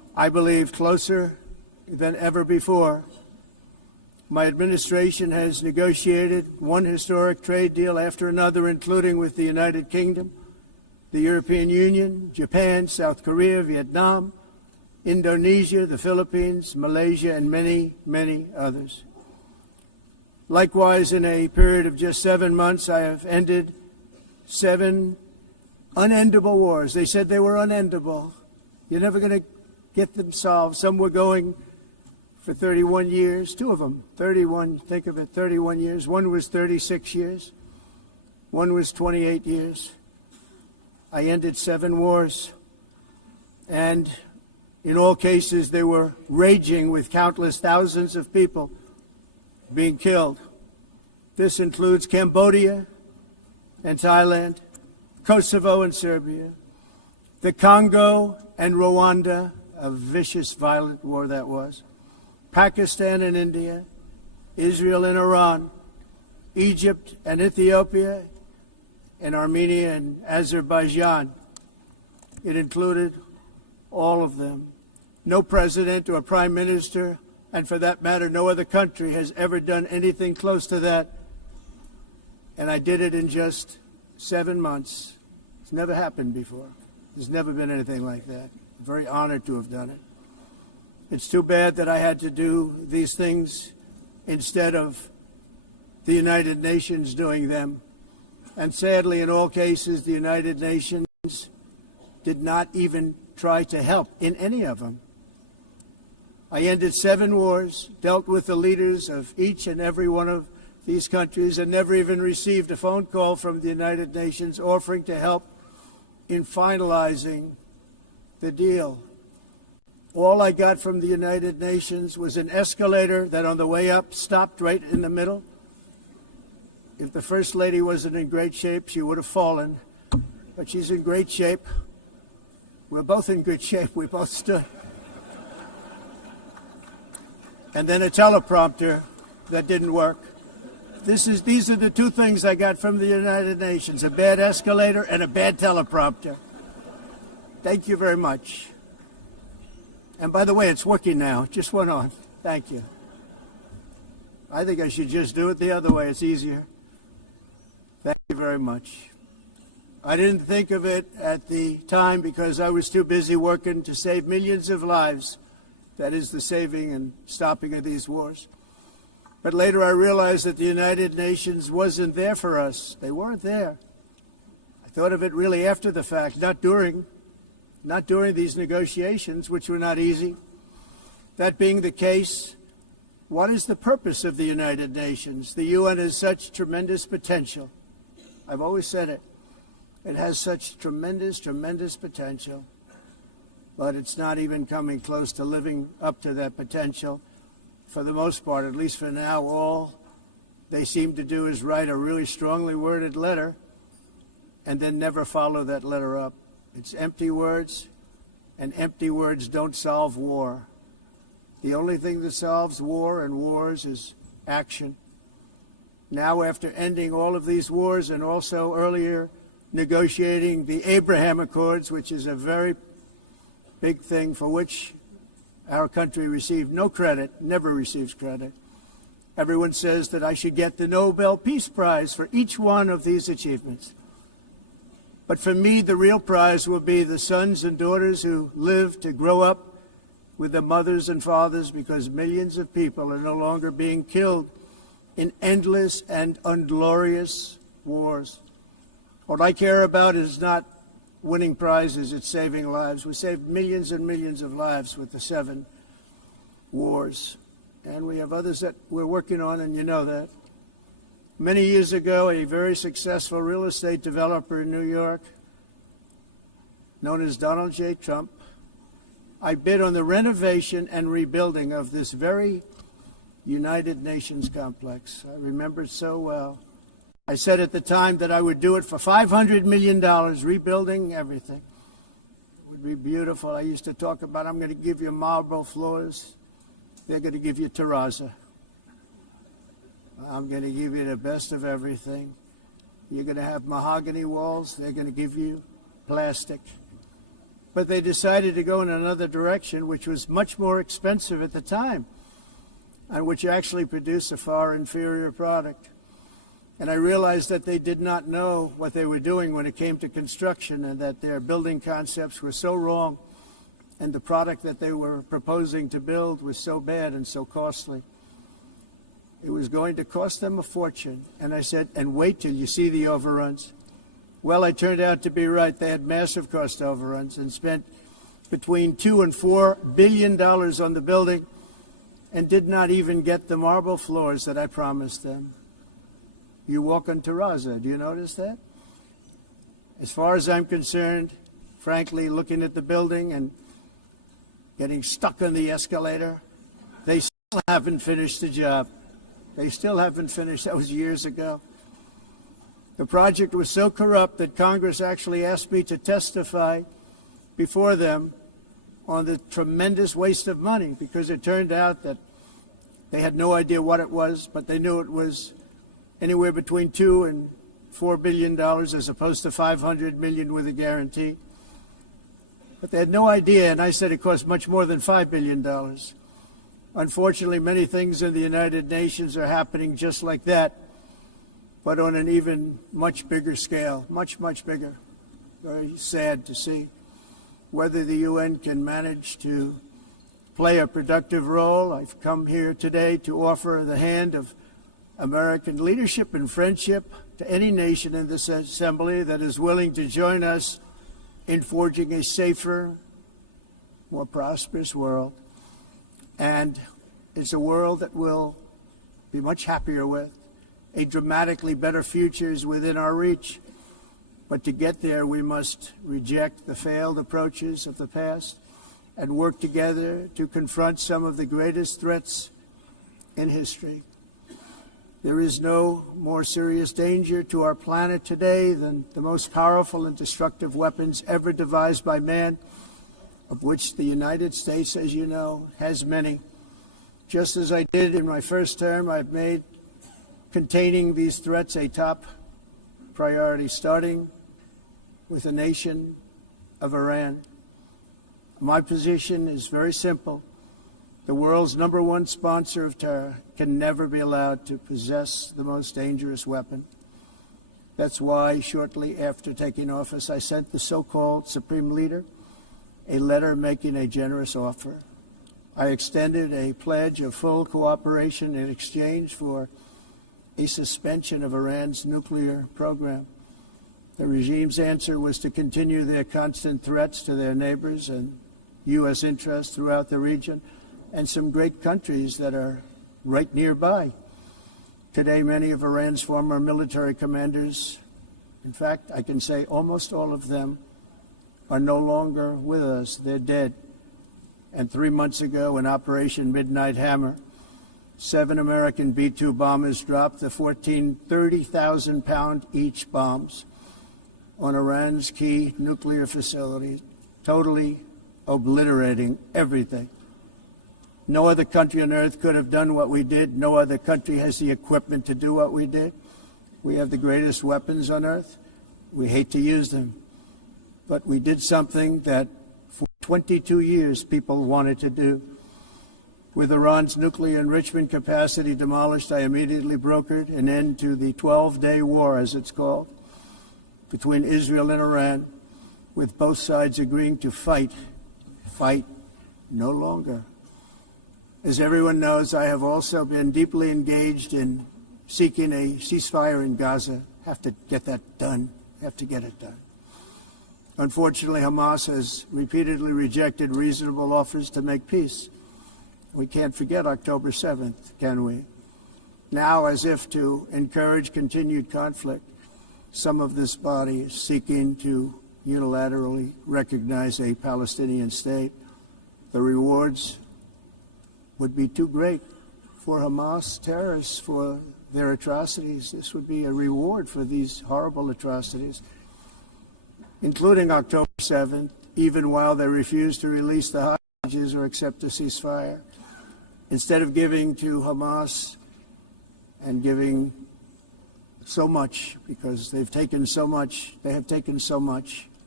I believe, closer than ever before. My administration has negotiated one historic trade deal after another, including with the United Kingdom, the European Union, Japan, South Korea, Vietnam, Indonesia, the Philippines, Malaysia, and many, many others. Likewise, in a period of just 7 months, I have ended 7 unendable wars. They said they were unendable. You're never going to get them solved. Some were going for 31 years, 2 of them, 31, think of it, 31 years. One was 36 years. One was 28 years. I ended 7 wars. And in all cases, they were raging with countless thousands of people being killed. This includes Cambodia and Thailand, Kosovo and Serbia, the Congo and Rwanda, a vicious, violent war that was, Pakistan and India, Israel and Iran, Egypt and Ethiopia, and Armenia and Azerbaijan. It included all of them. No president or prime minister, and for that matter, no other country has ever done anything close to that. And I did it in just 7 months. It's never happened before. There's never been anything like that. I'm very honored to have done it. It's too bad that I had to do these things instead of the United Nations doing them. And sadly, in all cases, the United Nations did not even try to help in any of them. I ended 7 wars, dealt with the leaders of each and every one of these countries, and never even received a phone call from the United Nations offering to help in finalizing the deal. All I got from the United Nations was an escalator that on the way up stopped right in the middle. If the First Lady wasn't in great shape, she would have fallen. But she's in great shape. We're both in good shape. We both stood. And then a teleprompter that didn't work. These are the 2 things I got from the United Nations, a bad escalator and a bad teleprompter. Thank you very much. And by the way, it's working now. It just went on. Thank you. I think I should just do it the other way. It's easier. Thank you very much. I didn't think of it at the time because I was too busy working to save millions of lives. That is the saving and stopping of these wars. But later I realized that the United Nations wasn't there for us. They weren't there. I thought of it really after the fact, not during these negotiations, which were not easy. That being the case, what is the purpose of the United Nations? The UN has such tremendous potential. I've always said it. It has such tremendous, tremendous potential. But it's not even coming close to living up to that potential. For the most part, at least for now, all they seem to do is write a really strongly worded letter and then never follow that letter up. It's empty words, and empty words don't solve war. The only thing that solves war and wars is action. Now, after ending all of these wars and also earlier negotiating the Abraham Accords, which is a very big thing for which our country received no credit, never receives credit. Everyone says that I should get the Nobel Peace Prize for each one of these achievements. But for me, the real prize will be the sons and daughters who live to grow up with their mothers and fathers, because millions of people are no longer being killed in endless and unglorious wars. What I care about is not winning prizes, it's saving lives. We saved millions and millions of lives with the 7 wars. And we have others that we're working on, and you know that. Many years ago, a very successful real estate developer in New York, known as Donald J. Trump, I bid on the renovation and rebuilding of this very United Nations complex. I remember it so well. I said at the time that I would do it for $500 million, rebuilding everything. It would be beautiful. I used to talk about, I'm going to give you marble floors. They're going to give you terrazzo. I'm going to give you the best of everything. You're going to have mahogany walls. They're going to give you plastic. but they decided to go in another direction, which was much more expensive at the time, and which actually produced a far inferior product. And I realized that they did not know what they were doing when it came to construction, and that their building concepts were so wrong, and the product that they were proposing to build was so bad and so costly. It was going to cost them a fortune. And I said, and wait till you see the overruns. Well, I turned out to be right. They had massive cost overruns and spent between $2 and $4 billion on the building and did not even get the marble floors that I promised them. You walk on terrazzo. Do you notice that? As far as I'm concerned, frankly, looking at the building and getting stuck on the escalator, they still haven't finished the job. They still haven't finished. That was years ago. The project was so corrupt that Congress actually asked me to testify before them on the tremendous waste of money, because it turned out that they had no idea what it was, but they knew it was anywhere between $2 and $4 billion as opposed to $500 million with a guarantee. But they had no idea, and I said it cost much more than $5 billion. Unfortunately, many things in the United Nations are happening just like that, but on an even much bigger scale, much, much bigger. Very sad to see. Whether the UN can manage to play a productive role, I've come here today to offer the hand of American leadership and friendship to any nation in this assembly that is willing to join us in forging a safer, more prosperous world. And it's a world that we'll be much happier with. A dramatically better future is within our reach. But to get there, we must reject the failed approaches of the past and work together to confront some of the greatest threats in history. There is no more serious danger to our planet today than the most powerful and destructive weapons ever devised by man, of which the United States, as you know, has many. Just as I did in my first term, I've made containing these threats a top priority, starting with the nation of Iran. My position is very simple. The world's #1 sponsor of terror can never be allowed to possess the most dangerous weapon. That's why, shortly after taking office, I sent the so-called Supreme Leader a letter making a generous offer. I extended a pledge of full cooperation in exchange for a suspension of Iran's nuclear program. The regime's answer was to continue their constant threats to their neighbors and U.S. interests throughout the region, and some great countries that are right nearby. Today, many of Iran's former military commanders, in fact, I can say almost all of them, are no longer with us. They're dead. And 3 months ago, in Operation Midnight Hammer, 7 American B-2 bombers dropped the 30,000-pound each bombs on Iran's key nuclear facilities, totally obliterating everything. No other country on earth could have done what we did. No other country has the equipment to do what we did. We have the greatest weapons on earth. We hate to use them. But we did something that for 22 years people wanted to do. With Iran's nuclear enrichment capacity demolished, I immediately brokered an end to the 12-day war, as it's called, between Israel and Iran, with both sides agreeing to fight no longer. As everyone knows, I have also been deeply engaged in seeking a ceasefire in Gaza. Have to get that done. Have to get it done. Unfortunately, Hamas has repeatedly rejected reasonable offers to make peace. We can't forget October 7th, can we? Now, as if to encourage continued conflict, some of this body is seeking to unilaterally recognize a Palestinian state. The rewards would be too great for Hamas terrorists for their atrocities. This would be a reward for these horrible atrocities, including October 7th, even while they refuse to release the hostages or accept a ceasefire. Instead of giving to Hamas and giving so much, because they've taken so much, they have taken so much,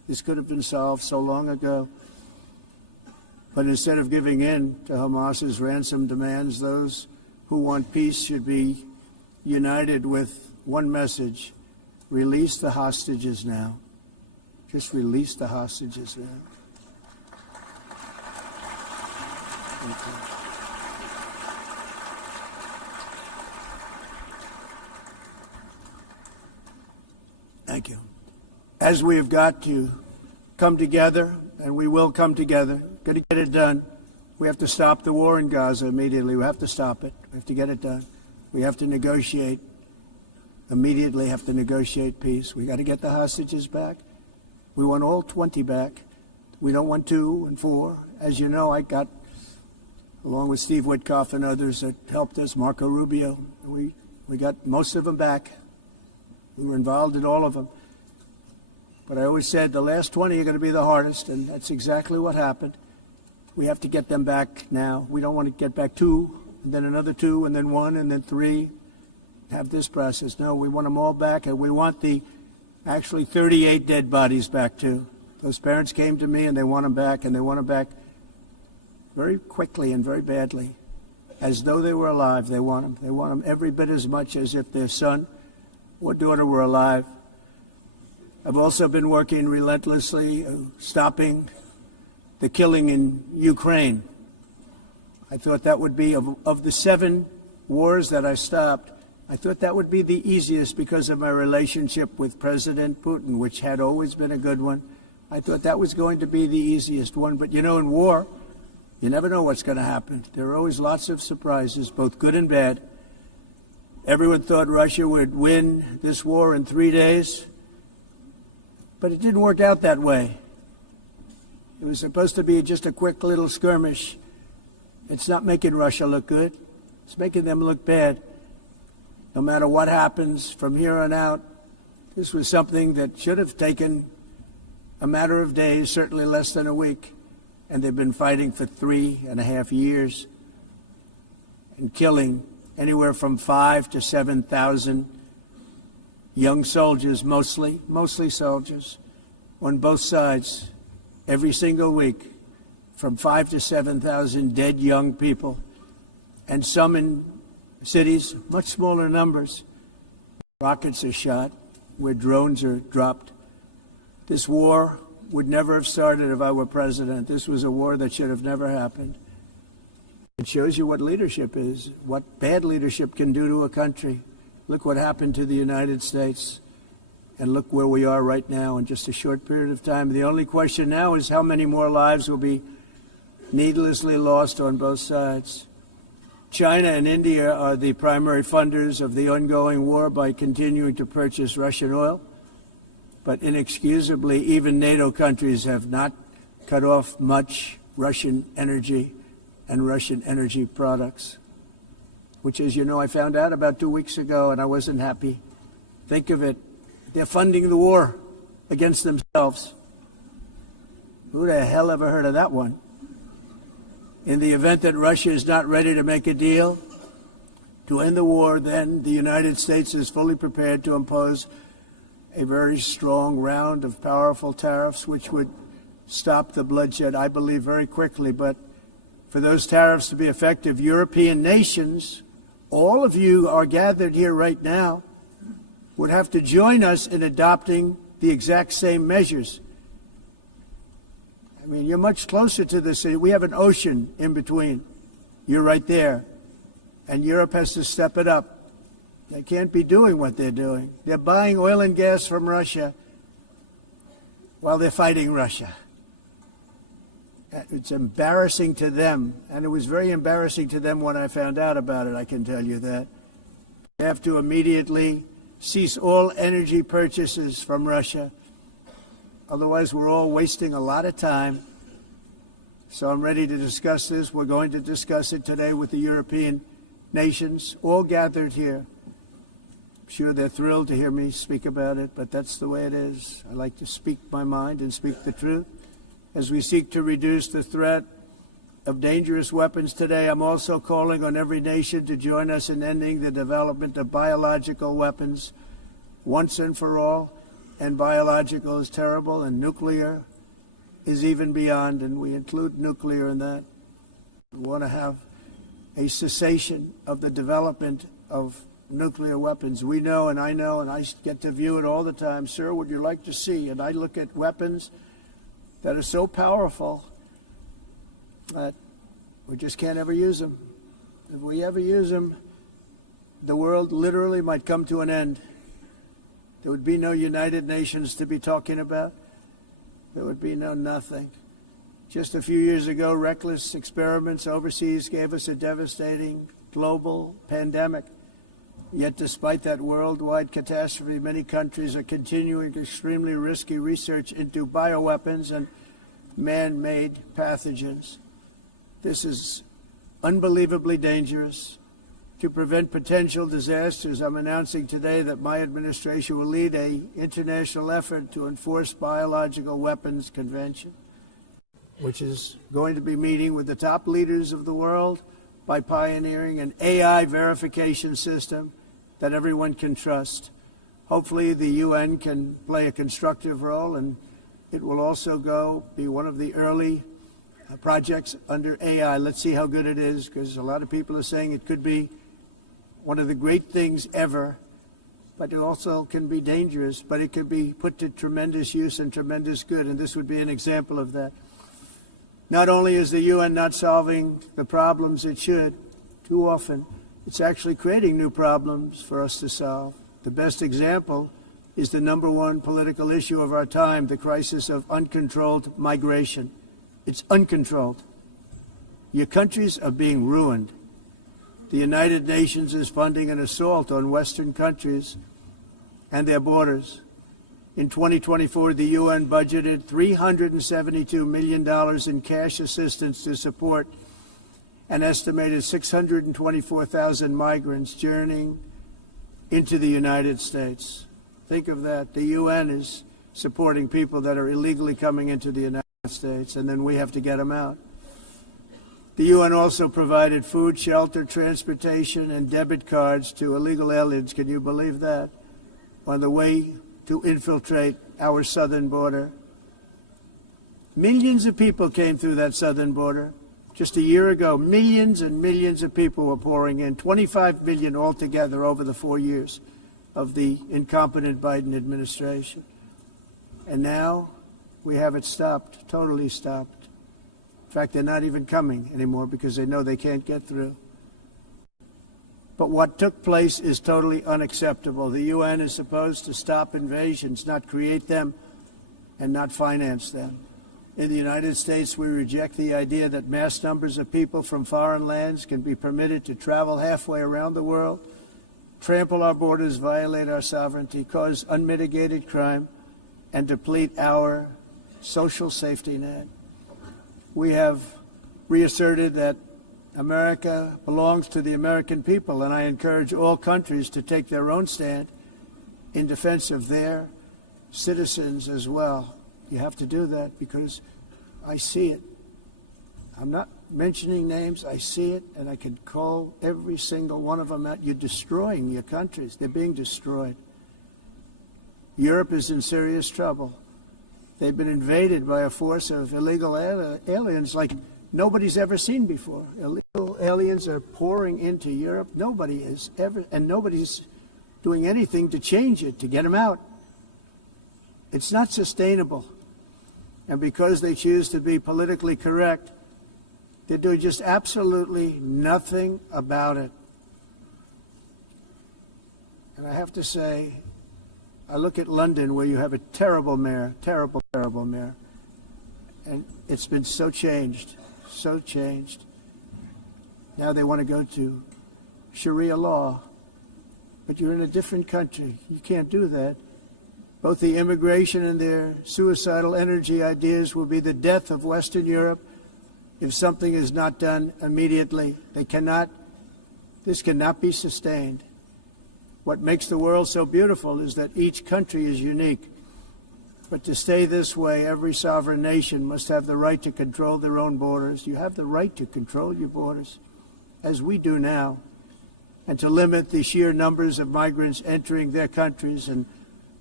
This could have been solved so long ago. But instead of giving in to Hamas's ransom demands, those who want peace should be united with one message: release the hostages now. Just release the hostages now. Thank you. Thank you. As we have got to come together, and we will come together, got to get it done. We have to stop the war in Gaza immediately. We have to stop it. We have to get it done. We have to negotiate. Immediately have to negotiate peace. We got to get the hostages back. We want all 20 back. We don't want 2 and 4. As you know, I got, along with Steve Witkoff and others that helped us, Marco Rubio, we got most of them back. We were involved in all of them. But I always said the last 20 are going to be the hardest, and that's exactly what happened. We have to get them back now. We don't want to get back 2, and then another 2, and then 1, and then 3. Have this process. No, we want them all back, and we want the actually 38 dead bodies back too. Those parents came to me, and they want them back, and they want them back very quickly and very badly, as though they were alive. They want them. They want them every bit as much as if their son or daughter were alive. I've also been working relentlessly, stopping the killing in Ukraine. I thought that would be, of the 7 wars that I stopped, I thought that would be the easiest because of my relationship with President Putin, which had always been a good one. I thought that was going to be the easiest one. But, you know, in war, you never know what's going to happen. There are always lots of surprises, both good and bad. Everyone thought Russia would win this war in 3 days, but it didn't work out that way. It was supposed to be just a quick little skirmish. It's not making Russia look good. It's making them look bad. No matter what happens from here on out, this was something that should have taken a matter of days, certainly less than a week. And they've been fighting for 3.5 years and killing anywhere from 5,000 to 7,000 young soldiers, mostly soldiers, on both sides, every single week, from 5,000 to 7,000 dead young people, and some in cities, much smaller numbers. Rockets are shot, where drones are dropped. This war would never have started if I were president. This was a war that should have never happened. It shows you what leadership is, what bad leadership can do to a country. Look what happened to the United States, and look where we are right now in just a short period of time. The only question now is how many more lives will be needlessly lost on both sides. China and India are the primary funders of the ongoing war by continuing to purchase Russian oil. But inexcusably, even NATO countries have not cut off much Russian energy and Russian energy products, which, as you know, I found out about 2 weeks ago, and I wasn't happy. Think of it. They're funding the war against themselves. Who the hell ever heard of that one? In the event that Russia is not ready to make a deal to end the war, then the United States is fully prepared to impose a very strong round of powerful tariffs, which would stop the bloodshed, I believe, very quickly. But for those tariffs to be effective, European nations, all of you are gathered here right now, would have to join us in adopting the exact same measures. I mean, you're much closer to the city. We have an ocean in between. You're right there. And Europe has to step it up. They can't be doing what they're doing. They're buying oil and gas from Russia while they're fighting Russia. It's embarrassing to them, and it was very embarrassing to them when I found out about it, I can tell you that. They have to immediately cease all energy purchases from Russia. Otherwise, we're all wasting a lot of time. So I'm ready to discuss this. We're going to discuss it today with the European nations, all gathered here. I'm sure they're thrilled to hear me speak about it, but that's the way it is. I like to speak my mind and speak the truth. As we seek to reduce the threat of dangerous weapons today, I'm also calling on every nation to join us in ending the development of biological weapons once and for all. and biological is terrible, and nuclear is even beyond, and we include nuclear in that. We want to have a cessation of the development of nuclear weapons. We know, and I get to view it all the time. Sir, would you like to see? And I look at weapons that are so powerful that we just can't ever use them. If we ever use them, the world literally might come to an end. There would be no United Nations to be talking about. There would be no nothing. Just a few years ago, reckless experiments overseas gave us a devastating global pandemic. Yet despite that worldwide catastrophe, many countries are continuing extremely risky research into bioweapons and man-made pathogens. This is unbelievably dangerous. To prevent potential disasters, I'm announcing today that my administration will lead an international effort to enforce biological weapons convention, which is going to be meeting with the top leaders of the world by pioneering an AI verification system that everyone can trust. Hopefully the UN can play a constructive role, and it will also be one of the early projects under AI. Let's see how good it is, because a lot of people are saying it could be one of the great things ever, but it also can be dangerous, but it can be put to tremendous use and tremendous good, and this would be an example of that. Not only is the UN not solving the problems it should, too often, it's actually creating new problems for us to solve. The best example is the number one political issue of our time, the crisis of uncontrolled migration. It's uncontrolled. Your countries are being ruined. The United Nations is funding an assault on Western countries and their borders. In 2024, the UN budgeted $372 million in cash assistance to support an estimated 624,000 migrants journeying into the United States. Think of that. The UN is supporting people that are illegally coming into the United States, and then we have to get them out. The UN also provided food, shelter, transportation, and debit cards to illegal aliens. Can you believe that? On the way to infiltrate our southern border. Millions of people came through that southern border. Just a year ago, millions and millions of people were pouring in, 25 million altogether over the 4 years of the incompetent Biden administration. And now we have it stopped, totally stopped. In fact, they're not even coming anymore because they know they can't get through. But what took place is totally unacceptable. The UN is supposed to stop invasions, not create them and not finance them. In the United States, we reject the idea that mass numbers of people from foreign lands can be permitted to travel halfway around the world, trample our borders, violate our sovereignty, cause unmitigated crime, and deplete our social safety net. We have reasserted that America belongs to the American people, and I encourage all countries to take their own stand in defense of their citizens as well. You have to do that because I see it. I'm not mentioning names. I see it, and I can call every single one of them out. You're destroying your countries. They're being destroyed. Europe is in serious trouble. They've been invaded by a force of illegal aliens like nobody's ever seen before. Illegal aliens are pouring into Europe. Nobody is ever, and nobody's doing anything to change it, to get them out. It's not sustainable. And because they choose to be politically correct, they're doing just absolutely nothing about it. And I have to say, I look at London, where you have a terrible mayor, terrible mayor. And it's been so changed, so changed. Now they want to go to Sharia law. But you're in a different country. You can't do that. Both the immigration and their suicidal energy ideas will be the death of Western Europe if something is not done immediately. This cannot be sustained. What makes the world so beautiful is that each country is unique. But to stay this way, every sovereign nation must have the right to control their own borders. You have the right to control your borders, as we do now, and to limit the sheer numbers of migrants entering their countries and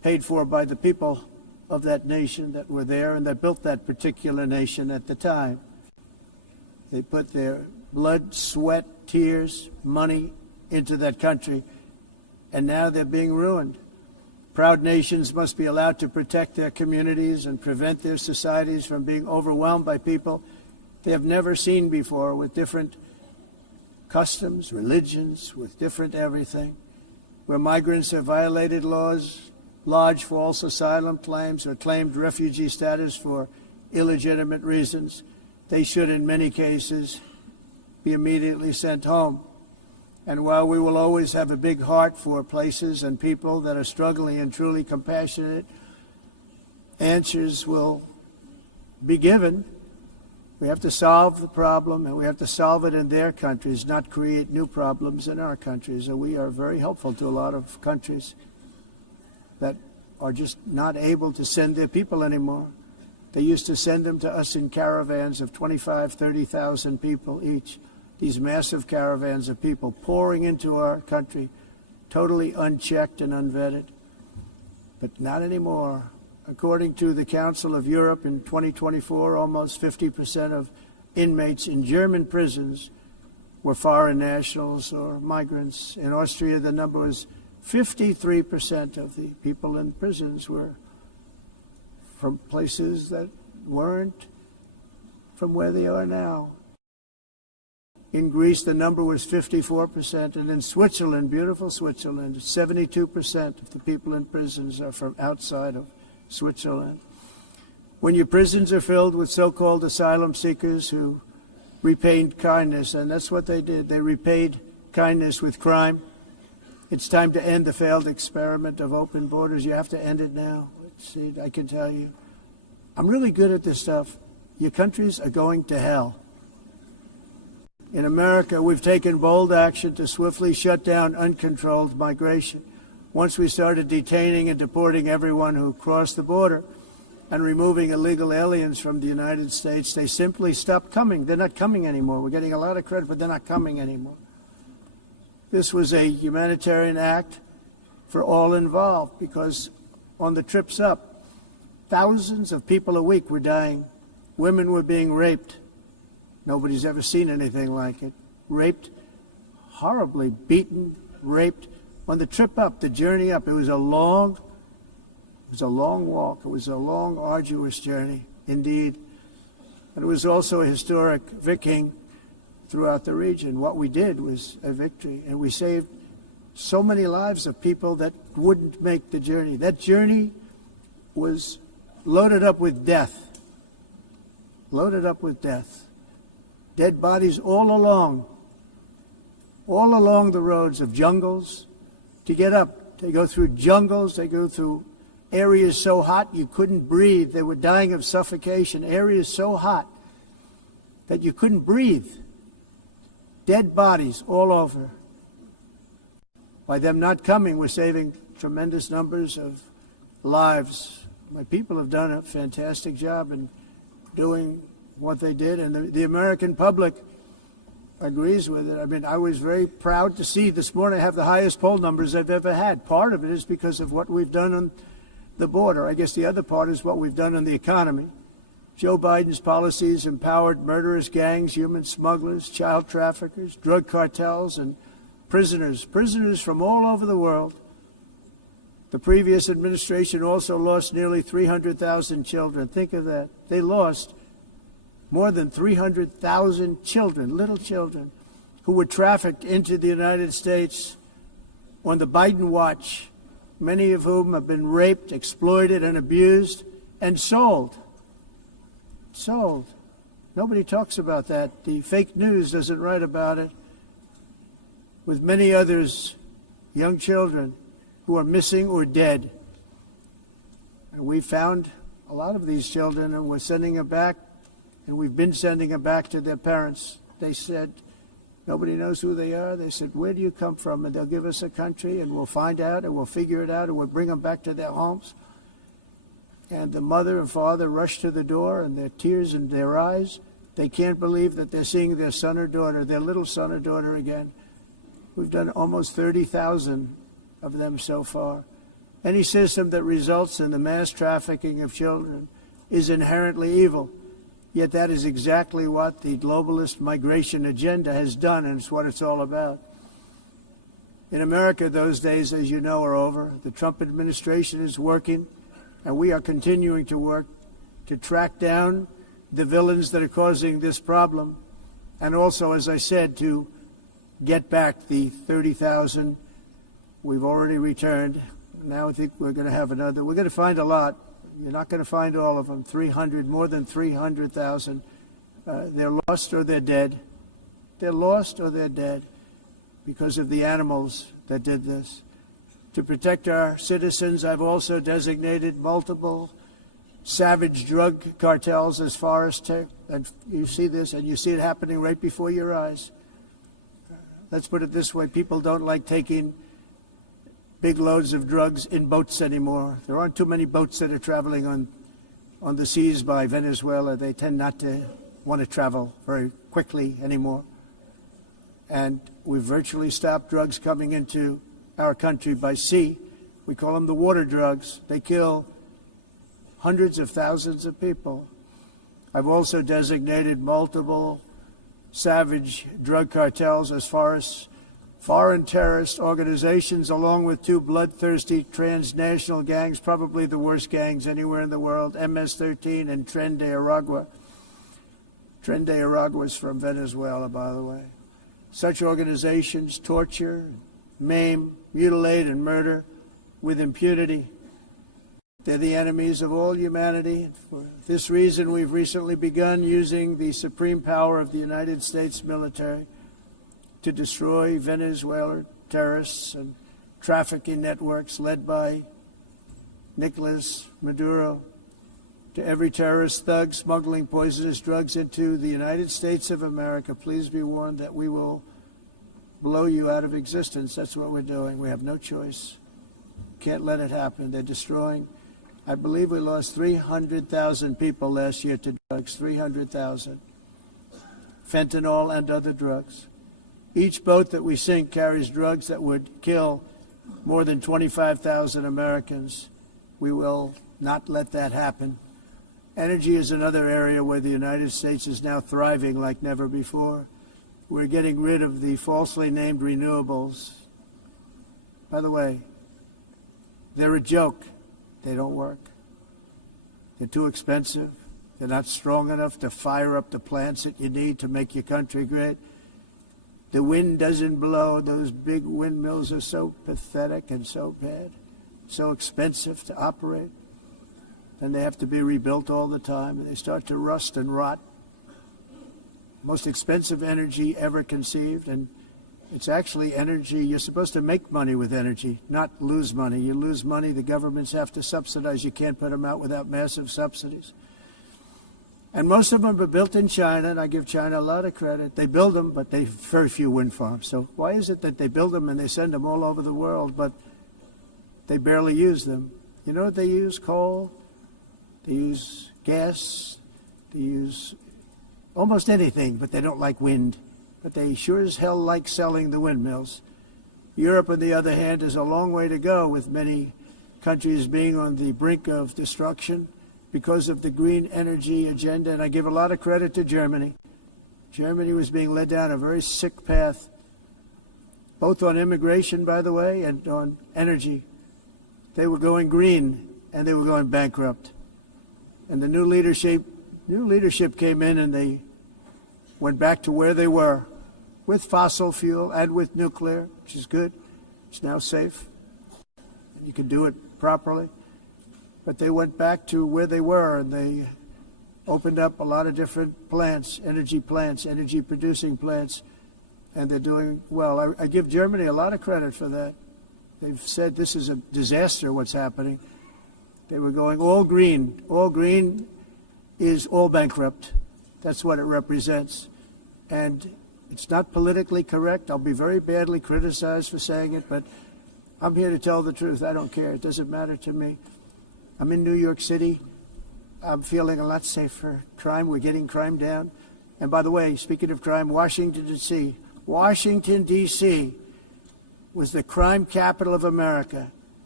paid for by the people of that nation that were there and that built that particular nation at the time. They put their blood, sweat, tears, money into that country, and now they're being ruined. Proud nations must be allowed to protect their communities and prevent their societies from being overwhelmed by people they have never seen before, with different customs, religions, with different everything. Where migrants have violated laws, lodged false asylum claims, or claimed refugee status for illegitimate reasons, they should, in many cases, be immediately sent home. And while we will always have a big heart for places and people that are struggling and truly compassionate, answers will be given. We have to solve the problem, and we have to solve it in their countries, not create new problems in our countries. And we are very helpful to a lot of countries that are just not able to send their people anymore. They used to send them to us in caravans of 25,000, 30,000 people each. These massive caravans of people pouring into our country, totally unchecked and unvetted. But not anymore. According to the Council of Europe in 2024, almost 50% of inmates in German prisons were foreign nationals or migrants. In Austria, the number was 53% of the people in prisons were from places that weren't from where they are now. In Greece, the number was 54%, and in Switzerland, beautiful Switzerland, 72% of the people in prisons are from outside of Switzerland. When your prisons are filled with so-called asylum seekers who repaid kindness, and that's what they did, they repaid kindness with crime, it's time to end the failed experiment of open borders. You have to end it now. See, I can tell you, I'm really good at this stuff. Your countries are going to hell. In America, we've taken bold action to swiftly shut down uncontrolled migration. Once we started detaining and deporting everyone who crossed the border and removing illegal aliens from the United States, they simply stopped coming. They're not coming anymore. We're getting a lot of credit, but they're not coming anymore. This was a humanitarian act for all involved, because on the trips up, thousands of people a week were dying. Women were being raped. Nobody's ever seen anything like it. Raped, horribly beaten, raped. On the trip up, the journey up, it was a long walk. It was a long, arduous journey, indeed. And it was also a historic victory throughout the region. What we did was a victory, and we saved so many lives of people that wouldn't make the journey. That journey was loaded up with death. Loaded up with death. Dead bodies all along the roads of jungles. To get up, they go through jungles, they go through areas so hot you couldn't breathe. They were dying of suffocation, areas so hot that you couldn't breathe. Dead bodies all over. By them not coming, we're saving tremendous numbers of lives. My people have done a fantastic job in doing what they did, and the American public agrees with it. I mean, I was very proud to see this morning I have the highest poll numbers I've ever had. Part of it is because of what we've done on the border. I guess the other part is what we've done on the economy. Joe Biden's policies empowered murderous gangs, human smugglers, child traffickers, drug cartels, and prisoners from all over the world. The previous administration also lost nearly 300,000 children. Think of that. They lost more than 300,000 children, little children, who were trafficked into the United States on the Biden watch, many of whom have been raped, exploited, and abused, and sold. Sold. Nobody talks about that. The fake news doesn't write about it. With many others, young children who are missing or dead. And we found a lot of these children, and we're sending them back. And we've been sending them back to their parents. They said, nobody knows who they are. They said, where do you come from? And they'll give us a country, and we'll find out, and we'll figure it out, and we'll bring them back to their homes. And the mother and father rush to the door, and their tears in their eyes. They can't believe that they're seeing their son or daughter, their little son or daughter again. We've done almost 30,000 of them so far. Any system that results in the mass trafficking of children is inherently evil. Yet that is exactly what the globalist migration agenda has done, and it's what it's all about. In America, those days, as you know, are over. The Trump administration is working, and we are continuing to work to track down the villains that are causing this problem, and also, as I said, to get back the 30,000 we've already returned. Now I think we're going to have another. We're going to find a lot. You're not going to find all of them. 300, more than 300,000. They're lost or they're dead. They're lost or they're dead because of the animals that did this. To protect our citizens, I've also designated multiple savage drug cartels as far as and you see this, and you see it happening right before your eyes. Let's put it this way. People don't like taking big loads of drugs in boats anymore. There aren't too many boats that are traveling on the seas by Venezuela. They tend not to want to travel very quickly anymore. And we've virtually stopped drugs coming into our country by sea. We call them the water drugs. They kill hundreds of thousands of people. I've also designated multiple savage drug cartels as far as foreign terrorist organizations, along with two bloodthirsty transnational gangs, probably the worst gangs anywhere in the world, MS-13 and Tren de Aragua. Tren de Aragua is from Venezuela, by the way. Such organizations torture, maim, mutilate, and murder with impunity. They're the enemies of all humanity. For this reason, we've recently begun using the supreme power of the United States military to destroy Venezuelan terrorists and trafficking networks led by Nicolas Maduro. To every terrorist thug smuggling poisonous drugs into the United States of America, please be warned that we will blow you out of existence. That's what we're doing. We have no choice. Can't let it happen. They're destroying. I believe we lost 300,000 people last year to drugs, 300,000. Fentanyl and other drugs. Each boat that we sink carries drugs that would kill more than 25,000 Americans. We will not let that happen. Energy is another area where the United States is now thriving like never before. We're getting rid of the falsely named renewables. By the way, they're a joke. They don't work. They're too expensive. They're not strong enough to fire up the plants that you need to make your country great. The wind doesn't blow. Those big windmills are so pathetic and so bad, so expensive to operate. And they have to be rebuilt all the time, and they start to rust and rot. Most expensive energy ever conceived, and it's actually energy. You're supposed to make money with energy, not lose money. You lose money, the governments have to subsidize. You can't put them out without massive subsidies. And most of them are built in China, and I give China a lot of credit. They build them, but they have very few wind farms. So why is it that they build them and they send them all over the world, but they barely use them? You know what they use? Coal. They use gas. They use almost anything, but they don't like wind. But they sure as hell like selling the windmills. Europe, on the other hand, is a long way to go, with many countries being on the brink of destruction because of the green energy agenda. And I give a lot of credit to Germany. Germany was being led down a very sick path, both on immigration, by the way, and on energy. They were going green, and they were going bankrupt. And the new leadership came in, and they went back to where they were, with fossil fuel and with nuclear, which is good. It's now safe, and you can do it properly. But they went back to where they were, and they opened up a lot of different plants, energy-producing plants, and they're doing well. I give Germany a lot of credit for that. They've said this is a disaster, what's happening. They were going all green. All green is all bankrupt. That's what it represents. And it's not politically correct. I'll be very badly criticized for saying it, but I'm here to tell the truth. I don't care. It doesn't matter to me. I'm in New York City. I'm feeling a lot safer. Crime, we're getting crime down. And by the way, speaking of crime, Washington, D.C. was the crime capital of America.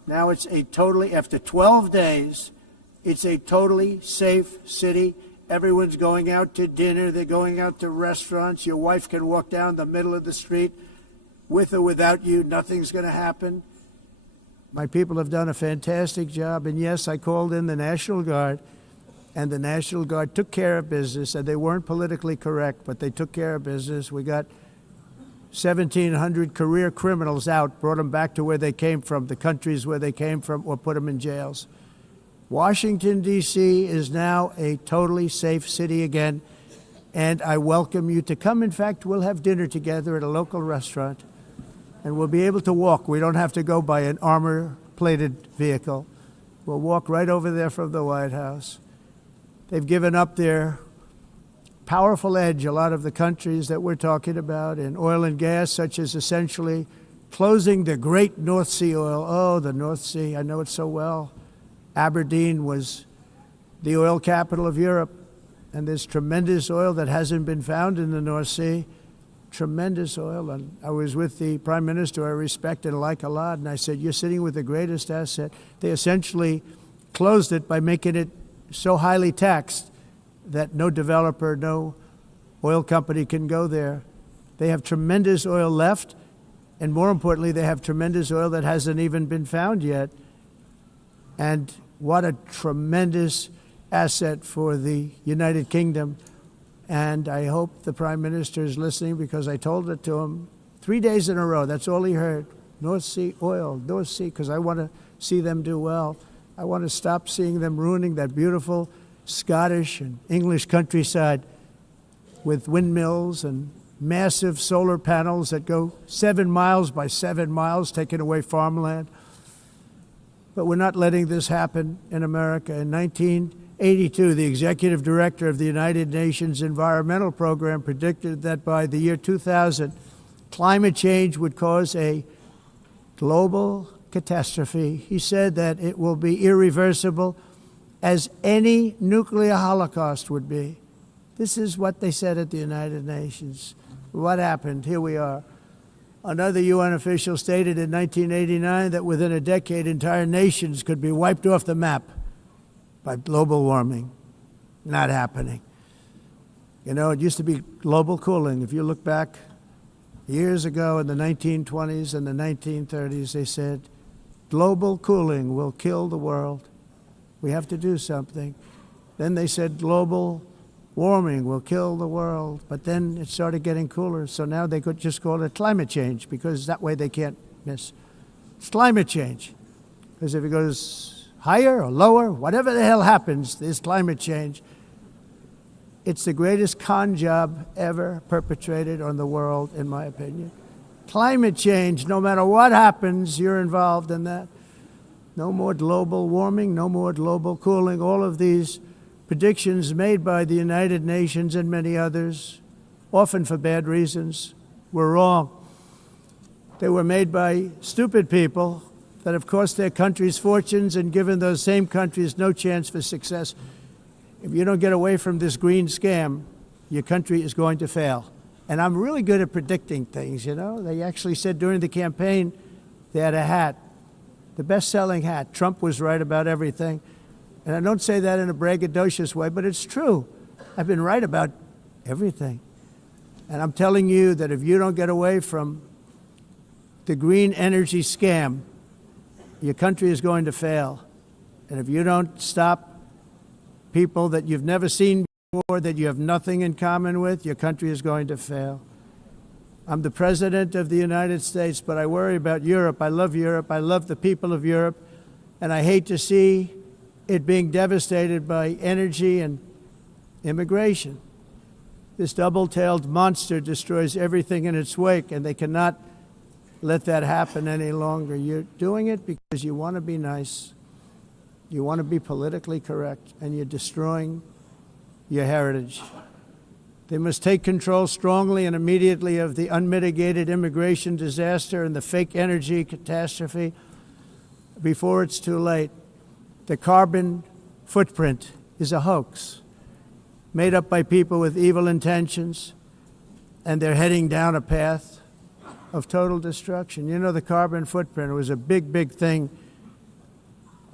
Now it's after 12 days, it's a totally safe city. Everyone's going out to dinner. They're going out to restaurants. Your wife can walk down the middle of the street with or without you. Nothing's going to happen. My people have done a fantastic job. And yes, I called in the National Guard, and the National Guard took care of business. And they weren't politically correct, but they took care of business. We got 1,700 career criminals out, brought them back to where they came from, the countries where they came from, or put them in jails. Washington, D.C. is now a totally safe city again, and I welcome you to come. In fact, we'll have dinner together at a local restaurant, and we'll be able to walk. We don't have to go by an armor-plated vehicle. We'll walk right over there from the White House. They've given up their powerful edge, a lot of the countries that we're talking about, in oil and gas, such as essentially closing the great North Sea oil. Oh, the North Sea, I know it so well. Aberdeen was the oil capital of Europe, and there's tremendous oil that hasn't been found in the North Sea. Tremendous oil. And I was with the Prime Minister I respect and like a lot, and I said, you're sitting with the greatest asset. They essentially closed it by making it so highly taxed that no developer, no oil company can go there. They have tremendous oil left, and more importantly, they have tremendous oil that hasn't even been found yet. And what a tremendous asset for the United Kingdom. And I hope the Prime Minister is listening, because I told it to him 3 days in a row. That's all he heard. North Sea oil, North Sea, because I want to see them do well. I want to stop seeing them ruining that beautiful Scottish and English countryside with windmills and massive solar panels that go 7 miles by 7 miles, taking away farmland. But we're not letting this happen in America. In 1982, the executive director of the United Nations Environmental Program predicted that by the year 2000, climate change would cause a global catastrophe. He said that it will be irreversible, as any nuclear holocaust would be. This is what they said at the United Nations. What happened? Here we are. Another UN official stated in 1989 that within a decade, entire nations could be wiped off the map by global warming. Not happening. You know, it used to be global cooling. If you look back years ago in the 1920s and the 1930s, they said, global cooling will kill the world. We have to do something. Then they said global warming will kill the world, but then it started getting cooler, so now they could just call it climate change, because that way they can't miss. It's climate change, because if it goes higher or lower, whatever the hell happens, there's climate change. It's the greatest con job ever perpetrated on the world, in my opinion. Climate change, no matter what happens, you're involved in that. No more global warming, no more global cooling, all of these predictions made by the United Nations and many others, often for bad reasons, were wrong. They were made by stupid people that have cost their countries fortunes and given those same countries no chance for success. If you don't get away from this green scam, your country is going to fail. And I'm really good at predicting things, you know. They actually said during the campaign, they had a hat, the best-selling hat. Trump was right about everything. And I don't say that in a braggadocious way, but it's true. I've been right about everything. And I'm telling you that if you don't get away from the green energy scam, your country is going to fail. And if you don't stop people that you've never seen before, that you have nothing in common with, your country is going to fail. I'm the President of the United States, but I worry about Europe. I love Europe. I love the people of Europe. And I hate to see it being devastated by energy and immigration. This double-tailed monster destroys everything in its wake, and they cannot let that happen any longer. You're doing it because you want to be nice. You want to be politically correct, and you're destroying your heritage. They must take control strongly and immediately of the unmitigated immigration disaster and the fake energy catastrophe before it's too late. The carbon footprint is a hoax made up by people with evil intentions, and they're heading down a path of total destruction. You know, the carbon footprint was a big, big thing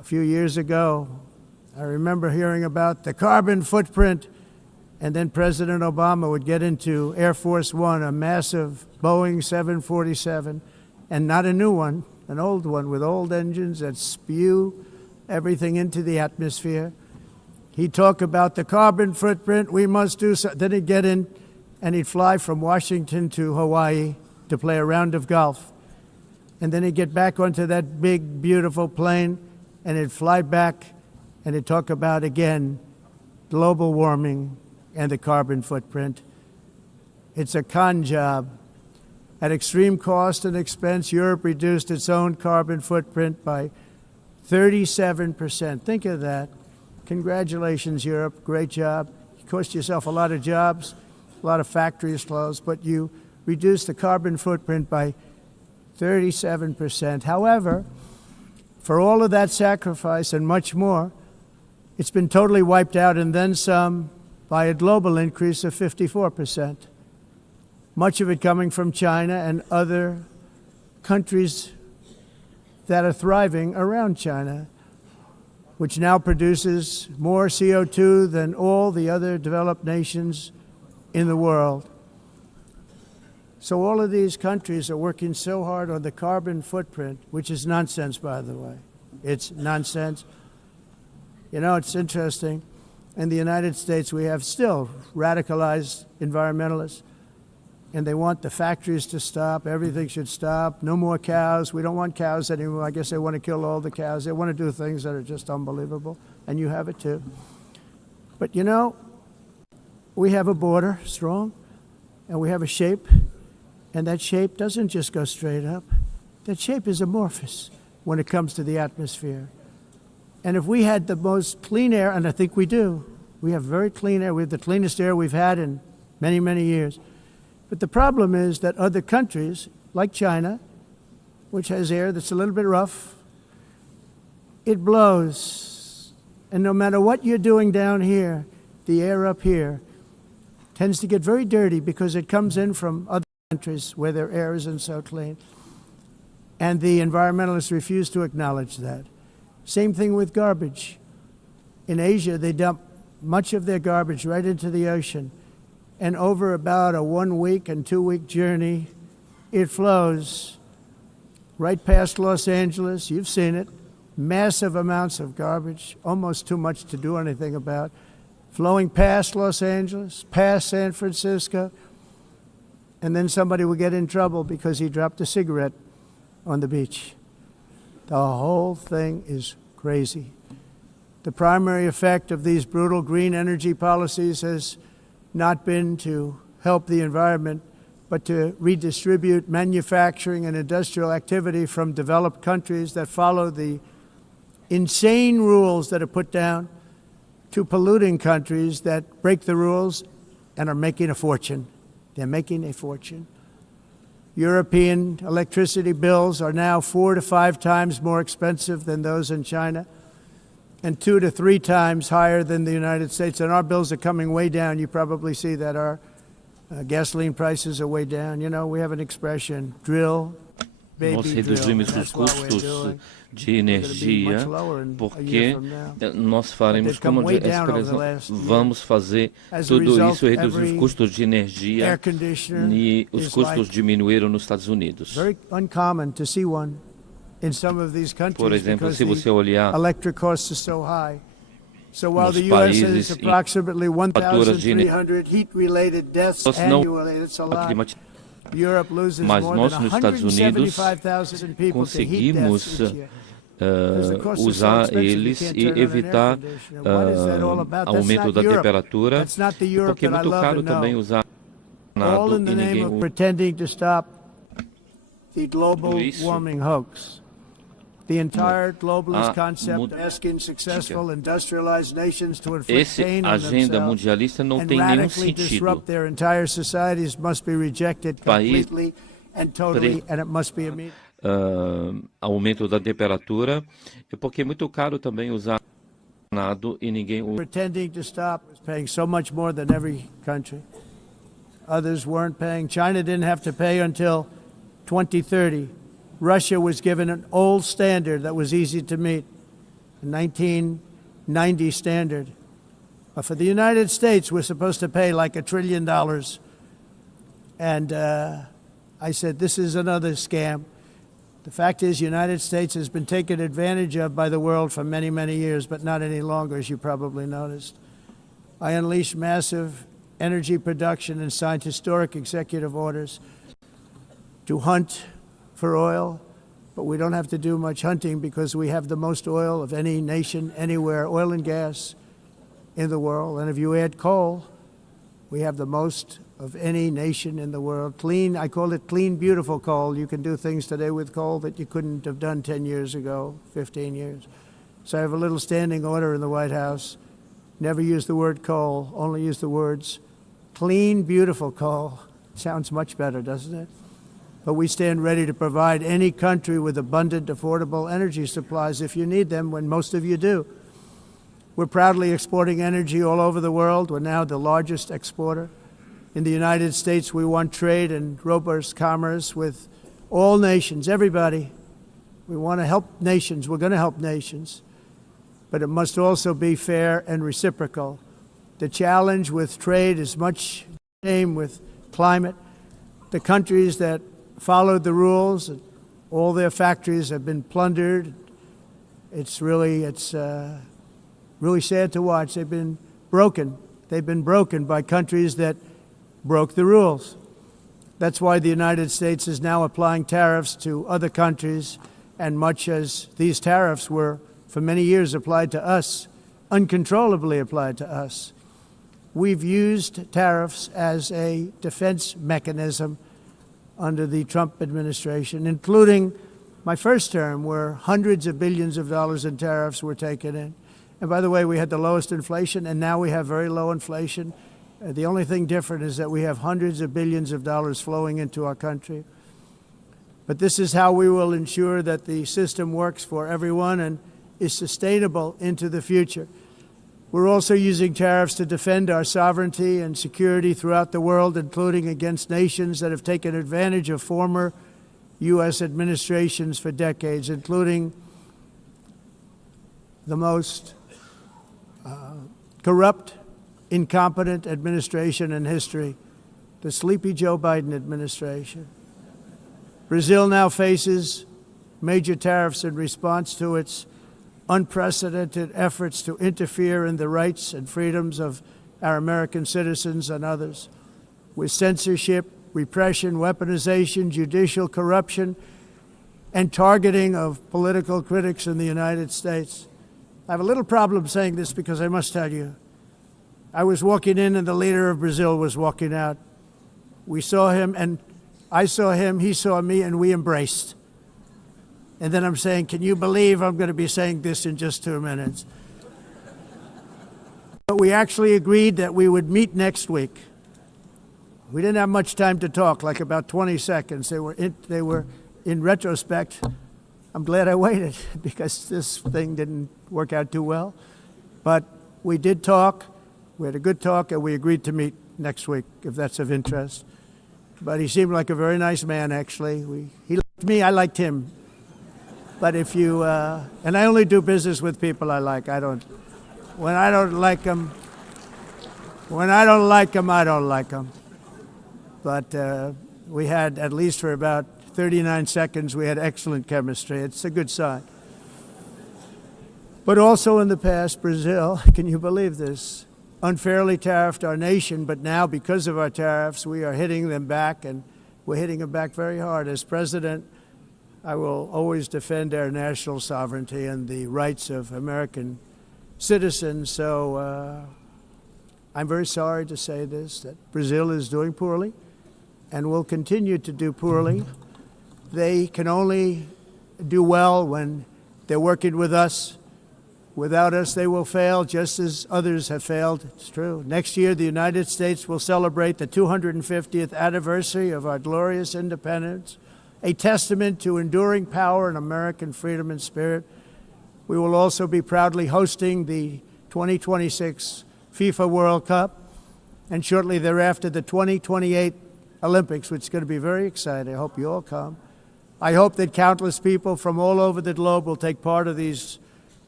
A few years ago, I remember hearing about the carbon footprint, and then President Obama would get into Air Force One, a massive Boeing 747, and not a new one, an old one with old engines that spew everything into the atmosphere. He'd talk about the carbon footprint, we must do so. Then he'd get in and he'd fly from Washington to Hawaii to play a round of golf. And then he'd get back onto that big, beautiful plane and he'd fly back and he'd talk about, again, global warming and the carbon footprint. It's a con job. At extreme cost and expense, Europe reduced its own carbon footprint by 37%. Think of that. Congratulations, Europe. Great job. You cost yourself a lot of jobs, a lot of factories closed, but you reduced the carbon footprint by 37%. However, for all of that sacrifice and much more, it's been totally wiped out and then some by a global increase of 54%. Much of it coming from China and other countries that are thriving around China, which now produces more CO2 than all the other developed nations in the world. So all of these countries are working so hard on the carbon footprint, which is nonsense, by the way. It's nonsense. You know, it's interesting. In the United States, we have still radicalized environmentalists, and they want the factories to stop. Everything should stop. No more cows. We don't want cows anymore. I guess they want to kill all the cows. They want to do things that are just unbelievable, and you have it too. But you know, we have a border, strong, and we have a shape, and that shape doesn't just go straight up. That shape is amorphous when it comes to the atmosphere. And if we had the most clean air, and I think we do, we have very clean air. We have the cleanest air we've had in many, many years. But the problem is that other countries, like China, which has air that's a little bit rough, it blows. And no matter what you're doing down here, the air up here tends to get very dirty because it comes in from other countries where their air isn't so clean. And the environmentalists refuse to acknowledge that. Same thing with garbage. In Asia, they dump much of their garbage right into the ocean. And over about a 1 week and 2 week journey, it flows right past Los Angeles. You've seen it. Massive amounts of garbage, almost too much to do anything about, flowing past Los Angeles, past San Francisco, and then somebody will get in trouble because he dropped a cigarette on the beach. The whole thing is crazy. The primary effect of these brutal green energy policies has not been to help the environment, but to redistribute manufacturing and industrial activity from developed countries that follow the insane rules that are put down to polluting countries that break the rules and are making a fortune. They're making a fortune. European electricity bills are now 4 to 5 times more expensive than those in China, and 2 to 3 times higher than the United States. And our bills are coming way down. You probably see that our gasoline prices are way down. You know, we have an expression, drill, Nós baby, drill. reduzimos And os that's what we're custos doing. de energia It's gonna be much lower in a porque year from now. nós faremos, But they've come como way a down over the expressão, last year. vamos fazer As a tudo result, isso, reduzir os every custos de air energia conditioner e os is custos like diminuíram nos Estados Unidos. very uncommon to see one in some of these countries Por exemplo, because se você the olhar electric costs are so high. So while nos the U.S. has países approximately faturas de 1,300 heat-related deaths Nós não annually, that's a lot. climatizamos, Europe loses mas more nós than nos Estados Unidos 175,000 people to heat conseguimos deaths each year. Because the costs are so usar expensive, you eles can't e turn on an air evitar conditioner. What is that all about? That's aumento not da Europe. temperatura, That's not the Europe porque é that I muito love caro and know. também usar All nada in e the name ninguém of usa. pretending to stop the global Tudo isso. warming hoax. The entire globalist A concept asking successful industrialized nations to inflict Essa pain on agenda themselves mundialista não and tem nenhum radically sentido. disrupt their entire societies must be rejected País completely and totally, and it must be immediate. Aumento da temperatura, é porque é muito caro também usar nada e ninguém usa. Pretending to stop is paying so much more than every country. Others weren't paying. China didn't have to pay until 2030. Russia was given an old standard that was easy to meet. a 1990 standard. But for the United States, we're supposed to pay like $1 trillion. And I said, this is another scam. The fact is, the United States has been taken advantage of by the world for many, many years, but not any longer, as you probably noticed. I unleashed massive energy production and signed historic executive orders to hunt for oil, but we don't have to do much hunting because we have the most oil of any nation anywhere, oil and gas in the world. And if you add coal, we have the most of any nation in the world. Clean, I call it clean, beautiful coal. You can do things today with coal that you couldn't have done 10 years ago, 15 years. So I have a little standing order in the White House. Never use the word coal, only use the words clean, beautiful coal. Sounds much better, doesn't it? But we stand ready to provide any country with abundant, affordable energy supplies if you need them, when most of you do. We're proudly exporting energy all over the world. We're now the largest exporter. In the United States, we want trade and robust commerce with all nations, everybody. We want to help nations. We're going to help nations. But it must also be fair and reciprocal. The challenge with trade is much the same with climate. The countries that followed the rules, all their factories have been plundered. It's really sad to watch. They've been broken. They've been broken by countries that broke the rules. That's why the United States is now applying tariffs to other countries, and much as these tariffs were for many years applied to us, uncontrollably applied to us. We've used tariffs as a defense mechanism under the Trump administration, including my first term, where hundreds of billions of dollars in tariffs were taken in. And by the way, we had the lowest inflation, and now we have very low inflation. The only thing different is that we have hundreds of billions of dollars flowing into our country. But this is how we will ensure that the system works for everyone and is sustainable into the future. We're also using tariffs to defend our sovereignty and security throughout the world, including against nations that have taken advantage of former U.S. administrations for decades, including the most corrupt, incompetent administration in history, the sleepy Joe Biden administration. Brazil now faces major tariffs in response to its unprecedented efforts to interfere in the rights and freedoms of our American citizens and others, with censorship, repression, weaponization, judicial corruption, and targeting of political critics in the United States. I have a little problem saying this because I must tell you, I was walking in and the leader of Brazil was walking out. We saw him and I saw him, he saw me, and we embraced. And then I'm saying, can you believe I'm going to be saying this in just 2 minutes? But we actually agreed that we would meet next week. We didn't have much time to talk, like about 20 seconds. They were in retrospect, I'm glad I waited because this thing didn't work out too well. But we did talk. We had a good talk, and we agreed to meet next week, if that's of interest. But he seemed like a very nice man, actually. He liked me, I liked him. But if you, and I only do business with people I like. When I don't like them, I don't like them. But we had, at least for about 39 seconds, we had excellent chemistry. It's a good sign. But also in the past, Brazil, can you believe this, unfairly tariffed our nation, but now because of our tariffs, we are hitting them back, and we're hitting them back very hard. As president, I will always defend our national sovereignty and the rights of American citizens. So I'm very sorry to say this, that Brazil is doing poorly and will continue to do poorly. They can only do well when they're working with us. Without us, they will fail, just as others have failed. It's true. Next year, the United States will celebrate the 250th anniversary of our glorious independence, a testament to enduring power and American freedom and spirit. We will also be proudly hosting the 2026 FIFA World Cup, and shortly thereafter, the 2028 Olympics, which is going to be very exciting. I hope you all come. I hope that countless people from all over the globe will take part of these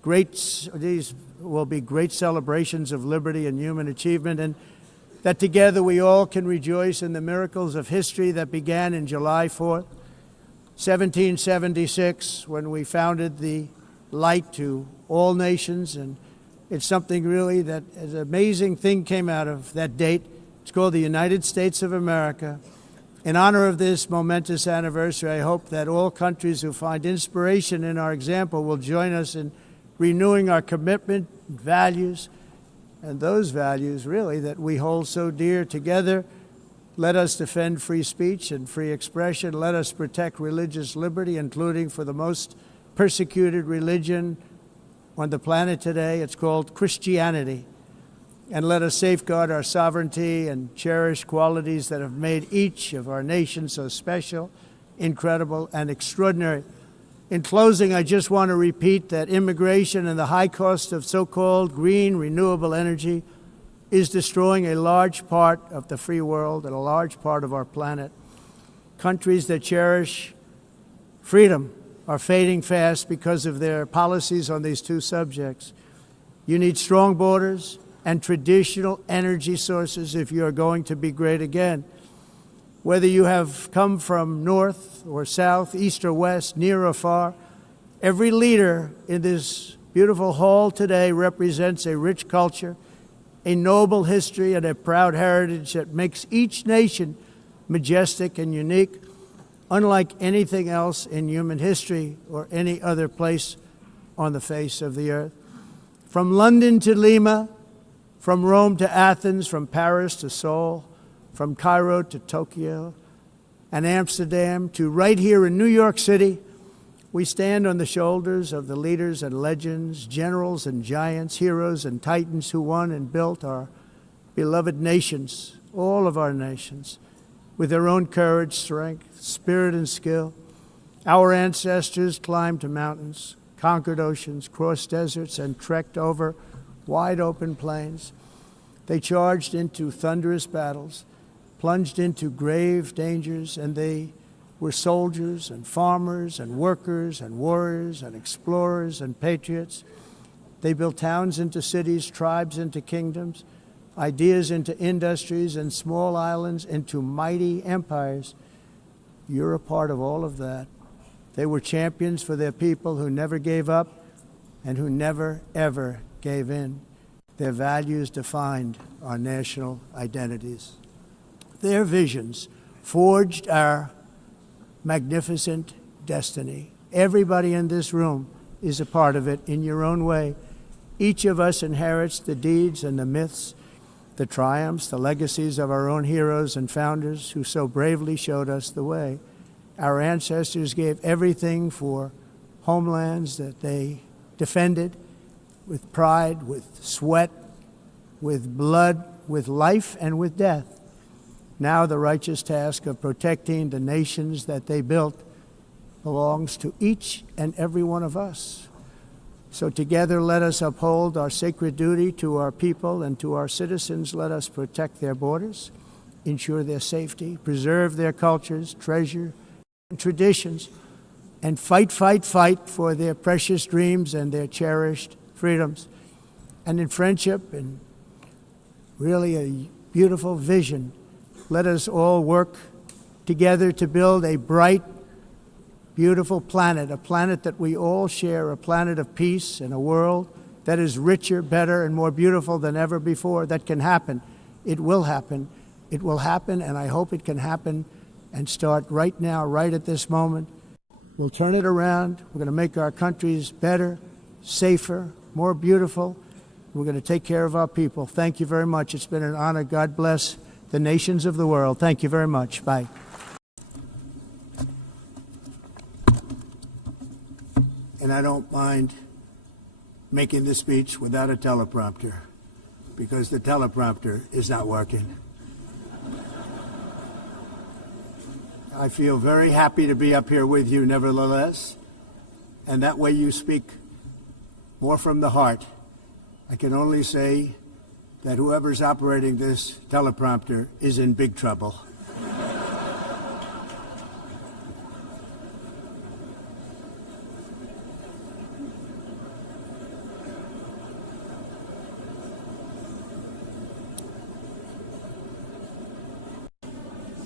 these will be great celebrations of liberty and human achievement, and that together we all can rejoice in the miracles of history that began in July 4th, 1776, when we founded the light to all nations. And it's something really that an amazing thing came out of that date. It's called the United States of America. In honor of this momentous anniversary, I hope that all countries who find inspiration in our example will join us in renewing our commitment, values, and those values really that we hold so dear. Together, let us defend free speech and free expression. Let us protect religious liberty, including for the most persecuted religion on the planet today. It's called Christianity. And let us safeguard our sovereignty and cherish qualities that have made each of our nations so special, incredible, and extraordinary. In closing, I just want to repeat that immigration and the high cost of so-called green renewable energy is destroying a large part of the free world and a large part of our planet. Countries that cherish freedom are fading fast because of their policies on these two subjects. You need strong borders and traditional energy sources if you are going to be great again. Whether you have come from north or south, east or west, near or far, every leader in this beautiful hall today represents a rich culture, a noble history, and a proud heritage that makes each nation majestic and unique, unlike anything else in human history or any other place on the face of the earth. From London to Lima, from Rome to Athens, from Paris to Seoul, from Cairo to Tokyo and Amsterdam to right here in New York City, we stand on the shoulders of the leaders and legends, generals and giants, heroes and titans who won and built our beloved nations, all of our nations, with their own courage, strength, spirit, and skill. Our ancestors climbed to mountains, conquered oceans, crossed deserts, and trekked over wide open plains. They charged into thunderous battles, plunged into grave dangers, and they were soldiers and farmers and workers and warriors and explorers and patriots. They built towns into cities, tribes into kingdoms, ideas into industries, and small islands into mighty empires. You're a part of all of that. They were champions for their people who never gave up and who never, ever gave in. Their values defined our national identities. Their visions forged our magnificent destiny. Everybody in this room is a part of it in your own way. Each of us inherits the deeds and the myths, the triumphs, the legacies of our own heroes and founders who so bravely showed us the way. Our ancestors gave everything for homelands that they defended with pride, with sweat, with blood, with life, and with death. Now the righteous task of protecting the nations that they built belongs to each and every one of us. So together let us uphold our sacred duty to our people and to our citizens. Let us protect their borders, ensure their safety, preserve their cultures, treasure and traditions, and fight for their precious dreams and their cherished freedoms. And in friendship and really a beautiful vision, let us all work together to build a bright, beautiful planet, a planet that we all share, a planet of peace and a world that is richer, better, and more beautiful than ever before. That can happen. It will happen. It will happen, and I hope it can happen and start right now, right at this moment. We'll turn it around. We're going to make our countries better, safer, more beautiful. We're going to take care of our people. Thank you very much. It's been an honor. God bless the nations of the world. Thank you very much. Bye. And I don't mind making this speech without a teleprompter, because the teleprompter is not working. I feel very happy to be up here with you nevertheless, and that way you speak more from the heart. I can only say that whoever's operating this teleprompter is in big trouble.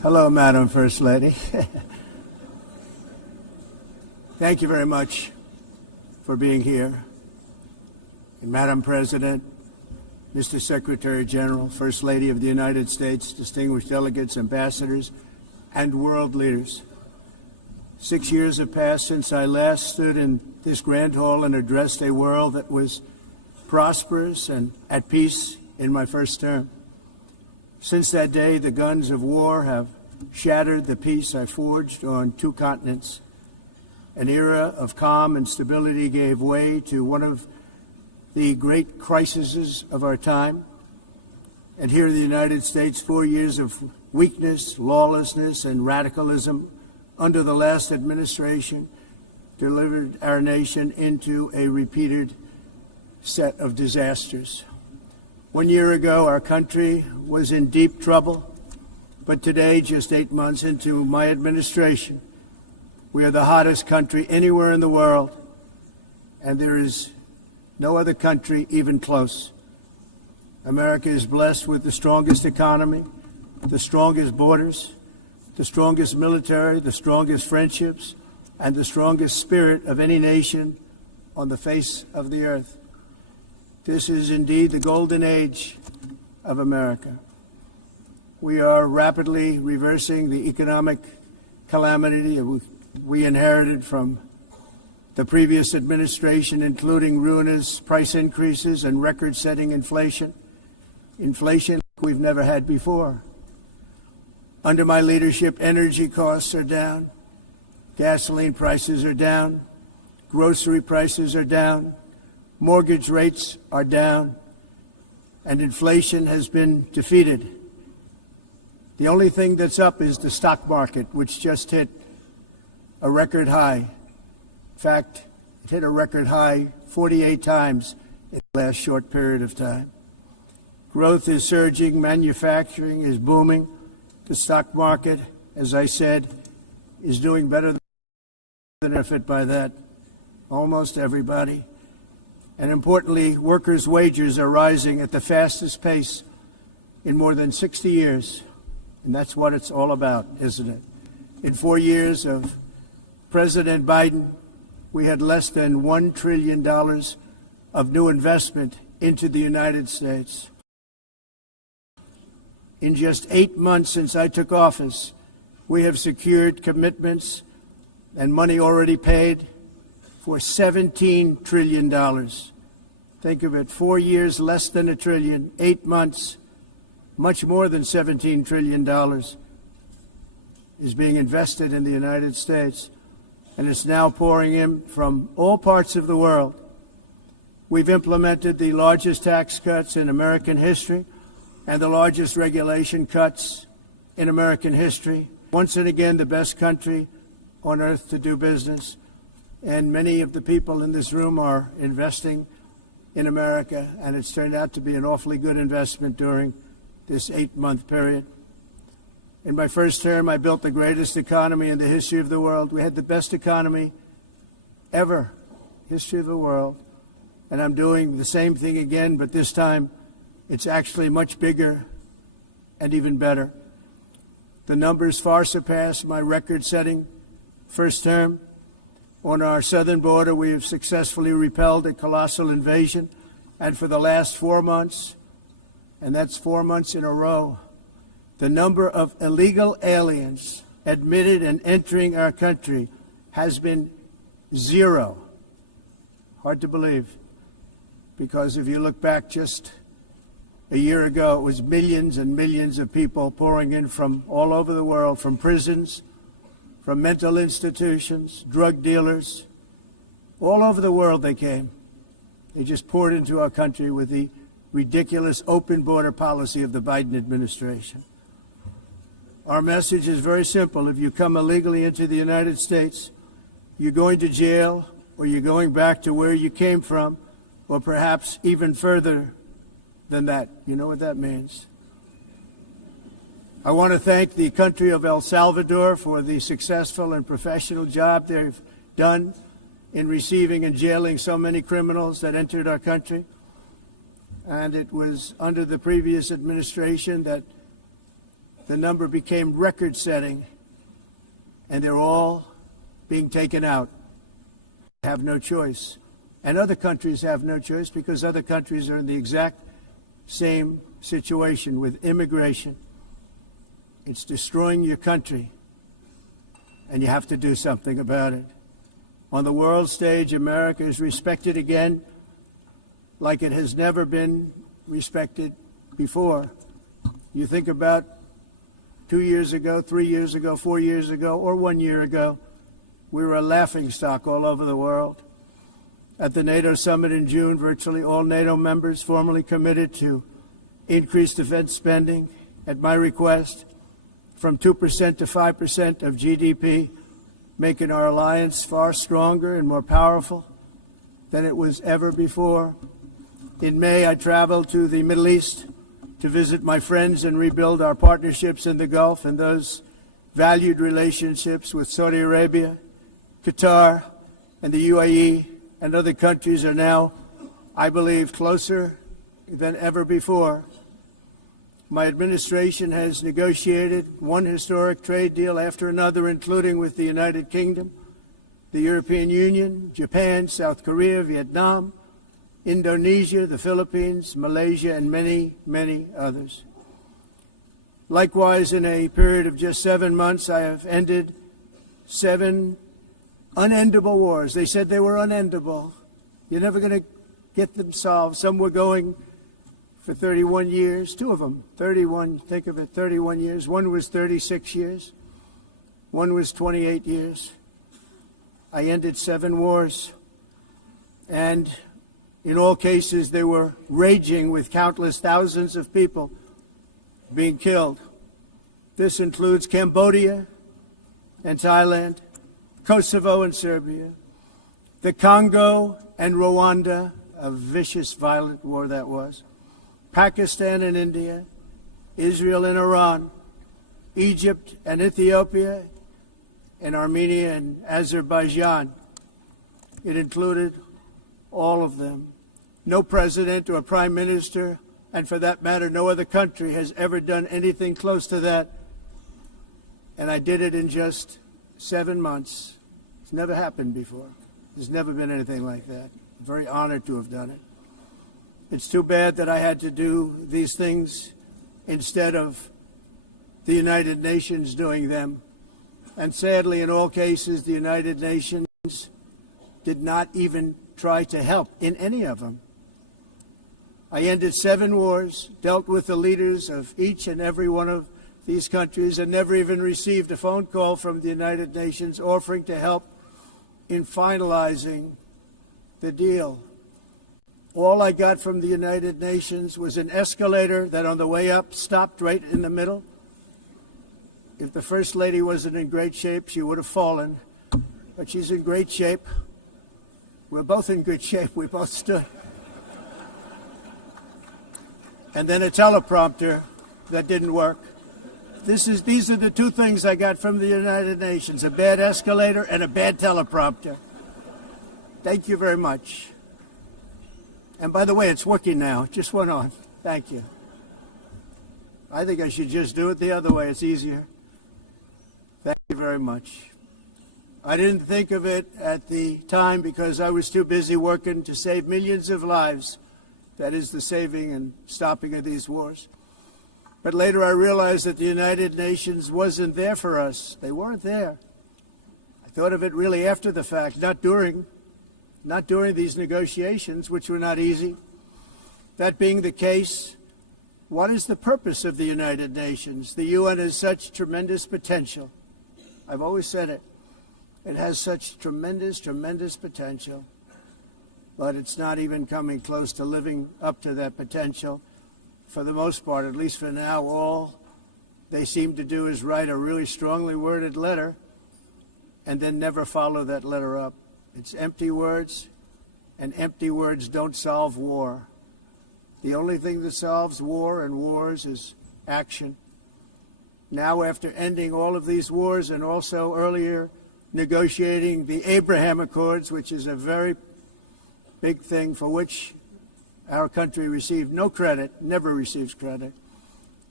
Hello, Madam First Lady. Thank you very much for being here. And Madam President, Mr. Secretary General, First Lady of the United States, distinguished delegates, ambassadors, and world leaders. 6 years have passed since I last stood in this grand hall and addressed a world that was prosperous and at peace in my first term. Since that day, the guns of war have shattered the peace I forged on 2 continents. An era of calm and stability gave way to one of the great crises of our time. And here in the United States, 4 years of weakness, lawlessness, and radicalism under the last administration delivered our nation into a repeated set of disasters. 1 year ago, our country was in deep trouble, but today, just 8 months into my administration, we are the hottest country anywhere in the world, and there is no other country even close. America is blessed with the strongest economy, the strongest borders, the strongest military, the strongest friendships, and the strongest spirit of any nation on the face of the earth. This is indeed the golden age of America. We are rapidly reversing the economic calamity we inherited from the previous administration, including ruinous price increases and record-setting inflation we've never had before. Under my leadership, energy costs are down, gasoline prices are down, grocery prices are down, mortgage rates are down, and inflation has been defeated. The only thing that's up is the stock market, which just hit a record high. In fact, it hit a record high 48 times in the last short period of time. Growth is surging, manufacturing is booming. The stock market, as I said, is doing better than benefit by that. Almost everybody. And importantly, workers' wages are rising at the fastest pace in more than 60 years. And that's what it's all about, isn't it? In 4 years of President Biden, we had less than $1 trillion of new investment into the United States. In just 8 months since I took office, we have secured commitments and money already paid for $17 trillion. Think of it, 4 years, less than $1 trillion, 8 months, much more than $17 trillion is being invested in the United States, and it's now pouring in from all parts of the world. We've implemented the largest tax cuts in American history and the largest regulation cuts in American history. Once and again, the best country on earth to do business, and many of the people in this room are investing in America, and it's turned out to be an awfully good investment during this 8-month period. In my first term, I built the greatest economy in the history of the world. We had the best economy ever, history of the world. And I'm doing the same thing again, but this time it's actually much bigger and even better. The numbers far surpass my record-setting first term. On our southern border, we have successfully repelled a colossal invasion. And for the last 4 months, and that's 4 months in a row, the number of illegal aliens admitted and entering our country has been 0. Hard to believe, because if you look back just a year ago, it was millions and millions of people pouring in from all over the world, from prisons, from mental institutions, drug dealers. All over the world they came. They just poured into our country with the ridiculous open border policy of the Biden administration. Our message is very simple. If you come illegally into the United States, you're going to jail, or you're going back to where you came from, or perhaps even further than that. You know what that means. I want to thank the country of El Salvador for the successful and professional job they've done in receiving and jailing so many criminals that entered our country. And it was under the previous administration that the number became record-setting, and they're all being taken out. Have no choice. And other countries have no choice because other countries are in the exact same situation with immigration. It's destroying your country, and you have to do something about it. On the world stage, America is respected again like it has never been respected before. You think about 2 years ago, 3 years ago, 4 years ago, or 1 year ago, we were a laughingstock all over the world. At the NATO summit in June, virtually all NATO members formally committed to increase defense spending at my request from 2% to 5% of GDP, making our alliance far stronger and more powerful than it was ever before. In May, I traveled to the Middle East to visit my friends and rebuild our partnerships in the Gulf and those valued relationships with Saudi Arabia, Qatar, and the UAE and other countries are now, I believe, closer than ever before. My administration has negotiated one historic trade deal after another, including with the United Kingdom, the European Union, Japan, South Korea, Vietnam, Indonesia, the Philippines, Malaysia, and many, many others. Likewise, in a period of just 7 months, I have ended 7 unendable wars. They said they were unendable. You're never going to get them solved. Some were going for 31 years, 2 of them, 31, think of it, 31 years. One was 36 years. One was 28 years. I ended 7 wars. And in all cases, they were raging with countless thousands of people being killed. This includes Cambodia and Thailand, Kosovo and Serbia, the Congo and Rwanda, a vicious, violent war that was, Pakistan and India, Israel and Iran, Egypt and Ethiopia, and Armenia and Azerbaijan. It included all of them. No president or prime minister, and for that matter, no other country has ever done anything close to that. And I did it in just 7 months. It's never happened before. There's never been anything like that. I'm very honored to have done it. It's too bad that I had to do these things instead of the United Nations doing them. And sadly, in all cases, the United Nations did not even try to help in any of them. I ended 7 wars, dealt with the leaders of each and every one of these countries, and never even received a phone call from the United Nations offering to help in finalizing the deal. All I got from the United Nations was an escalator that on the way up stopped right in the middle. If the First Lady wasn't in great shape, she would have fallen. But she's in great shape. We're both in good shape. We both stood. And then a teleprompter that didn't work. These are the 2 things I got from the United Nations, a bad escalator and a bad teleprompter. Thank you very much. And by the way, it's working now. It just went on. Thank you. I think I should just do it the other way. It's easier. Thank you very much. I didn't think of it at the time because I was too busy working to save millions of lives. That is the saving and stopping of these wars. But later I realized that the United Nations wasn't there for us. They weren't there. I thought of it really after the fact, not during these negotiations, which were not easy. That being the case, what is the purpose of the United Nations? The UN has such tremendous potential. I've always said it. It has such tremendous, tremendous potential, but it's not even coming close to living up to that potential. For the most part, at least for now, all they seem to do is write a really strongly worded letter and then never follow that letter up. It's empty words, and empty words don't solve war. The only thing that solves war and wars is action. Now, after ending all of these wars and also earlier negotiating the Abraham Accords, which is a very big thing for which our country received no credit, never receives credit,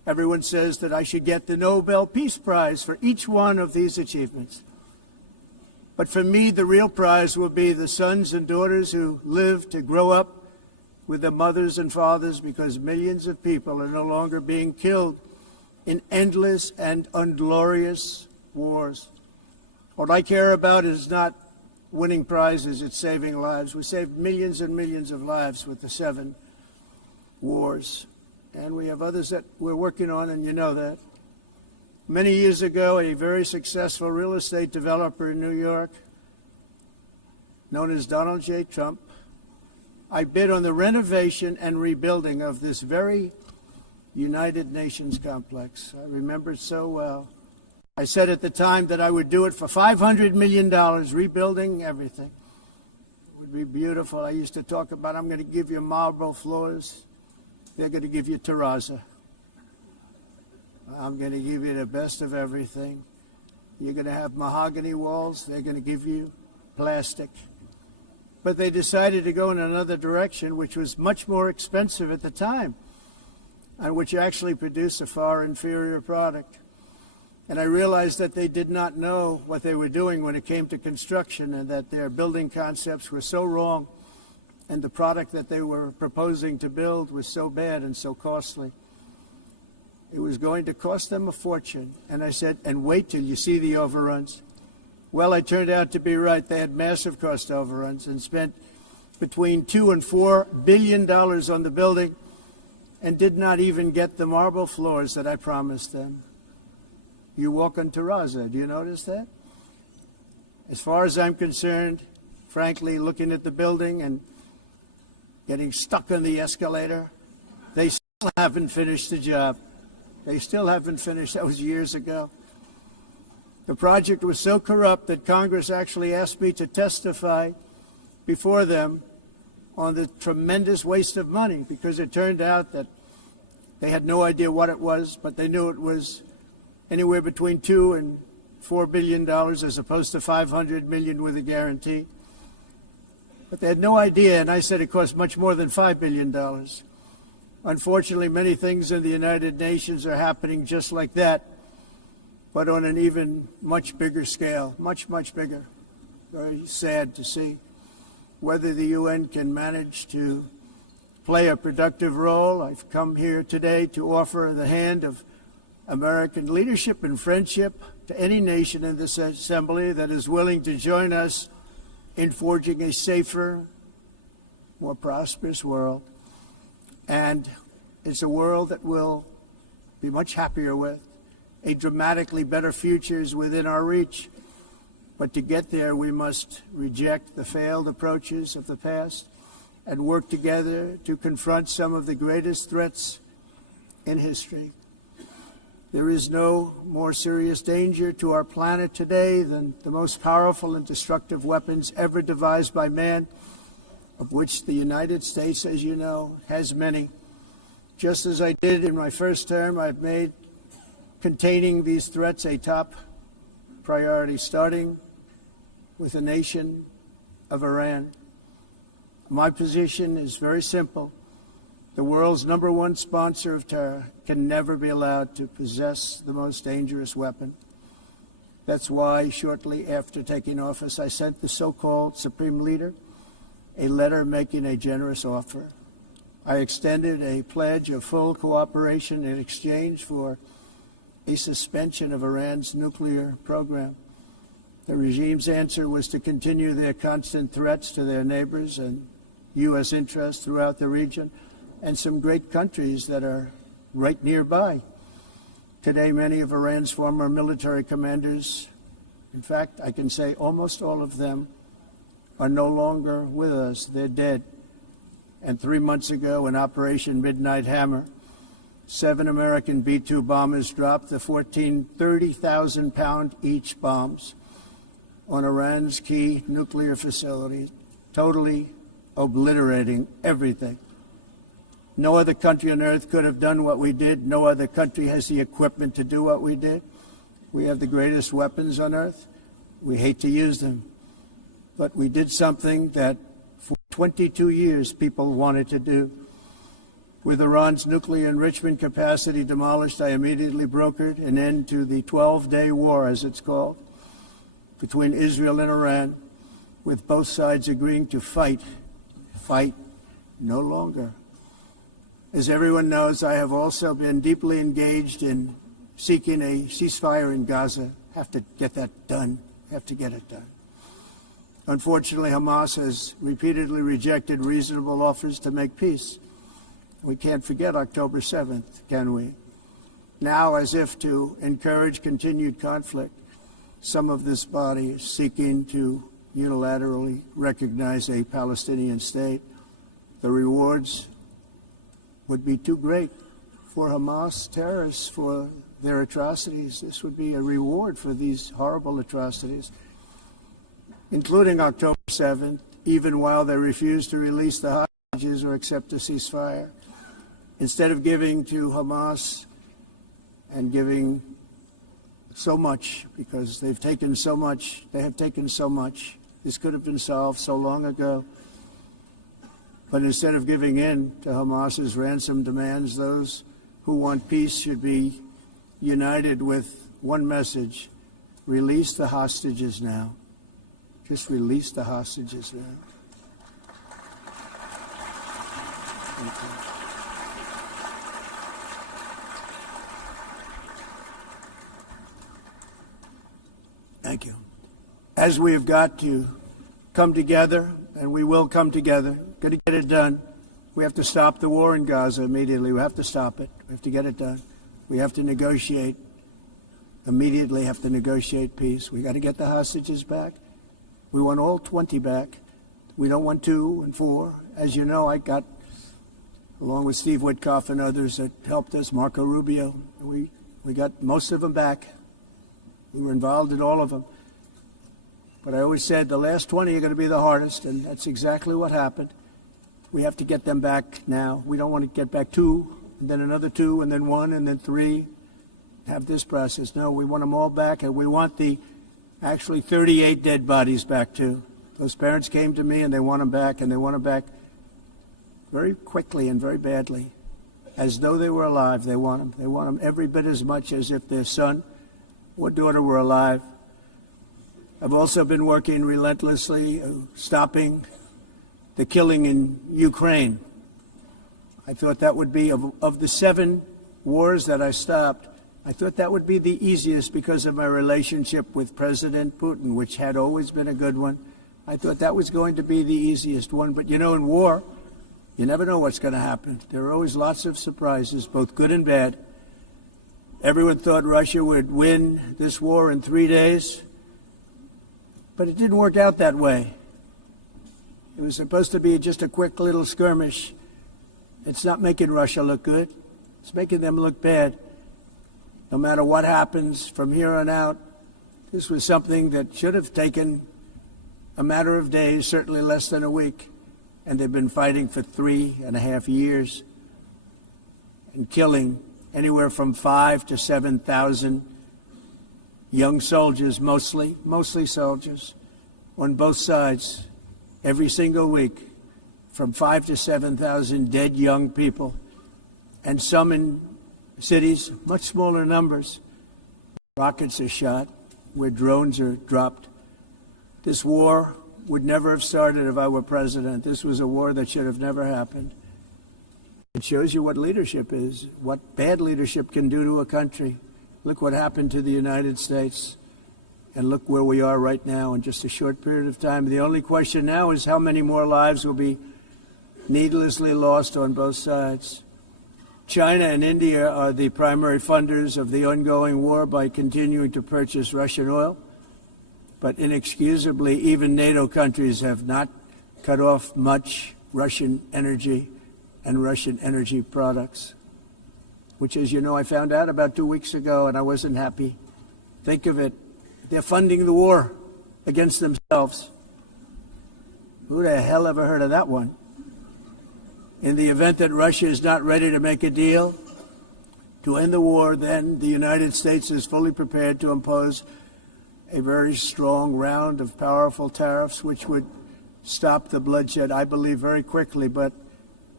Everyone says that I should get the Nobel Peace Prize for each one of these achievements. But for me, the real prize will be the sons and daughters who live to grow up with their mothers and fathers, because millions of people are no longer being killed in endless and unglorious wars. What I care about is not winning prizes, it's saving lives. We saved millions and millions of lives with the 7 wars. And we have others that we're working on, and you know that. Many years ago, a very successful real estate developer in New York, known as Donald J. Trump, I bid on the renovation and rebuilding of this very United Nations complex. I remember it so well. I said at the time that I would do it for $500 million, rebuilding everything. It would be beautiful. I used to talk about, I'm going to give you marble floors. They're going to give you terrazzo. I'm going to give you the best of everything. You're going to have mahogany walls. They're going to give you plastic. But they decided to go in another direction, which was much more expensive at the time, and which actually produced a far inferior product. And I realized that they did not know what they were doing when it came to construction, and that their building concepts were so wrong, and the product that they were proposing to build was so bad and so costly. It was going to cost them a fortune. And I said, and wait till you see the overruns. Well, I turned out to be right. They had massive cost overruns and spent between $2 and $4 billion on the building and did not even get the marble floors that I promised them. You walk on terrazzo. Do you notice that? As far as I'm concerned, frankly, looking at the building and getting stuck on the escalator, they still haven't finished the job. They still haven't finished. That was years ago. The project was so corrupt that Congress actually asked me to testify before them on the tremendous waste of money, because it turned out that they had no idea what it was, but they knew it was anywhere between $2 and $4 billion as opposed to $500 million with a guarantee. But they had no idea, and I said it cost much more than $5 billion. Unfortunately, many things in the United Nations are happening just like that, but on an even much bigger scale, much, much bigger. Very sad to see whether the UN can manage to play a productive role. I've come here today to offer the hand of American leadership and friendship to any nation in this assembly that is willing to join us in forging a safer, more prosperous world. And it's a world that we'll be much happier with. A dramatically better future is within our reach. But to get there, we must reject the failed approaches of the past and work together to confront some of the greatest threats in history. There is no more serious danger to our planet today than the most powerful and destructive weapons ever devised by man, of which the United States, as you know, has many. Just as I did in my first term, I've made containing these threats a top priority, starting with the nation of Iran. My position is very simple. The world's #1 sponsor of terror can never be allowed to possess the most dangerous weapon. That's why shortly after taking office, I sent the so-called Supreme Leader a letter making a generous offer. I extended a pledge of full cooperation in exchange for a suspension of Iran's nuclear program. The regime's answer was to continue their constant threats to their neighbors and U.S. interests throughout the region, and some great countries that are right nearby. Today, many of Iran's former military commanders, in fact, I can say almost all of them, are no longer with us. They're dead. And 3 months ago, in Operation Midnight Hammer, 7 American B-2 bombers dropped the 14 30,000-pound each bombs on Iran's key nuclear facilities, totally obliterating everything. No other country on earth could have done what we did. No other country has the equipment to do what we did. We have the greatest weapons on earth. We hate to use them. But we did something that for 22 years people wanted to do. With Iran's nuclear enrichment capacity demolished, I immediately brokered an end to the 12-day war, as it's called, between Israel and Iran, with both sides agreeing to fight no longer. As everyone knows, I have also been deeply engaged in seeking a ceasefire in Gaza. Have to get that done. Have to get it done. Unfortunately, Hamas has repeatedly rejected reasonable offers to make peace. We can't forget October 7th, can we? Now, as if to encourage continued conflict, some of this body is seeking to unilaterally recognize a Palestinian state. The rewards would be too great for Hamas terrorists for their atrocities. This would be a reward for these horrible atrocities, including October 7th, even while they refuse to release the hostages or accept a ceasefire. Instead of giving to Hamas and giving so much, because they've taken so much, this could have been solved so long ago. But instead of giving in to Hamas's ransom demands, those who want peace should be united with one message: release the hostages now. Just release the hostages now. Thank you. Thank you. As we have got to come together, and we will come together, got to get it done. We have to stop the war in Gaza immediately. We have to stop it. We have to get it done. We have to negotiate, immediately have to negotiate peace. We got to get the hostages back. We want all 20 back. We don't want 2 and 4. As you know, I got, along with Steve Witkoff and others that helped us, Marco Rubio, we got most of them back. We were involved in all of them. But I always said the last 20 are going to be the hardest, and that's exactly what happened. We have to get them back now. We don't want to get back 2, and then another 2, and then 1, and then 3. Have this process. No, we want them all back, and we want the actually 38 dead bodies back too. Those parents came to me, and they want them back, and they want them back very quickly and very badly, as though they were alive. They want them. They want them every bit as much as if their son or daughter were alive. I've also been working relentlessly, stopping the killing in Ukraine. I thought that would be, of the 7 wars that I stopped, I thought that would be the easiest because of my relationship with President Putin, which had always been a good one. I thought that was going to be the easiest one. But, you know, in war, you never know what's going to happen. There are always lots of surprises, both good and bad. Everyone thought Russia would win this war in 3 days. But it didn't work out that way. It was supposed to be just a quick little skirmish. It's not making Russia look good. It's making them look bad. No matter what happens from here on out, this was something that should have taken a matter of days, certainly less than a week. And they've been fighting for 3.5 years and killing anywhere from 5,000 to 7,000 young soldiers, mostly soldiers, on both sides, every single week, from 5,000 to 7,000 dead young people, and some in cities, much smaller numbers. Rockets are shot, where drones are dropped. This war would never have started if I were president. This was a war that should have never happened. It shows you what leadership is, what bad leadership can do to a country. Look what happened to the United States, and look where we are right now in just a short period of time. The only question now is how many more lives will be needlessly lost on both sides. China and India are the primary funders of the ongoing war by continuing to purchase Russian oil. But inexcusably, even NATO countries have not cut off much Russian energy and Russian energy products, which, as you know, I found out about 2 weeks ago, and I wasn't happy. Think of it. They're funding the war against themselves. Who the hell ever heard of that one? In the event that Russia is not ready to make a deal to end the war, then the United States is fully prepared to impose a very strong round of powerful tariffs, which would stop the bloodshed, I believe, very quickly. But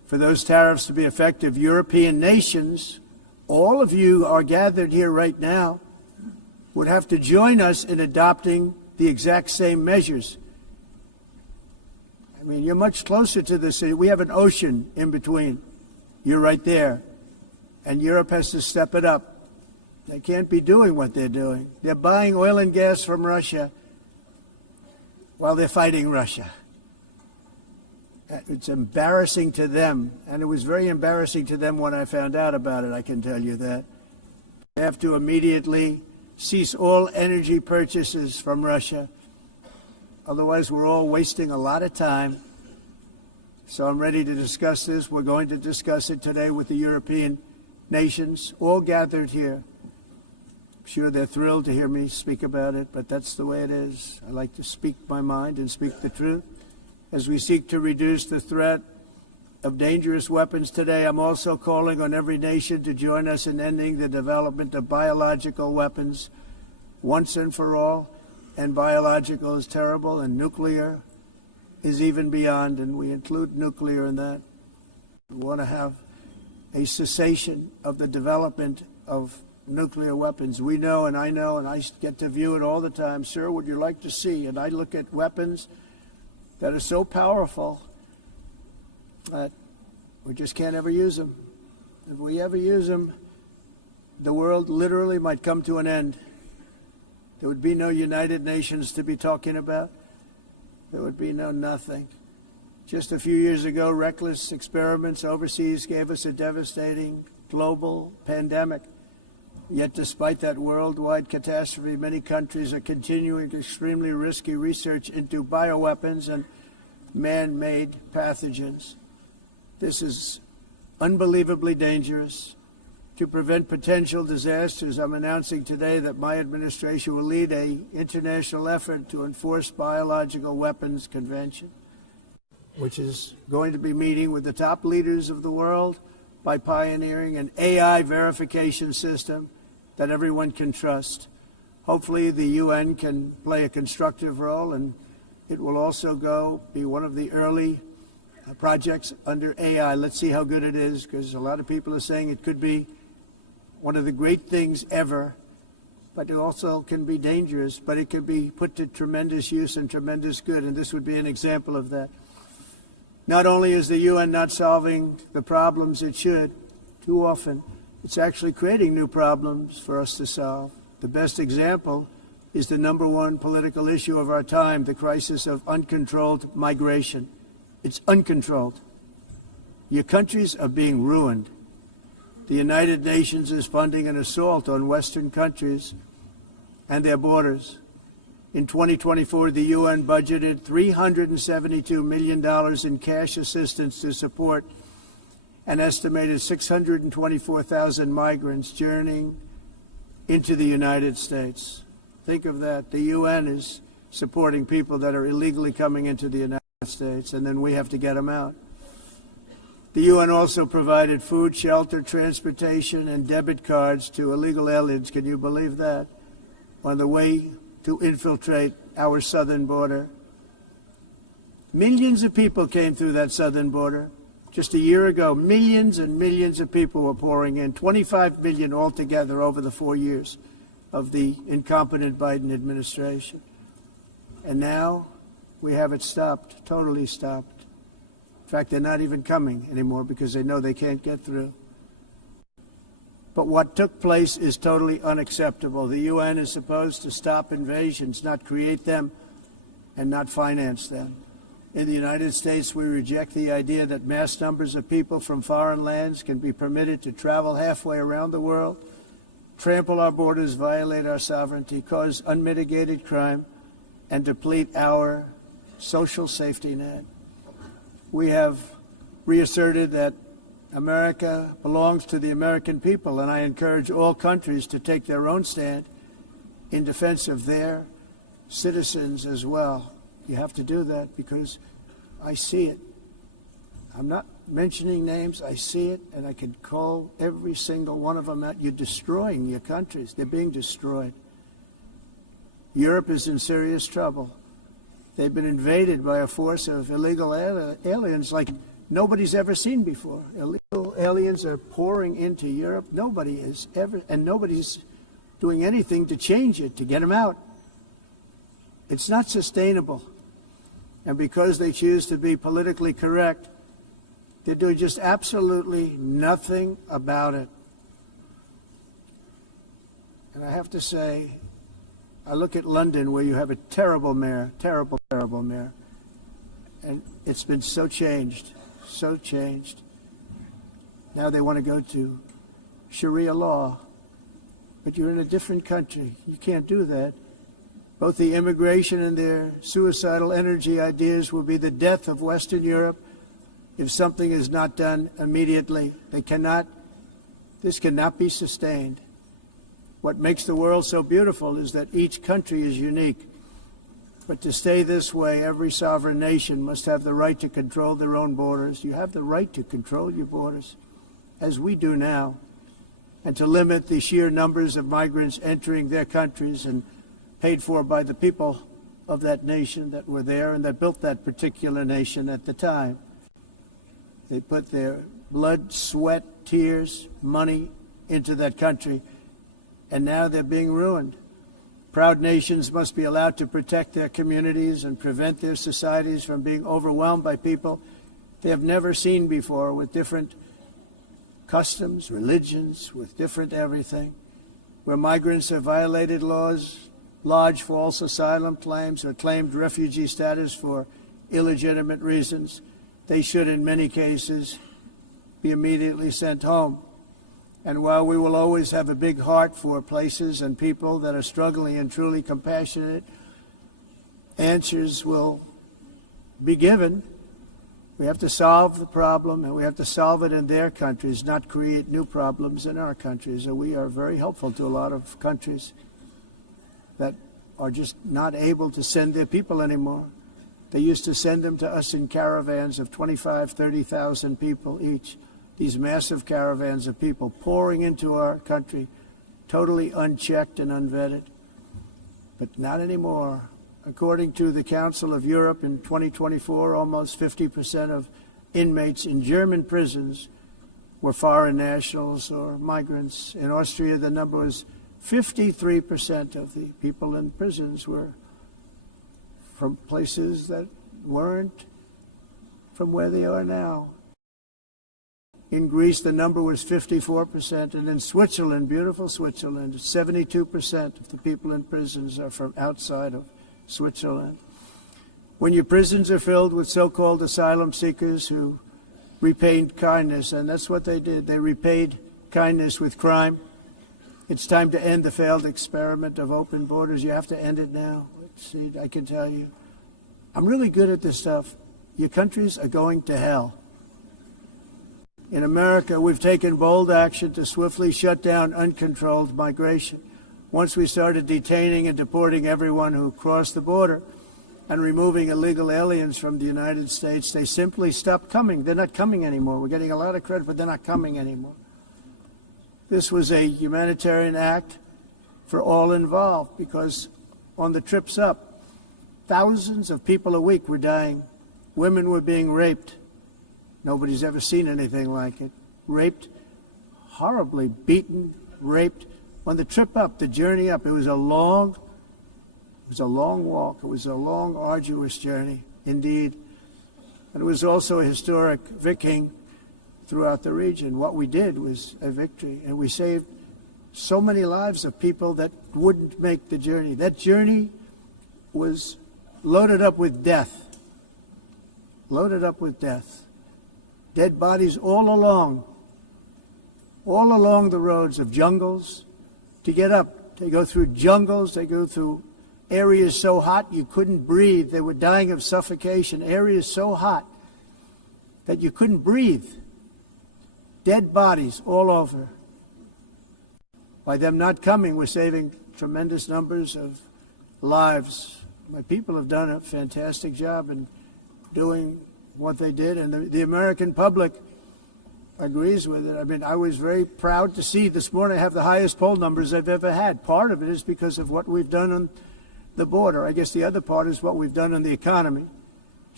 For those tariffs to be effective, European nations, all of you are gathered here right now, would have to join us in adopting the exact same measures. I mean, you're much closer to the city. We have an ocean in between. You're right there. And Europe has to step it up. They can't be doing what they're doing. They're buying oil and gas from Russia while they're fighting Russia. It's embarrassing to them, and it was very embarrassing to them when I found out about it, I can tell you that. They have to immediately cease all energy purchases from Russia. Otherwise, we're all wasting a lot of time. So I'm ready to discuss this. We're going to discuss it today with the European nations, all gathered here. I'm sure they're thrilled to hear me speak about it, but that's the way it is. I like to speak my mind and speak the truth. As we seek to reduce the threat of dangerous weapons today, I'm also calling on every nation to join us in ending the development of biological weapons once and for all. And biological is terrible, and nuclear is even beyond, and we include nuclear in that. We want to have a cessation of the development of nuclear weapons. We know, and I get to view it all the time. Sir, would you like to see? And I look at weapons that are so powerful that we just can't ever use them. If we ever use them, the world literally might come to an end. There would be no United Nations to be talking about. There would be no nothing. Just a few years ago, reckless experiments overseas gave us a devastating global pandemic. Yet despite that worldwide catastrophe, many countries are continuing extremely risky research into bioweapons and man-made pathogens. This is unbelievably dangerous. To prevent potential disasters, I'm announcing today that my administration will lead an international effort to enforce biological weapons convention, which is going to be meeting with the top leaders of the world by pioneering an AI verification system that everyone can trust. Hopefully the UN can play a constructive role, and it will also be one of the early projects under AI. Let's see how good it is, because a lot of people are saying it could be one of the great things ever, but it also can be dangerous, but it could be put to tremendous use and tremendous good, and this would be an example of that. Not only is the UN not solving the problems it should, too often, it's actually creating new problems for us to solve. The best example is the number one political issue of our time, the crisis of uncontrolled migration. It's uncontrolled. Your countries are being ruined. The United Nations is funding an assault on Western countries and their borders. In 2024, the UN budgeted $372 million in cash assistance to support an estimated 624,000 migrants journeying into the United States. Think of that. The UN is supporting people that are illegally coming into the United States, and then we have to get them out. The UN also provided food, shelter, transportation, and debit cards to illegal aliens. Can you believe that? On the way to infiltrate our southern border. Millions of people came through that southern border. Just a year ago, millions and millions of people were pouring in, 25 million altogether over the 4 years of the incompetent Biden administration. And now we have it stopped, totally stopped. In fact, they're not even coming anymore because they know they can't get through. But what took place is totally unacceptable. The UN is supposed to stop invasions, not create them and not finance them. In the United States, we reject the idea that mass numbers of people from foreign lands can be permitted to travel halfway around the world, trample our borders, violate our sovereignty, cause unmitigated crime, and deplete our social safety net. We have reasserted that America belongs to the American people, and I encourage all countries to take their own stand in defense of their citizens as well. You have to do that because I see it. I'm not mentioning names. I see it, and I can call every single one of them out. You're destroying your countries. They're being destroyed. Europe is in serious trouble. They've been invaded by a force of illegal aliens like nobody's ever seen before. Illegal aliens are pouring into Europe. Nobody is ever, and nobody's doing anything to change it, to get them out. It's not sustainable. And because they choose to be politically correct, they're doing just absolutely nothing about it. And I have to say, I look at London, where you have a terrible mayor, terrible mayor, and it's been so changed. Now they want to go to Sharia law, but you're in a different country. You can't do that. Both the immigration and their suicidal energy ideas will be the death of Western Europe if something is not done immediately. This cannot be sustained. What makes the world so beautiful is that each country is unique. But to stay this way, every sovereign nation must have the right to control their own borders. You have the right to control your borders, as we do now, and to limit the sheer numbers of migrants entering their countries and paid for by the people of that nation that were there and that built that particular nation at the time. They put their blood, sweat, tears, money into that country, and now they're being ruined. Proud nations must be allowed to protect their communities and prevent their societies from being overwhelmed by people they have never seen before, with different customs, religions, with different everything. Where migrants have violated laws, lodged false asylum claims, or claimed refugee status for illegitimate reasons, they should, in many cases, be immediately sent home. And while we will always have a big heart for places and people that are struggling and truly compassionate, answers will be given. We have to solve the problem, and we have to solve it in their countries, not create new problems in our countries. And we are very helpful to a lot of countries that are just not able to send their people anymore. They used to send them to us in caravans of 25,000, 30,000 people each. These massive caravans of people pouring into our country, totally unchecked and unvetted. But not anymore. According to the Council of Europe, in 2024, almost 50% of inmates in German prisons were foreign nationals or migrants. In Austria, the number was 53% of the people in prisons were from places that weren't from where they are now. In Greece, the number was 54%, and in Switzerland, beautiful Switzerland, 72% of the people in prisons are from outside of Switzerland. When your prisons are filled with so-called asylum seekers who repaid kindness, and that's what they did, they repaid kindness with crime, it's time to end the failed experiment of open borders. You have to end it now. Let's see, I can tell you. I'm really good at this stuff. Your countries are going to hell. In America, we've taken bold action to swiftly shut down uncontrolled migration. Once we started detaining and deporting everyone who crossed the border and removing illegal aliens from the United States, they simply stopped coming. They're not coming anymore. We're getting a lot of credit, but they're not coming anymore. This was a humanitarian act for all involved, because on the trips up, thousands of people a week were dying. Women were being raped. Nobody's ever seen anything like it. Raped, horribly beaten, raped. On the trip up, the journey up, it was a long walk. It was a long, arduous journey, indeed. And it was also a historic victory throughout the region. What we did was a victory, and we saved so many lives of people that wouldn't make the journey. That journey was loaded up with death. Loaded up with death. Dead bodies all along the roads of jungles to get up. They go through jungles, they go through areas so hot you couldn't breathe. They were dying of suffocation, areas so hot that you couldn't breathe. Dead bodies all over. By them not coming, we're saving tremendous numbers of lives. My people have done a fantastic job in doing what they did, and the American public agrees with it. I mean, I was very proud to see this morning I have the highest poll numbers I've ever had. Part of it is because of what we've done on the border. I guess the other part is what we've done on the economy.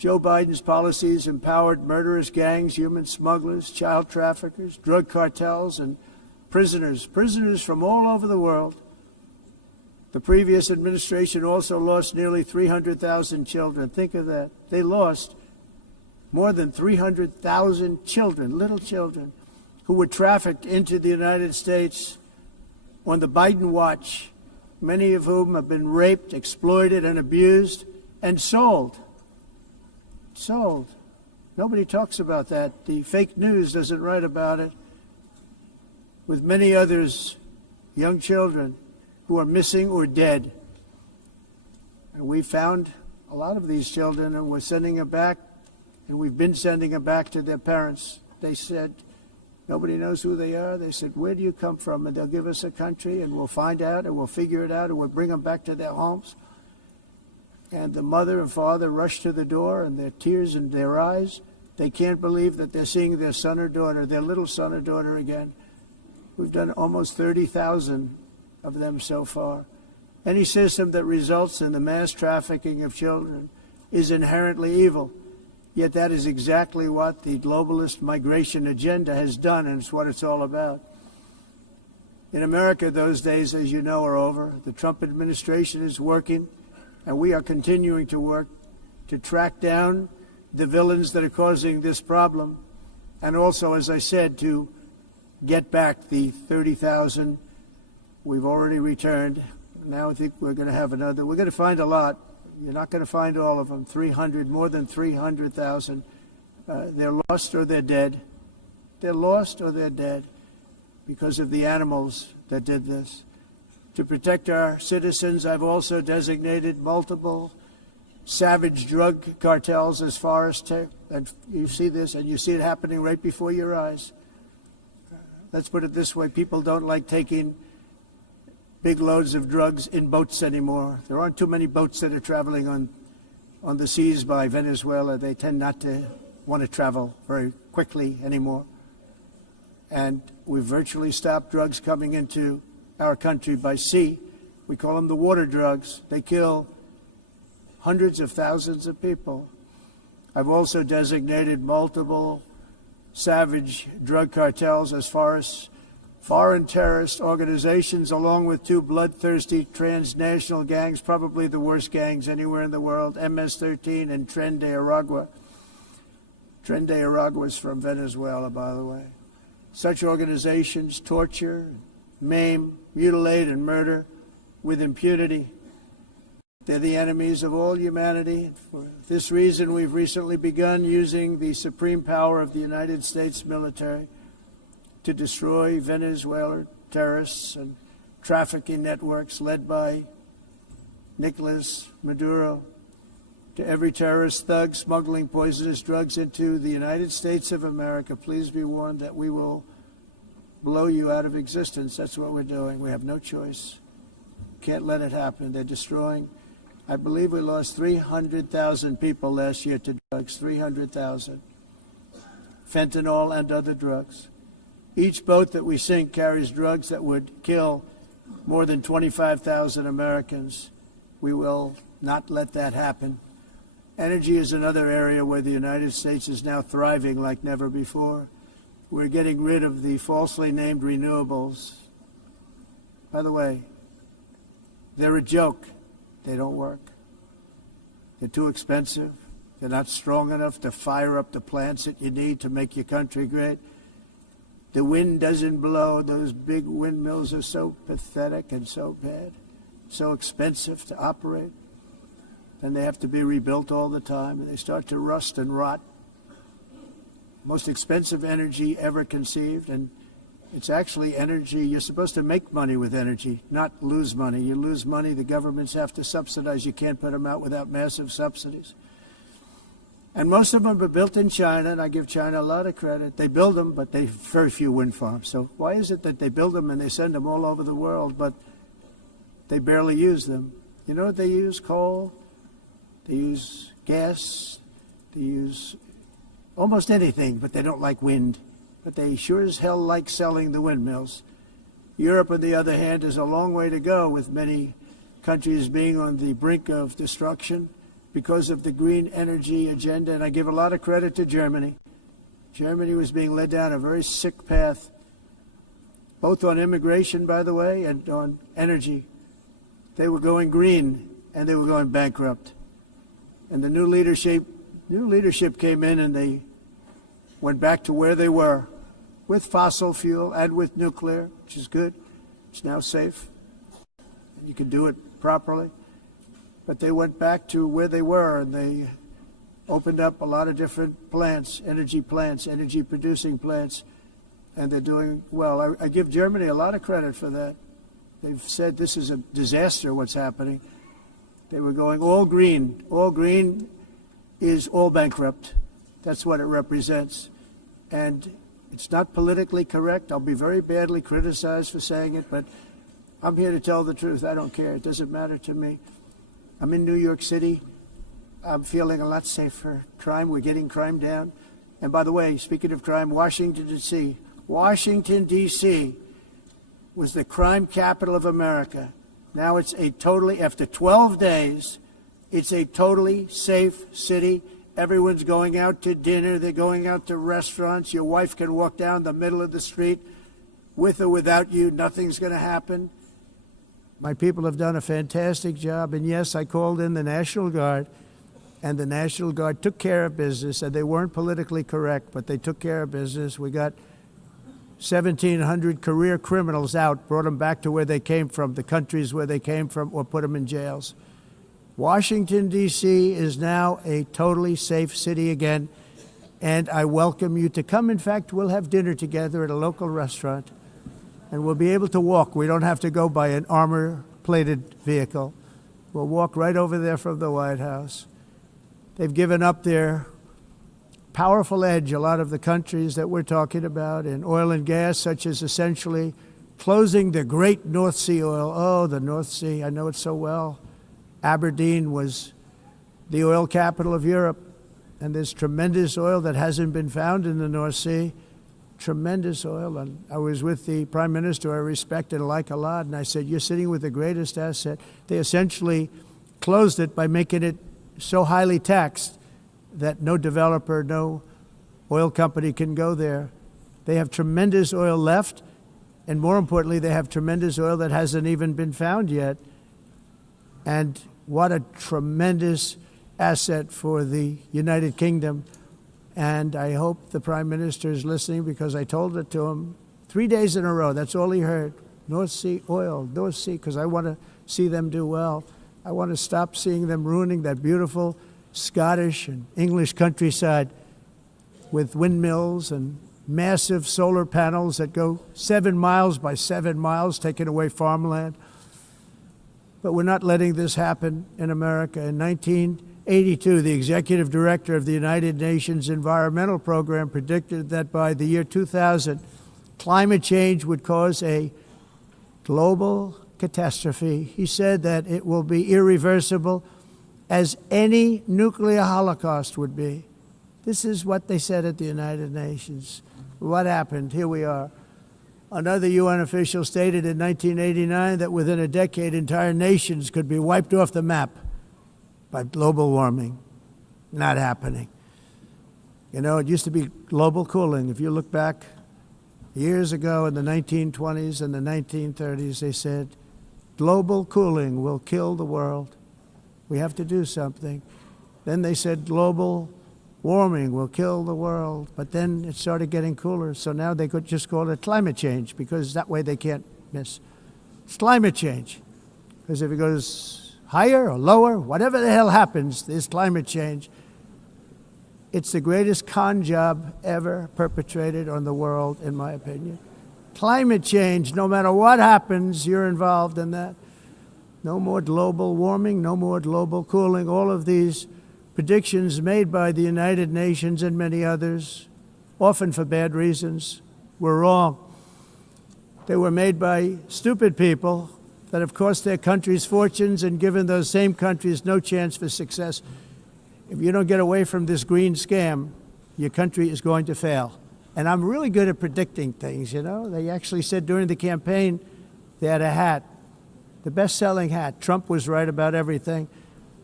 Joe Biden's policies empowered murderous gangs, human smugglers, child traffickers, drug cartels, and prisoners from all over the world. The previous administration also lost nearly 300,000 children. Think of that. They lost more than 300,000 children, little children, who were trafficked into the United States on the Biden watch, many of whom have been raped, exploited, and abused, and sold. Sold. Nobody talks about that. The fake news doesn't write about it. With many others, young children who are missing or dead. And we found a lot of these children, and we're sending them back, and we've been sending them back to their parents. They said, nobody knows who they are. They said, where do you come from? And they'll give us a country, and we'll find out, and we'll figure it out, and we'll bring them back to their homes. And the mother and father rush to the door, and their tears in their eyes. They can't believe that they're seeing their son or daughter, their little son or daughter again. We've done almost 30,000 of them so far. Any system that results in the mass trafficking of children is inherently evil. Yet that is exactly what the globalist migration agenda has done, and it's what it's all about. In America, those days, as you know, are over. The Trump administration is working, and we are continuing to work to track down the villains that are causing this problem, and also, as I said, to get back the 30,000 we've already returned. Now I think we're going to have another. We're going to find a lot. You're not going to find all of them. 300, more than 300,000. They're lost or they're dead. They're lost or they're dead because of the animals that did this. To protect our citizens, I've also designated multiple savage drug cartels as far as and you see this, and you see it happening right before your eyes. Let's put it this way. People don't like taking big loads of drugs in boats anymore. There aren't too many boats that are traveling on the seas by Venezuela. They tend not to want to travel very quickly anymore. And we've virtually stopped drugs coming into our country by sea. We call them the water drugs. They kill hundreds of thousands of people. I've also designated multiple savage drug cartels as far as foreign terrorist organizations, along with two bloodthirsty transnational gangs, probably the worst gangs anywhere in the world, MS-13 and Tren de Aragua. Tren de Aragua is from Venezuela, by the way. Such organizations torture, maim, mutilate, and murder with impunity. They're the enemies of all humanity. For this reason, we've recently begun using the supreme power of the United States military to destroy Venezuelan terrorists and trafficking networks led by Nicolas Maduro. To every terrorist thug smuggling poisonous drugs into the United States of America, please be warned that we will blow you out of existence. That's what we're doing. We have no choice. Can't let it happen. They're destroying. I believe we lost 300,000 people last year to drugs, 300,000. Fentanyl and other drugs. Each boat that we sink carries drugs that would kill more than 25,000 Americans. We will not let that happen. Energy is another area where the United States is now thriving like never before. We're getting rid of the falsely named renewables. By the way, they're a joke. They don't work. They're too expensive. They're not strong enough to fire up the plants that you need to make your country great. The wind doesn't blow. Those big windmills are so pathetic and so bad, so expensive to operate. And they have to be rebuilt all the time, and they start to rust and rot. Most expensive energy ever conceived, and it's actually energy. You're supposed to make money with energy, not lose money. You lose money, the governments have to subsidize. You can't put them out without massive subsidies. And most of them are built in China, and I give China a lot of credit. They build them, but they have very few wind farms. So why is it that they build them and they send them all over the world, but they barely use them? You know what they use? Coal. They use gas. They use almost anything, but they don't like wind. But they sure as hell like selling the windmills. Europe, on the other hand, is a long way to go, with many countries being on the brink of destruction. because of the green energy agenda, and I give a lot of credit to Germany. Germany was being led down a very sick path, both on immigration, by the way, and on energy. They were going green, and they were going bankrupt. And the new leadership came in, and they went back to where they were, with fossil fuel and with nuclear, which is good. It's now safe, and you can do it properly. But they went back to where they were, and they opened up a lot of different plants, energy-producing plants, and they're doing well. I give Germany a lot of credit for that. They've said this is a disaster, what's happening. They were going all green. All green is all bankrupt. That's what it represents. And it's not politically correct. I'll be very badly criticized for saying it, but I'm here to tell the truth. I don't care. It doesn't matter to me. I'm in New York City. I'm feeling a lot safer. Crime, we're getting crime down. And by the way, speaking of crime, Washington, D.C. Washington, D.C. was the crime capital of America. Now it's after 12 days, it's a totally safe city. Everyone's going out to dinner. They're going out to restaurants. Your wife can walk down the middle of the street with or without you. Nothing's going to happen. My people have done a fantastic job. And yes, I called in the National Guard, and the National Guard took care of business, and they weren't politically correct, but they took care of business. We got 1,700 career criminals out, brought them back to where they came from, the countries where they came from, or put them in jails. Washington, D.C. is now a totally safe city again, and I welcome you to come. In fact, we'll have dinner together at a local restaurant, and we'll be able to walk. We don't have to go by an armor-plated vehicle. We'll walk right over there from the White House. They've given up their powerful edge, a lot of the countries that we're talking about, in oil and gas, such as essentially closing the great North Sea oil. Oh, the North Sea, I know it so well. Aberdeen was the oil capital of Europe, and there's tremendous oil that hasn't been found in the North Sea. Tremendous oil. And I was with the Prime Minister I respect and like a lot, and I said, you're sitting with the greatest asset. They essentially closed it by making it so highly taxed that no developer, no oil company can go there. They have tremendous oil left, and more importantly, they have tremendous oil that hasn't even been found yet. And what a tremendous asset for the United Kingdom. And I hope the Prime Minister is listening, because I told it to him 3 days in a row. That's all he heard. North Sea oil, North Sea, because I want to see them do well. I want to stop seeing them ruining that beautiful Scottish and English countryside with windmills and massive solar panels that go 7 miles by 7 miles, taking away farmland. But we're not letting this happen in America. In 1982, the executive director of the United Nations Environmental Program predicted that by the year 2000, climate change would cause a global catastrophe. He said that it will be irreversible, as any nuclear holocaust would be. This is what they said at the United Nations. What happened? Here we are. Another UN official stated in 1989 that within a decade, entire nations could be wiped off the map by global warming. Not happening. You know, it used to be global cooling. If you look back years ago in the 1920s and the 1930s, they said, global cooling will kill the world. We have to do something. Then they said global warming will kill the world. But then it started getting cooler. So now they could just call it climate change, because that way they can't miss. It's climate change. Because if it goes higher or lower, whatever the hell happens, there's climate change. It's the greatest con job ever perpetrated on the world, in my opinion. Climate change, no matter what happens, you're involved in that. No more global warming, no more global cooling. All of these predictions made by the United Nations and many others, often for bad reasons, were wrong. They were made by stupid people that have cost their countries fortunes and given those same countries no chance for success. If you don't get away from this green scam, your country is going to fail. And I'm really good at predicting things, you know. They actually said during the campaign, they had a hat, the best-selling hat. Trump was right about everything.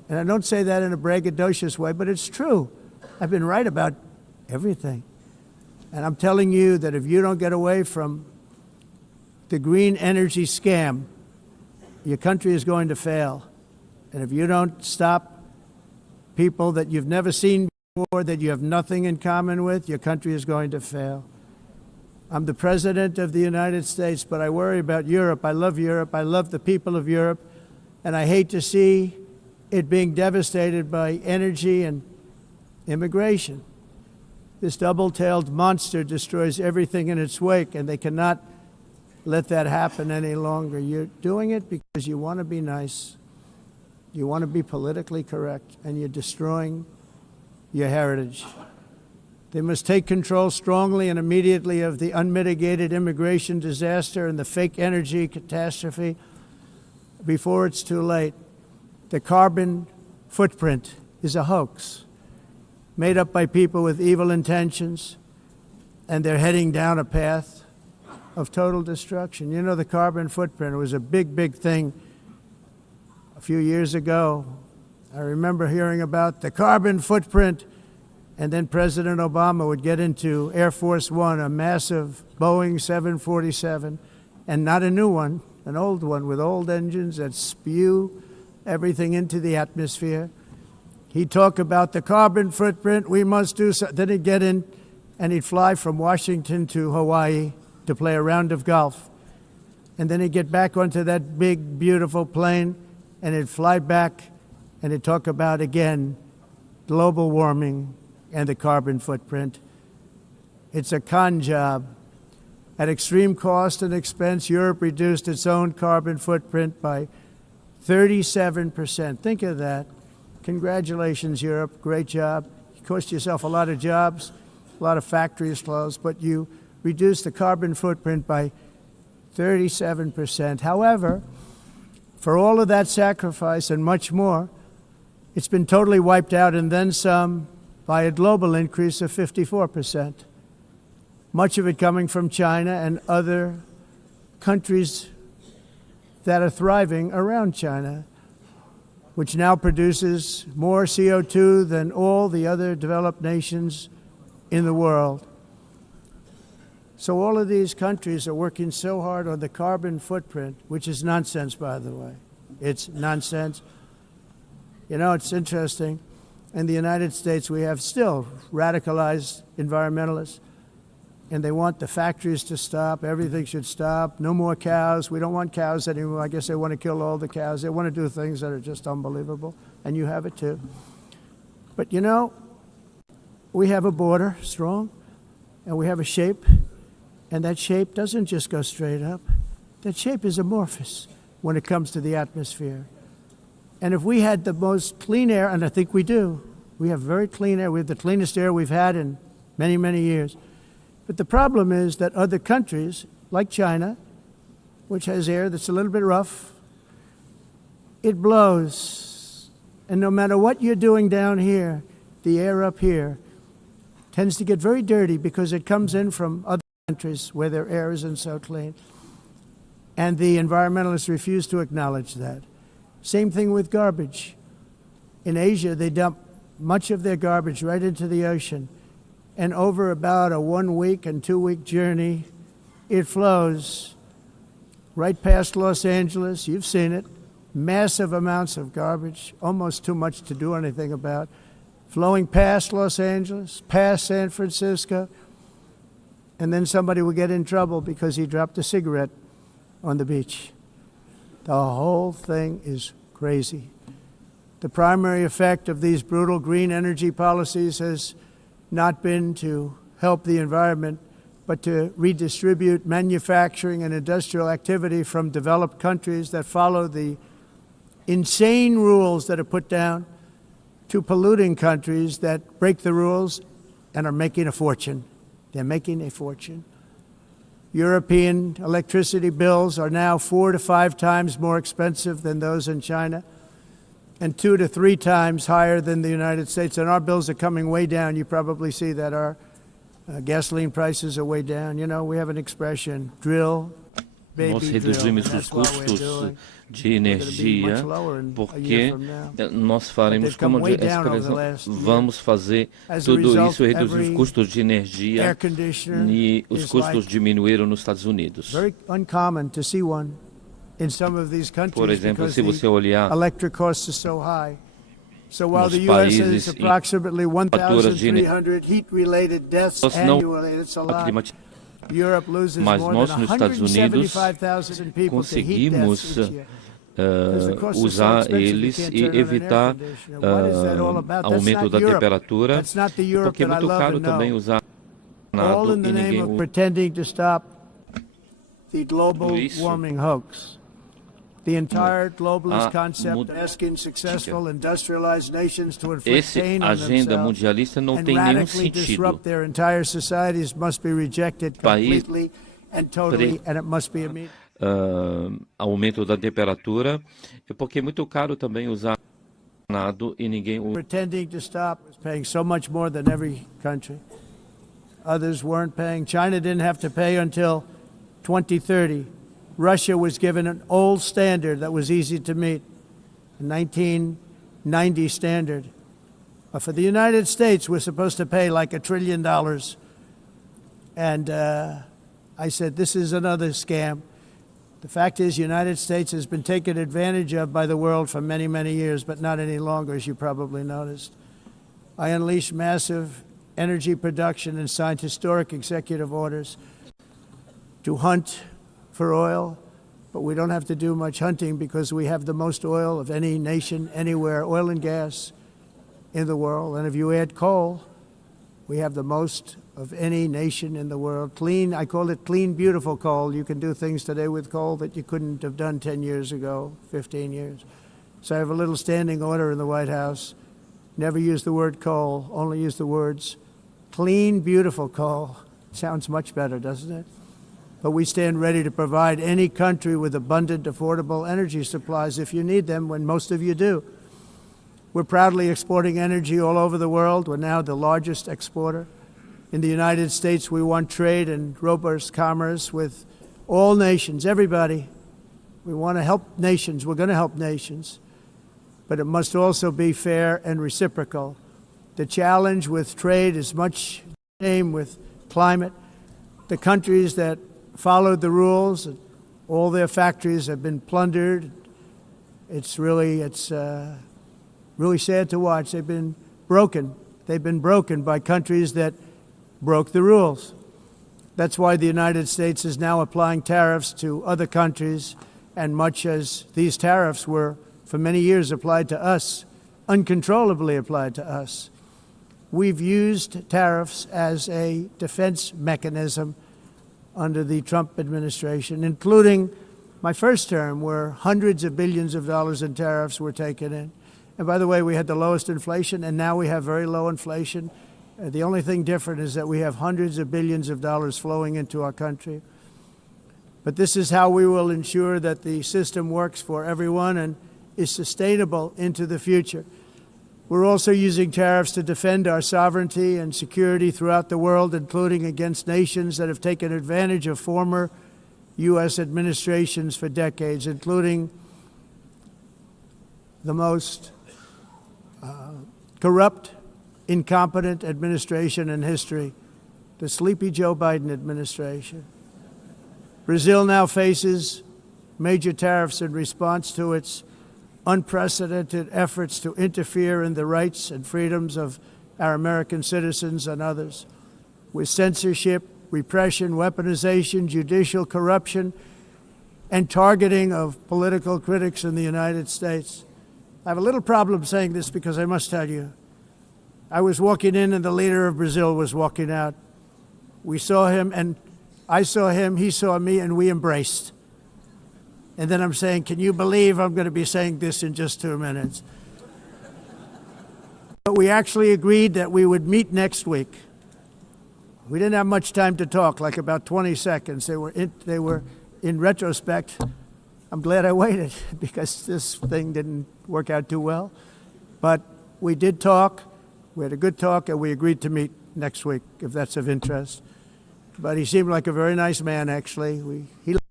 And I don't say that in a braggadocious way, but it's true. I've been right about everything. And I'm telling you that if you don't get away from the green energy scam, your country is going to fail. And if you don't stop people that you've never seen before, that you have nothing in common with, your country is going to fail. I'm the president of the United States, but I worry about Europe. I love Europe. I love the people of Europe. And I hate to see it being devastated by energy and immigration. This double-tailed monster destroys everything in its wake, and they cannot let that happen any longer. You're doing it because you want to be nice. You want to be politically correct, and you're destroying your heritage. They must take control strongly and immediately of the unmitigated immigration disaster and the fake energy catastrophe before it's too late. The carbon footprint is a hoax made up by people with evil intentions, and they're heading down a path of total destruction. You know, the carbon footprint was a big, big thing a few years ago. I remember hearing about the carbon footprint, and then President Obama would get into Air Force One, a massive Boeing 747, and not a new one, an old one with old engines that spew everything into the atmosphere. He'd talk about the carbon footprint, we must do so. Then he'd get in and he'd fly from Washington to Hawaii to play a round of golf. And then he'd get back onto that big, beautiful plane and he'd fly back and he'd talk about, again, global warming and the carbon footprint. It's a con job. At extreme cost and expense, Europe reduced its own carbon footprint by 37%. Think of that. Congratulations, Europe. Great job. You cost yourself a lot of jobs, a lot of factories closed, but you reduced the carbon footprint by 37%. However, for all of that sacrifice and much more, it's been totally wiped out and then some by a global increase of 54%. Much of it coming from China and other countries that are thriving around China, which now produces more CO2 than all the other developed nations in the world. So all of these countries are working so hard on the carbon footprint, which is nonsense, by the way. It's nonsense. You know, it's interesting. In the United States, we have still radicalized environmentalists, and they want the factories to stop. Everything should stop. No more cows. We don't want cows anymore. I guess they want to kill all the cows. They want to do things that are just unbelievable, and you have it too. But you know, we have a border, strong, and we have a shape, and that shape doesn't just go straight up. That shape is amorphous when it comes to the atmosphere. And if we had the most clean air, and I think we do, we have very clean air. We have the cleanest air we've had in many, many years. But the problem is that other countries, like China, which has air that's a little bit rough, it blows. And no matter what you're doing down here, the air up here tends to get very dirty because it comes in from other countries where their air isn't so clean. And the environmentalists refuse to acknowledge that. Same thing with garbage. In Asia, they dump much of their garbage right into the ocean. And over about a 1 week and 2 week journey, it flows right past Los Angeles. You've seen it. Massive amounts of garbage, almost too much to do anything about, flowing past Los Angeles, past San Francisco, and then somebody will get in trouble because he dropped a cigarette on the beach. The whole thing is crazy. The primary effect of these brutal green energy policies has not been to help the environment, but to redistribute manufacturing and industrial activity from developed countries that follow the insane rules that are put down to polluting countries that break the rules and are making a fortune. They're making a fortune. European electricity bills are now 4 to 5 times more expensive than those in China, and 2 to 3 times higher than the United States. And our bills are coming way down. You probably see that our gasoline prices are way down. You know, we have an expression, drill, nós reduzimos os custos de energia, porque nós faremos, como a expressão, vamos fazer tudo isso e reduzir os custos de energia, e os custos diminuíram nos Estados Unidos. Por exemplo, se você olhar nos países em faturas de energia não climatizadas, mas nós nos Estados Unidos conseguimos usar eles e evitar aumento da temperatura, porque é muito caro também usar nada e ninguém usa isso. The entire globalist concept asking successful industrialized nations to inflict pain on themselves and radically disrupt their entire societies must be rejected completely and totally, and it must be immediate. Aumento da temperatura, porque é muito caro também usar nada e ninguém usa. Pretending to stop is paying so much more than every country. Others weren't paying. China didn't have to pay until 2030. Russia was given an old standard that was easy to meet, a 1990 standard. For the United States, we're supposed to pay like $1 trillion. And I said, this is another scam. The fact is, the United States has been taken advantage of by the world for many, many years, but not any longer, as you probably noticed. I unleashed massive energy production and signed historic executive orders to hunt for oil, but we don't have to do much hunting because we have the most oil of any nation anywhere, oil and gas in the world. And if you add coal, we have the most of any nation in the world. Clean, I call it clean, beautiful coal. You can do things today with coal that you couldn't have done 10 years ago, 15 years. So I have a little standing order in the White House. Never use the word coal, only use the words clean, beautiful coal. Sounds much better, doesn't it? But we stand ready to provide any country with abundant, affordable energy supplies if you need them, when most of you do. We're proudly exporting energy all over the world. We're now the largest exporter. In the United States, we want trade and robust commerce with all nations, everybody. We want to help nations. We're going to help nations. But it must also be fair and reciprocal. The challenge with trade is much the same with climate. The countries that followed the rules, all their factories have been plundered. It's really sad to watch. They've been broken. They've been broken by countries that broke the rules. That's why the United States is now applying tariffs to other countries, and much as these tariffs were for many years applied to us, uncontrollably applied to us. We've used tariffs as a defense mechanism under the Trump administration, including my first term, where hundreds of billions of dollars in tariffs were taken in. And by the way, we had the lowest inflation, and now we have very low inflation. The only thing different is that we have hundreds of billions of dollars flowing into our country. But this is how we will ensure that the system works for everyone and is sustainable into the future. We're also using tariffs to defend our sovereignty and security throughout the world, including against nations that have taken advantage of former U.S. administrations for decades, including the most corrupt, incompetent administration in history, the sleepy Joe Biden administration. Brazil now faces major tariffs in response to its unprecedented efforts to interfere in the rights and freedoms of our American citizens and others, with censorship, repression, weaponization, judicial corruption, and targeting of political critics in the United States. I have a little problem saying this because I must tell you, I was walking in and the leader of Brazil was walking out. We saw him and I saw him, he saw me, and we embraced. And then I'm saying, can you believe I'm going to be saying this in just 2 minutes? But we actually agreed that we would meet next week. We didn't have much time to talk, like about 20 seconds. They were in retrospect, I'm glad I waited because this thing didn't work out too well. But we did talk. We had a good talk, and we agreed to meet next week, if that's of interest. But he seemed like a very nice man, actually. He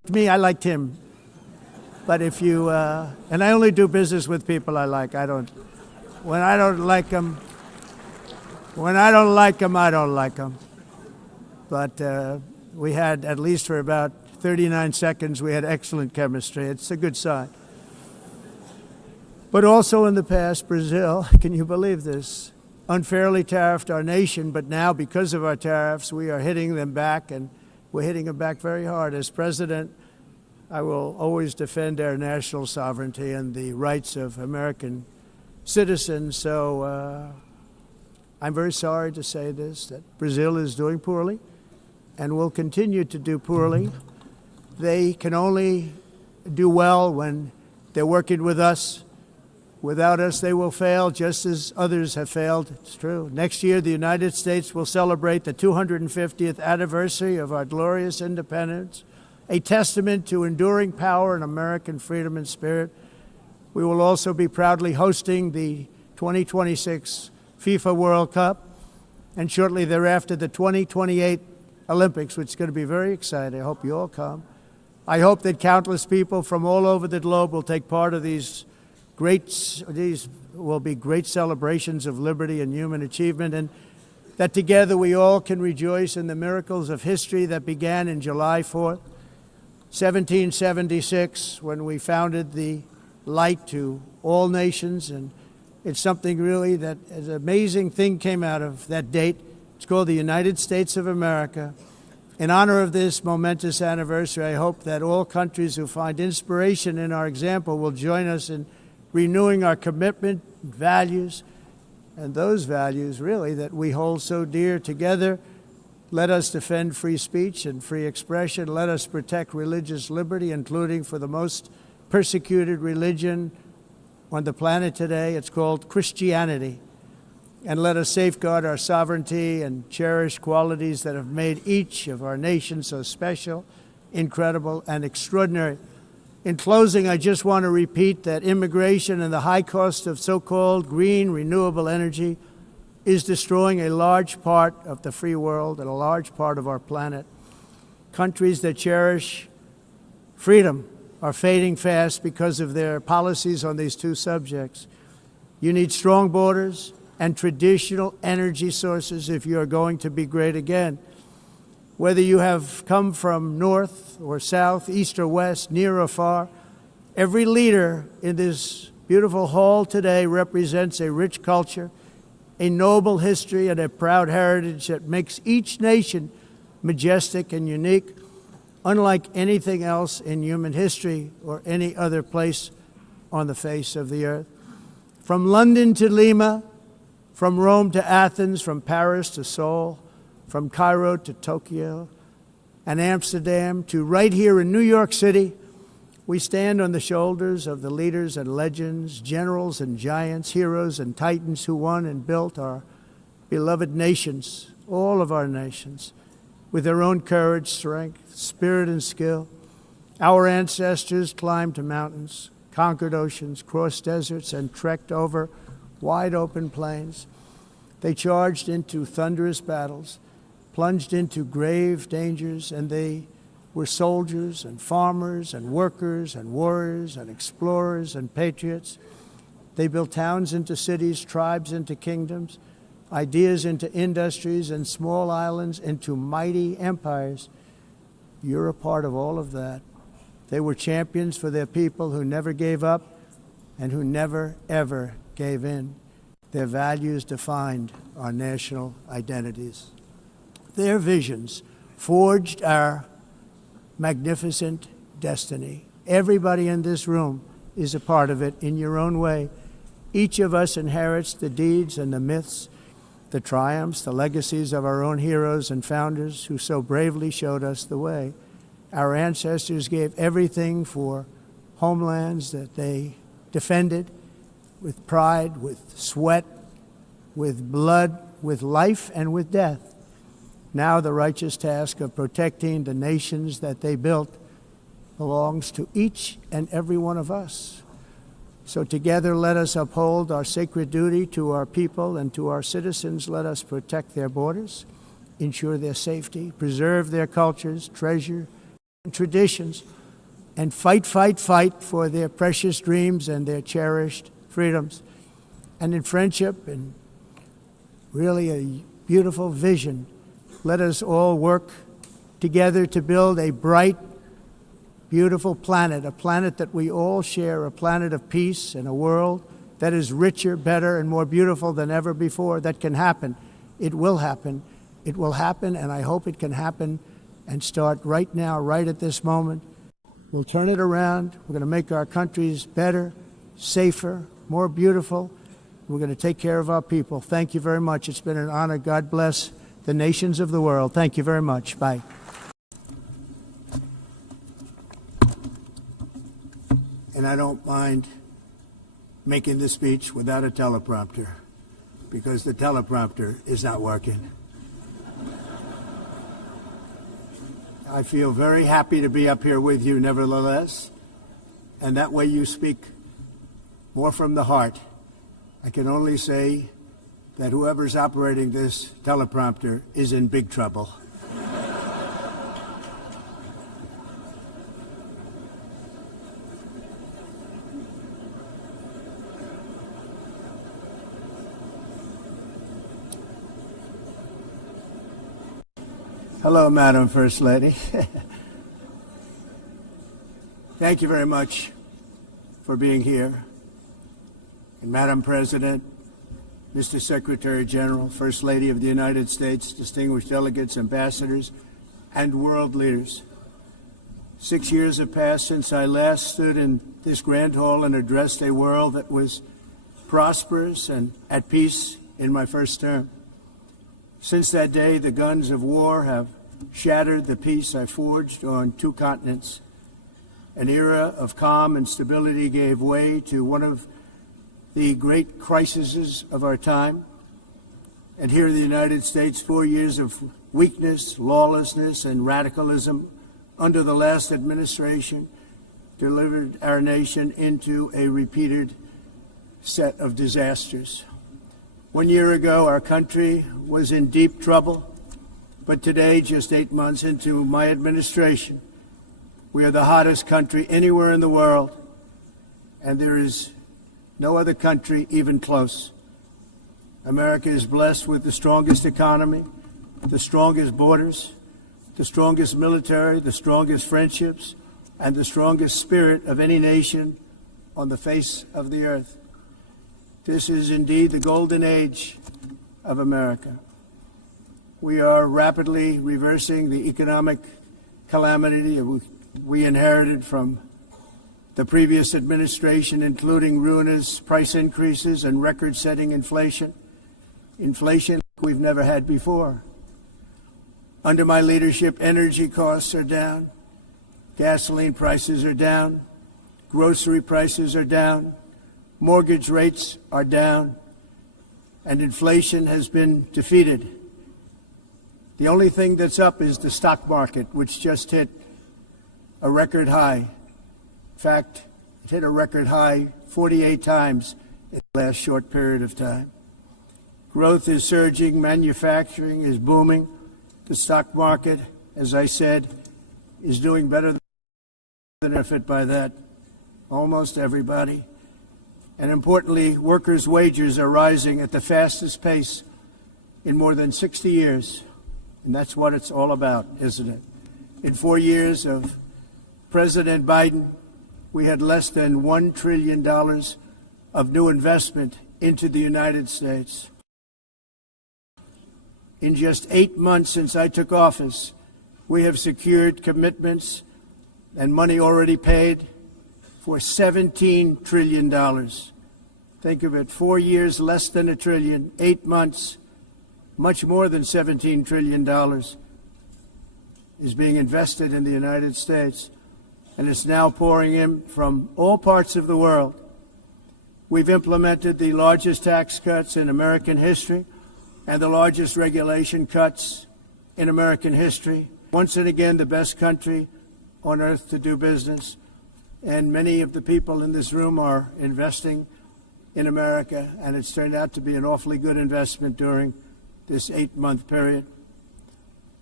Me, I liked him. But if you, and I only do business with people I like. When I don't like them, I don't like them. But we had, at least for about 39 seconds, we had excellent chemistry. It's a good sign. But also in the past, Brazil, can you believe this, unfairly tariffed our nation, but now because of our tariffs, we are hitting them back, and we're hitting them back very hard. As president, I will always defend our national sovereignty and the rights of American citizens. So I'm very sorry to say this, that Brazil is doing poorly and will continue to do poorly. They can only do well when they're working with us. Without us, they will fail, just as others have failed. It's true. Next year, the United States will celebrate the 250th anniversary of our glorious independence, a testament to enduring power and American freedom and spirit. We will also be proudly hosting the 2026 FIFA World Cup, and shortly thereafter, the 2028 Olympics, which is going to be very exciting. I hope you all come. I hope that countless people from all over the globe will take part of these will be great celebrations of liberty and human achievement, and that together we all can rejoice in the miracles of history that began in July 4th, 1776, when we founded the light to all nations. And it's something really that an amazing thing came out of that date. It's called the United States of America. In honor of this momentous anniversary, I hope that all countries who find inspiration in our example will join us in renewing our commitment, values, and those values really that we hold so dear. Together, let us defend free speech and free expression. Let us protect religious liberty, including for the most persecuted religion on the planet today. It's called Christianity. And let us safeguard our sovereignty and cherish qualities that have made each of our nations so special, incredible, and extraordinary. In closing, I just want to repeat that immigration and the high cost of so-called green renewable energy is destroying a large part of the free world and a large part of our planet. Countries that cherish freedom are fading fast because of their policies on these two subjects. You need strong borders and traditional energy sources if you are going to be great again. Whether you have come from north or south, east or west, near or far, every leader in this beautiful hall today represents a rich culture, a noble history, and a proud heritage that makes each nation majestic and unique, unlike anything else in human history or any other place on the face of the earth. From London to Lima, from Rome to Athens, from Paris to Seoul, from Cairo to Tokyo and Amsterdam to right here in New York City, we stand on the shoulders of the leaders and legends, generals and giants, heroes and titans who won and built our beloved nations, all of our nations, with their own courage, strength, spirit, and skill. Our ancestors climbed mountains, conquered oceans, crossed deserts, and trekked over wide open plains. They charged into thunderous battles, plunged into grave dangers, and they were soldiers and farmers and workers and warriors and explorers and patriots. They built towns into cities, tribes into kingdoms, ideas into industries, and small islands into mighty empires. You're a part of all of that. They were champions for their people who never gave up and who never, ever gave in. Their values defined our national identities. Their visions forged our magnificent destiny. Everybody in this room is a part of it in your own way. Each of us inherits the deeds and the myths, the triumphs, the legacies of our own heroes and founders who so bravely showed us the way. Our ancestors gave everything for homelands that they defended with pride, with sweat, with blood, with life, and with death. Now the righteous task of protecting the nations that they built belongs to each and every one of us. So together let us uphold our sacred duty to our people and to our citizens. Let us protect their borders, ensure their safety, preserve their cultures, treasure traditions and fight for their precious dreams and their cherished freedoms. And in friendship and really a beautiful vision, let us all work together to build a bright, beautiful planet, a planet that we all share, a planet of peace and a world that is richer, better, and more beautiful than ever before. That can happen. It will happen. It will happen, and I hope it can happen and start right now, right at this moment. We'll turn it around. We're going to make our countries better, safer, more beautiful. We're going to take care of our people. Thank you very much. It's been an honor. God bless the nations of the world. Thank you very much. Bye. And I don't mind making this speech without a teleprompter, because the teleprompter is not working. I feel very happy to be up here with you nevertheless, and that way you speak more from the heart. I can only say that whoever's operating this teleprompter is in big trouble. Hello, Madam First Lady. Thank you very much for being here. And Madam President, Mr. Secretary General, First Lady of the United States, distinguished delegates, ambassadors, and world leaders. 6 years have passed since I last stood in this grand hall and addressed a world that was prosperous and at peace in my first term. Since that day, the guns of war have shattered the peace I forged on 2 continents. An era of calm and stability gave way to one of the great crises of our time. And here in the United States, 4 years of weakness, lawlessness, and radicalism under the last administration delivered our nation into a repeated set of disasters. 1 year ago, our country was in deep trouble, but today, just 8 months into my administration, we are the hottest country anywhere in the world, and there is no other country even close. America is blessed with the strongest economy, the strongest borders, the strongest military, the strongest friendships, and the strongest spirit of any nation on the face of the earth. This is indeed the golden age of America. We are rapidly reversing the economic calamity we inherited from the previous administration, including ruinous price increases and record-setting inflation we've never had before. Under my leadership, energy costs are down, gasoline prices are down, grocery prices are down, mortgage rates are down, and inflation has been defeated. The only thing that's up is the stock market, which just hit a record high. In fact, it hit a record high 48 times in the last short period of time. Growth is surging, manufacturing is booming. The stock market, as I said, is doing better than benefit by that. Almost everybody. And importantly, workers' wages are rising at the fastest pace in more than 60 years. And that's what it's all about, isn't it? In 4 years of President Biden, we had less than $1 trillion of new investment into the United States. In just 8 months since I took office, we have secured commitments and money already paid for $17 trillion. Think of it, 4 years, less than $1 trillion, 8 months, much more than $17 trillion is being invested in the United States, and it's now pouring in from all parts of the world. We've implemented the largest tax cuts in American history and the largest regulation cuts in American history. Once and again, the best country on earth to do business, and many of the people in this room are investing in America, and it's turned out to be an awfully good investment during this 8-month period.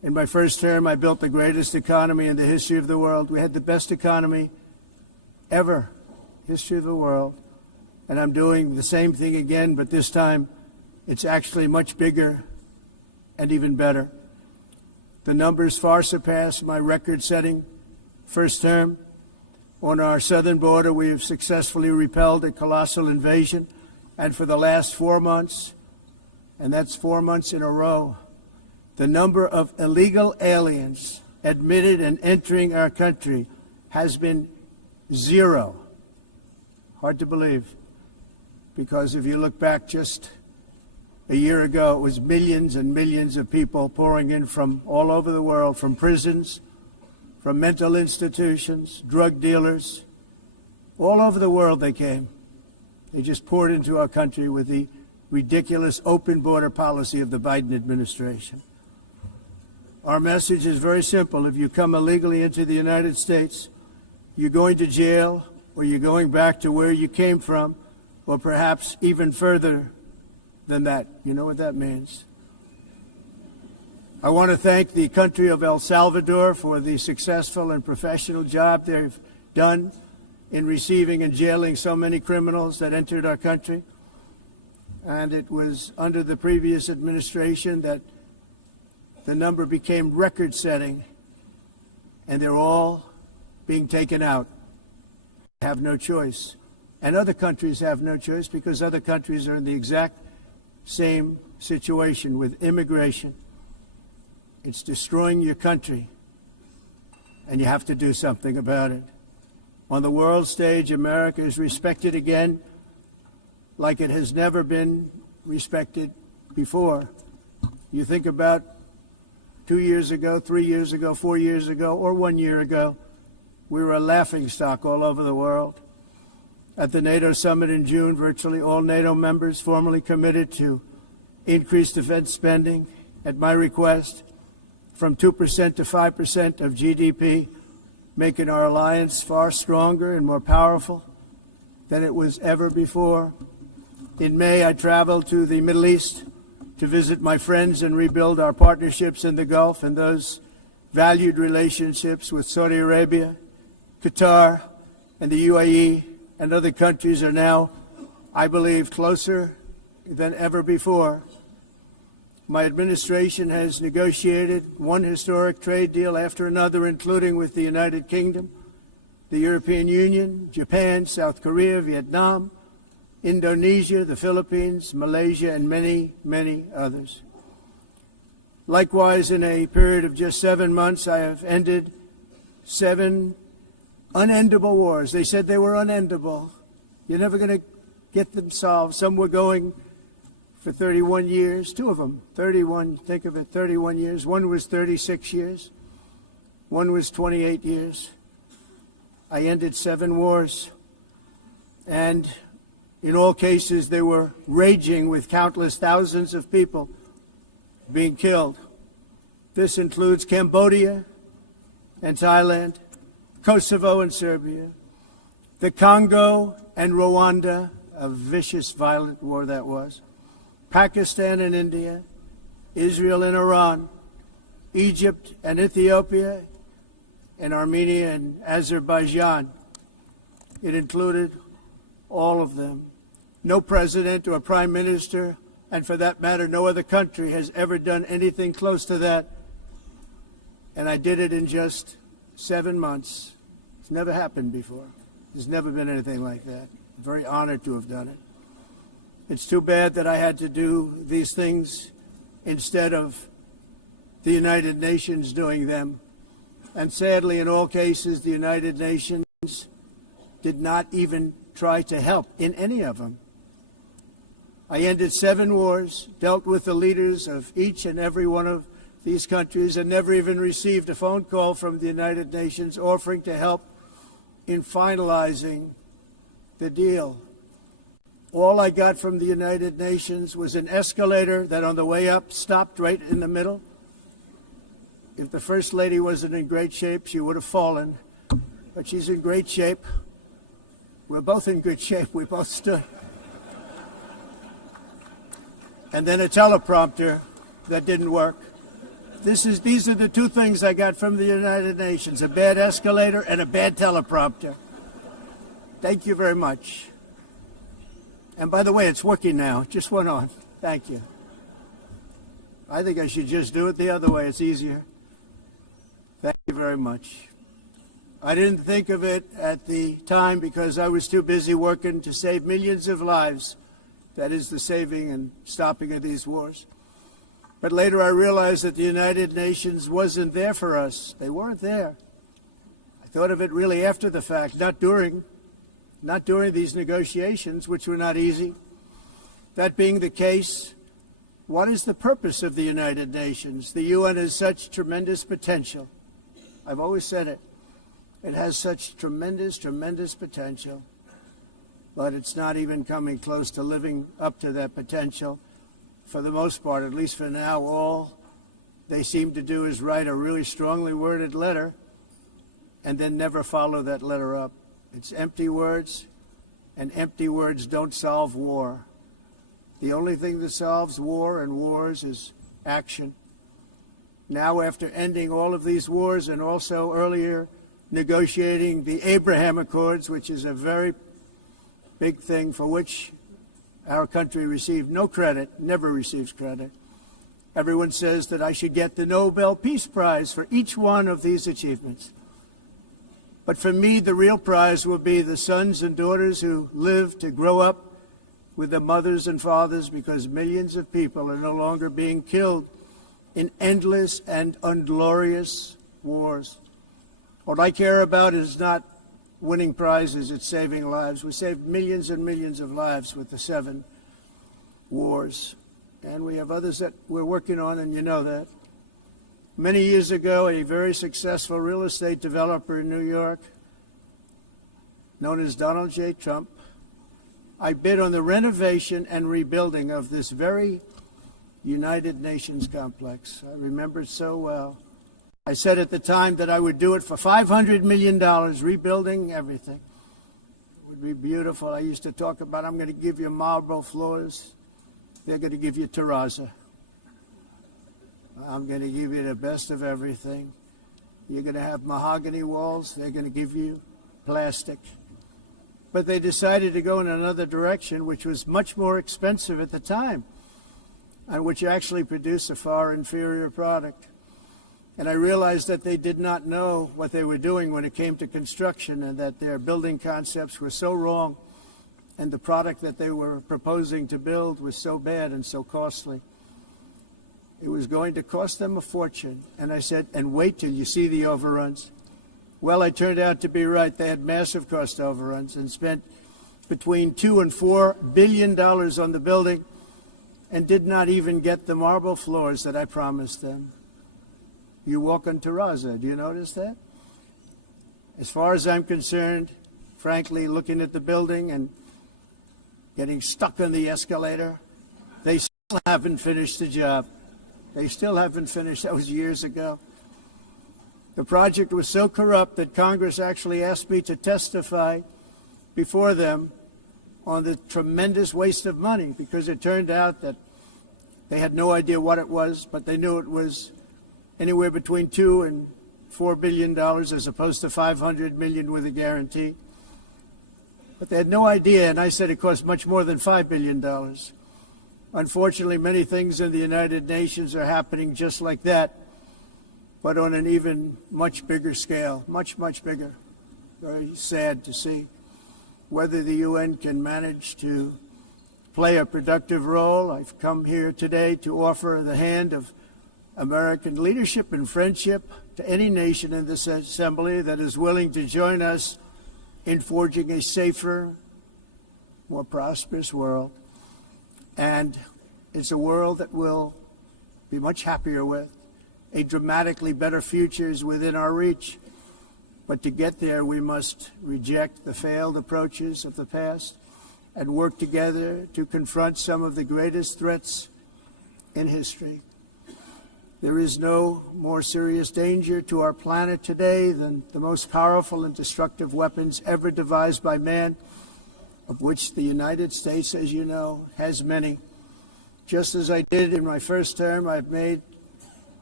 In my first term, I built the greatest economy in the history of the world. We had the best economy ever, history of the world. And I'm doing the same thing again, but this time it's actually much bigger and even better. The numbers far surpass my record-setting first term. On our southern border, we have successfully repelled a colossal invasion. And for the last 4 months, and that's 4 months in a row, the number of illegal aliens admitted and entering our country has been 0. Hard to believe, because if you look back just a year ago, it was millions and millions of people pouring in from all over the world, from prisons, from mental institutions, drug dealers. All over the world they came. They just poured into our country with the ridiculous open border policy of the Biden administration. Our message is very simple. If you come illegally into the United States, you're going to jail, or you're going back to where you came from, or perhaps even further than that. You know what that means. I want to thank the country of El Salvador for the successful and professional job they've done in receiving and jailing so many criminals that entered our country. And it was under the previous administration that the number became record-setting, and they're all being taken out. They have no choice. And other countries have no choice, because other countries are in the exact same situation with immigration. It's destroying your country, and you have to do something about it. On the world stage, America is respected again like it has never been respected before. You think about 2 years ago, 3 years ago, 4 years ago, or 1 year ago, we were a laughingstock all over the world. At the NATO summit in June, virtually all NATO members formally committed to increase defense spending, at my request, from 2% to 5% of GDP, making our alliance far stronger and more powerful than it was ever before. In May, I traveled to the Middle East to visit my friends and rebuild our partnerships in the Gulf, and those valued relationships with Saudi Arabia, Qatar, and the UAE and other countries are now, I believe, closer than ever before. My administration has negotiated one historic trade deal after another, including with the United Kingdom, the European Union, Japan, South Korea, Vietnam, Indonesia, the Philippines, Malaysia, and many, many others. Likewise, in a period of just 7 months, I have ended 7 unendable wars. They said they were unendable. You're never going to get them solved. Some were going for 31 years, 2 of them, 31, think of it, 31 years. One was 36 years. One was 28 years. I ended 7 wars. And in all cases, they were raging with countless thousands of people being killed. This includes Cambodia and Thailand, Kosovo and Serbia, the Congo and Rwanda, a vicious, violent war that was, Pakistan and India, Israel and Iran, Egypt and Ethiopia, and Armenia and Azerbaijan. It included all of them. No president or prime minister, and for that matter, no other country has ever done anything close to that. And I did it in just 7 months. It's never happened before. There's never been anything like that. I'm very honored to have done it. It's too bad that I had to do these things instead of the United Nations doing them. And sadly, in all cases, the United Nations did not even try to help in any of them. I ended 7 wars, dealt with the leaders of each and every one of these countries, and never even received a phone call from the United Nations offering to help in finalizing the deal. All I got from the United Nations was an escalator that on the way up stopped right in the middle. If the First Lady wasn't in great shape, she would have fallen. But she's in great shape. We're both in good shape. We both stood. And then a teleprompter that didn't work. These are the two things I got from the United Nations, a bad escalator and a bad teleprompter. Thank you very much. And by the way, it's working now. It just went on. Thank you. I think I should just do it the other way. It's easier. Thank you very much. I didn't think of it at the time because I was too busy working to save millions of lives. That is the saving and stopping of these wars. But later I realized that the United Nations wasn't there for us. They weren't there. I thought of it really after the fact, not during these negotiations, which were not easy. That being the case, what is the purpose of the United Nations? The UN has such tremendous potential. I've always said it. It has such tremendous, tremendous potential, but it's not even coming close to living up to that potential. For the most part, at least for now, all they seem to do is write a really strongly worded letter and then never follow that letter up. It's empty words, and empty words don't solve war. The only thing that solves war and wars is action. Now, after ending all of these wars and also earlier negotiating the Abraham Accords, which is a very big thing for which our country received no credit, never receives credit. Everyone says that I should get the Nobel Peace Prize for each one of these achievements. But for me, the real prize will be the sons and daughters who live to grow up with their mothers and fathers, because millions of people are no longer being killed in endless and unglorious wars. What I care about is not winning prizes, it's saving lives. We saved millions and millions of lives with the 7 wars. And we have others that we're working on, and you know that. Many years ago, a very successful real estate developer in New York, known as Donald J. Trump, I bid on the renovation and rebuilding of this very United Nations complex. I remember it so well. I said at the time that I would do it for $500 million, rebuilding everything. It would be beautiful. I used to talk about, I'm going to give you marble floors. They're going to give you terrazzo. I'm going to give you the best of everything. You're going to have mahogany walls. They're going to give you plastic. But they decided to go in another direction, which was much more expensive at the time, and which actually produced a far inferior product. And I realized that they did not know what they were doing when it came to construction, and that their building concepts were so wrong, and the product that they were proposing to build was so bad and so costly. It was going to cost them a fortune. And I said, and wait till you see the overruns. Well, I turned out to be right. They had massive cost overruns and spent between $2 and $4 billion on the building and did not even get the marble floors that I promised them. You walk on terrazzo. Do you notice that? As far as I'm concerned, frankly, looking at the building and getting stuck on the escalator, they still haven't finished the job. They still haven't finished. That was years ago. The project was so corrupt that Congress actually asked me to testify before them on the tremendous waste of money, because it turned out that they had no idea what it was, but they knew it was anywhere between $2 and $4 billion as opposed to $500 million with a guarantee. But they had no idea, and I said it cost much more than $5 billion. Unfortunately, many things in the United Nations are happening just like that, but on an even much bigger scale, much, much bigger. Very sad to see. Whether the UN can manage to play a productive role, I've come here today to offer the hand of American leadership and friendship to any nation in this assembly that is willing to join us in forging a safer, more prosperous world. And it's a world that we'll be much happier with. A dramatically better future is within our reach. But to get there, we must reject the failed approaches of the past and work together to confront some of the greatest threats in history. There is no more serious danger to our planet today than the most powerful and destructive weapons ever devised by man, of which the United States, as you know, has many. Just as I did in my first term, I've made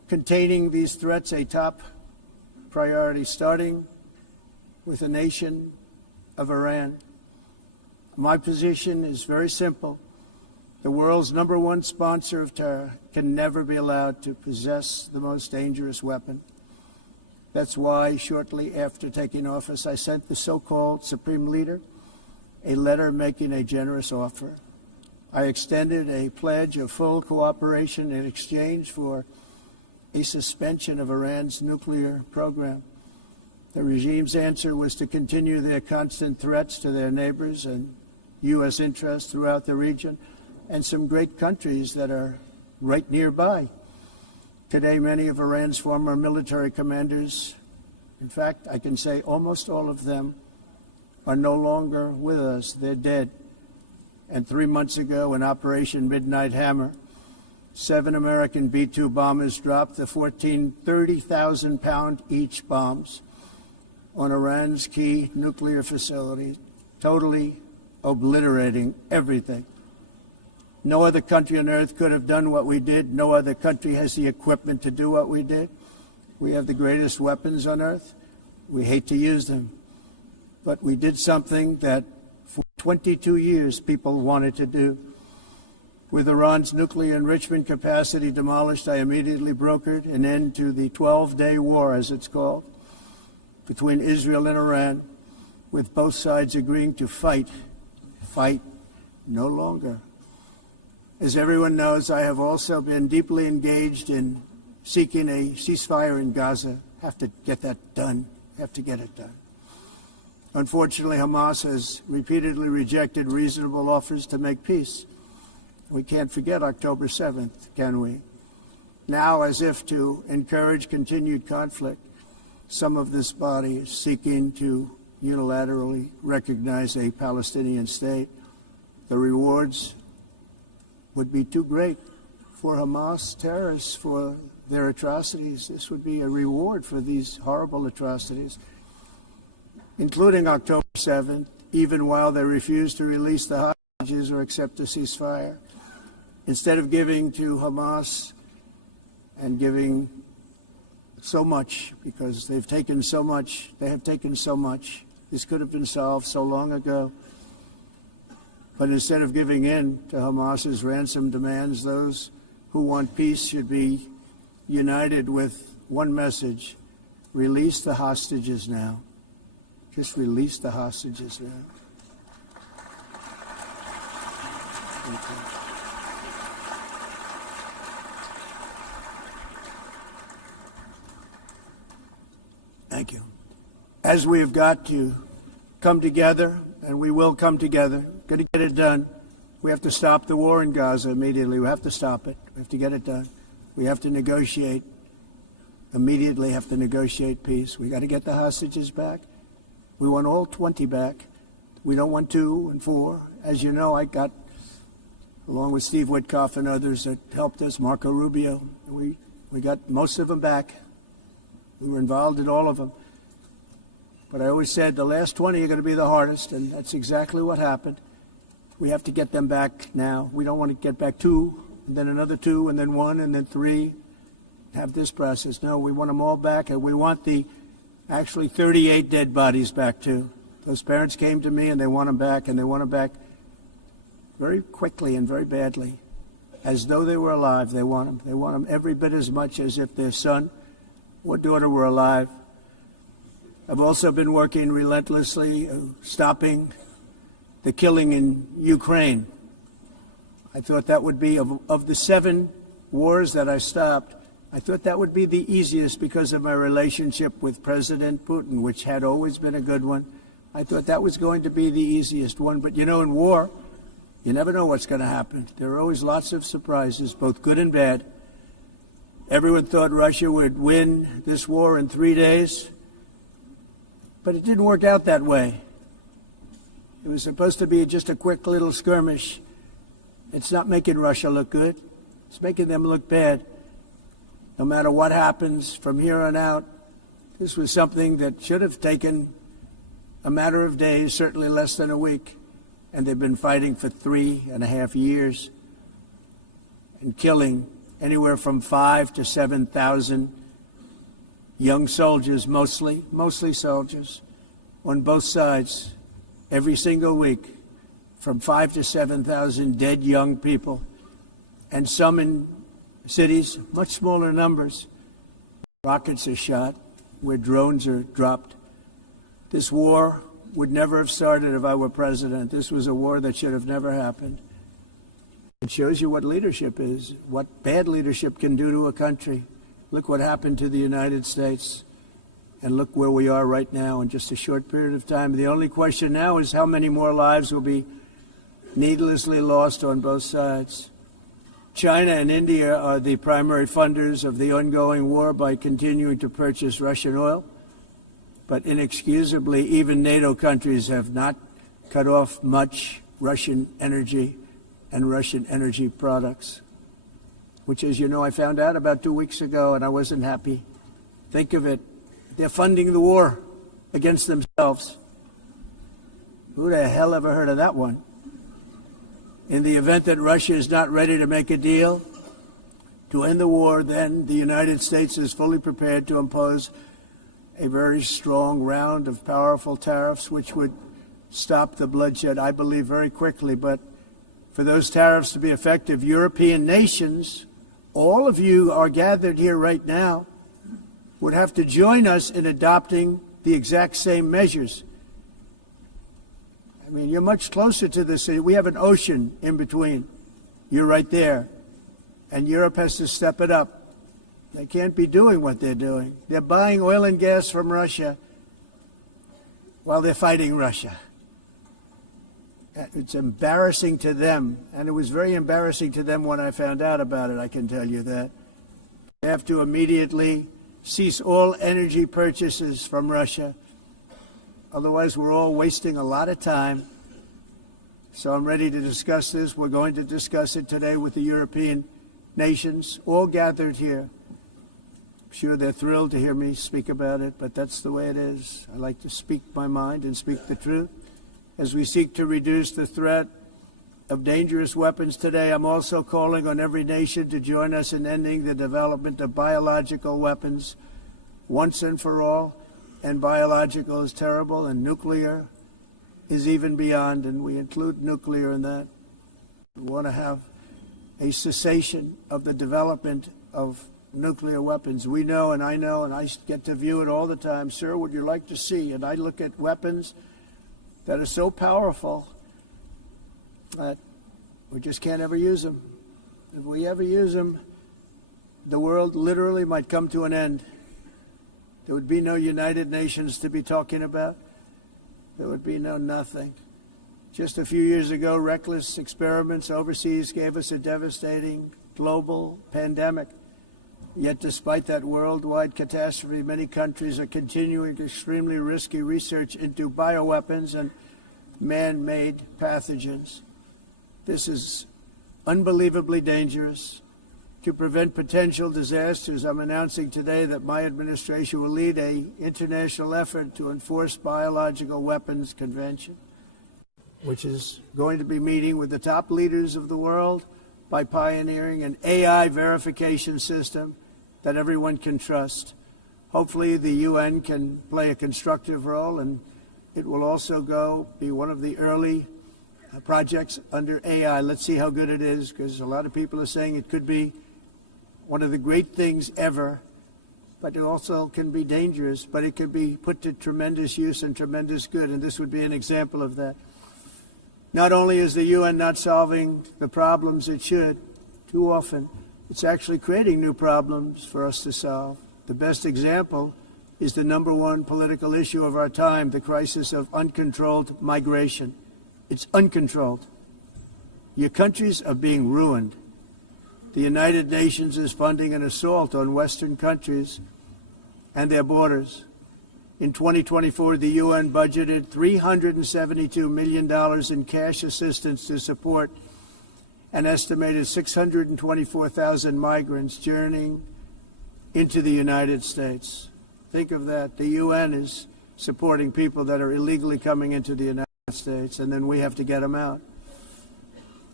containing these threats a top priority, starting with the nation of Iran. My position is very simple. The world's number one sponsor of terror can never be allowed to possess the most dangerous weapon. That's why, shortly after taking office, I sent the so-called Supreme Leader a letter making a generous offer. I extended a pledge of full cooperation in exchange for a suspension of Iran's nuclear program. The regime's answer was to continue their constant threats to their neighbors and U.S. interests throughout the region and some great countries that are right nearby. Today, many of Iran's former military commanders, in fact, I can say almost all of them, are no longer with us. They're dead. And 3 months ago, in Operation Midnight Hammer, 7 American B-2 bombers dropped the 14 30,000-pound each bombs on Iran's key nuclear facilities, totally obliterating everything. No other country on earth could have done what we did. No other country has the equipment to do what we did. We have the greatest weapons on earth. We hate to use them. But we did something that for 22 years people wanted to do. With Iran's nuclear enrichment capacity demolished, I immediately brokered an end to the 12-day war, as it's called, between Israel and Iran, with both sides agreeing to fight no longer. As everyone knows, I have also been deeply engaged in seeking a ceasefire in Gaza. Have to get that done. Have to get it done. Unfortunately, Hamas has repeatedly rejected reasonable offers to make peace. We can't forget October 7th, can we? Now, as if to encourage continued conflict, some of this body is seeking to unilaterally recognize a Palestinian state. The rewards would be too great for Hamas terrorists for their atrocities. This would be a reward for these horrible atrocities, including October 7th, even while they refuse to release the hostages or accept a ceasefire. Instead of giving to Hamas and giving so much, because they've taken so much, this could have been solved so long ago. But instead of giving in to Hamas's ransom demands, those who want peace should be united with one message: release the hostages now. Just release the hostages now. Thank you. Thank you. As we have got to come together, and we will come together, got to get it done. We have to stop the war in Gaza immediately. We have to stop it. We have to get it done. We have to negotiate, immediately have to negotiate peace. We got to get the hostages back. We want all 20 back. We don't want 2 and 4. As you know, I got, along with Steve Witkoff and others that helped us, Marco Rubio, we got most of them back. We were involved in all of them. But I always said the last 20 are going to be the hardest, and that's exactly what happened. We have to get them back now. We don't want to get back 2, and then another 2, and then 1, and then 3. Have this process. No, we want them all back, and we want the actually 38 dead bodies back too. Those parents came to me and they want them back, and they want them back very quickly and very badly. As though they were alive, they want them. They want them every bit as much as if their son or daughter were alive. I've also been working relentlessly, stopping the killing in Ukraine. I thought that would be, of the 7 wars that I stopped, I thought that would be the easiest because of my relationship with President Putin, which had always been a good one. I thought that was going to be the easiest one. But, you know, in war, you never know what's going to happen. There are always lots of surprises, both good and bad. Everyone thought Russia would win this war in 3 days, but it didn't work out that way. It was supposed to be just a quick little skirmish. It's not making Russia look good. It's making them look bad. No matter what happens from here on out, this was something that should have taken a matter of days, certainly less than a week. And they've been fighting for 3.5 years and killing anywhere from 5,000 to 7,000 young soldiers, mostly soldiers, on both sides, every single week, from 5,000 to 7,000 dead young people, and some in cities, much smaller numbers. Rockets are shot, where drones are dropped. This war would never have started if I were president. This was a war that should have never happened. It shows you what leadership is, what bad leadership can do to a country. Look what happened to the United States, and look where we are right now in just a short period of time. The only question now is how many more lives will be needlessly lost on both sides. China and India are the primary funders of the ongoing war by continuing to purchase Russian oil. But inexcusably, even NATO countries have not cut off much Russian energy and Russian energy products, which, as you know, I found out about 2 weeks ago, and I wasn't happy. Think of it. They're funding the war against themselves. Who the hell ever heard of that one? In the event that Russia is not ready to make a deal to end the war, then the United States is fully prepared to impose a very strong round of powerful tariffs, which would stop the bloodshed, I believe, very quickly. But for those tariffs to be effective, European nations, all of you are gathered here right now, would have to join us in adopting the exact same measures. I mean, you're much closer to the city. We have an ocean in between. You're right there. And Europe has to step it up. They can't be doing what they're doing. They're buying oil and gas from Russia while they're fighting Russia. It's embarrassing to them, and it was very embarrassing to them when I found out about it, I can tell you that. They have to immediately cease all energy purchases from Russia. Otherwise, we're all wasting a lot of time. So I'm ready to discuss this. We're going to discuss it today with the European nations, all gathered here. I'm sure they're thrilled to hear me speak about it, but that's the way it is. I like to speak my mind and speak the truth. As we seek to reduce the threat of dangerous weapons today, I'm also calling on every nation to join us in ending the development of biological weapons once and for all. And biological is terrible, and nuclear is even beyond, and we include nuclear in that. We want to have a cessation of the development of nuclear weapons. We know, and I get to view it all the time. Sir, would you like to see? And I look at weapons that are so powerful that we just can't ever use them. If we ever use them, the world literally might come to an end. There would be no United Nations to be talking about. There would be no nothing. Just a few years ago, reckless experiments overseas gave us a devastating global pandemic. Yet despite that worldwide catastrophe, many countries are continuing extremely risky research into bioweapons and man-made pathogens. This is unbelievably dangerous. To prevent potential disasters, I'm announcing today that my administration will lead an international effort to enforce biological weapons convention, which is going to be meeting with the top leaders of the world by pioneering an AI verification system that everyone can trust. Hopefully the UN can play a constructive role, and it will also be one of the early projects under AI. Let's see how good it is, because a lot of people are saying it could be one of the great things ever, but it also can be dangerous, but it can be put to tremendous use and tremendous good, and this would be an example of that. Not only is the UN not solving the problems it should, too often, it's actually creating new problems for us to solve. The best example is the number one political issue of our time, the crisis of uncontrolled migration. It's uncontrolled. Your countries are being ruined. The United Nations is funding an assault on Western countries and their borders. In 2024, the UN budgeted $372 million in cash assistance to support an estimated 624,000 migrants journeying into the United States. Think of that. The UN is supporting people that are illegally coming into the United States, and then we have to get them out.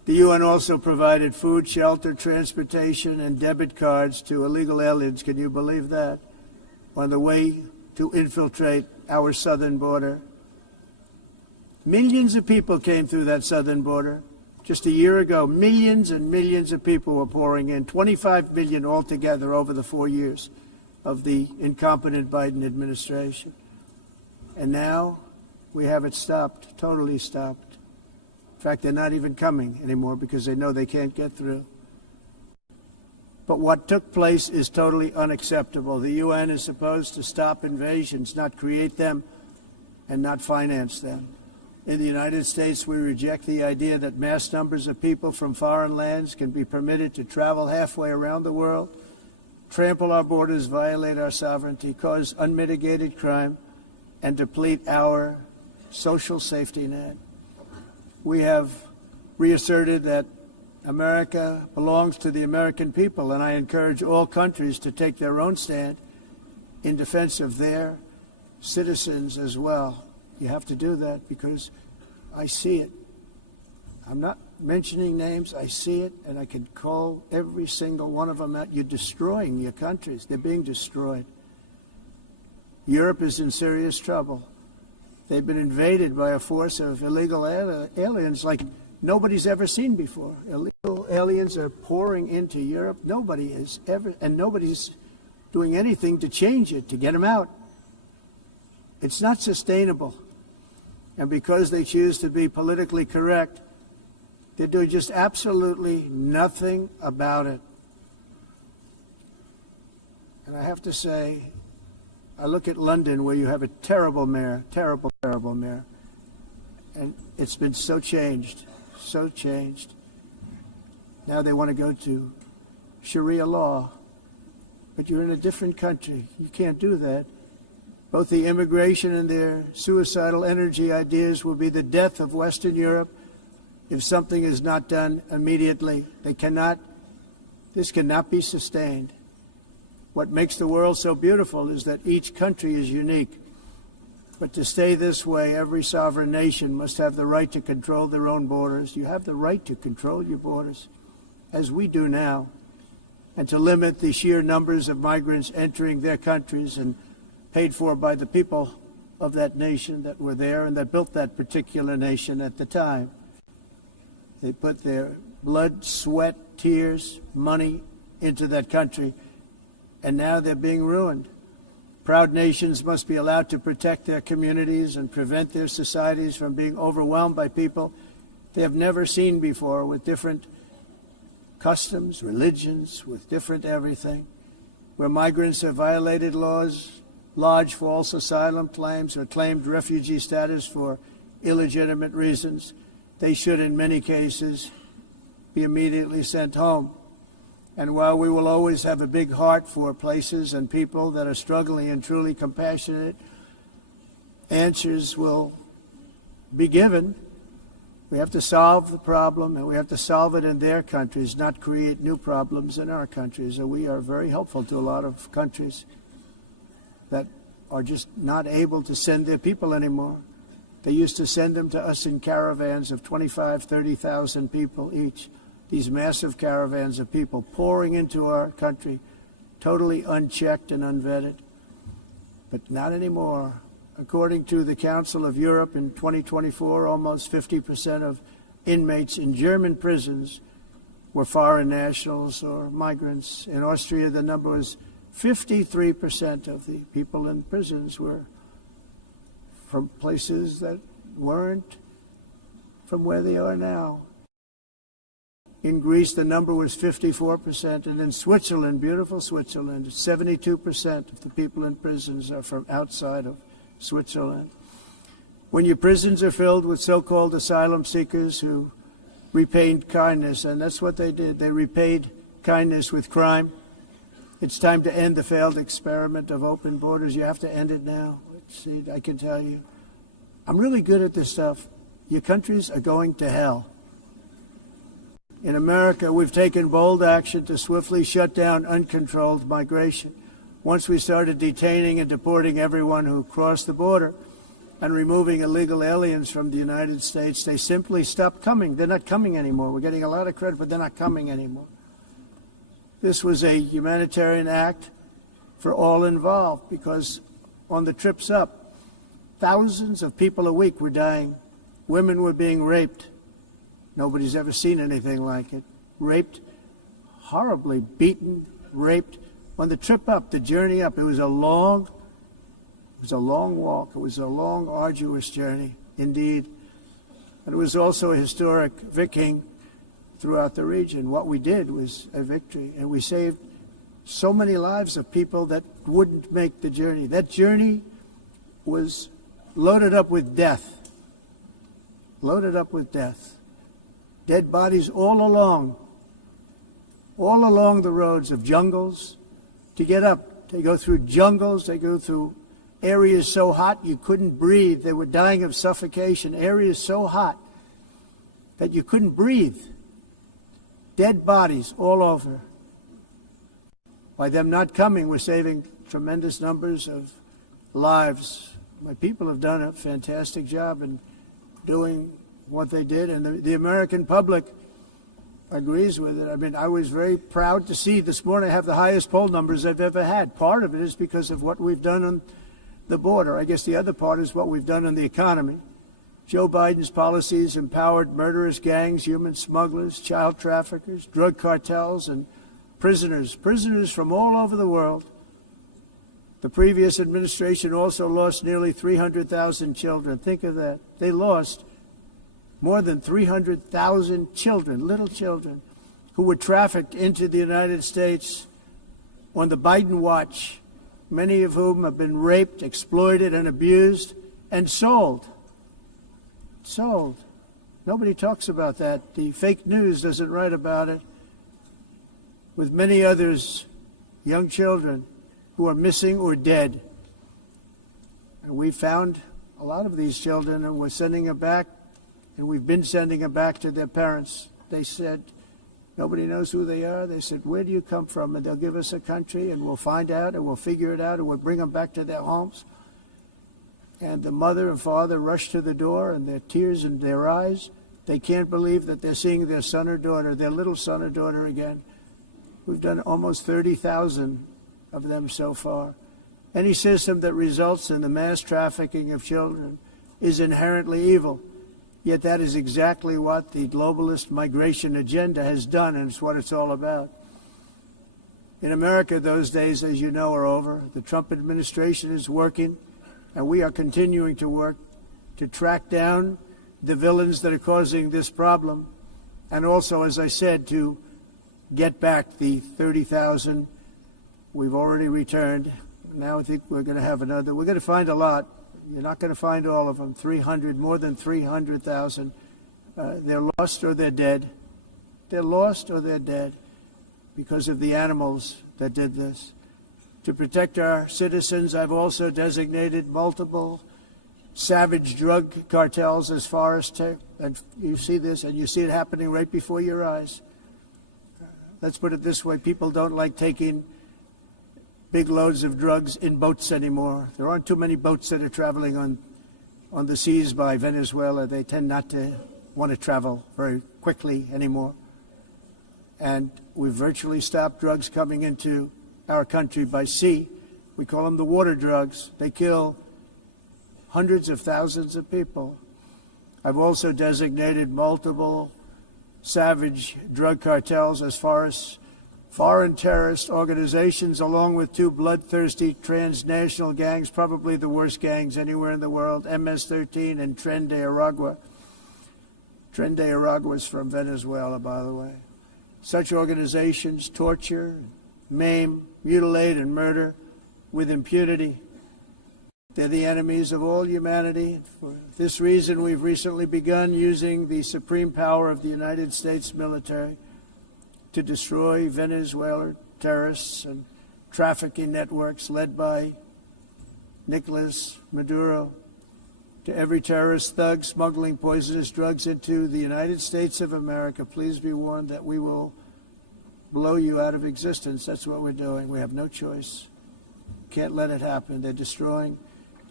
The UN also provided food, shelter, transportation, and debit cards to illegal aliens. Can you believe that? On the way to infiltrate our southern border. Millions of people came through that southern border. Just a year ago, millions and millions of people were pouring in, 25 million altogether over the 4 years of the incompetent Biden administration. And now we have it stopped, totally stopped. In fact, they're not even coming anymore because they know they can't get through. But what took place is totally unacceptable. The UN is supposed to stop invasions, not create them and not finance them. In the United States, we reject the idea that mass numbers of people from foreign lands can be permitted to travel halfway around the world, trample our borders, violate our sovereignty, cause unmitigated crime, and deplete our social safety net. We have reasserted that America belongs to the American people, and I encourage all countries to take their own stand in defense of their citizens as well. You have to do that because I see it. I'm not mentioning names. I see it, and I can call every single one of them out. You're destroying your countries. They're being destroyed. Europe is in serious trouble. They've been invaded by a force of illegal aliens like nobody's ever seen before. Illegal aliens are pouring into Europe. Nobody has ever, and nobody's doing anything to change it, to get them out. It's not sustainable. And because they choose to be politically correct, they're doing just absolutely nothing about it. And I have to say, I look at London where you have a terrible mayor, terrible mayor. And it's been so changed, so changed. Now they want to go to Sharia law. But you're in a different country. You can't do that. Both the immigration and their suicidal energy ideas will be the death of Western Europe if something is not done immediately. This cannot be sustained. What makes the world so beautiful is that each country is unique. But to stay this way, every sovereign nation must have the right to control their own borders. You have the right to control your borders, as we do now, and to limit the sheer numbers of migrants entering their countries and paid for by the people of that nation that were there and that built that particular nation at the time. They put their blood, sweat, tears, money into that country, and now they're being ruined. Proud nations must be allowed to protect their communities and prevent their societies from being overwhelmed by people they have never seen before, with different customs, religions, with different everything. Where migrants have violated laws, lodged false asylum claims, or claimed refugee status for illegitimate reasons, they should, in many cases, be immediately sent home. And while we will always have a big heart for places and people that are struggling and truly compassionate, answers will be given. We have to solve the problem, and we have to solve it in their countries, not create new problems in our countries. And we are very helpful to a lot of countries that are just not able to send their people anymore. They used to send them to us in caravans of 25,000, 30,000 people each. These massive caravans of people pouring into our country, totally unchecked and unvetted. But not anymore. According to the Council of Europe in 2024, almost 50% of inmates in German prisons were foreign nationals or migrants. In Austria, the number was 53% of the people in prisons were from places that weren't from where they are now. In Greece, the number was 54%, and in Switzerland, beautiful Switzerland, 72% of the people in prisons are from outside of Switzerland. When your prisons are filled with so-called asylum seekers who repaid kindness, and that's what they did, they repaid kindness with crime, it's time to end the failed experiment of open borders. You have to end it now. See, I can tell you, I'm really good at this stuff. Your countries are going to hell. In America, we've taken bold action to swiftly shut down uncontrolled migration. Once we started detaining and deporting everyone who crossed the border, and removing illegal aliens from the United States, they simply stopped coming. They're not coming anymore. We're getting a lot of credit, but they're not coming anymore. This was a humanitarian act for all involved, because on the trips up, thousands of people a week were dying. Women were being raped. Nobody's ever seen anything like it. Raped, horribly beaten, raped. On the trip up, the journey up, it was a long walk. It was a long, arduous journey, indeed. And it was also a historic victory throughout the region. What we did was a victory, and we saved so many lives of people that wouldn't make the journey. That journey was loaded up with death. Loaded up with death. Dead bodies all along the roads of jungles to get up. They go through jungles, they go through areas so hot you couldn't breathe. They were dying of suffocation. Areas so hot that you couldn't breathe. Dead bodies all over. By them not coming, we're saving tremendous numbers of lives. My people have done a fantastic job in doing what they did, and the American public agrees with it. I mean, I was very proud to see this morning I have the highest poll numbers I've ever had. Part of it is because of what we've done on the border. I guess the other part is what we've done on the economy. Joe Biden's policies empowered murderous gangs, human smugglers, child traffickers, drug cartels, and prisoners from all over the world. The previous administration also lost nearly 300,000 children. Think of that. They lost more than 300,000 children, little children, who were trafficked into the United States on the Biden watch, many of whom have been raped, exploited, and abused, and sold. Sold. Nobody talks about that. The fake news doesn't write about it. With many others, young children who are missing or dead. And we found a lot of these children, and we're sending them back, and we've been sending them back to their parents. They said, nobody knows who they are. They said, where do you come from? And they'll give us a country, and we'll find out, and we'll figure it out, and we'll bring them back to their homes. And the mother and father rush to the door, and their tears in their eyes. They can't believe that they're seeing their son or daughter, their little son or daughter again. We've done almost 30,000 of them so far. Any system that results in the mass trafficking of children is inherently evil. Yet that is exactly what the globalist migration agenda has done, and it's what it's all about. In America, those days, as you know, are over. The Trump administration is working, and we are continuing to work to track down the villains that are causing this problem, and also, as I said, to get back the 30,000 we've already returned. Now I think we're going to have another. We're going to find a lot. You're not going to find all of them. 300, more than 300,000. They're lost or they're dead. They're lost or they're dead because of the animals that did this. To protect our citizens, I've also designated multiple savage drug cartels as far as and you see this, and you see it happening right before your eyes. Let's put it this way. People don't like taking big loads of drugs in boats anymore. There aren't too many boats that are traveling on the seas by Venezuela. They tend not to want to travel very quickly anymore. And we've virtually stopped drugs coming into our country by sea. We call them the water drugs. They kill hundreds of thousands of people. I've also designated multiple savage drug cartels as far as foreign terrorist organizations, along with two bloodthirsty transnational gangs, probably the worst gangs anywhere in the world, MS-13 and Tren de Aragua. Tren de Aragua is from Venezuela, by the way. Such organizations torture, maim, mutilate, and murder with impunity. They're the enemies of all humanity. For this reason, we've recently begun using the supreme power of the United States military to destroy Venezuelan terrorists and trafficking networks led by Nicolas Maduro. To every terrorist thug smuggling poisonous drugs into the United States of America, please be warned that we will blow you out of existence. That's what we're doing. We have no choice. Can't let it happen. They're destroying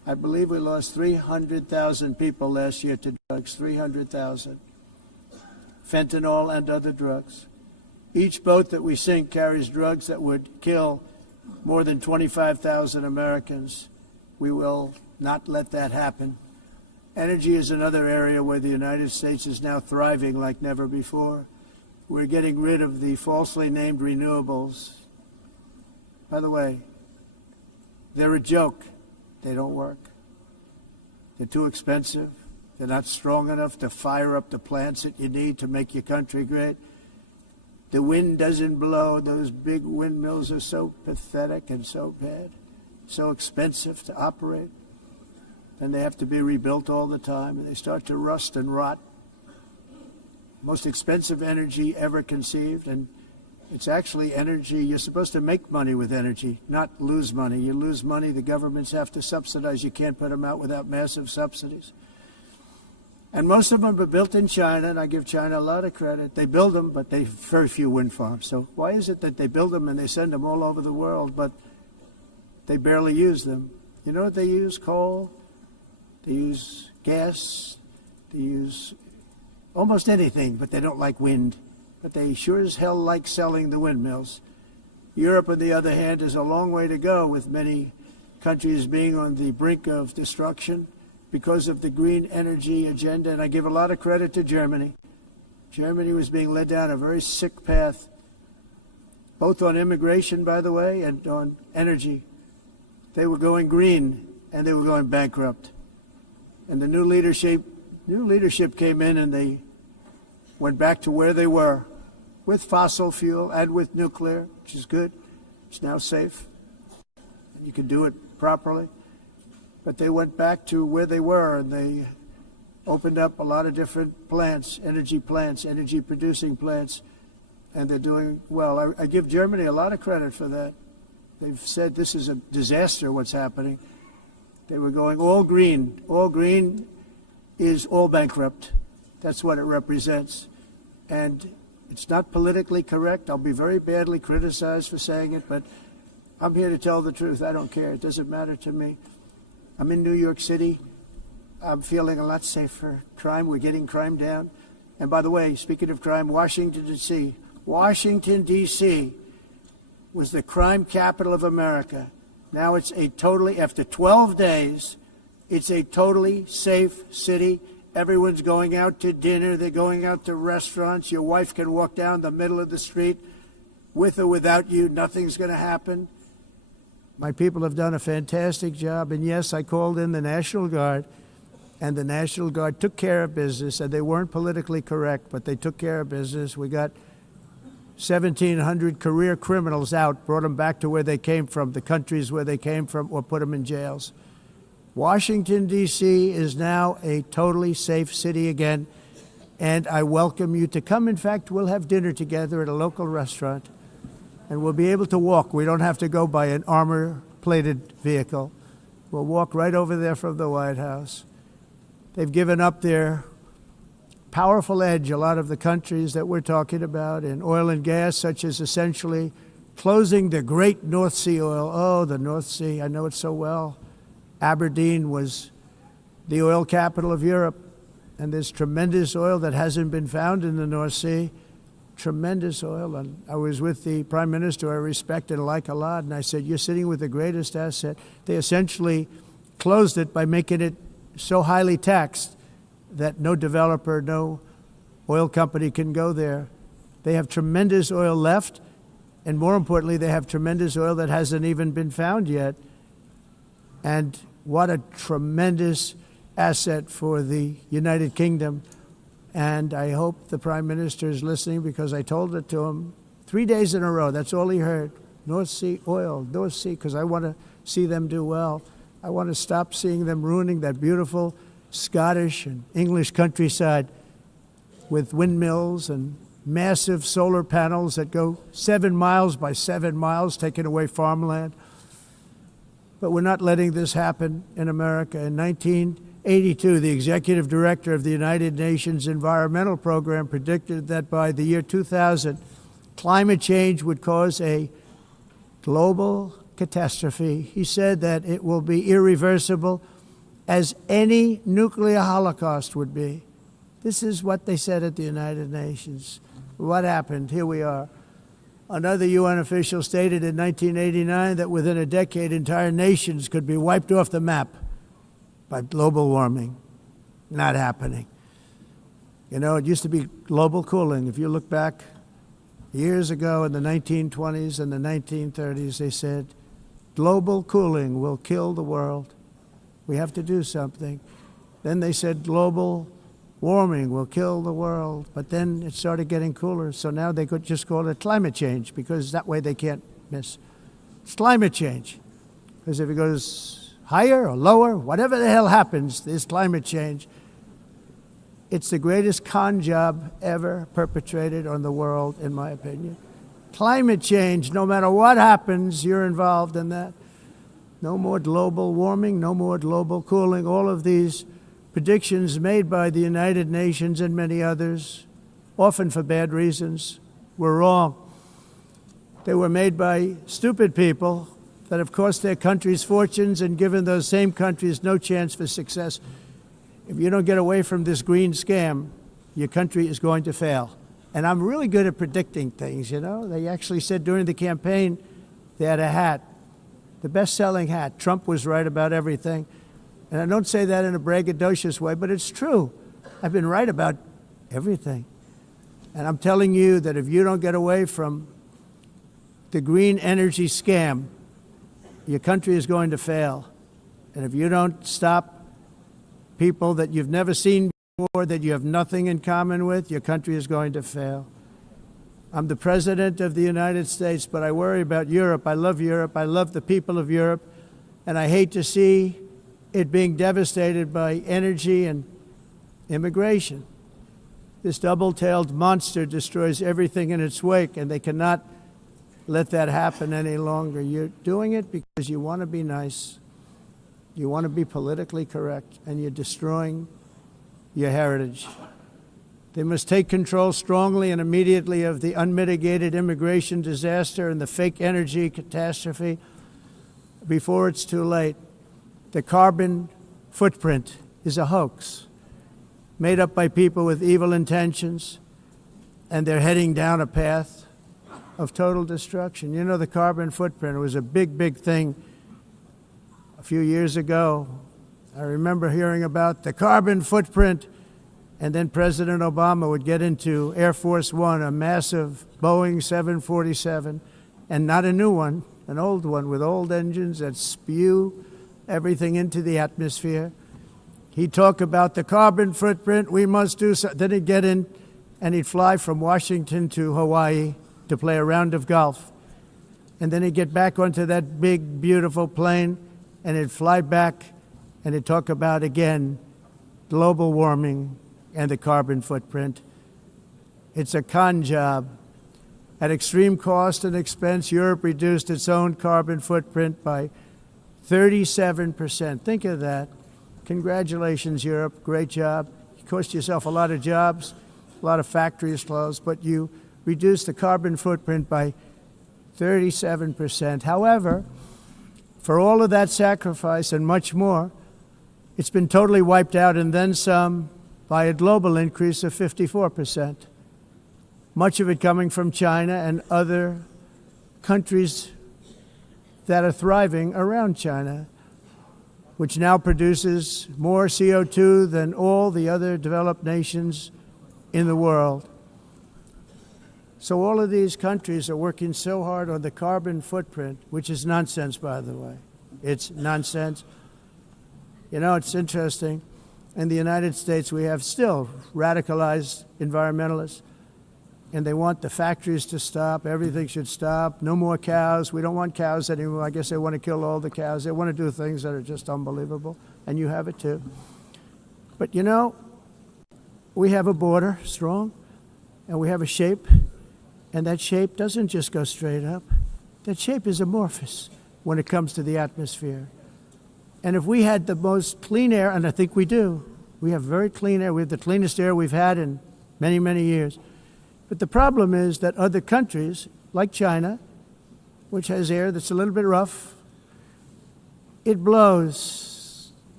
I believe we lost 300,000 people last year to drugs, 300,000. Fentanyl and other drugs. Each boat that we sink carries drugs that would kill more than 25,000 Americans. We will not let that happen. Energy is another area where the United States is now thriving like never before. We're getting rid of the falsely named renewables. By the way, they're a joke. They don't work. They're too expensive. They're not strong enough to fire up the plants that you need to make your country great. The wind doesn't blow. Those big windmills are so pathetic and so bad, so expensive to operate. And they have to be rebuilt all the time, and they start to rust and rot. Most expensive energy ever conceived, and it's actually energy. You're supposed to make money with energy, not lose money. You lose money, the governments have to subsidize. You can't put them out without massive subsidies. And most of them are built in China, and I give China a lot of credit. They build them, but they have very few wind farms. So why is it that they build them and they send them all over the world, but they barely use them? You know what they use? Coal. They use gas. They use almost anything, but they don't like wind. But they sure as hell like selling the windmills. Europe, on the other hand, has a long way to go, with many countries being on the brink of destruction because of the green energy agenda. And I give a lot of credit to Germany. Germany was being led down a very sick path, both on immigration, by the way, and on energy. They were going green, and they were going bankrupt. And the new leadership came in, and they went back to where they were, with fossil fuel and with nuclear, which is good. It's now safe, and you can do it properly. But they went back to where they were, and they opened up a lot of different plants, energy-producing plants, and they're doing well. I give Germany a lot of credit for that. They've said this is a disaster, what's happening. They were going all green. All green is all bankrupt. That's what it represents. And it's not politically correct. I'll be very badly criticized for saying it, but I'm here to tell the truth. I don't care. It doesn't matter to me. I'm in New York City. I'm feeling a lot safer. Crime, we're getting crime down. And by the way, speaking of crime, Washington, D.C. Washington, D.C. was the crime capital of America. Now it's after 12 days, it's a totally safe city. Everyone's going out to dinner. They're going out to restaurants. Your wife can walk down the middle of the street with or without you. Nothing's going to happen. My people have done a fantastic job. And yes, I called in the National Guard, and the National Guard took care of business, and they weren't politically correct, but they took care of business. We got 1,700 career criminals out, brought them back to where they came from, the countries where they came from, or put them in jails. Washington, D.C. is now a totally safe city again, and I welcome you to come. In fact, we'll have dinner together at a local restaurant, and we'll be able to walk. We don't have to go by an armor-plated vehicle. We'll walk right over there from the White House. They've given up their powerful edge, a lot of the countries that we're talking about, in oil and gas, such as essentially closing the great North Sea oil. Oh, the North Sea, I know it so well. Aberdeen was the oil capital of Europe, and there's tremendous oil that hasn't been found in the North Sea, tremendous oil. And I was with the Prime Minister I respect and like a lot, and I said, you're sitting with the greatest asset. They essentially closed it by making it so highly taxed that no developer, no oil company can go there. They have tremendous oil left, and more importantly, they have tremendous oil that hasn't even been found yet. And what a tremendous asset for the United Kingdom. And I hope the Prime Minister is listening, because I told it to him 3 days in a row. That's all he heard. North Sea oil, North Sea, because I want to see them do well. I want to stop seeing them ruining that beautiful Scottish and English countryside with windmills and massive solar panels that go 7 miles by 7 miles, taking away farmland. But we're not letting this happen in America. In 1982, the executive director of the United Nations Environmental Program predicted that by the year 2000, climate change would cause a global catastrophe. He said that it will be irreversible, as any nuclear holocaust would be. This is what they said at the United Nations. What happened? Here we are. Another UN official stated in 1989 that within a decade, entire nations could be wiped off the map by global warming. Not happening. You know, it used to be global cooling. If you look back years ago in the 1920s and the 1930s, they said, global cooling will kill the world. We have to do something. Then they said global warming will kill the world. But then it started getting cooler. So now they could just call it climate change because that way they can't miss. It's climate change. Because if it goes higher or lower, whatever the hell happens, there's climate change. It's the greatest con job ever perpetrated on the world, in my opinion. Climate change, no matter what happens, you're involved in that. No more global warming, no more global cooling. All of these predictions made by the United Nations and many others, often for bad reasons, were wrong. They were made by stupid people that have cost their countries fortunes and given those same countries no chance for success. If you don't get away from this green scam, your country is going to fail. And I'm really good at predicting things, you know. They actually said during the campaign they had a hat, the best-selling hat. Trump was right about everything. And I don't say that in a braggadocious way, but it's true. I've been right about everything. And I'm telling you that if you don't get away from the green energy scam, your country is going to fail. And if you don't stop people that you've never seen before, that you have nothing in common with, your country is going to fail. I'm the president of the United States, but I worry about Europe. I love Europe. I love the people of Europe. And I hate to see it being devastated by energy and immigration. This double-tailed monster destroys everything in its wake, and they cannot let that happen any longer. You're doing it because you want to be nice. You want to be politically correct, and you're destroying your heritage. They must take control strongly and immediately of the unmitigated immigration disaster and the fake energy catastrophe before it's too late. The carbon footprint is a hoax made up by people with evil intentions, and they're heading down a path of total destruction. You know, the carbon footprint was a big, big thing a few years ago. I remember hearing about the carbon footprint, and then President Obama would get into Air Force One, a massive Boeing 747, and not a new one, an old one with old engines that spew everything into the atmosphere. He'd talk about the carbon footprint, we must do so. Then he'd get in and he'd fly from Washington to Hawaii to play a round of golf. And then he'd get back onto that big, beautiful plane and he'd fly back and he'd talk about, again, global warming and the carbon footprint. It's a con job. At extreme cost and expense, Europe reduced its own carbon footprint by 37%. Think of that. Congratulations, Europe. Great job. You cost yourself a lot of jobs, a lot of factories closed, but you reduced the carbon footprint by 37%. However, for all of that sacrifice and much more, it's been totally wiped out and then some by a global increase of 54%. Much of it coming from China and other countries that are thriving around China, which now produces more CO2 than all the other developed nations in the world. So all of these countries are working so hard on the carbon footprint, which is nonsense, by the way. It's nonsense. You know, it's interesting. In the United States, we have still radicalized environmentalists, and they want the factories to stop. Everything should stop. No more cows. We don't want cows anymore. I guess they want to kill all the cows. They want to do things that are just unbelievable, and you have it too. But you know, we have a border, strong, and we have a shape, and that shape doesn't just go straight up. That shape is amorphous when it comes to the atmosphere. And if we had the most clean air, and I think we do, we have very clean air. We have the cleanest air we've had in many, many years. But the problem is that other countries, like China, which has air that's a little bit rough, it blows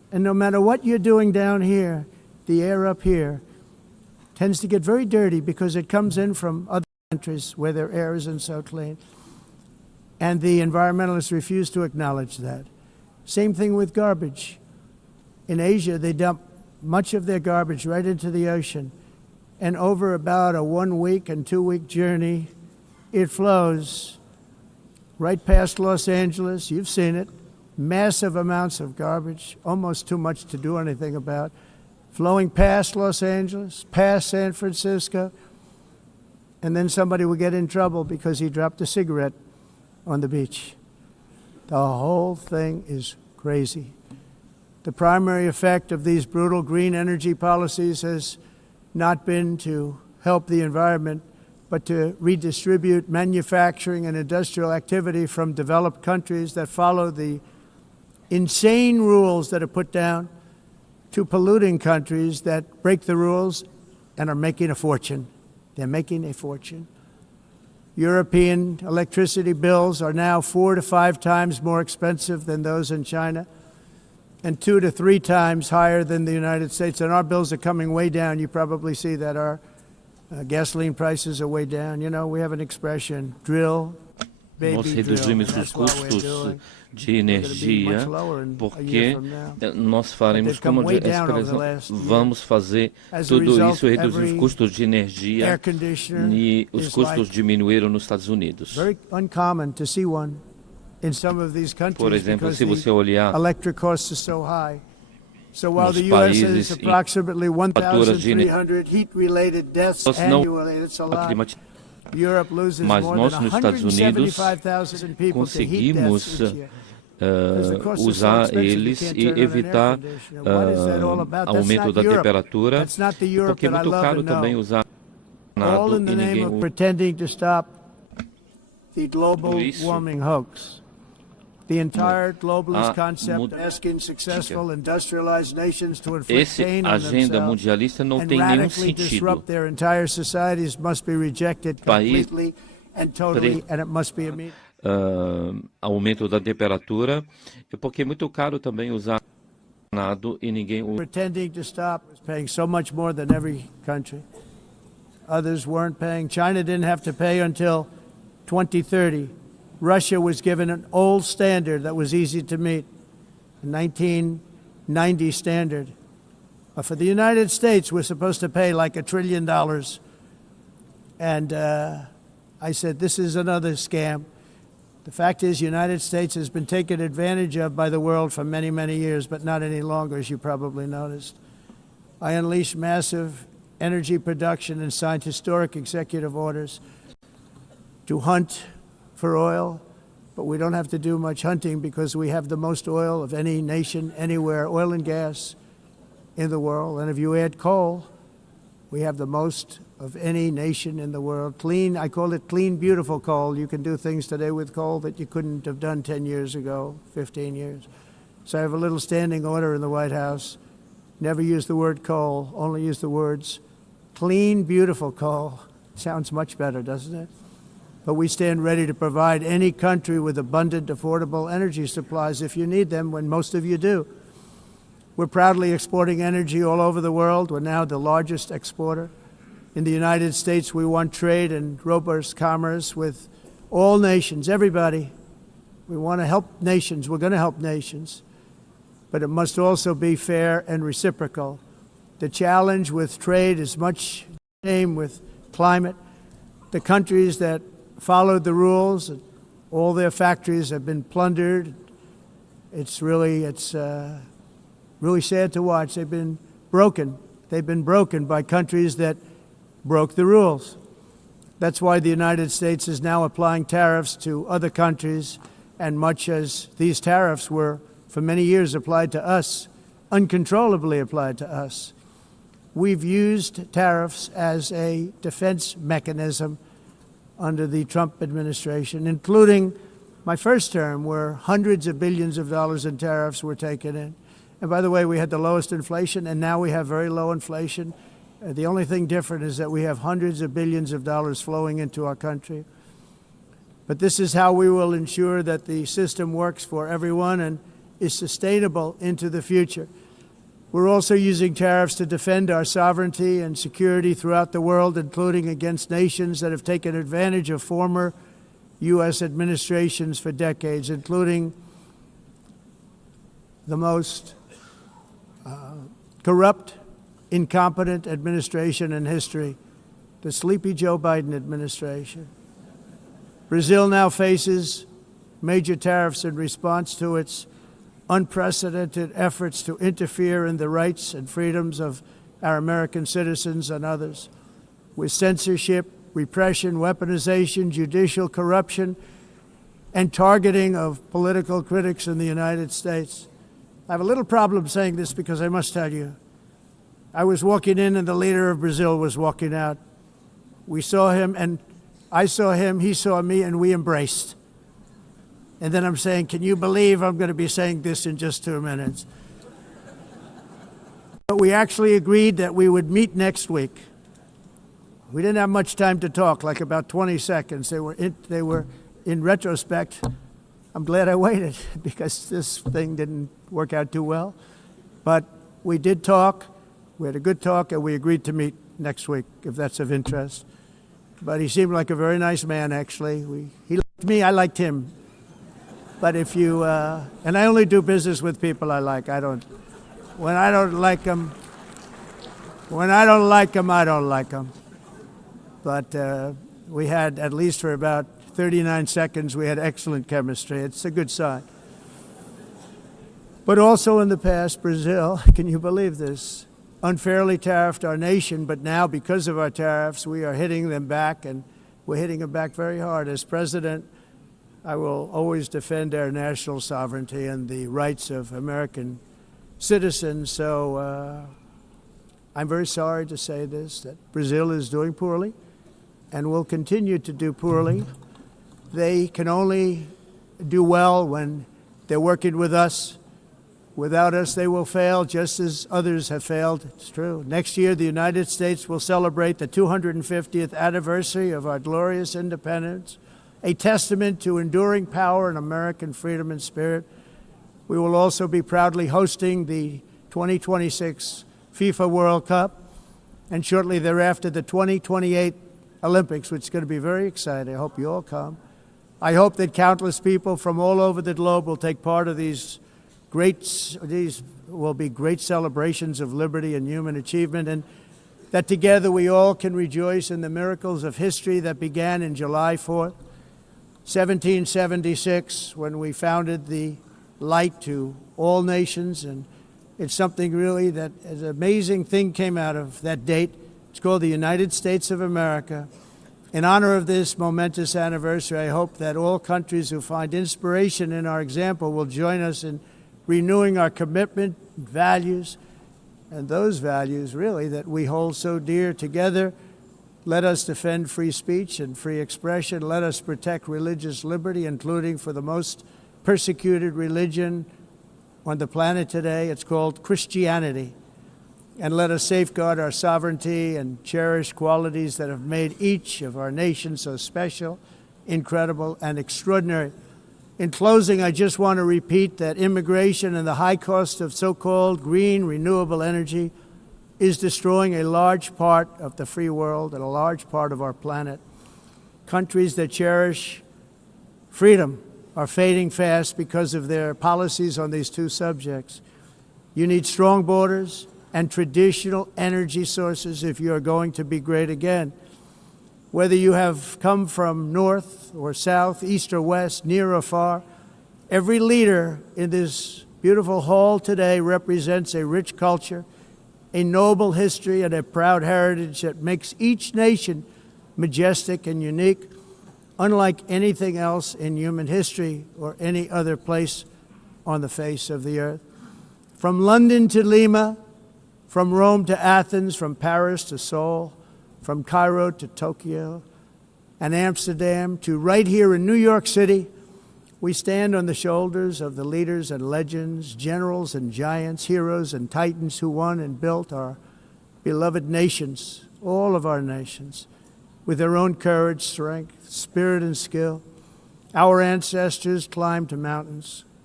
And no matter what you're doing down here, the air up here tends to get very dirty because it comes in from other countries where their air isn't so clean. And the environmentalists refuse to acknowledge that. Same thing with garbage. In Asia, they dump much of their garbage right into the ocean. And over about a 1 week and 2 week journey, it flows right past Los Angeles. You've seen it. Massive amounts of garbage, almost too much to do anything about, flowing past Los Angeles, past San Francisco, and then somebody will get in trouble because he dropped a cigarette on the beach. The whole thing is crazy. The primary effect of these brutal green energy policies has not been to help the environment, but to redistribute manufacturing and industrial activity from developed countries that follow the insane rules that are put down to polluting countries that break the rules and are making a fortune. They're making a fortune. European electricity bills are now 4 to 5 times more expensive than those in China and 2 to 3 times higher than the United States. And our bills are coming way down. You probably see that our gasoline prices are way down. You know, we have an expression, drill, Nós reduzimos os custos de energia porque nós faremos, como a expressão, vamos fazer tudo isso e reduzir os custos de energia e os custos diminuíram nos Estados Unidos. Por exemplo, se você olhar nos países e faturas de energia, nós não climatizamos. Mas nós, nos Estados Unidos, conseguimos usar eles e evitar aumento da temperatura, porque é muito caro também usar nada e ninguém usa. Por isso, The entire globalist concept asking successful industrialized nations to inflict pain on themselves and radically disrupt their entire societies must be rejected completely and totally, and it must be immediate. Aumento da temperatura, porque é muito caro também usar nada e ninguém usa. Pretending to stop is paying so much more than every country. Others weren't paying. China didn't have to pay until 2030. Russia was given an old standard that was easy to meet, a 1990 standard. For the United States, we're supposed to pay like $1 trillion. And I said, this is another scam. The fact is, the United States has been taken advantage of by the world for many, many years, but not any longer, as you probably noticed. I unleashed massive energy production and signed historic executive orders to hunt for oil, but we don't have to do much hunting because we have the most oil of any nation anywhere, oil and gas in the world. And if you add coal, we have the most of any nation in the world. Clean, I call it clean, beautiful coal. You can do things today with coal that you couldn't have done 10 years ago, 15 years. So I have a little standing order in the White House. Never use the word coal, only use the words clean, beautiful coal. Sounds much better, doesn't it? But we stand ready to provide any country with abundant, affordable energy supplies if you need them, when most of you do. We're proudly exporting energy all over the world. We're now the largest exporter. In the United States, we want trade and robust commerce with all nations, everybody. We want to help nations. We're going to help nations. But it must also be fair and reciprocal. The challenge with trade is much the same with climate. The countries that followed the rules, all their factories have been plundered. It's really sad to watch. They've been broken. They've been broken by countries that broke the rules. That's why the United States is now applying tariffs to other countries, and much as these tariffs were for many years applied to us, uncontrollably applied to us. We've used tariffs as a defense mechanism under the Trump administration, including my first term, where hundreds of billions of dollars in tariffs were taken in. And by the way, we had the lowest inflation, and now we have very low inflation. The only thing different is that we have hundreds of billions of dollars flowing into our country. But this is how we will ensure that the system works for everyone, and is sustainable into the future. We're also using tariffs to defend our sovereignty and security throughout the world, including against nations that have taken advantage of former U.S. administrations for decades, including the most corrupt, incompetent administration in history, the sleepy Joe Biden administration. Brazil now faces major tariffs in response to its unprecedented efforts to interfere in the rights and freedoms of our American citizens and others, with censorship, repression, weaponization, judicial corruption, and targeting of political critics in the United States. I have a little problem saying this because I must tell you, I was walking in and the leader of Brazil was walking out. We saw him and I saw him, he saw me, and we embraced. And then I'm saying, can you believe I'm going to be saying this in just 2 minutes? But we actually agreed that we would meet next week. We didn't have much time to talk, like about 20 seconds. They were in retrospect, I'm glad I waited because this thing didn't work out too well. But we did talk, we had a good talk, and we agreed to meet next week, if that's of interest. But he seemed like a very nice man, actually. He liked me, I liked him. But if you, and I only do business with people I like. When I don't like them, I don't like them. But we had, at least for about 39 seconds, we had excellent chemistry. It's a good sign. But also in the past, Brazil, can you believe this, unfairly tariffed our nation, but now because of our tariffs, we are hitting them back, and we're hitting them back very hard. As president, I will always defend our national sovereignty and the rights of American citizens. So I'm very sorry to say this, that Brazil is doing poorly and will continue to do poorly. They can only do well when they're working with us. Without us, they will fail, just as others have failed. It's true. Next year, the United States will celebrate the 250th anniversary of our glorious independence, a testament to enduring power and American freedom and spirit. We will also be proudly hosting the 2026 FIFA World Cup, and shortly thereafter, the 2028 Olympics, which is going to be very exciting. I hope you all come. I hope that countless people from all over the globe will take part of these will be great celebrations of liberty and human achievement, and that together we all can rejoice in the miracles of history that began in July 4th, 1776, when we founded the light to all nations. And it's something really that an amazing thing came out of that date. It's called the United States of America. In honor of this momentous anniversary, I hope that all countries who find inspiration in our example will join us in renewing our commitment, values, and those values really that we hold so dear. Together, let us defend free speech and free expression. Let us protect religious liberty, including for the most persecuted religion on the planet today. It's called Christianity. And let us safeguard our sovereignty and cherish qualities that have made each of our nations so special, incredible, and extraordinary. In closing, I just want to repeat that immigration and the high cost of so-called green renewable energy is destroying a large part of the free world and a large part of our planet. Countries that cherish freedom are fading fast because of their policies on these two subjects. You need strong borders and traditional energy sources if you are going to be great again. Whether you have come from north or south, east or west, near or far, every leader in this beautiful hall today represents a rich culture, a noble history, and a proud heritage that makes each nation majestic and unique, unlike anything else in human history or any other place on the face of the earth. From London to Lima, from Rome to Athens, from Paris to Seoul, from Cairo to Tokyo and Amsterdam to right here in New York City, we stand on the shoulders of the leaders and legends, generals and giants, heroes and titans who won and built our beloved nations, all of our nations, with their own courage, strength, spirit, and skill. Our ancestors climbed mountains,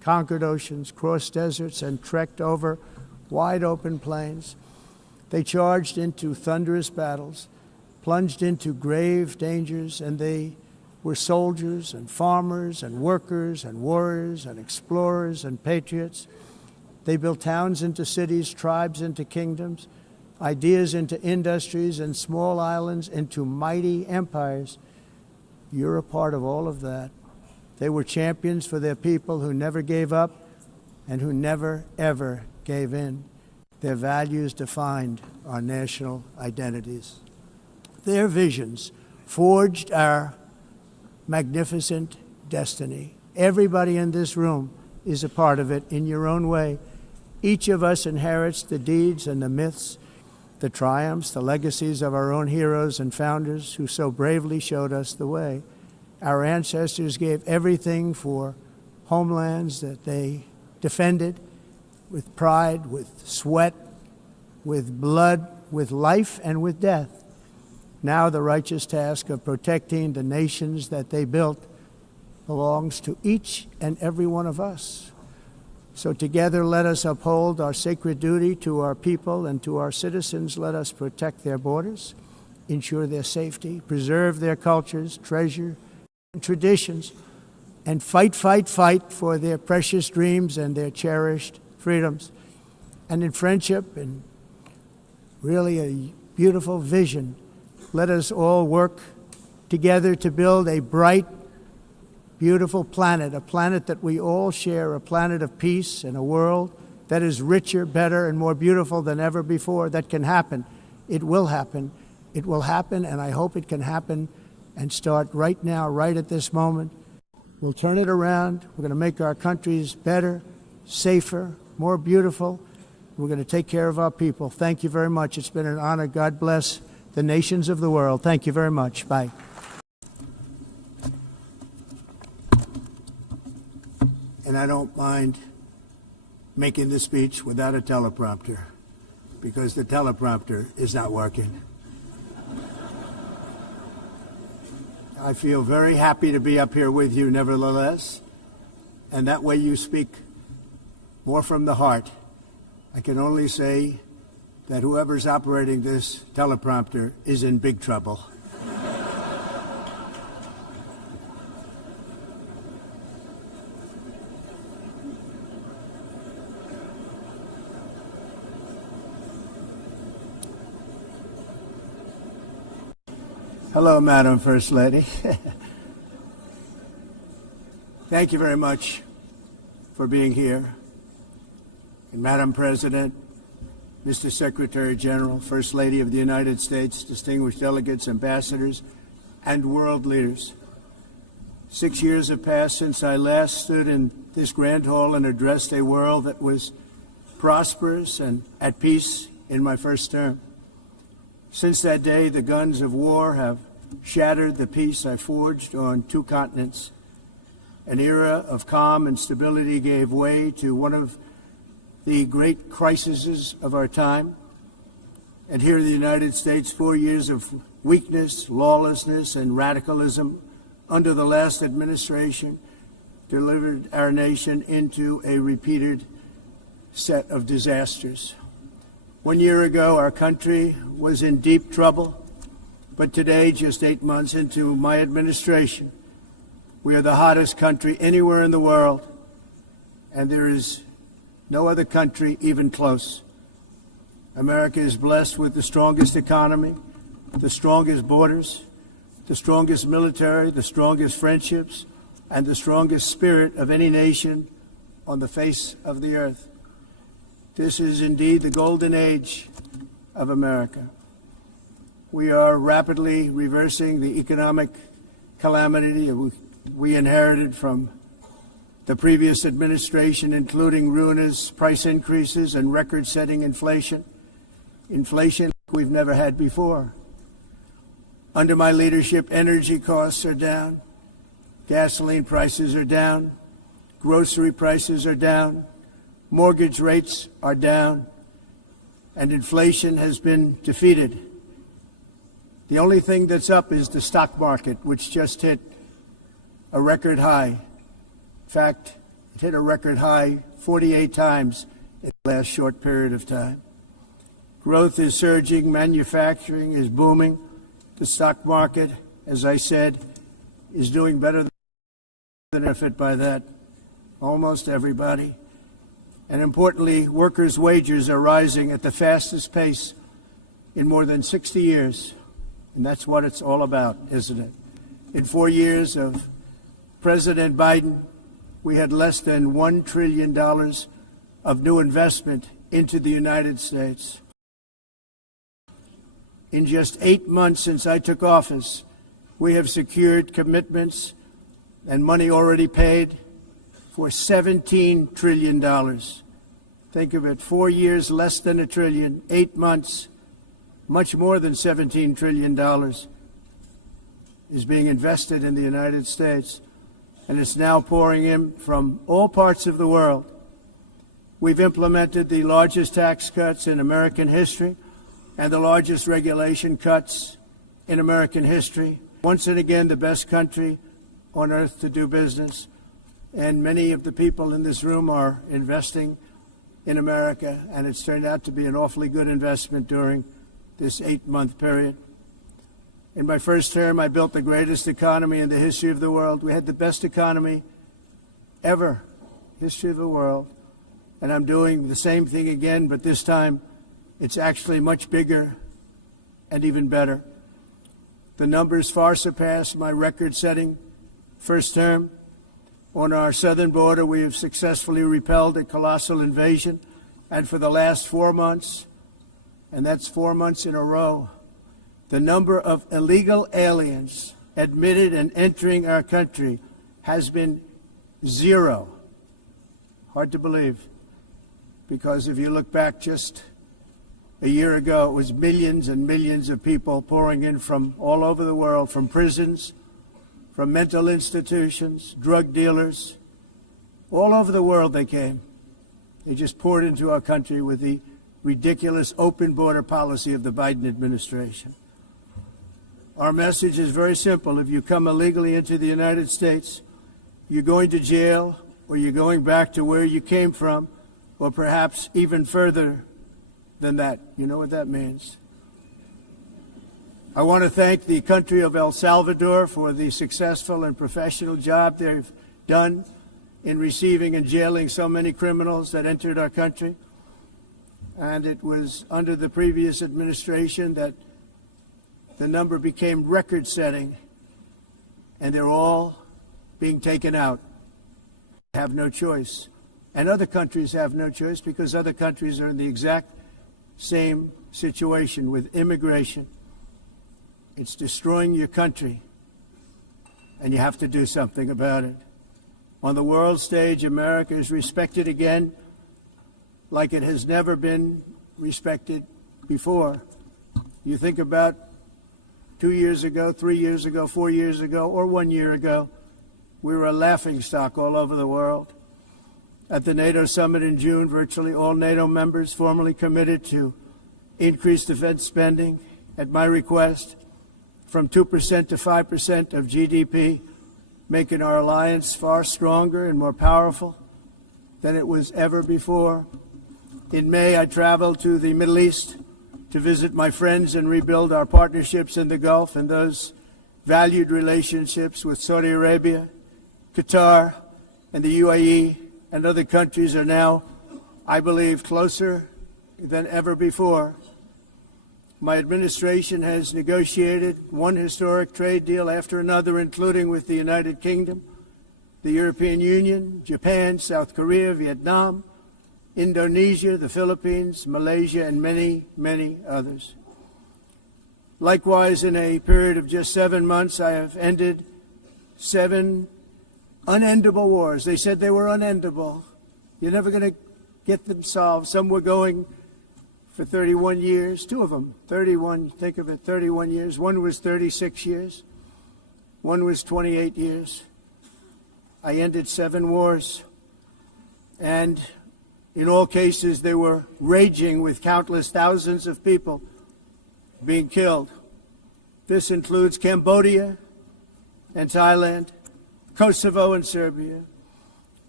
conquered oceans, crossed deserts, and trekked over wide open plains. They charged into thunderous battles, plunged into grave dangers, and they were soldiers and farmers and workers and warriors and explorers and patriots. They built towns into cities, tribes into kingdoms, ideas into industries, and small islands into mighty empires. You're a part of all of that. They were champions for their people who never gave up and who never, ever gave in. Their values defined our national identities. Their visions forged our magnificent destiny. Everybody in this room is a part of it in your own way. Each of us inherits the deeds and the myths, the triumphs, the legacies of our own heroes and founders who so bravely showed us the way. Our ancestors gave everything for homelands that they defended with pride, with sweat, with blood, with life, and with death. Now the righteous task of protecting the nations that they built belongs to each and every one of us. So together let us uphold our sacred duty to our people and to our citizens. Let us protect their borders, ensure their safety, preserve their cultures, treasure and traditions, and fight for their precious dreams and their cherished freedoms. And in friendship and really a beautiful vision, let us all work together to build a bright, beautiful planet, a planet that we all share, a planet of peace and a world that is richer, better, and more beautiful than ever before. That can happen. It will happen. It will happen, and I hope it can happen and start right now, right at this moment. We'll turn it around. We're going to make our countries better, safer, more beautiful. We're going to take care of our people. Thank you very much. It's been an honor. God bless the nations of the world. Thank you very much. Bye. And I don't mind making this speech without a teleprompter, because the teleprompter is not working. I feel very happy to be up here with you nevertheless, and that way you speak more from the heart. I can only say that whoever's operating this teleprompter is in big trouble. Hello, Madam First Lady. Thank you very much for being here. And Madam President, Mr. Secretary General, First Lady of the United States, distinguished delegates, ambassadors, and world leaders. 6 years have passed since I last stood in this grand hall and addressed a world that was prosperous and at peace in my first term. Since that day, the guns of war have shattered the peace I forged on 2 continents. An era of calm and stability gave way to one of the great crises of our time. And here in the United States, 4 years of weakness, lawlessness, and radicalism under the last administration delivered our nation into a repeated set of disasters. 1 year ago, our country was in deep trouble, but today, just 8 months into my administration, we are the hottest country anywhere in the world, and there is no other country even close. America is blessed with the strongest economy, the strongest borders, the strongest military, the strongest friendships, and the strongest spirit of any nation on the face of the earth. This is indeed the golden age of America. We are rapidly reversing the economic calamity we inherited from the previous administration, including ruinous price increases and record-setting inflation we've never had before. Under my leadership, energy costs are down, gasoline prices are down, grocery prices are down, mortgage rates are down, and inflation has been defeated. The only thing that's up is the stock market, which just hit a record high. In fact, It hit a record high 48 times in the last short period of time. Growth is surging, manufacturing is booming. The stock market, as I said, is doing better than benefit by that. Almost everybody. And importantly, workers' wages are rising at the fastest pace in more than 60 years. And that's what it's all about, isn't it? In 4 years of President Biden, we had less than $1 trillion of new investment into the United States. In just 8 months since I took office, we have secured commitments and money already paid for $17 trillion. Think of it, 4 years, less than $1 trillion, 8 months, much more than $17 trillion is being invested in the United States, and it's now pouring in from all parts of the world. We've implemented the largest tax cuts in American history and the largest regulation cuts in American history. Once and again, the best country on earth to do business, and many of the people in this room are investing in America, and it's turned out to be an awfully good investment during this 8-month period. In my first term, I built the greatest economy in the history of the world. We had the best economy ever, history of the world. And I'm doing the same thing again, but this time it's actually much bigger and even better. The numbers far surpass my record-setting first term. On our southern border, we have successfully repelled a colossal invasion. And for the last 4 months, and that's 4 months in a row, the number of illegal aliens admitted and entering our country has been 0. Hard to believe, because if you look back just a year ago, it was millions and millions of people pouring in from all over the world, from prisons, from mental institutions, drug dealers. All over the world they came. They just poured into our country with the ridiculous open border policy of the Biden administration. Our message is very simple. If you come illegally into the United States, you're going to jail, or you're going back to where you came from, or perhaps even further than that. You know what that means. I want to thank the country of El Salvador for the successful and professional job they've done in receiving and jailing so many criminals that entered our country. And it was under the previous administration that the number became record-setting, and they're all being taken out. They have no choice. And other countries have no choice, because other countries are in the exact same situation with immigration. It's destroying your country, and you have to do something about it. On the world stage, America is respected again like it has never been respected before. You think about 2 years ago, 3 years ago, 4 years ago, or 1 year ago, we were a laughingstock all over the world. At the NATO summit in June, virtually all NATO members formally committed to increase defense spending, at my request, from 2% to 5% of GDP, making our alliance far stronger and more powerful than it was ever before. In May, I traveled to the Middle East to visit my friends and rebuild our partnerships in the Gulf, and those valued relationships with Saudi Arabia, Qatar, and the UAE and other countries are now, I believe, closer than ever before. My administration has negotiated one historic trade deal after another, including with the United Kingdom, the European Union, Japan, South Korea, Vietnam, Indonesia, the Philippines, Malaysia, and many, many others. Likewise, in a period of just 7 months, I have ended 7 unendable wars. They said they were unendable. You're never going to get them solved. Some were going for 31 years, 2 of them, 31, think of it, 31 years. One was 36 years. One was 28 years. I ended 7 wars. And in all cases, they were raging with countless thousands of people being killed. This includes Cambodia and Thailand, Kosovo and Serbia,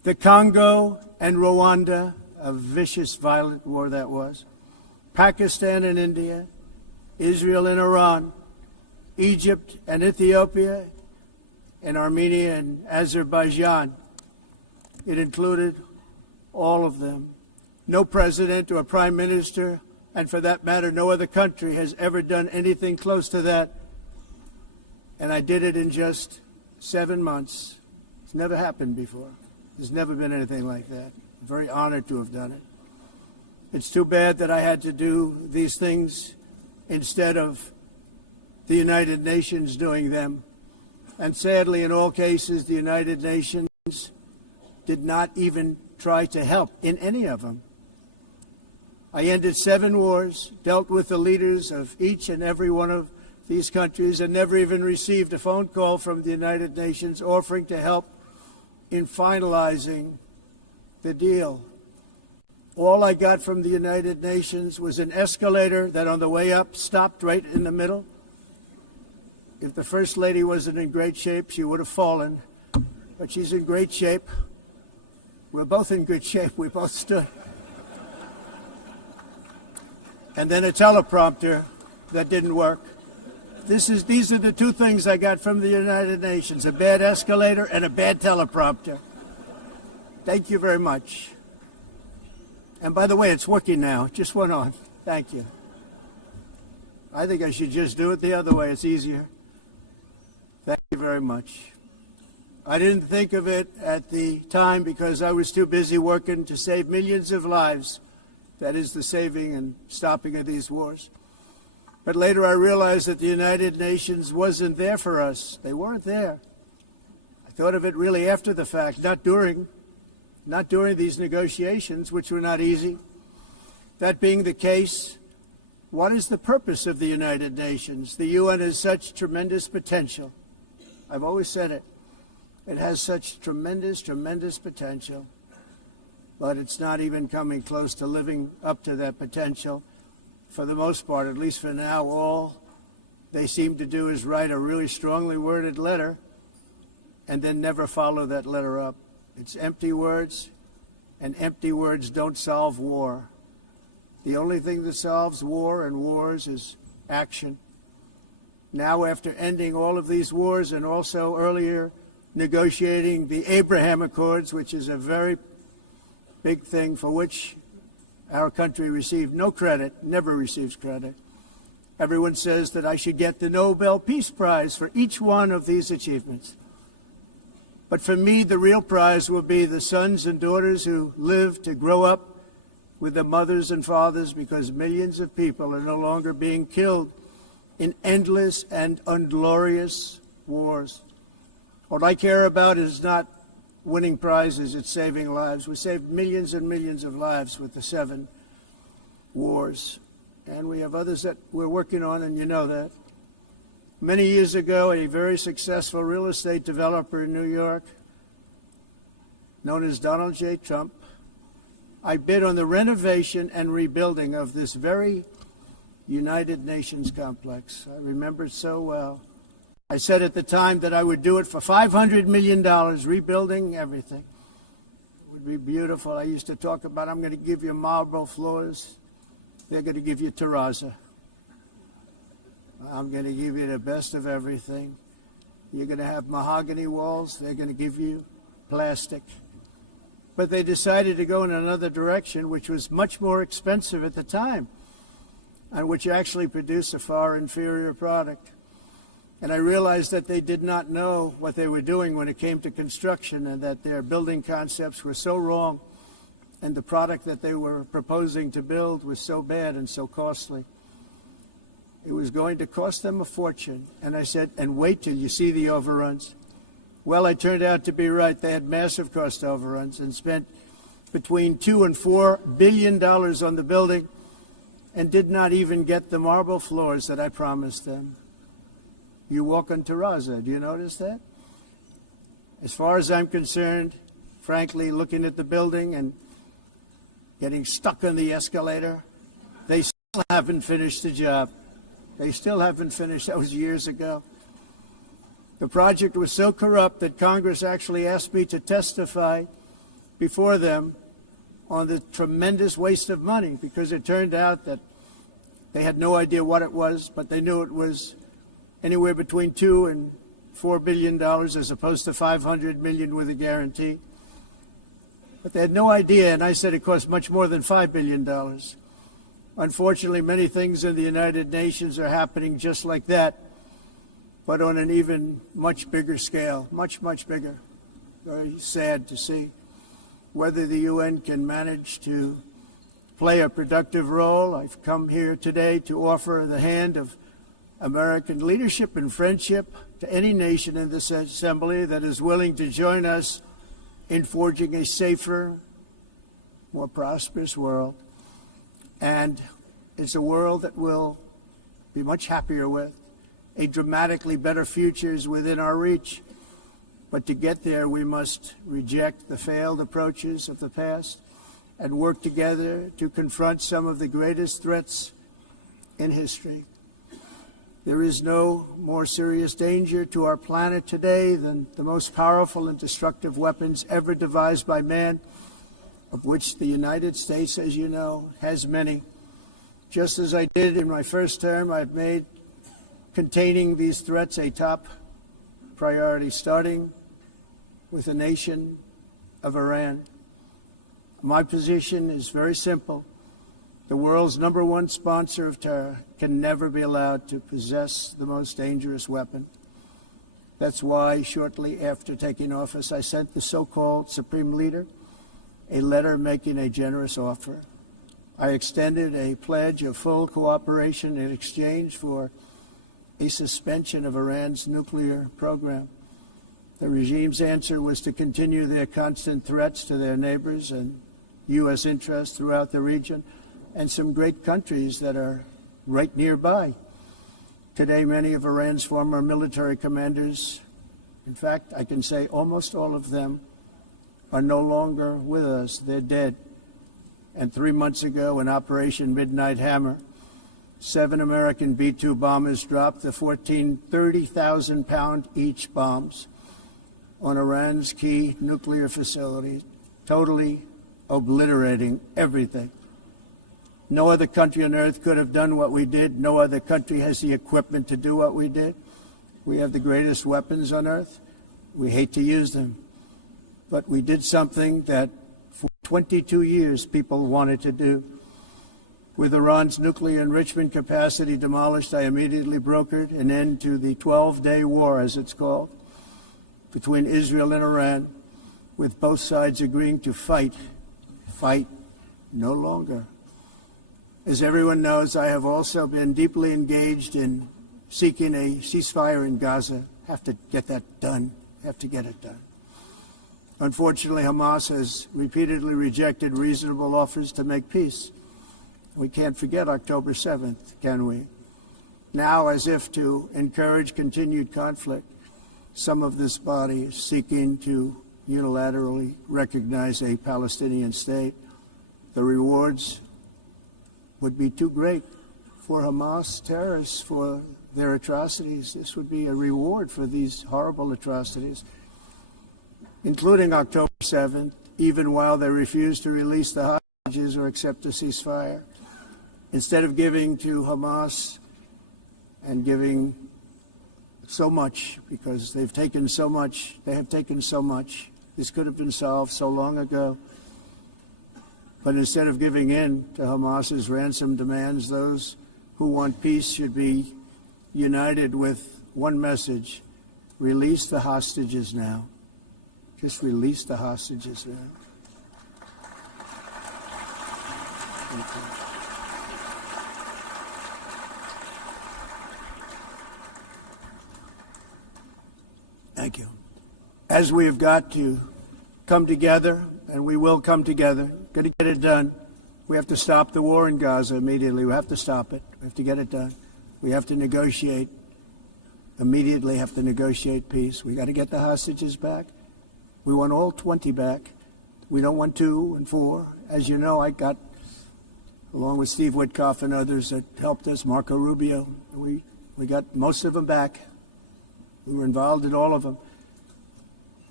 The Congo and Rwanda, a vicious, violent war that was. Pakistan and India, Israel and Iran, Egypt and Ethiopia, and Armenia and Azerbaijan. It included all of them. No president or prime minister, and for that matter, no other country has ever done anything close to that. And I did it in just 7 months. It's never happened before. There's never been anything like that. I'm very honored to have done it. It's too bad that I had to do these things instead of the United Nations doing them. And sadly, in all cases, the United Nations did not even try to help in any of them. I ended 7 wars, dealt with the leaders of each and every one of these countries, and never even received a phone call from the United Nations offering to help in finalizing the deal. All I got from the United Nations was an escalator that on the way up stopped right in the middle. If the First Lady wasn't in great shape, she would have fallen. But she's in great shape. We're both in good shape. We both stood. And then a teleprompter that didn't work. These are the 2 things I got from the United Nations, a bad escalator and a bad teleprompter. Thank you very much. And by the way, it's working now. It just went on. Thank you. I think I should just do it the other way. It's easier. Thank you very much. I didn't think of it at the time because I was too busy working to save millions of lives. That is the saving and stopping of these wars. But later I realized that the United Nations wasn't there for us. They weren't there. I thought of it really after the fact, not during these negotiations, which were not easy. That being the case, what is the purpose of the United Nations? The UN has such tremendous potential. I've always said it. It has such tremendous, tremendous potential, but it's not even coming close to living up to that potential. For the most part, at least for now, all they seem to do is write a really strongly worded letter and then never follow that letter up. It's empty words, and empty words don't solve war. The only thing that solves war and wars is action. Now, after ending all of these wars and also earlier negotiating the Abraham Accords, which is a very big thing for which our country received no credit, never receives credit. Everyone says that I should get the Nobel Peace Prize for each one of these achievements. But for me, the real prize will be the sons and daughters who live to grow up with their mothers and fathers, because millions of people are no longer being killed in endless and unglorious wars. What I care about is not winning prizes, it's saving lives. We saved millions and millions of lives with the 7 wars. And we have others that we're working on, and you know that. Many years ago, a very successful real estate developer in New York, known as Donald J. Trump, I bid on the renovation and rebuilding of this very United Nations complex. I remember it so well. I said at the time that I would do it for $500 million, rebuilding everything. It would be beautiful. I used to talk about, I'm going to give you marble floors. They're going to give you terrazzo. I'm going to give you the best of everything. You're going to have mahogany walls. They're going to give you plastic. But they decided to go in another direction, which was much more expensive at the time, and which actually produced a far inferior product. And I realized that they did not know what they were doing when it came to construction, and that their building concepts were so wrong, and the product that they were proposing to build was so bad and so costly. It was going to cost them a fortune. And I said, and wait till you see the overruns. Well, I turned out to be right. They had massive cost overruns and spent between $2 and $4 billion on the building and did not even get the marble floors that I promised them. You walk on terrazzo. Do you notice that? As far as I'm concerned, frankly, looking at the building and getting stuck on the escalator, they still haven't finished the job. They still haven't finished. That was years ago. The project was so corrupt that Congress actually asked me to testify before them on the tremendous waste of money, because it turned out that they had no idea what it was, but they knew it was anywhere between $2 and $4 billion as opposed to 500 million with a guarantee. But they had no idea, and I said it cost much more than $5 billion. Unfortunately, many things in the United Nations are happening just like that, but on an even much bigger scale, much, much bigger. Very sad to see. Whether the UN can manage to play a productive role, I've come here today to offer the hand of American leadership and friendship to any nation in this assembly that is willing to join us in forging a safer, more prosperous world. And it's a world that we'll be much happier with. A dramatically better future is within our reach. But to get there, we must reject the failed approaches of the past and work together to confront some of the greatest threats in history. There is no more serious danger to our planet today than the most powerful and destructive weapons ever devised by man, of which the United States, as you know, has many. Just as I did in my first term, I've made containing these threats a top priority, starting with the nation of Iran. My position is very simple. The world's #1 sponsor of terror can never be allowed to possess the most dangerous weapon. That's why shortly after taking office, I sent the so-called Supreme Leader a letter making a generous offer. I extended a pledge of full cooperation in exchange for a suspension of Iran's nuclear program. The regime's answer was to continue their constant threats to their neighbors and U.S. interests throughout the region and some great countries that are right nearby. Today, many of Iran's former military commanders, in fact, I can say almost all of them, are no longer with us. They're dead. And 3 months ago, in Operation Midnight Hammer, 7 American B-2 bombers dropped the 14 30,000-pound each bombs on Iran's key nuclear facilities, totally obliterating everything. No other country on earth could have done what we did. No other country has the equipment to do what we did. We have the greatest weapons on earth. We hate to use them. But we did something that for 22 years people wanted to do. With Iran's nuclear enrichment capacity demolished, I immediately brokered an end to the 12-day war, as it's called, between Israel and Iran, with both sides agreeing to fight no longer. As everyone knows, I have also been deeply engaged in seeking a ceasefire in Gaza. Have to get that done. Have to get it done. Unfortunately, Hamas has repeatedly rejected reasonable offers to make peace. We can't forget October 7th, can we? Now, as if to encourage continued conflict, some of this body is seeking to unilaterally recognize a Palestinian state. The rewards would be too great for Hamas terrorists for their atrocities. This would be a reward for these horrible atrocities, including October 7th, even while they refuse to release the hostages or accept a ceasefire. Instead of giving to Hamas and giving so much, because they've taken so much, this could have been solved so long ago. But instead of giving in to Hamas's ransom demands, those who want peace should be united with one message: release the hostages now. Just release the hostages now. Thank you. Thank you. As we have got to come together, and we will come together, got to get it done. We have to stop the war in Gaza immediately. We have to stop it. We have to get it done. We have to negotiate, immediately have to negotiate peace. We got to get the hostages back. We want all 20 back. We don't want 2 and 4. As you know, I got, along with Steve Witkoff and others that helped us, Marco Rubio, we got most of them back. We were involved in all of them.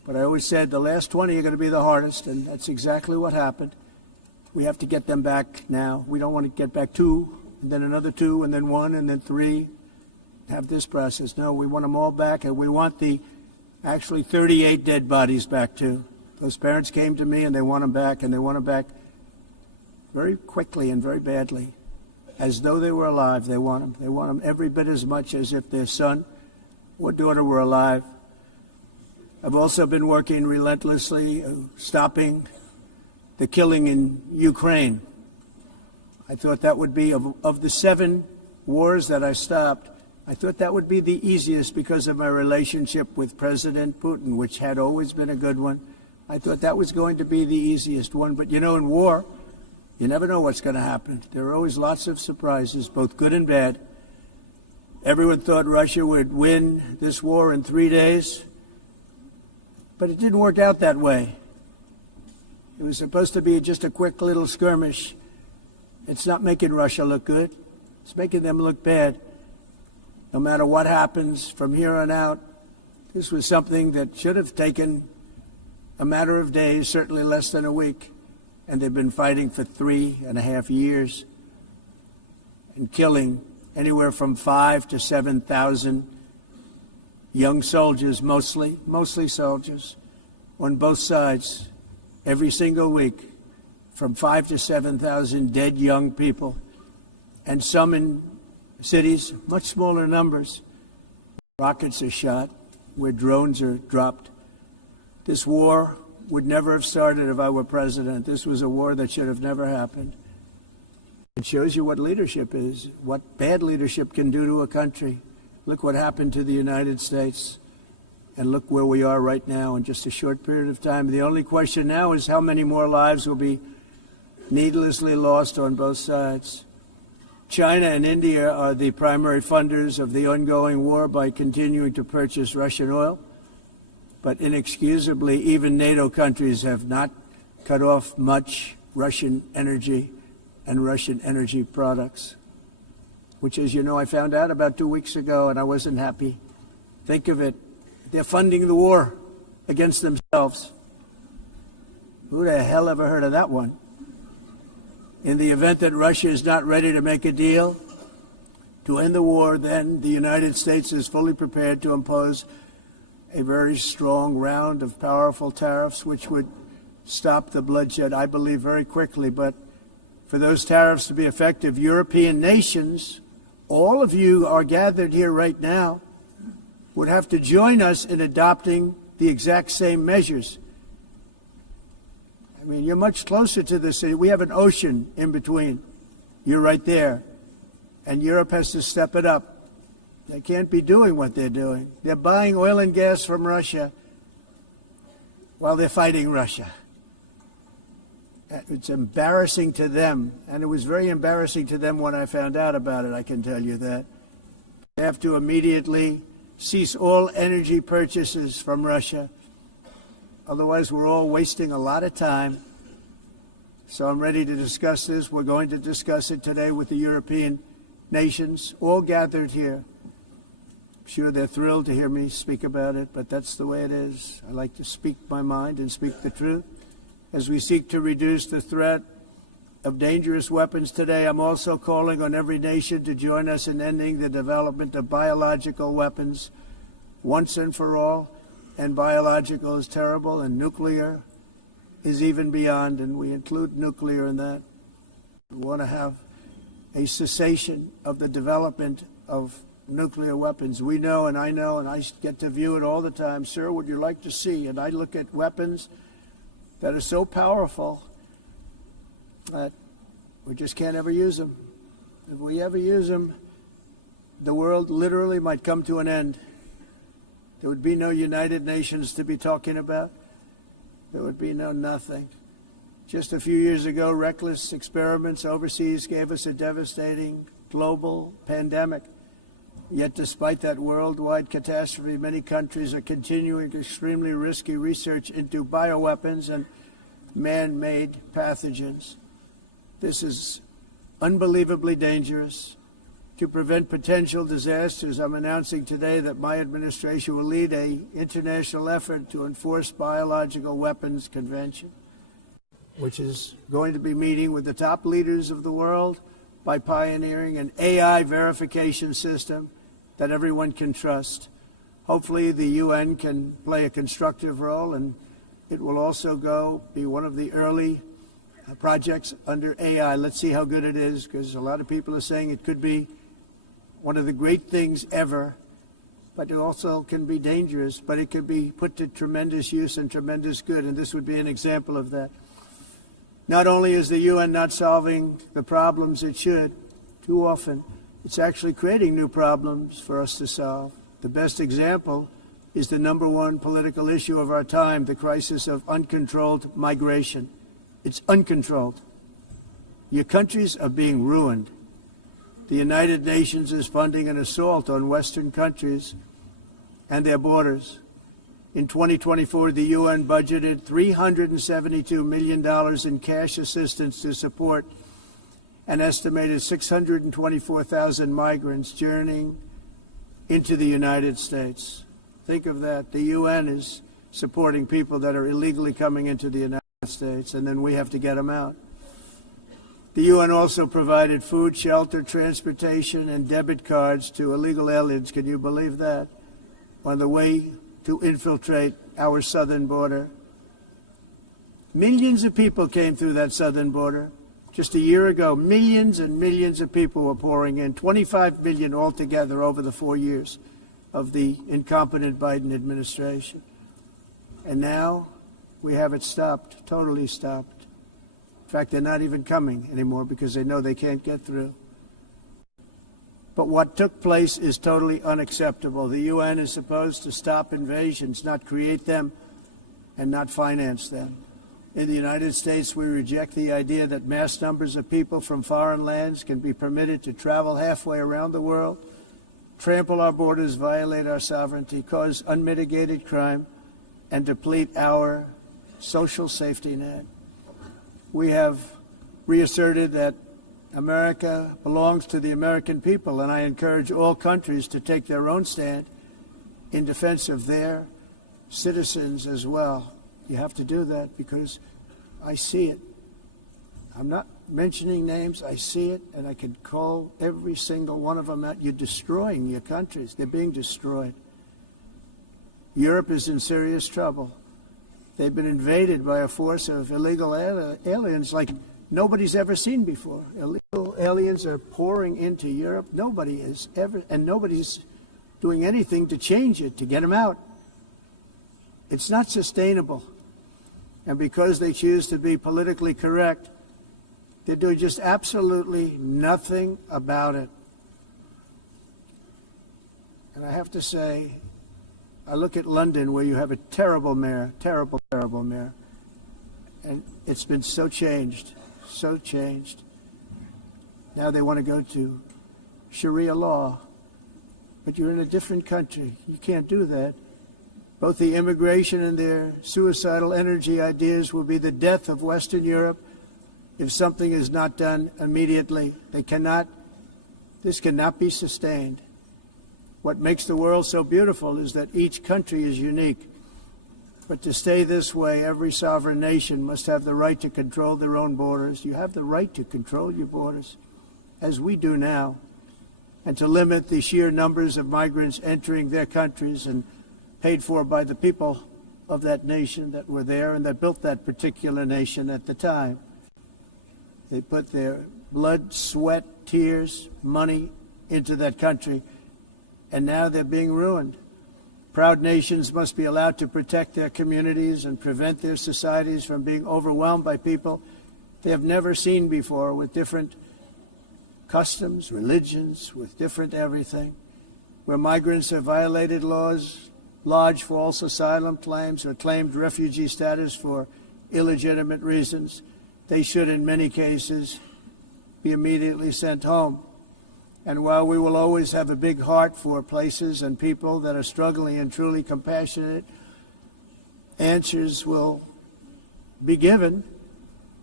But I always said the last 20 are going to be the hardest, and that's exactly what happened. We have to get them back now. We don't want to get back 2, and then another 2, and then 1, and then 3. Have this process. No, we want them all back, and we want the actually 38 dead bodies back too. Those parents came to me, and they want them back, and they want them back very quickly and very badly, as though they were alive. They want them. They want them every bit as much as if their son or daughter were alive. I've also been working relentlessly, stopping the killing in Ukraine. I thought that would be, of the 7 wars that I stopped, I thought that would be the easiest because of my relationship with President Putin, which had always been a good one. I thought that was going to be the easiest one. But, you know, in war, you never know what's going to happen. There are always lots of surprises, both good and bad. Everyone thought Russia would win this war in 3 days. But it didn't work out that way. It was supposed to be just a quick little skirmish. It's not making Russia look good. It's making them look bad. No matter what happens from here on out, this was something that should have taken a matter of days, certainly less than a week. And they've been fighting for 3.5 years and killing anywhere from 5,000 to 7,000 young soldiers, mostly soldiers, on both sides, every single week, from 5,000 to 7,000 dead young people, and some in cities, much smaller numbers. Rockets are shot, where drones are dropped. This war would never have started if I were president. This was a war that should have never happened. It shows you what leadership is, what bad leadership can do to a country. Look what happened to the United States, and look where we are right now in just a short period of time. The only question now is how many more lives will be needlessly lost on both sides. China and India are the primary funders of the ongoing war by continuing to purchase Russian oil. But inexcusably, even NATO countries have not cut off much Russian energy and Russian energy products, which, as you know, I found out about 2 weeks ago, and I wasn't happy. Think of it. They're funding the war against themselves. Who the hell ever heard of that one? In the event that Russia is not ready to make a deal to end the war, then the United States is fully prepared to impose a very strong round of powerful tariffs, which would stop the bloodshed, I believe, very quickly. But for those tariffs to be effective, European nations, all of you are gathered here right now, would have to join us in adopting the exact same measures. I mean, you're much closer to this. We have an ocean in between. You're right there. And Europe has to step it up. They can't be doing what they're doing. They're buying oil and gas from Russia while they're fighting Russia. It's embarrassing to them, and it was very embarrassing to them when I found out about it, I can tell you that. They have to immediately cease all energy purchases from Russia. Otherwise, we're all wasting a lot of time. So I'm ready to discuss this. We're going to discuss it today with the European nations, all gathered here. I'm sure they're thrilled to hear me speak about it, but that's the way it is. I like to speak my mind and speak the truth. As we seek to reduce the threat of dangerous weapons today, I'm also calling on every nation to join us in ending the development of biological weapons once and for all. And biological is terrible, and nuclear is even beyond, and we include nuclear in that. We want to have a cessation of the development of nuclear weapons. We know, and I get to view it all the time. Sir, would you like to see? And I look at weapons that are so powerful that we just can't ever use them. If we ever use them, the world literally might come to an end. There would be no United Nations to be talking about. There would be no nothing. Just a few years ago, reckless experiments overseas gave us a devastating global pandemic. Yet despite that worldwide catastrophe, many countries are continuing extremely risky research into bioweapons and man-made pathogens. This is unbelievably dangerous. To prevent potential disasters, I'm announcing today that my administration will lead an international effort to enforce biological weapons convention, which is going to be meeting with the top leaders of the world by pioneering an AI verification system that everyone can trust. Hopefully the UN can play a constructive role, and it will also be one of the early projects under AI. Let's see how good it is, because a lot of people are saying it could be one of the great things ever, but it also can be dangerous, but it could be put to tremendous use and tremendous good, and this would be an example of that. Not only is the UN not solving the problems it should, too often, it's actually creating new problems for us to solve. The best example is the number one political issue of our time, the crisis of uncontrolled migration. It's uncontrolled. Your countries are being ruined. The United Nations is funding an assault on Western countries and their borders. In 2024, the UN budgeted $372 million in cash assistance to support an estimated 624,000 migrants journeying into the United States. Think of that. The UN is supporting people that are illegally coming into the United States, and then we have to get them out. The UN also provided food, shelter, transportation, and debit cards to illegal aliens. Can you believe that? On the way to infiltrate our southern border. Millions of people came through that southern border. Just a year ago, millions and millions of people were pouring in, 25 million altogether over the 4 years of the incompetent Biden administration. And now we have it stopped, totally stopped. In fact, they're not even coming anymore because they know they can't get through. But what took place is totally unacceptable. The UN is supposed to stop invasions, not create them and not finance them. In the United States, we reject the idea that mass numbers of people from foreign lands can be permitted to travel halfway around the world, trample our borders, violate our sovereignty, cause unmitigated crime, and deplete our social safety net. We have reasserted that America belongs to the American people, and I encourage all countries to take their own stand in defense of their citizens as well. You have to do that because I see it. I'm not mentioning names. I see it, and I can call every single one of them out. You're destroying your countries. They're being destroyed. Europe is in serious trouble. They've been invaded by a force of illegal aliens like nobody's ever seen before. Illegal aliens are pouring into Europe. Nobody is ever, and nobody's doing anything to change it, to get them out. It's not sustainable. And because they choose to be politically correct, they're doing just absolutely nothing about it. And I have to say, I look at London, where you have a terrible mayor, terrible mayor, and it's been so changed. Now they want to go to Sharia law, but you're in a different country. You can't do that. Both the immigration and their suicidal energy ideas will be the death of Western Europe if something is not done immediately. This cannot be sustained. What makes the world so beautiful is that each country is unique. But to stay this way, every sovereign nation must have the right to control their own borders. You have the right to control your borders, as we do now, and to limit the sheer numbers of migrants entering their countries and paid for by the people of that nation that were there and that built that particular nation at the time. They put their blood, sweat, tears, money into that country, and now they're being ruined. Proud nations must be allowed to protect their communities and prevent their societies from being overwhelmed by people they have never seen before, with different customs, religions, with different everything. Where migrants have violated laws, lodged false asylum claims, or claimed refugee status for illegitimate reasons, they should, in many cases, be immediately sent home. And while we will always have a big heart for places and people that are struggling and truly compassionate, answers will be given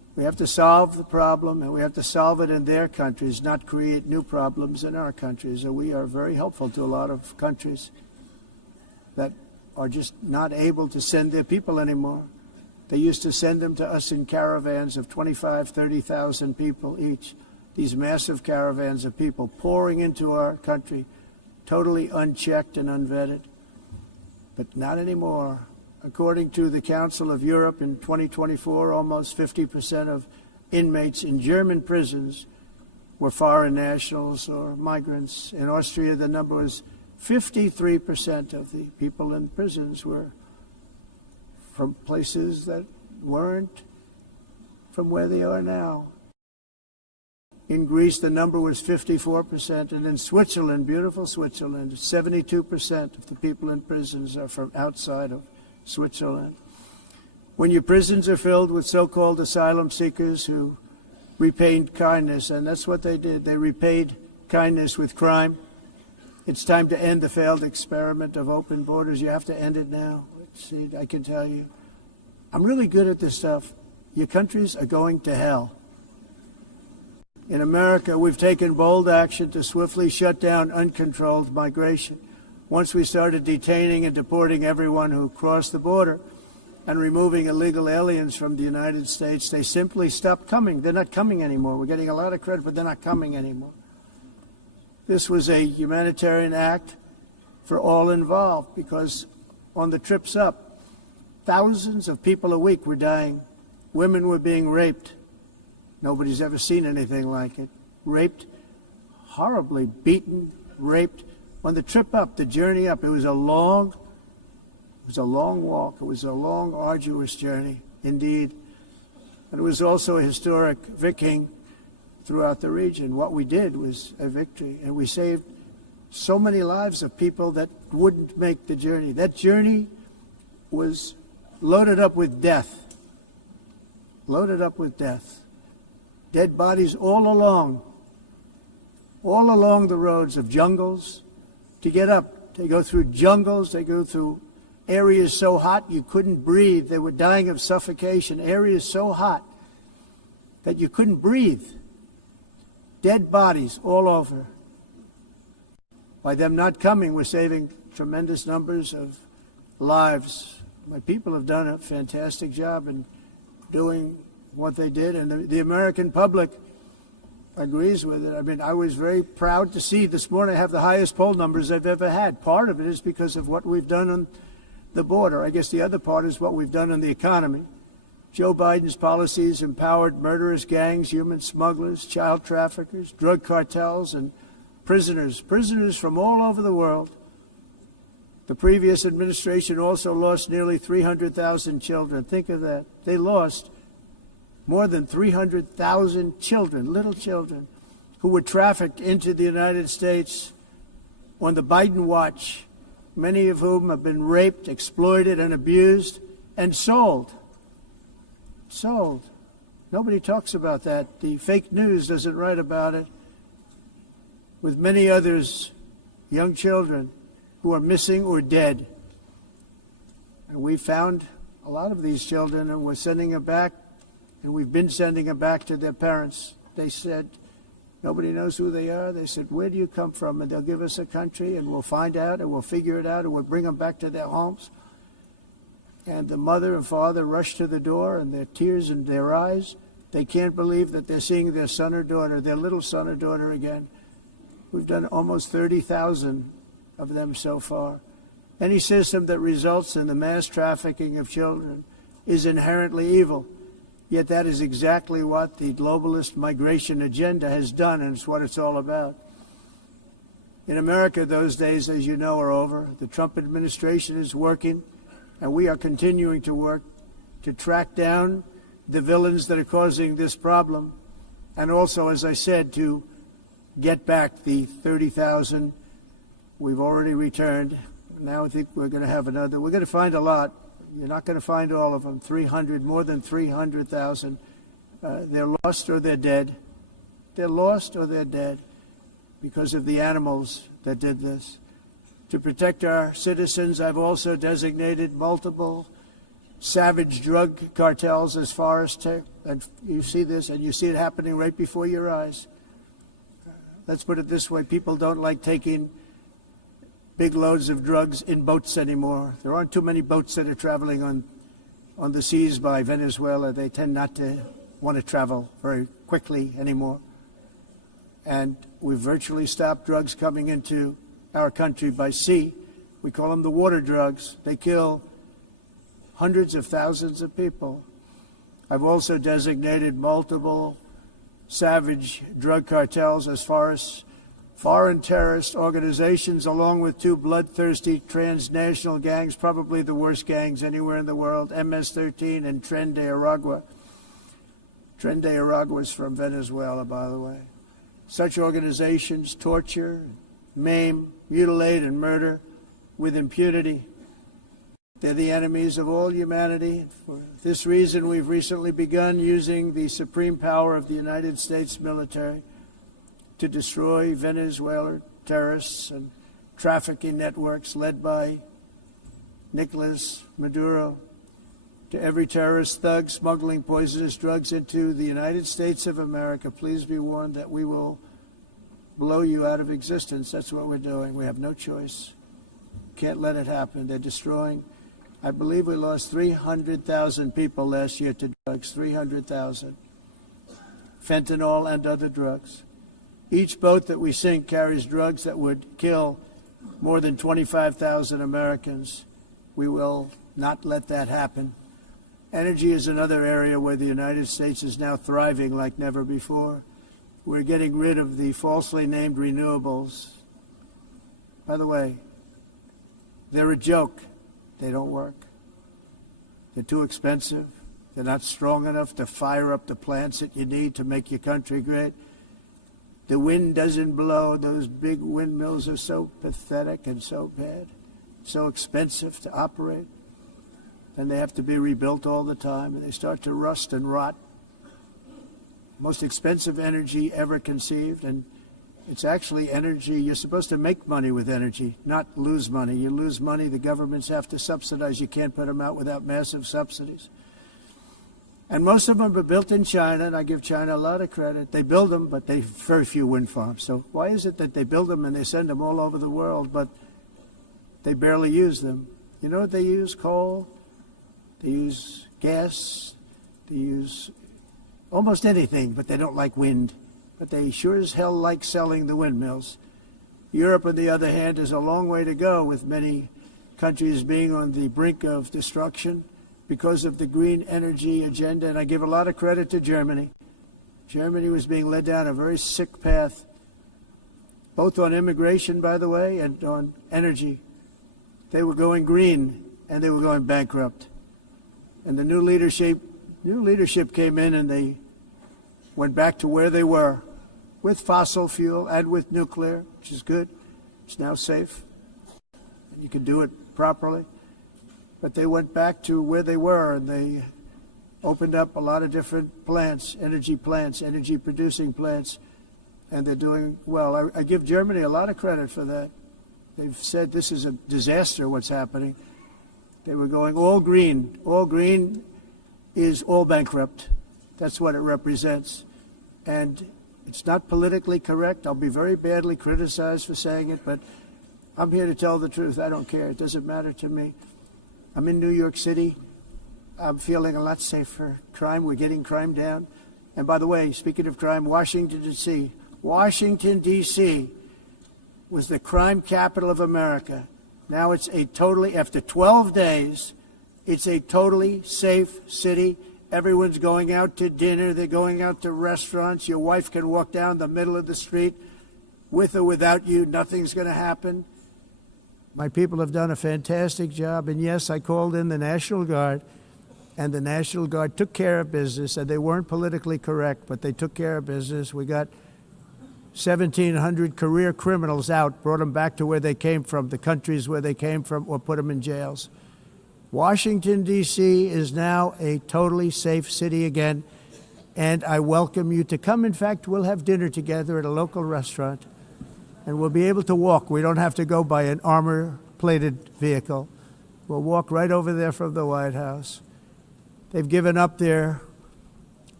We have to solve the problem, and we have to solve it in their countries, not create new problems in our countries. And we are very helpful to a lot of countries that are just not able to send their people anymore. They used to send them to us in caravans of 25, 30,000 people each. These massive caravans of people pouring into our country, totally unchecked and unvetted. But not anymore. According to the Council of Europe in 2024, almost 50% of inmates in German prisons were foreign nationals or migrants. In Austria, the number was 53% of the people in prisons were from places that weren't from where they are now. In Greece, the number was 54%, and in Switzerland, beautiful Switzerland, 72% of the people in prisons are from outside of Switzerland. When your prisons are filled with so-called asylum seekers who repaid kindness, and that's what they did, they repaid kindness with crime. It's time to end the failed experiment of open borders. You have to end it now. See, I can tell you, I'm really good at this stuff. Your countries are going to hell. In America, we've taken bold action to swiftly shut down uncontrolled migration. Once we started detaining and deporting everyone who crossed the border and removing illegal aliens from the United States, they simply stopped coming. They're not coming anymore. We're getting a lot of credit, but they're not coming anymore. This was a humanitarian act for all involved, because on the trips up, thousands of people a week were dying. Women were being raped. Nobody's ever seen anything like it. Raped, horribly beaten, raped. On the trip up, the journey up, it was a long walk. It was a long, arduous journey, indeed. And it was also a historic victory throughout the region. What we did was a victory, and we saved so many lives of people that wouldn't make the journey. That journey was loaded up with death. Loaded up with death. Dead bodies all along the roads of jungles. To get up, they go through jungles, they go through areas so hot you couldn't breathe. They were dying of suffocation. Areas so hot that you couldn't breathe. Dead bodies all over. By them not coming, we're saving tremendous numbers of lives. My people have done a fantastic job in doing what they did, and the American public agrees with it. I mean, I was very proud to see this morning I have the highest poll numbers I've ever had. Part of it is because of what we've done on the border. I guess the other part is what we've done on the economy. Joe Biden's policies empowered murderous gangs, human smugglers, child traffickers, drug cartels, and prisoners from all over the world. The previous administration also lost nearly 300,000 children. Think of that. They lost more than 300,000 children, little children, who were trafficked into the United States on the Biden watch, many of whom have been raped, exploited, and abused, and sold. Sold. Nobody talks about that. The fake news doesn't write about it. With many others, young children who are missing or dead. And we found a lot of these children, and we're sending them back, and we've been sending them back to their parents. They said, nobody knows who they are. They said, where do you come from? And they'll give us a country, and we'll find out, and we'll figure it out, and we'll bring them back to their homes. And the mother and father rush to the door, and their tears in their eyes. They can't believe that they're seeing their son or daughter, their little son or daughter again. We've done almost 30,000 of them so far. Any system that results in the mass trafficking of children is inherently evil. Yet that is exactly what the globalist migration agenda has done, and it's what it's all about. In America, those days, as you know, are over. The Trump administration is working, and we are continuing to work to track down the villains that are causing this problem, and also, as I said, to get back the 30,000 we've already returned. Now I think we're going to have another. We're going to find a lot. You're not going to find all of them. More than 300,000. They're lost or they're dead. They're lost or they're dead because of the animals that did this. To protect our citizens, I've also designated multiple savage drug cartels as far as and you see this, and you see it happening right before your eyes. Let's put it this way, people don't like taking big loads of drugs in boats anymore. There aren't too many boats that are traveling on the seas by Venezuela. They tend not to want to travel very quickly anymore. And we've virtually stopped drugs coming into our country by sea. We call them the water drugs. They kill hundreds of thousands of people. I've also designated multiple savage drug cartels as far as foreign terrorist organizations, along with two bloodthirsty transnational gangs, probably the worst gangs anywhere in the world, MS-13 and Tren de Aragua. Tren de Aragua is from Venezuela, by the way. Such organizations torture, maim, mutilate, and murder with impunity. They're the enemies of all humanity. For this reason, we've recently begun using the supreme power of the United States military to destroy Venezuelan terrorists and trafficking networks led by Nicolas Maduro. To every terrorist thug smuggling poisonous drugs into the United States of America, please be warned that we will blow you out of existence. That's what we're doing. We have no choice. Can't let it happen. They're destroying. I believe we lost 300,000 people last year to drugs, 300,000. Fentanyl and other drugs. Each boat that we sink carries drugs that would kill more than 25,000 Americans. We will not let that happen. Energy is another area where the United States is now thriving like never before. We're getting rid of the falsely named renewables. By the way, they're a joke. They don't work. They're too expensive. They're not strong enough to fire up the plants that you need to make your country great. The wind doesn't blow. Those big windmills are so pathetic and so bad, so expensive to operate. And they have to be rebuilt all the time, and they start to rust and rot. Most expensive energy ever conceived, and it's actually energy. You're supposed to make money with energy, not lose money. You lose money, the governments have to subsidize. You can't put them out without massive subsidies. And most of them are built in China, and I give China a lot of credit. They build them, but they very few wind farms. So why is it that they build them and they send them all over the world, but they barely use them? You know what they use? Coal. They use gas. They use almost anything, but they don't like wind. But they sure as hell like selling the windmills. Europe, on the other hand, is a long way to go, with many countries being on the brink of destruction because of the green energy agenda. And I give a lot of credit to Germany. Germany was being led down a very sick path, both on immigration, by the way, and on energy. They were going green, and they were going bankrupt. And the new leadership came in, and they went back to where they were, with fossil fuel and with nuclear, which is good. It's now safe. You can do it properly. But they went back to where they were, and they opened up a lot of different plants, energy-producing plants, and they're doing well. I give Germany a lot of credit for that. They've said this is a disaster, what's happening. They were going all green. All green is all bankrupt. That's what it represents. And it's not politically correct. I'll be very badly criticized for saying it, but I'm here to tell the truth. I don't care. It doesn't matter to me. I'm in New York City. I'm feeling a lot safer. Crime, we're getting crime down. And by the way, speaking of crime, Washington, D.C. Washington, D.C. was the crime capital of America. Now it's after 12 days, it's a totally safe city. Everyone's going out to dinner. They're going out to restaurants. Your wife can walk down the middle of the street with or without you. Nothing's going to happen. My people have done a fantastic job. And yes, I called in the National Guard, and the National Guard took care of business. And they weren't politically correct, but they took care of business. We got 1,700 career criminals out, brought them back to where they came from, the countries where they came from, or put them in jails. Washington, D.C. is now a totally safe city again, and I welcome you to come. In fact, we'll have dinner together at a local restaurant, and we'll be able to walk. We don't have to go by an armor-plated vehicle. We'll walk right over there from the White House. They've given up their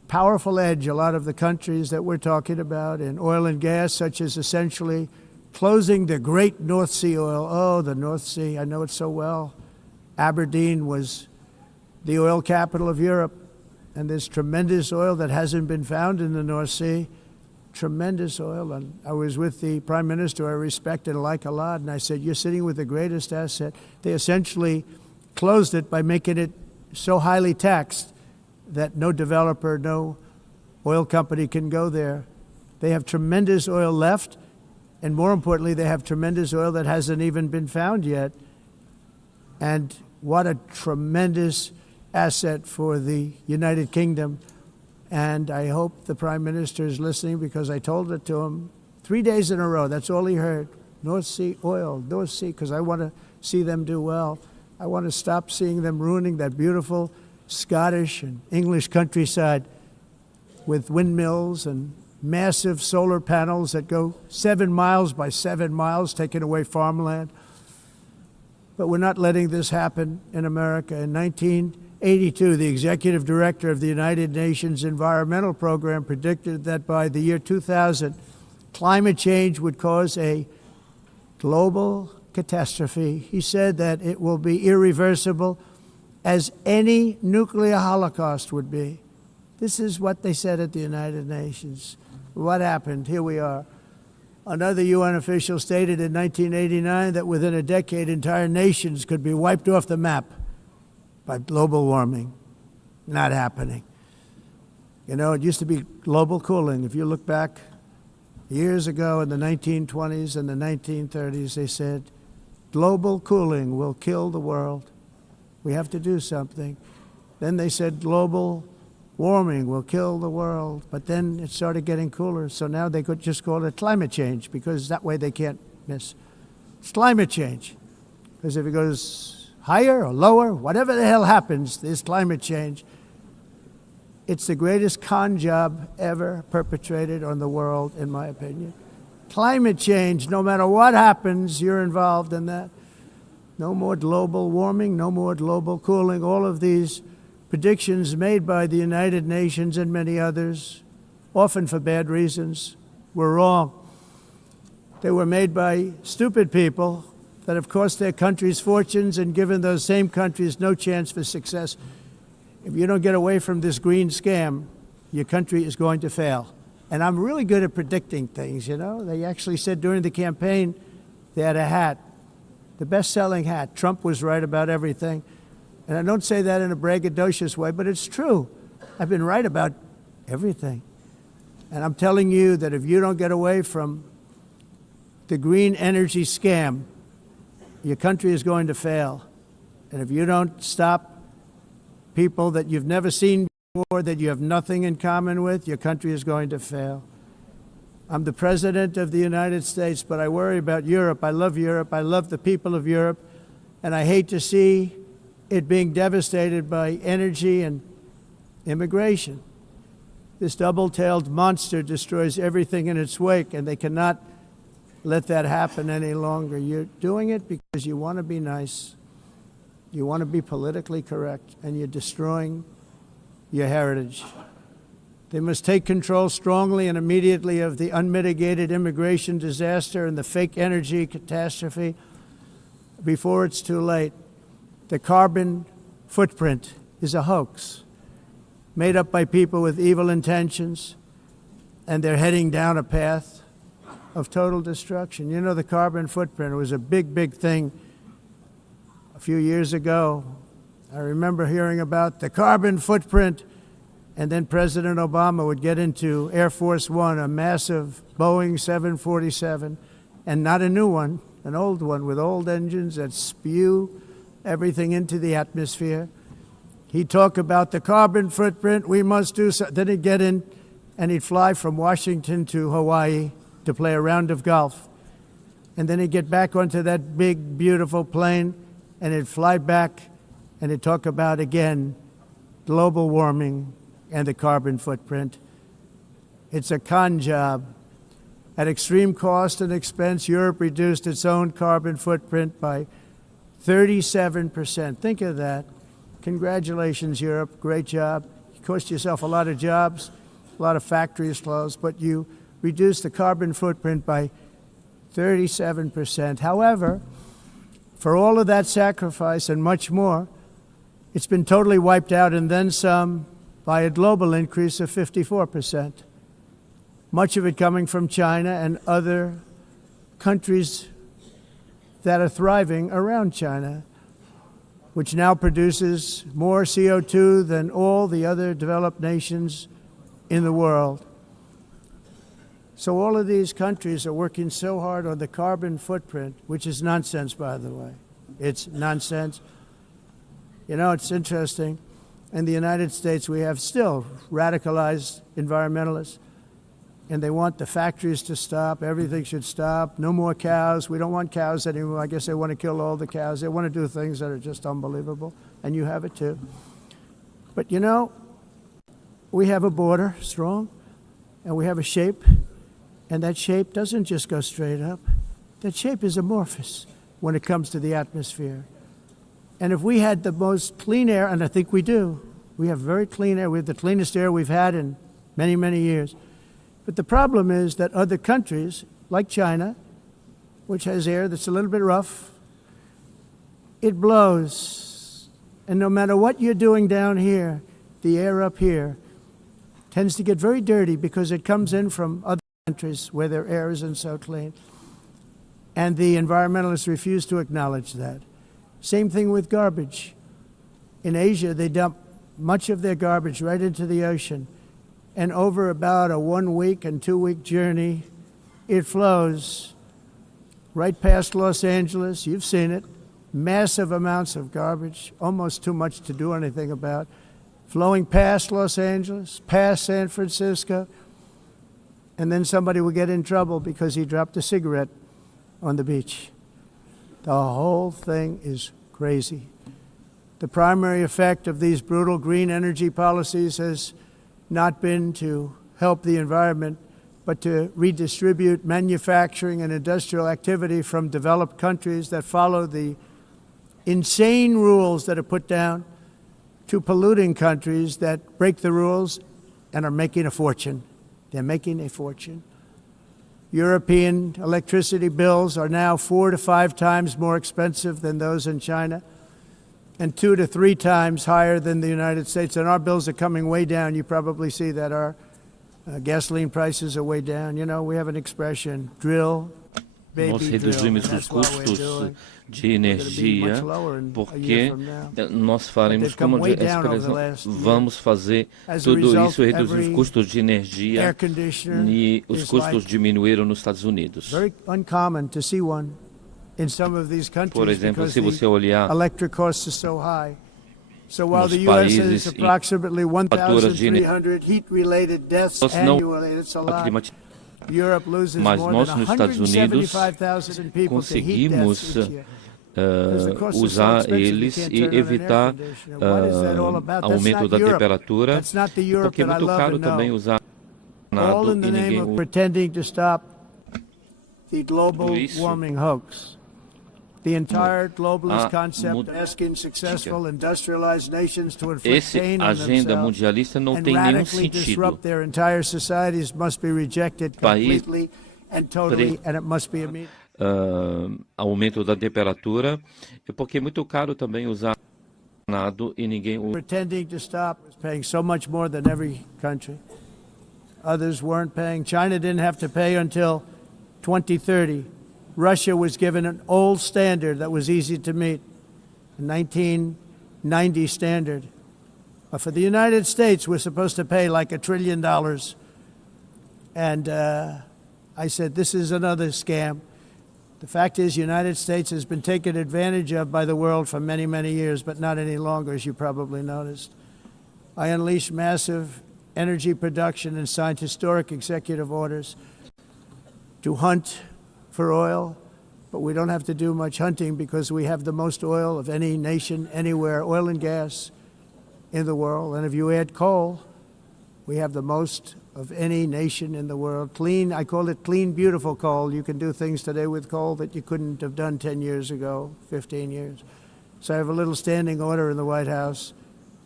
powerful edge a lot of the countries that we're talking about in oil and gas, such as essentially closing the great North Sea oil. Oh, the North Sea, I know it so well. Aberdeen was the oil capital of Europe, and there's tremendous oil that hasn't been found in the North Sea. Tremendous oil. And I was with the Prime Minister I respect and like a lot, and I said, you're sitting with the greatest asset. They essentially closed it by making it so highly taxed that no developer, no oil company can go there. They have tremendous oil left, and more importantly, they have tremendous oil that hasn't even been found yet. And what a tremendous asset for the United Kingdom. And I hope the Prime Minister is listening, because I told it to him 3 days in a row. That's all he heard. North Sea oil, North Sea, because I want to see them do well. I want to stop seeing them ruining that beautiful Scottish and English countryside with windmills and massive solar panels that go 7 miles by 7 miles, taking away farmland. But we're not letting this happen in America. In 1982, the executive director of the United Nations Environmental Program predicted that by the year 2000, climate change would cause a global catastrophe. He said that it will be irreversible, as any nuclear holocaust would be. This is what they said at the United Nations. What happened? Here we are. Another UN official stated in 1989 that within a decade, entire nations could be wiped off the map by global warming. Not happening. You know, it used to be global cooling. If you look back years ago in the 1920s and the 1930s, they said, global cooling will kill the world. We have to do something. Then they said global warming will kill the world. But then it started getting cooler. So now they could just call it climate change, because that way they can't miss. It's climate change. Because if it goes higher or lower, whatever the hell happens, there's climate change. It's the greatest con job ever perpetrated on the world, in my opinion. Climate change, no matter what happens, you're involved in that. No more global warming, no more global cooling. All of these predictions made by the United Nations and many others, often for bad reasons, were wrong. They were made by stupid people that have cost their countries fortunes and given those same countries no chance for success. If you don't get away from this green scam, your country is going to fail. And I'm really good at predicting things, you know. They actually said during the campaign they had a hat, the best-selling hat. Trump was right about everything. And I don't say that in a braggadocious way, but it's true. I've been right about everything. And I'm telling you that if you don't get away from the green energy scam, your country is going to fail. And if you don't stop people that you've never seen before, that you have nothing in common with, your country is going to fail. I'm the President of the United States, but I worry about Europe. I love Europe. I love the people of Europe. And I hate to see it being devastated by energy and immigration. This double-tailed monster destroys everything in its wake, and they cannot let that happen any longer. You're doing it because you want to be nice. You want to be politically correct, and you're destroying your heritage. They must take control strongly and immediately of the unmitigated immigration disaster and the fake energy catastrophe before it's too late. The carbon footprint is a hoax made up by people with evil intentions, and they're heading down a path of total destruction. You know, the carbon footprint, it was a big, big thing a few years ago. I remember hearing about the carbon footprint, and then President Obama would get into Air Force One, a massive Boeing 747, and not a new one, an old one with old engines that spew everything into the atmosphere. He'd talk about the carbon footprint, we must do so. Then he'd get in and he'd fly from Washington to Hawaii to play a round of golf. And then he'd get back onto that big, beautiful plane and he'd fly back and he'd talk about, again, global warming and the carbon footprint. It's a con job. At extreme cost and expense, Europe reduced its own carbon footprint by 37%. Think of that. Congratulations, Europe. Great job. cost yourself a lot of jobs, a lot of factories closed, but you reduce the carbon footprint by 37%. However, for all of that sacrifice and much more, it's been totally wiped out and then some by a global increase of 54%. Much of it coming from China and other countries that are thriving around China, which now produces more CO2 than all the other developed nations in the world. So all of these countries are working so hard on the carbon footprint, which is nonsense, by the way. It's nonsense. You know, it's interesting. In the United States, we have still radicalized environmentalists, and they want the factories to stop. Everything should stop. No more cows. We don't want cows anymore. I guess they want to kill all the cows. They want to do things that are just unbelievable, and you have it too. But, you know, we have a border, strong, and we have a shape, and that shape doesn't just go straight up. That shape is amorphous when it comes to the atmosphere. And if we had the most clean air, and I think we do, we have very clean air. We have the cleanest air we've had in many, many years. But the problem is that other countries, like China, which has air that's a little bit rough, it blows. And no matter what you're doing down here, the air up here tends to get very dirty because it comes in from other countries where their air isn't so clean. And the environmentalists refuse to acknowledge that. Same thing with garbage. In Asia, they dump much of their garbage right into the ocean. And over about a 1 week and 2 week journey, it flows right past Los Angeles. You've seen it. Massive amounts of garbage, almost too much to do anything about, flowing past Los Angeles, past San Francisco. And then somebody will get in trouble because he dropped a cigarette on the beach. The whole thing is crazy. The primary effect of these brutal green energy policies has not been to help the environment, but to redistribute manufacturing and industrial activity from developed countries that follow the insane rules that are put down to polluting countries that break the rules and are making a fortune. They're making a fortune. European electricity bills are now 4 to 5 times more expensive than those in China, and 2 to 3 times higher than the United States. And our bills are coming way down. You probably see that our gasoline prices are way down. You know, we have an expression, drill, baby, Nós drill. reduzimos And os that's what we're custos doing. de We're gonna be energia much lower in a porque year from now. nós faremos, But they've come como way a down over the expressão, last year. vamos fazer As a tudo result, isso, reduzir os every custos de air energia conditioner e os is custos like diminuíram nos Estados Unidos. very uncommon to see one in some of these countries Por exemplo, because se você the olhar electric costs are so high. So while nos the U.S. has países approximately faturas de 1,300 heat-related deaths Nós não annually, it's a lot. climatizamos, Europe loses mas more nós than nos Estados Unidos 175,000 people to heat conseguimos deaths each year. Because the cost is so usar expensive, you eles can't e turn on an air evitar conditioner. What is that all about? That's aumento not da Europe. temperatura, That's not the Europe porque é that I muito love caro and know. também usar All nada in e the name ninguém of usa. pretending to stop the global Tudo isso warming hoax. The entire globalist a concept mud- of asking successful industrialized nations to inflict Esse pain on agenda themselves mundialista não and tem nenhum radically sentido. disrupt their entire societies must be rejected País completely and totally, and it must be immediate. Aumento da temperatura, é porque é muito caro também usar nada e ninguém usa. Pretending to stop was paying so much more than every country. Others weren't paying. China didn't have to pay until 2030. Russia was given an old standard that was easy to meet, a 1990 standard. But for the United States, we're supposed to pay like $1 trillion. And I said, this is another scam. The fact is, the United States has been taken advantage of by the world for many, many years, but not any longer, as you probably noticed. I unleashed massive energy production and signed historic executive orders to hunt for oil, but we don't have to do much hunting because we have the most oil of any nation anywhere, oil and gas in the world. And if you add coal, we have the most of any nation in the world. Clean, I call it clean, beautiful coal. You can do things today with coal that you couldn't have done 10 years ago, 15 years. So I have a little standing order in the White House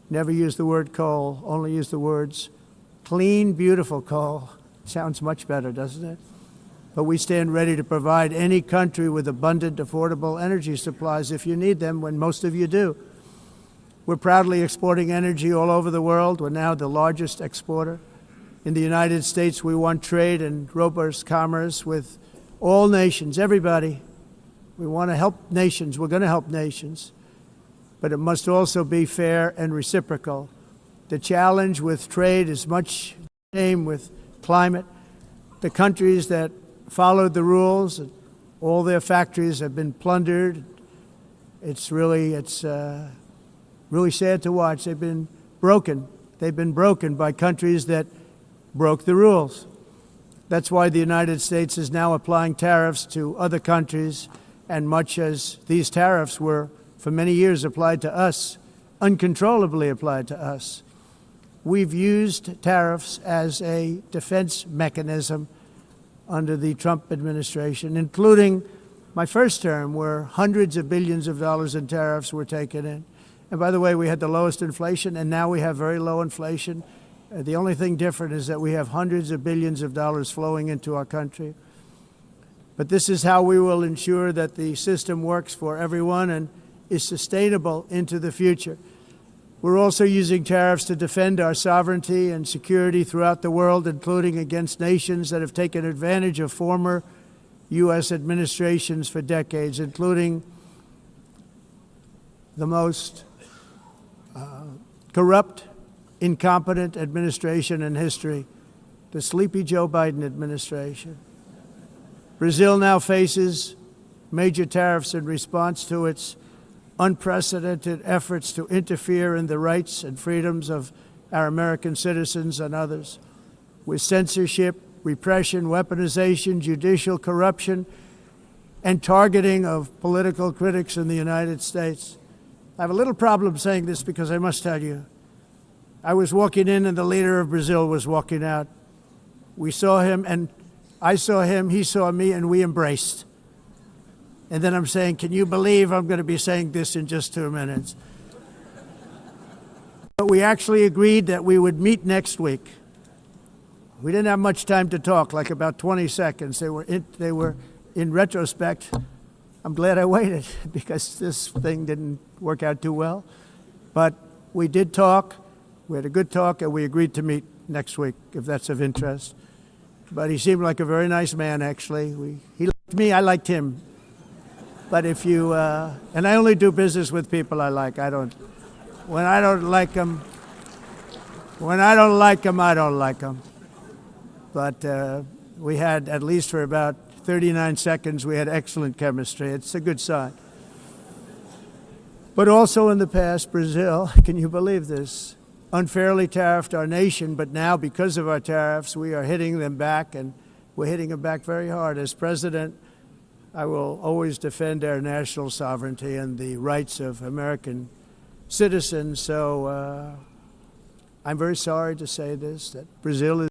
Never use the word coal, only use the words clean, beautiful coal. Sounds much better, doesn't it? But we stand ready to provide any country with abundant, affordable energy supplies if you need them, when most of you do. We're proudly exporting energy all over the world. We're now the largest exporter. In the United States, we want trade and robust commerce with all nations, everybody. We want to help nations. We're going to help nations. But it must also be fair and reciprocal. The challenge with trade is much the same with climate. The countries that followed the rules, all their factories have been plundered. It's really sad to watch. They've been broken. They've been broken by countries that broke the rules. That's why the United States is now applying tariffs to other countries, and much as these tariffs were for many years applied to us, uncontrollably applied to us. We've used tariffs as a defense mechanism under the Trump administration, including my first term, where hundreds of billions of dollars in tariffs were taken in. And by the way, we had the lowest inflation, and now we have very low inflation. The only thing different is that we have hundreds of billions of dollars flowing into our country. But this is how we will ensure that the system works for everyone and is sustainable into the future. We're also using tariffs to defend our sovereignty and security throughout the world, including against nations that have taken advantage of former U.S. administrations for decades, including the most corrupt, incompetent administration in history, the sleepy Joe Biden administration. Brazil now faces major tariffs in response to its unprecedented efforts to interfere in the rights and freedoms of our American citizens and others, with censorship, repression, weaponization, judicial corruption, and targeting of political critics in the United States. I have a little problem saying this because I must tell you, I was walking in and the leader of Brazil was walking out. We saw him, and I saw him, he saw me, and we embraced. And then I'm saying, can you believe I'm going to be saying this in just 2 minutes? But we actually agreed that we would meet next week. We didn't have much time to talk, like about 20 seconds. They were in retrospect, I'm glad I waited because this thing didn't work out too well. But we did talk. We had a good talk, and we agreed to meet next week, if that's of interest. But he seemed like a very nice man, actually. He liked me, I liked him. But if you, and I only do business with people I like. When I don't like them, I don't like them. But we had, at least for about 39 seconds, we had excellent chemistry. It's a good sign. But also in the past, Brazil, can you believe this, unfairly tariffed our nation, but now because of our tariffs, we are hitting them back, and we're hitting them back very hard. As president, I will always defend our national sovereignty and the rights of American citizens. So I'm very sorry to say this, that Brazil is